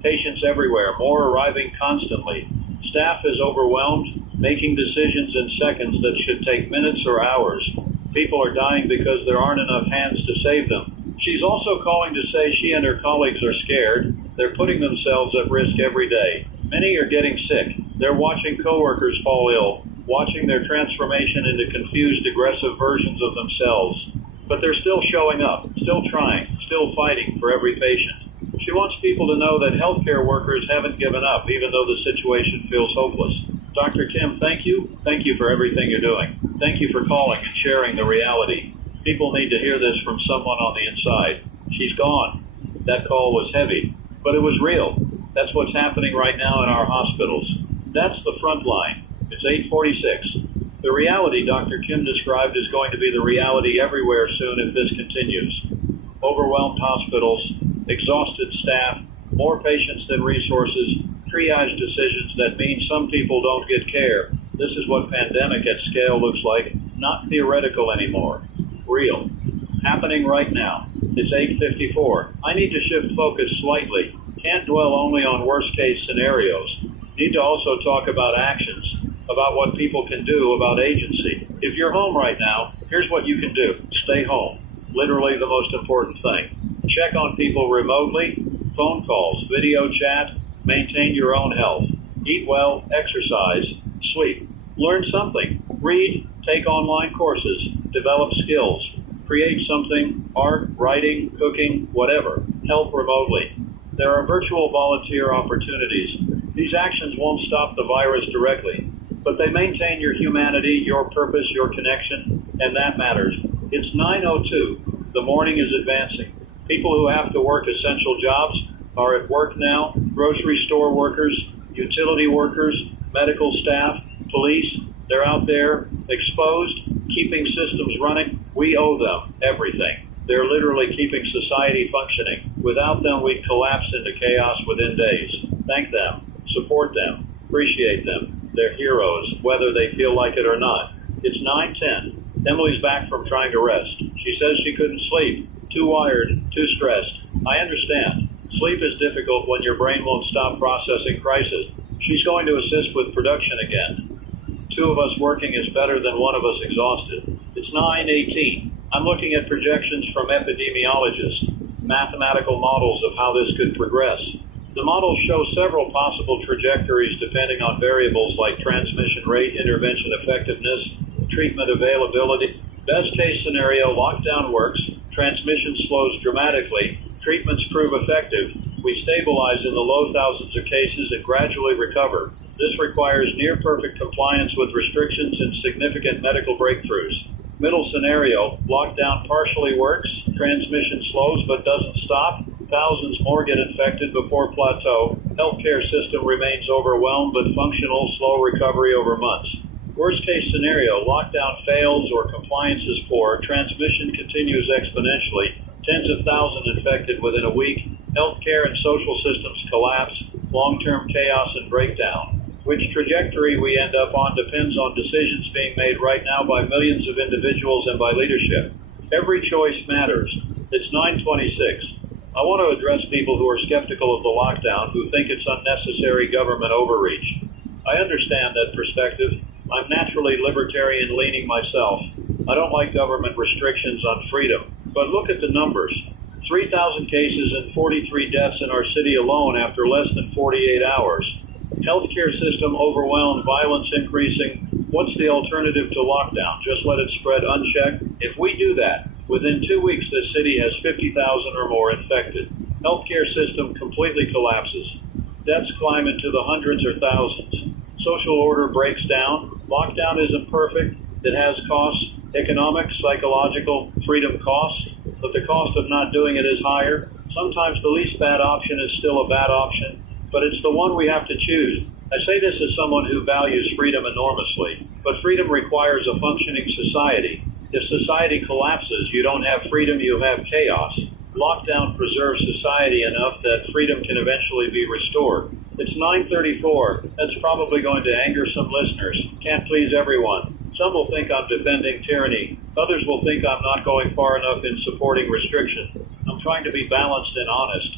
Patients everywhere, more arriving constantly. Staff is overwhelmed, making decisions in seconds that should take minutes or hours. People are dying because there aren't enough hands to save them. She's also calling to say she and her colleagues are scared. They're putting themselves at risk every day. Many are getting sick. They're watching coworkers fall ill, watching their transformation into confused, aggressive versions of themselves. But they're still showing up, still trying, still fighting for every patient. She wants people to know that healthcare workers haven't given up, even though the situation feels hopeless. Dr. Kim, thank you. Thank you for everything you're doing. Thank you for calling and sharing the reality. People need to hear this from someone on the inside. She's gone. That call was heavy, but it was real. That's what's happening right now in our hospitals. That's the front line. It's 8:46. The reality Dr. Kim described is going to be the reality everywhere soon if this continues. Overwhelmed hospitals, exhausted staff, more patients than resources, triage decisions that mean some people don't get care. This is what pandemic at scale looks like, not theoretical anymore. Real. Happening right now. It's 8:54. I need to shift focus slightly. Can't dwell only on worst case scenarios. Need to also talk about actions, about what people can do, about agency. If you're home right now, here's what you can do. Stay home. Literally the most important thing. Check on people remotely, phone calls, video chat, maintain your own health. Eat well, exercise, sleep. Learn something. Read, take online courses, develop skills. Create something, art, writing, cooking, whatever. Help remotely. There are virtual volunteer opportunities. These actions won't stop the virus directly, but they maintain your humanity, your purpose, your connection, and that matters. It's 9:02. The morning is advancing. People who have to work essential jobs are at work now. Grocery store workers, utility workers, medical staff, police, they're out there exposed, keeping systems running. We owe them everything. They're literally keeping society functioning. Without them, we'd collapse into chaos within days. Thank them, support them, appreciate them. They're heroes, whether they feel like it or not. It's 9:10. Emily's back from trying to rest. She says she couldn't sleep. Too wired, too stressed. I understand. Sleep is difficult when your brain won't stop processing crisis. She's going to assist with production again. 2 of us working is better than 1 of us exhausted. It's 9:18. I'm looking at projections from epidemiologists, mathematical models of how this could progress. The models show several possible trajectories depending on variables like transmission rate, intervention effectiveness, treatment availability. Best case scenario, lockdown works, transmission slows dramatically, treatments prove effective, we stabilize in the low thousands of cases and gradually recover. This requires near-perfect compliance with restrictions and significant medical breakthroughs. Middle scenario, lockdown partially works, transmission slows but doesn't stop, thousands more get infected before plateau, healthcare system remains overwhelmed but functional, slow recovery over months. Worst case scenario, lockdown fails or compliance is poor, transmission continues exponentially, tens of thousands infected within a week, healthcare and social systems collapse, long-term chaos and breakdown. Which trajectory we end up on depends on decisions being made right now by millions of individuals and by leadership. Every choice matters. It's 9:26. I want to address people who are skeptical of the lockdown, who think it's unnecessary government overreach. I understand that perspective. I'm naturally libertarian-leaning myself. I don't like government restrictions on freedom. But look at the numbers. 3,000 cases and 43 deaths in our city alone after less than 48 hours. Healthcare system overwhelmed, violence increasing. What's the alternative to lockdown? Just let it spread unchecked? If we do that, within 2 weeks this city has 50,000 or more infected. Healthcare system completely collapses. Deaths climb into the hundreds or thousands. Social order breaks down. Lockdown isn't perfect. It has costs, economic, psychological, freedom costs, but the cost of not doing it is higher. Sometimes the least bad option is still a bad option, but it's the one we have to choose. I say this as someone who values freedom enormously, but freedom requires a functioning society. If society collapses, you don't have freedom, you have chaos. Lockdown preserves society enough that freedom can eventually be restored. It's 9:34. That's probably going to anger some listeners. Can't please everyone. Some will think I'm defending tyranny. Others will think I'm not going far enough in supporting restriction. I'm trying to be balanced and honest.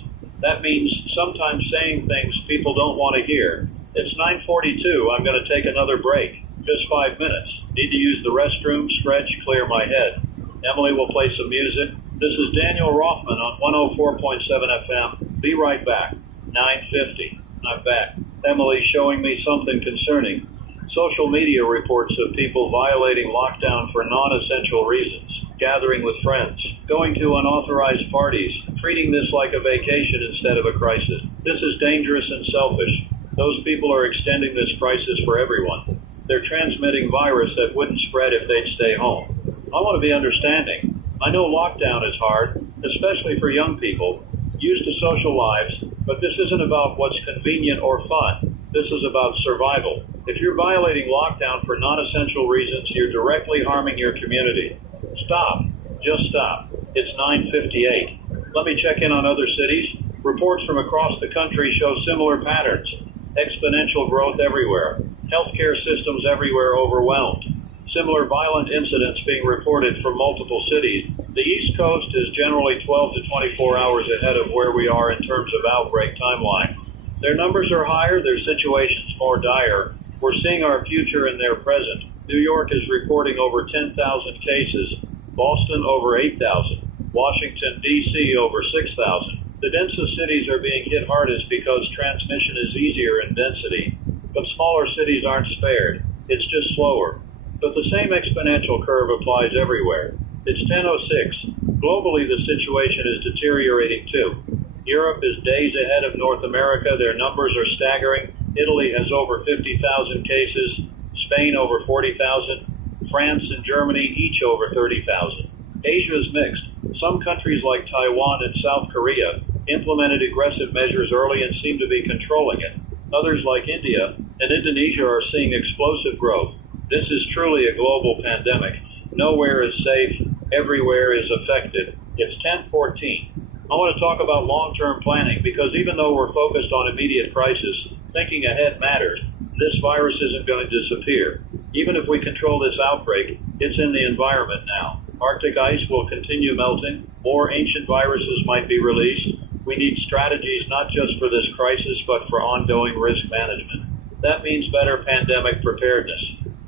That means sometimes saying things people don't want to hear. It's 9:42. I'm going to take another break. Just 5 minutes. Need to use the restroom, stretch, clear my head. Emily will play some music. This is Daniel Rothman on 104.7 FM. Be right back. 9:50. I'm back. Emily's showing me something concerning. Social media reports of people violating lockdown for non-essential reasons, gathering with friends, going to unauthorized parties, treating this like a vacation instead of a crisis. This is dangerous and selfish. Those people are extending this crisis for everyone. They're transmitting virus that wouldn't spread if they'd stay home. I want to be understanding. I know lockdown is hard, especially for young people, used to social lives, but this isn't about what's convenient or fun. This is about survival. If you're violating lockdown for non-essential reasons, you're directly harming your community. Stop. Just stop. It's 9:58. Let me check in on other cities. Reports from across the country show similar patterns. Exponential growth everywhere. Healthcare systems everywhere overwhelmed. Similar violent incidents being reported from multiple cities. The East Coast is generally 12 to 24 hours ahead of where we are in terms of outbreak timeline. Their numbers are higher, their situations more dire. We're seeing our future in their present. New York is reporting over 10,000 cases, Boston over 8,000, Washington, D.C. over 6,000. The densest cities are being hit hardest because transmission is easier in density, but smaller cities aren't spared. It's just slower. But the same exponential curve applies everywhere. It's 10:06. Globally, the situation is deteriorating too. Europe is days ahead of North America. Their numbers are staggering. Italy has over 50,000 cases, Spain over 40,000, France and Germany each over 30,000. Asia is mixed. Some countries like Taiwan and South Korea implemented aggressive measures early and seem to be controlling it. Others like India and Indonesia are seeing explosive growth. This is truly a global pandemic. Nowhere is safe. Everywhere is affected. It's 10:14. I want to talk about long-term planning because even though we're focused on immediate crisis, thinking ahead matters. This virus isn't going to disappear. Even if we control this outbreak, it's in the environment now. Arctic ice will continue melting. More ancient viruses might be released. We need strategies not just for this crisis, but for ongoing risk management. That means better pandemic preparedness.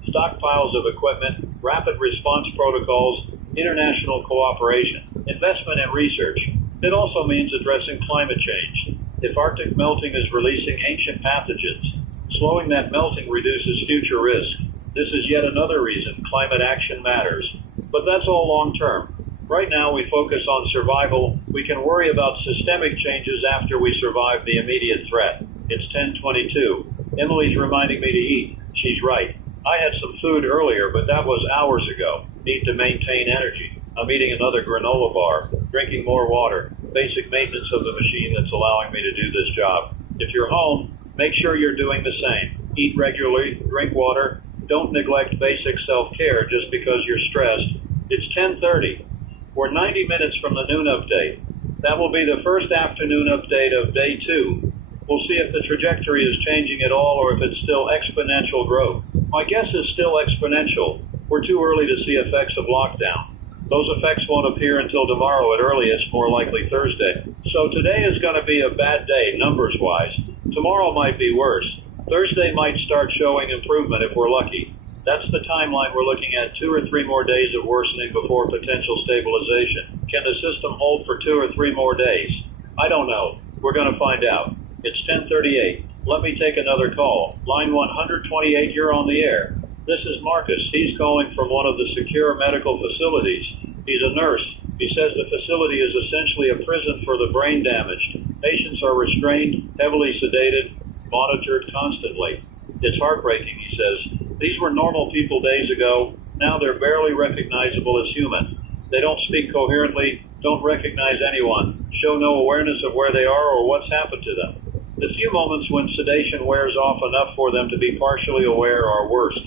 Stockpiles of equipment, rapid response protocols, international cooperation, investment in research. It also means addressing climate change. If Arctic melting is releasing ancient pathogens, slowing that melting reduces future risk. This is yet another reason climate action matters. But that's all long term. Right now we focus on survival. We can worry about systemic changes after we survive the immediate threat. It's 10:22. Emily's reminding me to eat. She's right. I had some food earlier, but that was hours ago. Need to maintain energy. I'm eating another granola bar, drinking more water, basic maintenance of the machine that's allowing me to do this job. If you're home, make sure you're doing the same. Eat regularly, drink water, don't neglect basic self-care just because you're stressed. It's 10:30. We're 90 minutes from the noon update. That will be the first afternoon update of day 2. We'll see if the trajectory is changing at all or if it's still exponential growth. My guess is still exponential. We're too early to see effects of lockdown. Those effects won't appear until tomorrow at earliest, more likely Thursday. So today is going to be a bad day, numbers-wise. Tomorrow might be worse. Thursday might start showing improvement if we're lucky. That's the timeline we're looking at, 2 or 3 more days of worsening before potential stabilization. Can the system hold for 2 or 3 more days? I don't know. We're going to find out. It's 10:38. Let me take another call. Line 128, you're on the air. This is Marcus. He's calling from one of the secure medical facilities. He's a nurse. He says the facility is essentially a prison for the brain damaged. Patients are restrained, heavily sedated, monitored constantly. It's heartbreaking, he says. These were normal people days ago. Now they're barely recognizable as human. They don't speak coherently, don't recognize anyone, show no awareness of where they are or what's happened to them. The few moments when sedation wears off enough for them to be partially aware are worst.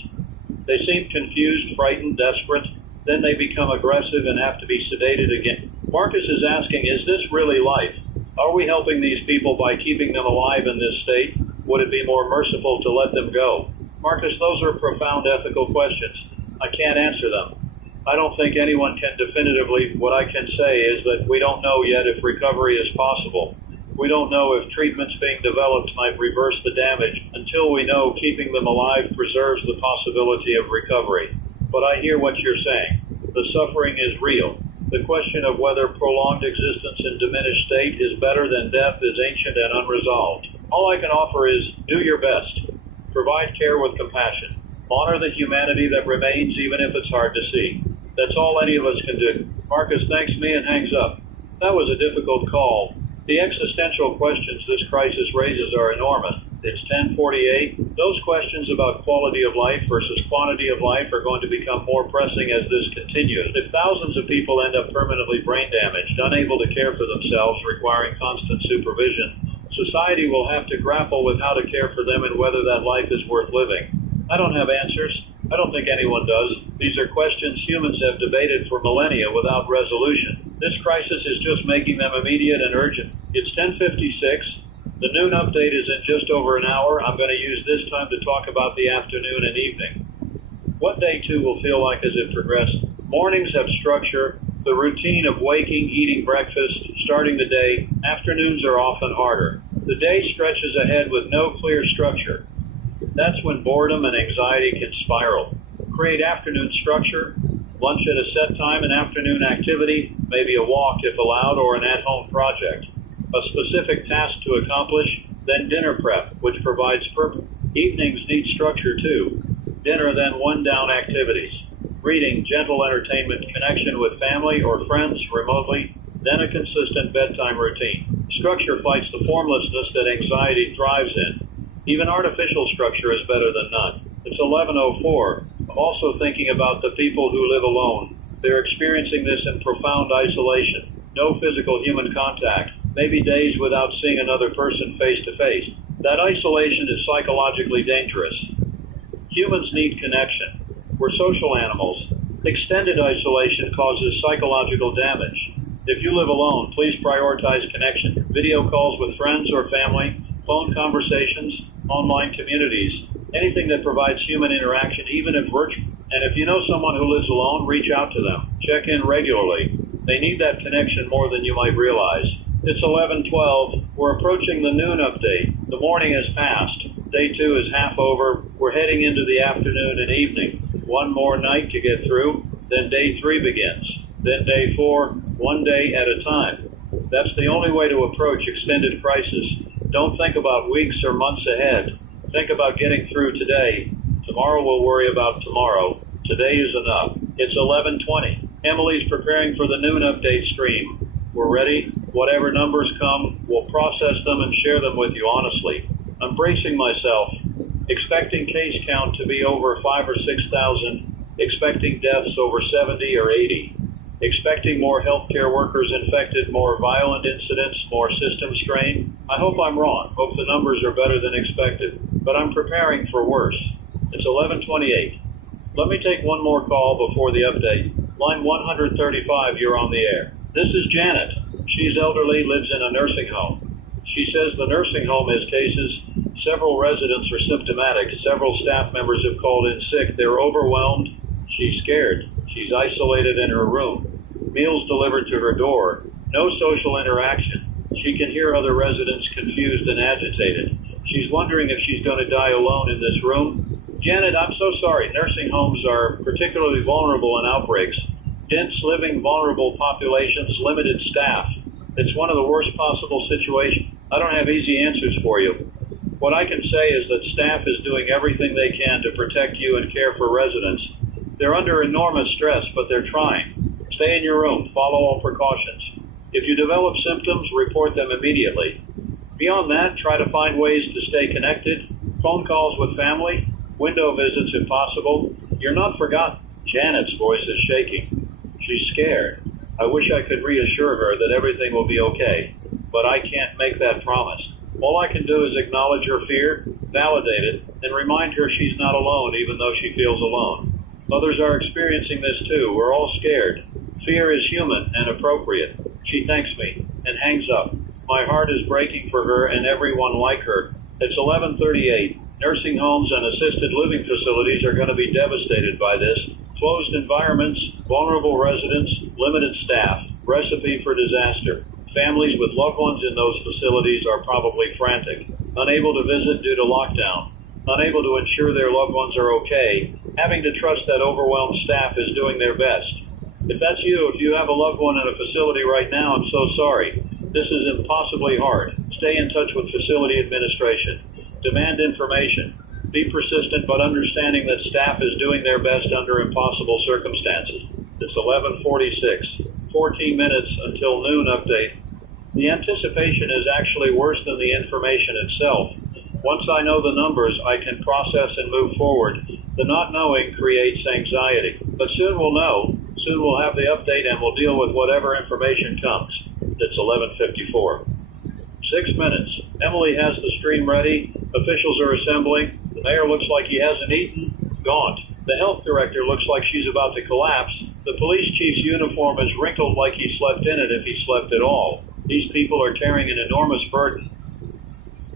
They seem confused, frightened, desperate. Then they become aggressive and have to be sedated again. Marcus is asking, is this really life? Are we helping these people by keeping them alive in this state? Would it be more merciful to let them go? Marcus, those are profound ethical questions. I can't answer them. I don't think anyone can definitively. What I can say is that we don't know yet if recovery is possible. We don't know if treatments being developed might reverse the damage until we know keeping them alive preserves the possibility of recovery. But I hear what you're saying. The suffering is real. The question of whether prolonged existence in diminished state is better than death is ancient and unresolved. All I can offer is do your best. Provide care with compassion. Honor the humanity that remains even if it's hard to see. That's all any of us can do. Marcus thanks me and hangs up. That was a difficult call. The existential questions this crisis raises are enormous. It's 10:48. Those questions about quality of life versus quantity of life are going to become more pressing as this continues. If thousands of people end up permanently brain damaged, unable to care for themselves, requiring constant supervision, society will have to grapple with how to care for them and whether that life is worth living. I don't have answers. I don't think anyone does. These are questions humans have debated for millennia without resolution. This crisis is just making them immediate and urgent. It's 10:56. The noon update is in just over an hour. I'm going to use this time to talk about the afternoon and evening. What day 2 will feel like as it progresses. Mornings have structure, the routine of waking, eating breakfast, starting the day. Afternoons are often harder. The day stretches ahead with no clear structure. That's when boredom and anxiety can spiral. Create afternoon structure, lunch at a set time, an afternoon activity, maybe a walk if allowed, or an at-home project. A specific task to accomplish, then dinner prep, which provides purpose. Evenings need structure too. Dinner, then one-down activities. Reading, gentle entertainment, connection with family or friends remotely, then a consistent bedtime routine. Structure fights the formlessness that anxiety thrives in. Even artificial structure is better than none. It's 11:04. I'm also thinking about the people who live alone. They're experiencing this in profound isolation. No physical human contact. Maybe days without seeing another person face to face. That isolation is psychologically dangerous. Humans need connection. We're social animals. Extended isolation causes psychological damage. If you live alone, please prioritize connection. Video calls with friends or family, phone conversations, online communities, anything that provides human interaction, even if virtual. And if you know someone who lives alone, reach out to them. Check in regularly. They need that connection more than you might realize. It's 11:12. We're approaching the noon update. The morning has passed. Day 2 is half over. We're heading into the afternoon and evening. One more night to get through. Then day 3 begins. Then day 4, one day at a time. That's the only way to approach extended crisis. Don't think about weeks or months ahead. Think about getting through today. Tomorrow we'll worry about tomorrow. Today is enough. It's 11:20. Emily's preparing for the noon update stream. We're ready. Whatever numbers come, we'll process them and share them with you honestly. I'm bracing myself. expecting case count to be over 5,000 or 6,000, expecting deaths over 70 or 80, expecting more healthcare workers infected, more violent incidents, more system strain. I hope I'm wrong. Hope the numbers are better than expected, but I'm preparing for worse. It's 11:28. Let me take one more call before the update. Line 135, you're on the air. This is Janet. She's elderly, lives in a nursing home. She says the nursing home has cases. Several residents are symptomatic. Several staff members have called in sick. They're overwhelmed. She's scared. She's isolated in her room. Meals delivered to her door. No social interaction. She can hear other residents confused and agitated. She's wondering if she's going to die alone in this room. Janet, I'm so sorry. Nursing homes are particularly vulnerable in outbreaks. Dense living, vulnerable populations, limited staff. It's one of the worst possible situations. I don't have easy answers for you. What I can say is that staff is doing everything they can to protect you and care for residents. They're under enormous stress, but they're trying. Stay in your room. Follow all precautions. If you develop symptoms, report them immediately. Beyond that, try to find ways to stay connected. Phone calls with family. Window visits if possible. You're not forgotten. Janet's voice is shaking. She's scared. I wish I could reassure her that everything will be okay, but I can't make that promise. All I can do is acknowledge her fear, validate it, and remind her she's not alone even though she feels alone. Others are experiencing this too. We're all scared. Fear is human and appropriate. She thanks me and hangs up. My heart is breaking for her and everyone like her. It's 11:38. Nursing homes and assisted living facilities are going to be devastated by this. Closed environments, vulnerable residents, limited staff. Recipe for disaster. Families with loved ones in those facilities are probably frantic, unable to visit due to lockdown, unable to ensure their loved ones are okay, having to trust that overwhelmed staff is doing their best. If that's you, if you have a loved one in a facility right now, I'm so sorry. This is impossibly hard. Stay in touch with facility administration. Demand information. Be persistent, but understanding that staff is doing their best under impossible circumstances. It's 11:46. 14 minutes until noon update. The anticipation is actually worse than the information itself. Once I know the numbers, I can process and move forward. The not knowing creates anxiety. But soon we'll know. Soon we'll have the update and we'll deal with whatever information comes. It's 11:54. 6 minutes. Emily has the stream ready. Officials are assembling. The mayor looks like he hasn't eaten. Gaunt. The health director looks like she's about to collapse. The police chief's uniform is wrinkled like he slept in it if he slept at all. These people are carrying an enormous burden.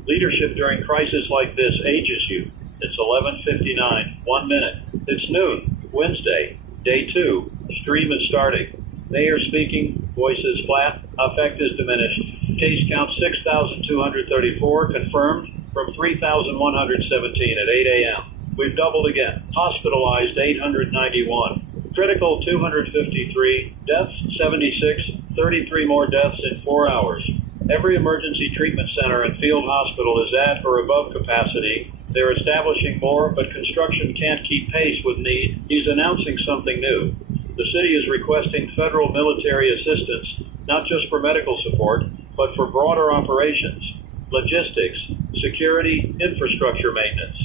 Leadership during crisis like this ages you. It's 11:59. 1 minute. It's noon. Wednesday. Day 2. Stream is starting. Mayor speaking. Voice is flat. Affect is diminished. Case count 6,234. Confirmed from 3,117 at 8 a.m. We've doubled again. Hospitalized 891. Critical 253. Deaths 76. 33 more deaths in 4 hours. Every emergency treatment center and field hospital is at or above capacity. They're establishing more, but construction can't keep pace with need. He's announcing something new. The city is requesting federal military assistance, not just for medical support, but for broader operations, logistics, security, infrastructure maintenance.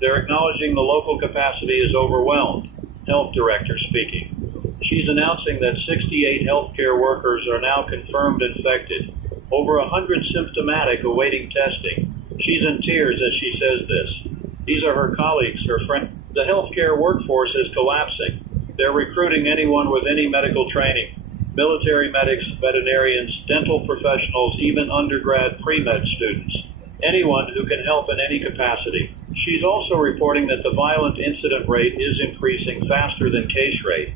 They're acknowledging the local capacity is overwhelmed. Health director speaking. She's announcing that 68 healthcare workers are now confirmed infected. Over 100 symptomatic awaiting testing. She's in tears as she says this. These are her colleagues, her friends. The healthcare workforce is collapsing. They're recruiting anyone with any medical training. Military medics, veterinarians, dental professionals, even undergrad pre-med students. Anyone who can help in any capacity. She's also reporting that the violent incident rate is increasing faster than case rate.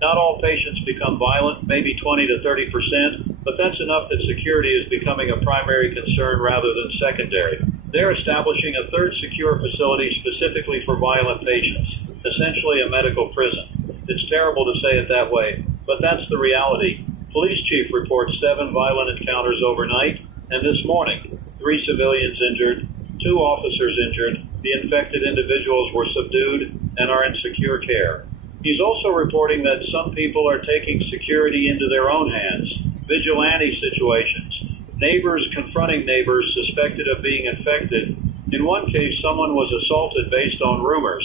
Not all patients become violent, maybe 20 to 30%, but that's enough that security is becoming a primary concern rather than secondary. They're establishing a third secure facility specifically for violent patients, essentially a medical prison. It's terrible to say it that way, but that's the reality. Police chief reports 7 violent encounters overnight, and this morning, 3 civilians injured, 2 officers injured. The infected individuals were subdued and are in secure care. He's also reporting that some people are taking security into their own hands. Vigilante situations. Neighbors confronting neighbors suspected of being infected In one case, someone was assaulted based on rumors.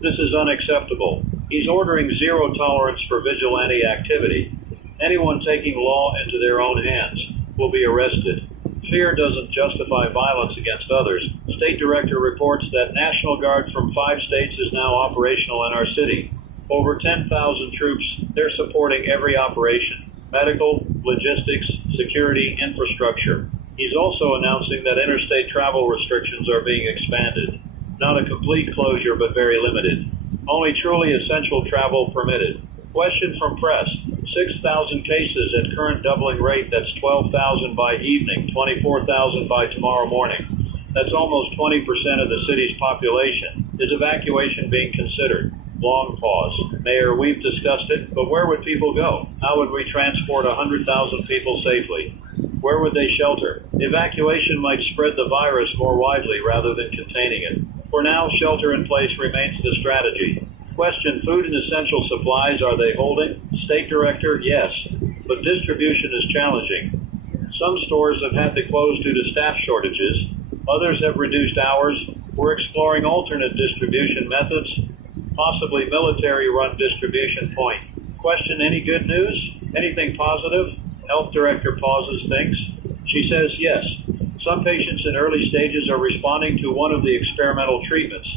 This is unacceptable. He's ordering zero tolerance for vigilante activity. Anyone taking law into their own hands will be arrested. Fear doesn't justify violence against others. State Director reports that National Guard from 5 states is now operational in our city. Over 10,000 troops, they're supporting every operation: medical, logistics, security, infrastructure. He's also announcing that interstate travel restrictions are being expanded. Not a complete closure, but very limited. Only truly essential travel permitted. Question from press. 6,000 cases at current doubling rate. That's 12,000 by evening, 24,000 by tomorrow morning. That's almost 20% of the city's population. Is evacuation being considered? Long pause. Mayor, we've discussed it, but where would people go? How would we transport 100,000 people safely? Where would they shelter? Evacuation might spread the virus more widely rather than containing it. For now, shelter in place remains the strategy. Question, food and essential supplies, are they holding? State Director, yes, but distribution is challenging. Some stores have had to close due to staff shortages. Others have reduced hours. We're exploring alternate distribution methods, possibly military-run distribution point. Question, any good news? Anything positive? Health Director pauses, thinks. She says yes. Some patients in early stages are responding to one of the experimental treatments.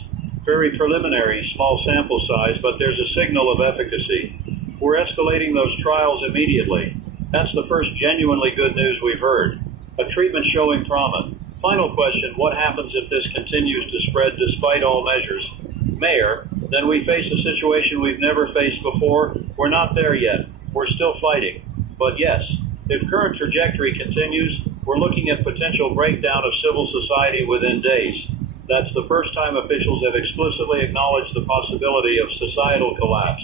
Very preliminary, small sample size, but there's a signal of efficacy. We're escalating those trials immediately. That's the first genuinely good news we've heard. A treatment showing promise. Final question, what happens if this continues to spread despite all measures? Mayor, then we face a situation we've never faced before. We're not there yet. We're still fighting. But yes, if current trajectory continues, we're looking at potential breakdown of civil society within days. That's the first time officials have explicitly acknowledged the possibility of societal collapse.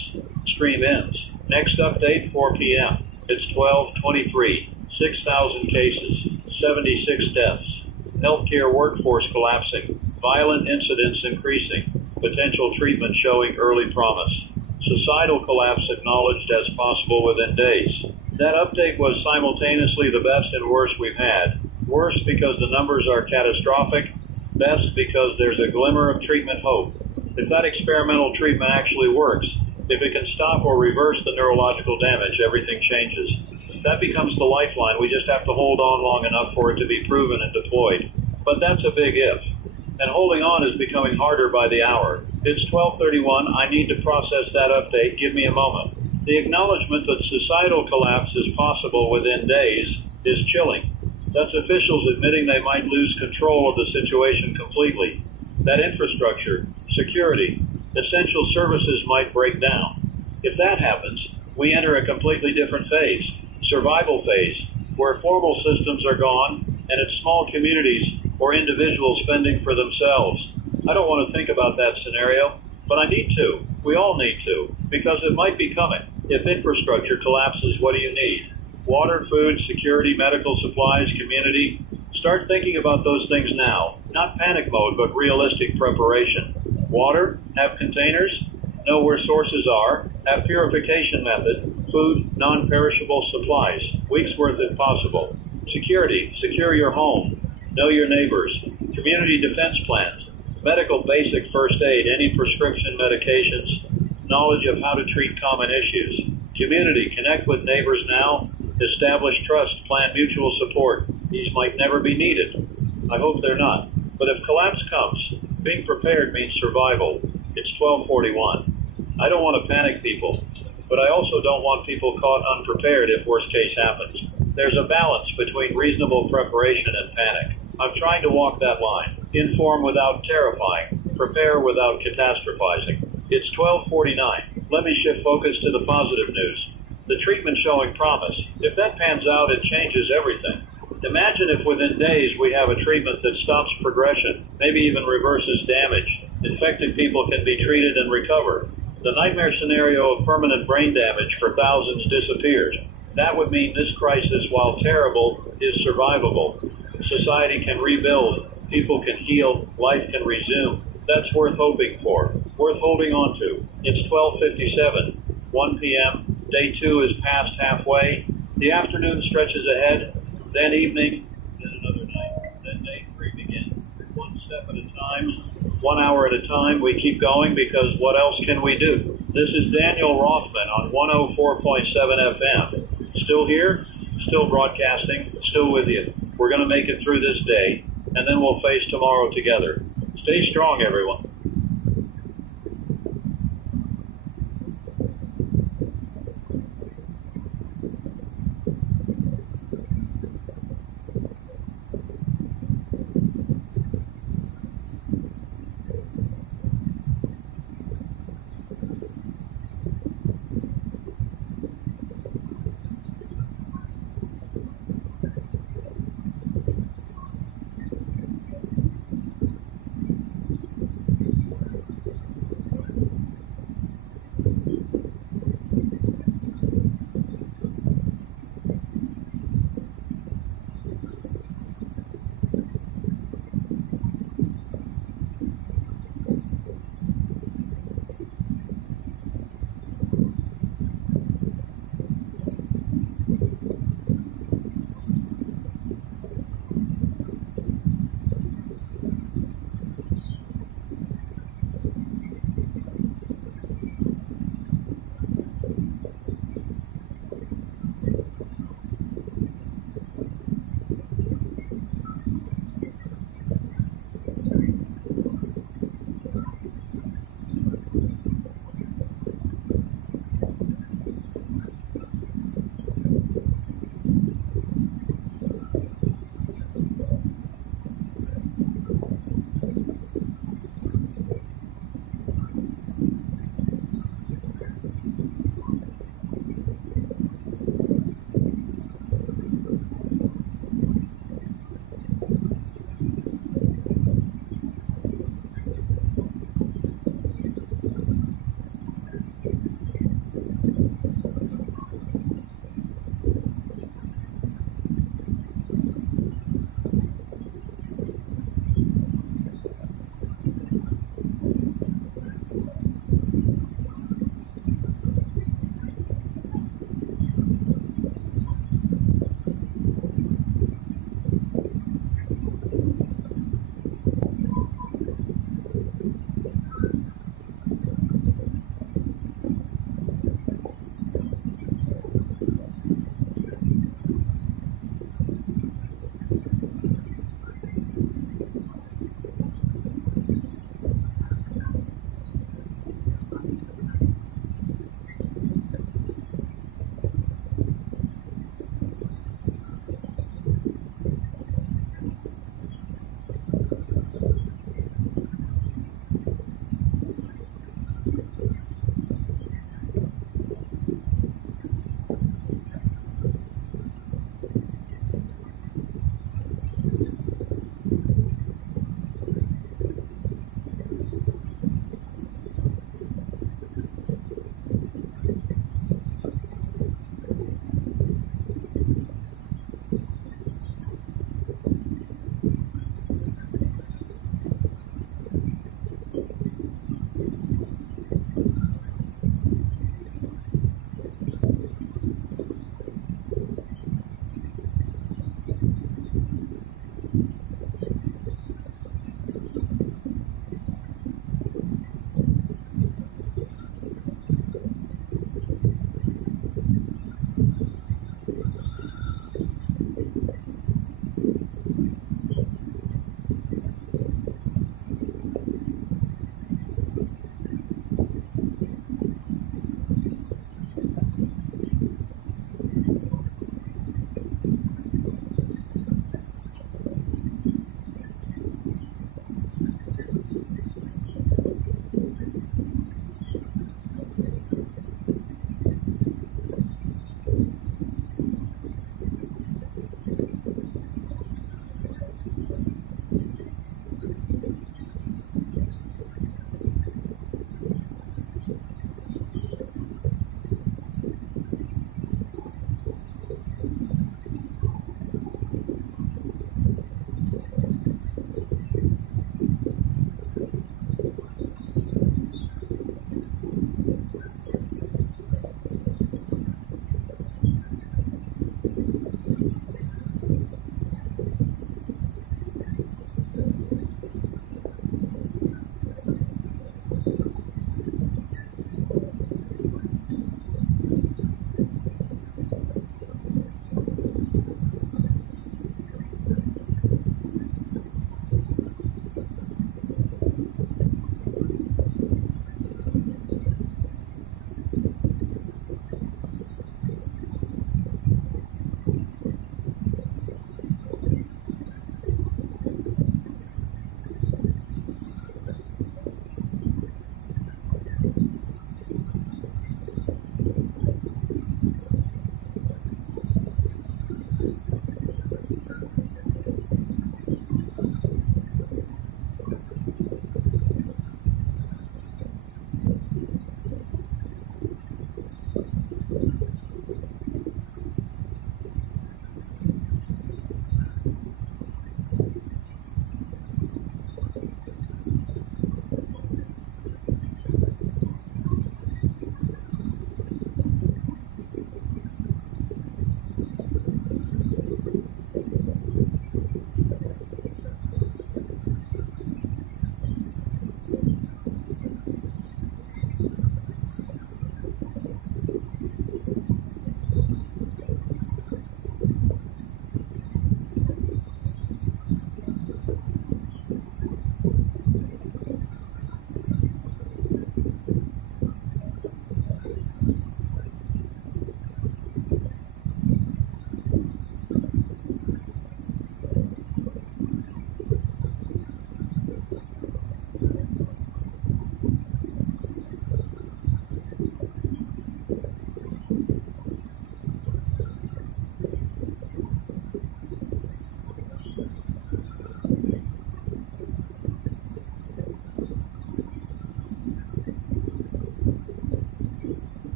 Stream ends. Next update, 4 p.m. It's 12:23. 6,000 cases, 76 deaths. Healthcare workforce collapsing. Violent incidents increasing. Potential treatment showing early promise. Societal collapse acknowledged as possible within days. That update was simultaneously the best and worst we've had. Worst because the numbers are catastrophic. Best because there's a glimmer of treatment hope. If that experimental treatment actually works, if it can stop or reverse the neurological damage, everything changes. That becomes the lifeline. We just have to hold on long enough for it to be proven and deployed. But that's a big if. And holding on is becoming harder by the hour. It's 12:31. I need to process that update. Give me a moment. The acknowledgement that societal collapse is possible within days is chilling. That's officials admitting they might lose control of the situation completely. That infrastructure, security, essential services might break down. If that happens, we enter a completely different phase, survival phase, where formal systems are gone and it's small communities or individuals fending for themselves. I don't want to think about that scenario, but I need to. We all need to, because it might be coming. If infrastructure collapses, what do you need? Water, food, security, medical supplies, community. Start thinking about those things now. Not panic mode, but realistic preparation. Water, have containers, know where sources are, have purification method, food, non-perishable supplies, weeks worth if possible. Security, secure your home, know your neighbors, community defense plans, medical basic first aid, any prescription medications, knowledge of how to treat common issues. Community, connect with neighbors now, establish trust, plan mutual support. These might never be needed. I hope they're not. But if collapse comes, being prepared means survival. It's 12:41. I don't want to panic people, but I also don't want people caught unprepared if worst case happens. There's a balance between reasonable preparation and panic. I'm trying to walk that line. Inform without terrifying. Prepare without catastrophizing. It's 12:49. Let me shift focus to the positive news. The treatment showing promise. If that pans out, it changes everything. Imagine if within days we have a treatment that stops progression, maybe even reverses damage. Infected people can be treated and recover. The nightmare scenario of permanent brain damage for thousands disappears. That would mean this crisis, while terrible, is survivable. Society can rebuild, people can heal, life can resume. That's worth hoping for, worth holding on to. It's 12:57, 1 p.m., day 2 is past halfway. The afternoon stretches ahead, then evening, then another night, then day 3 begins. One step at a time, 1 hour at a time. We keep going because what else can we do? This is Daniel Rothman on 104.7 FM. Still here, still broadcasting, still with you. We're going to make it through this day, and then we'll face tomorrow together. Stay strong, everyone.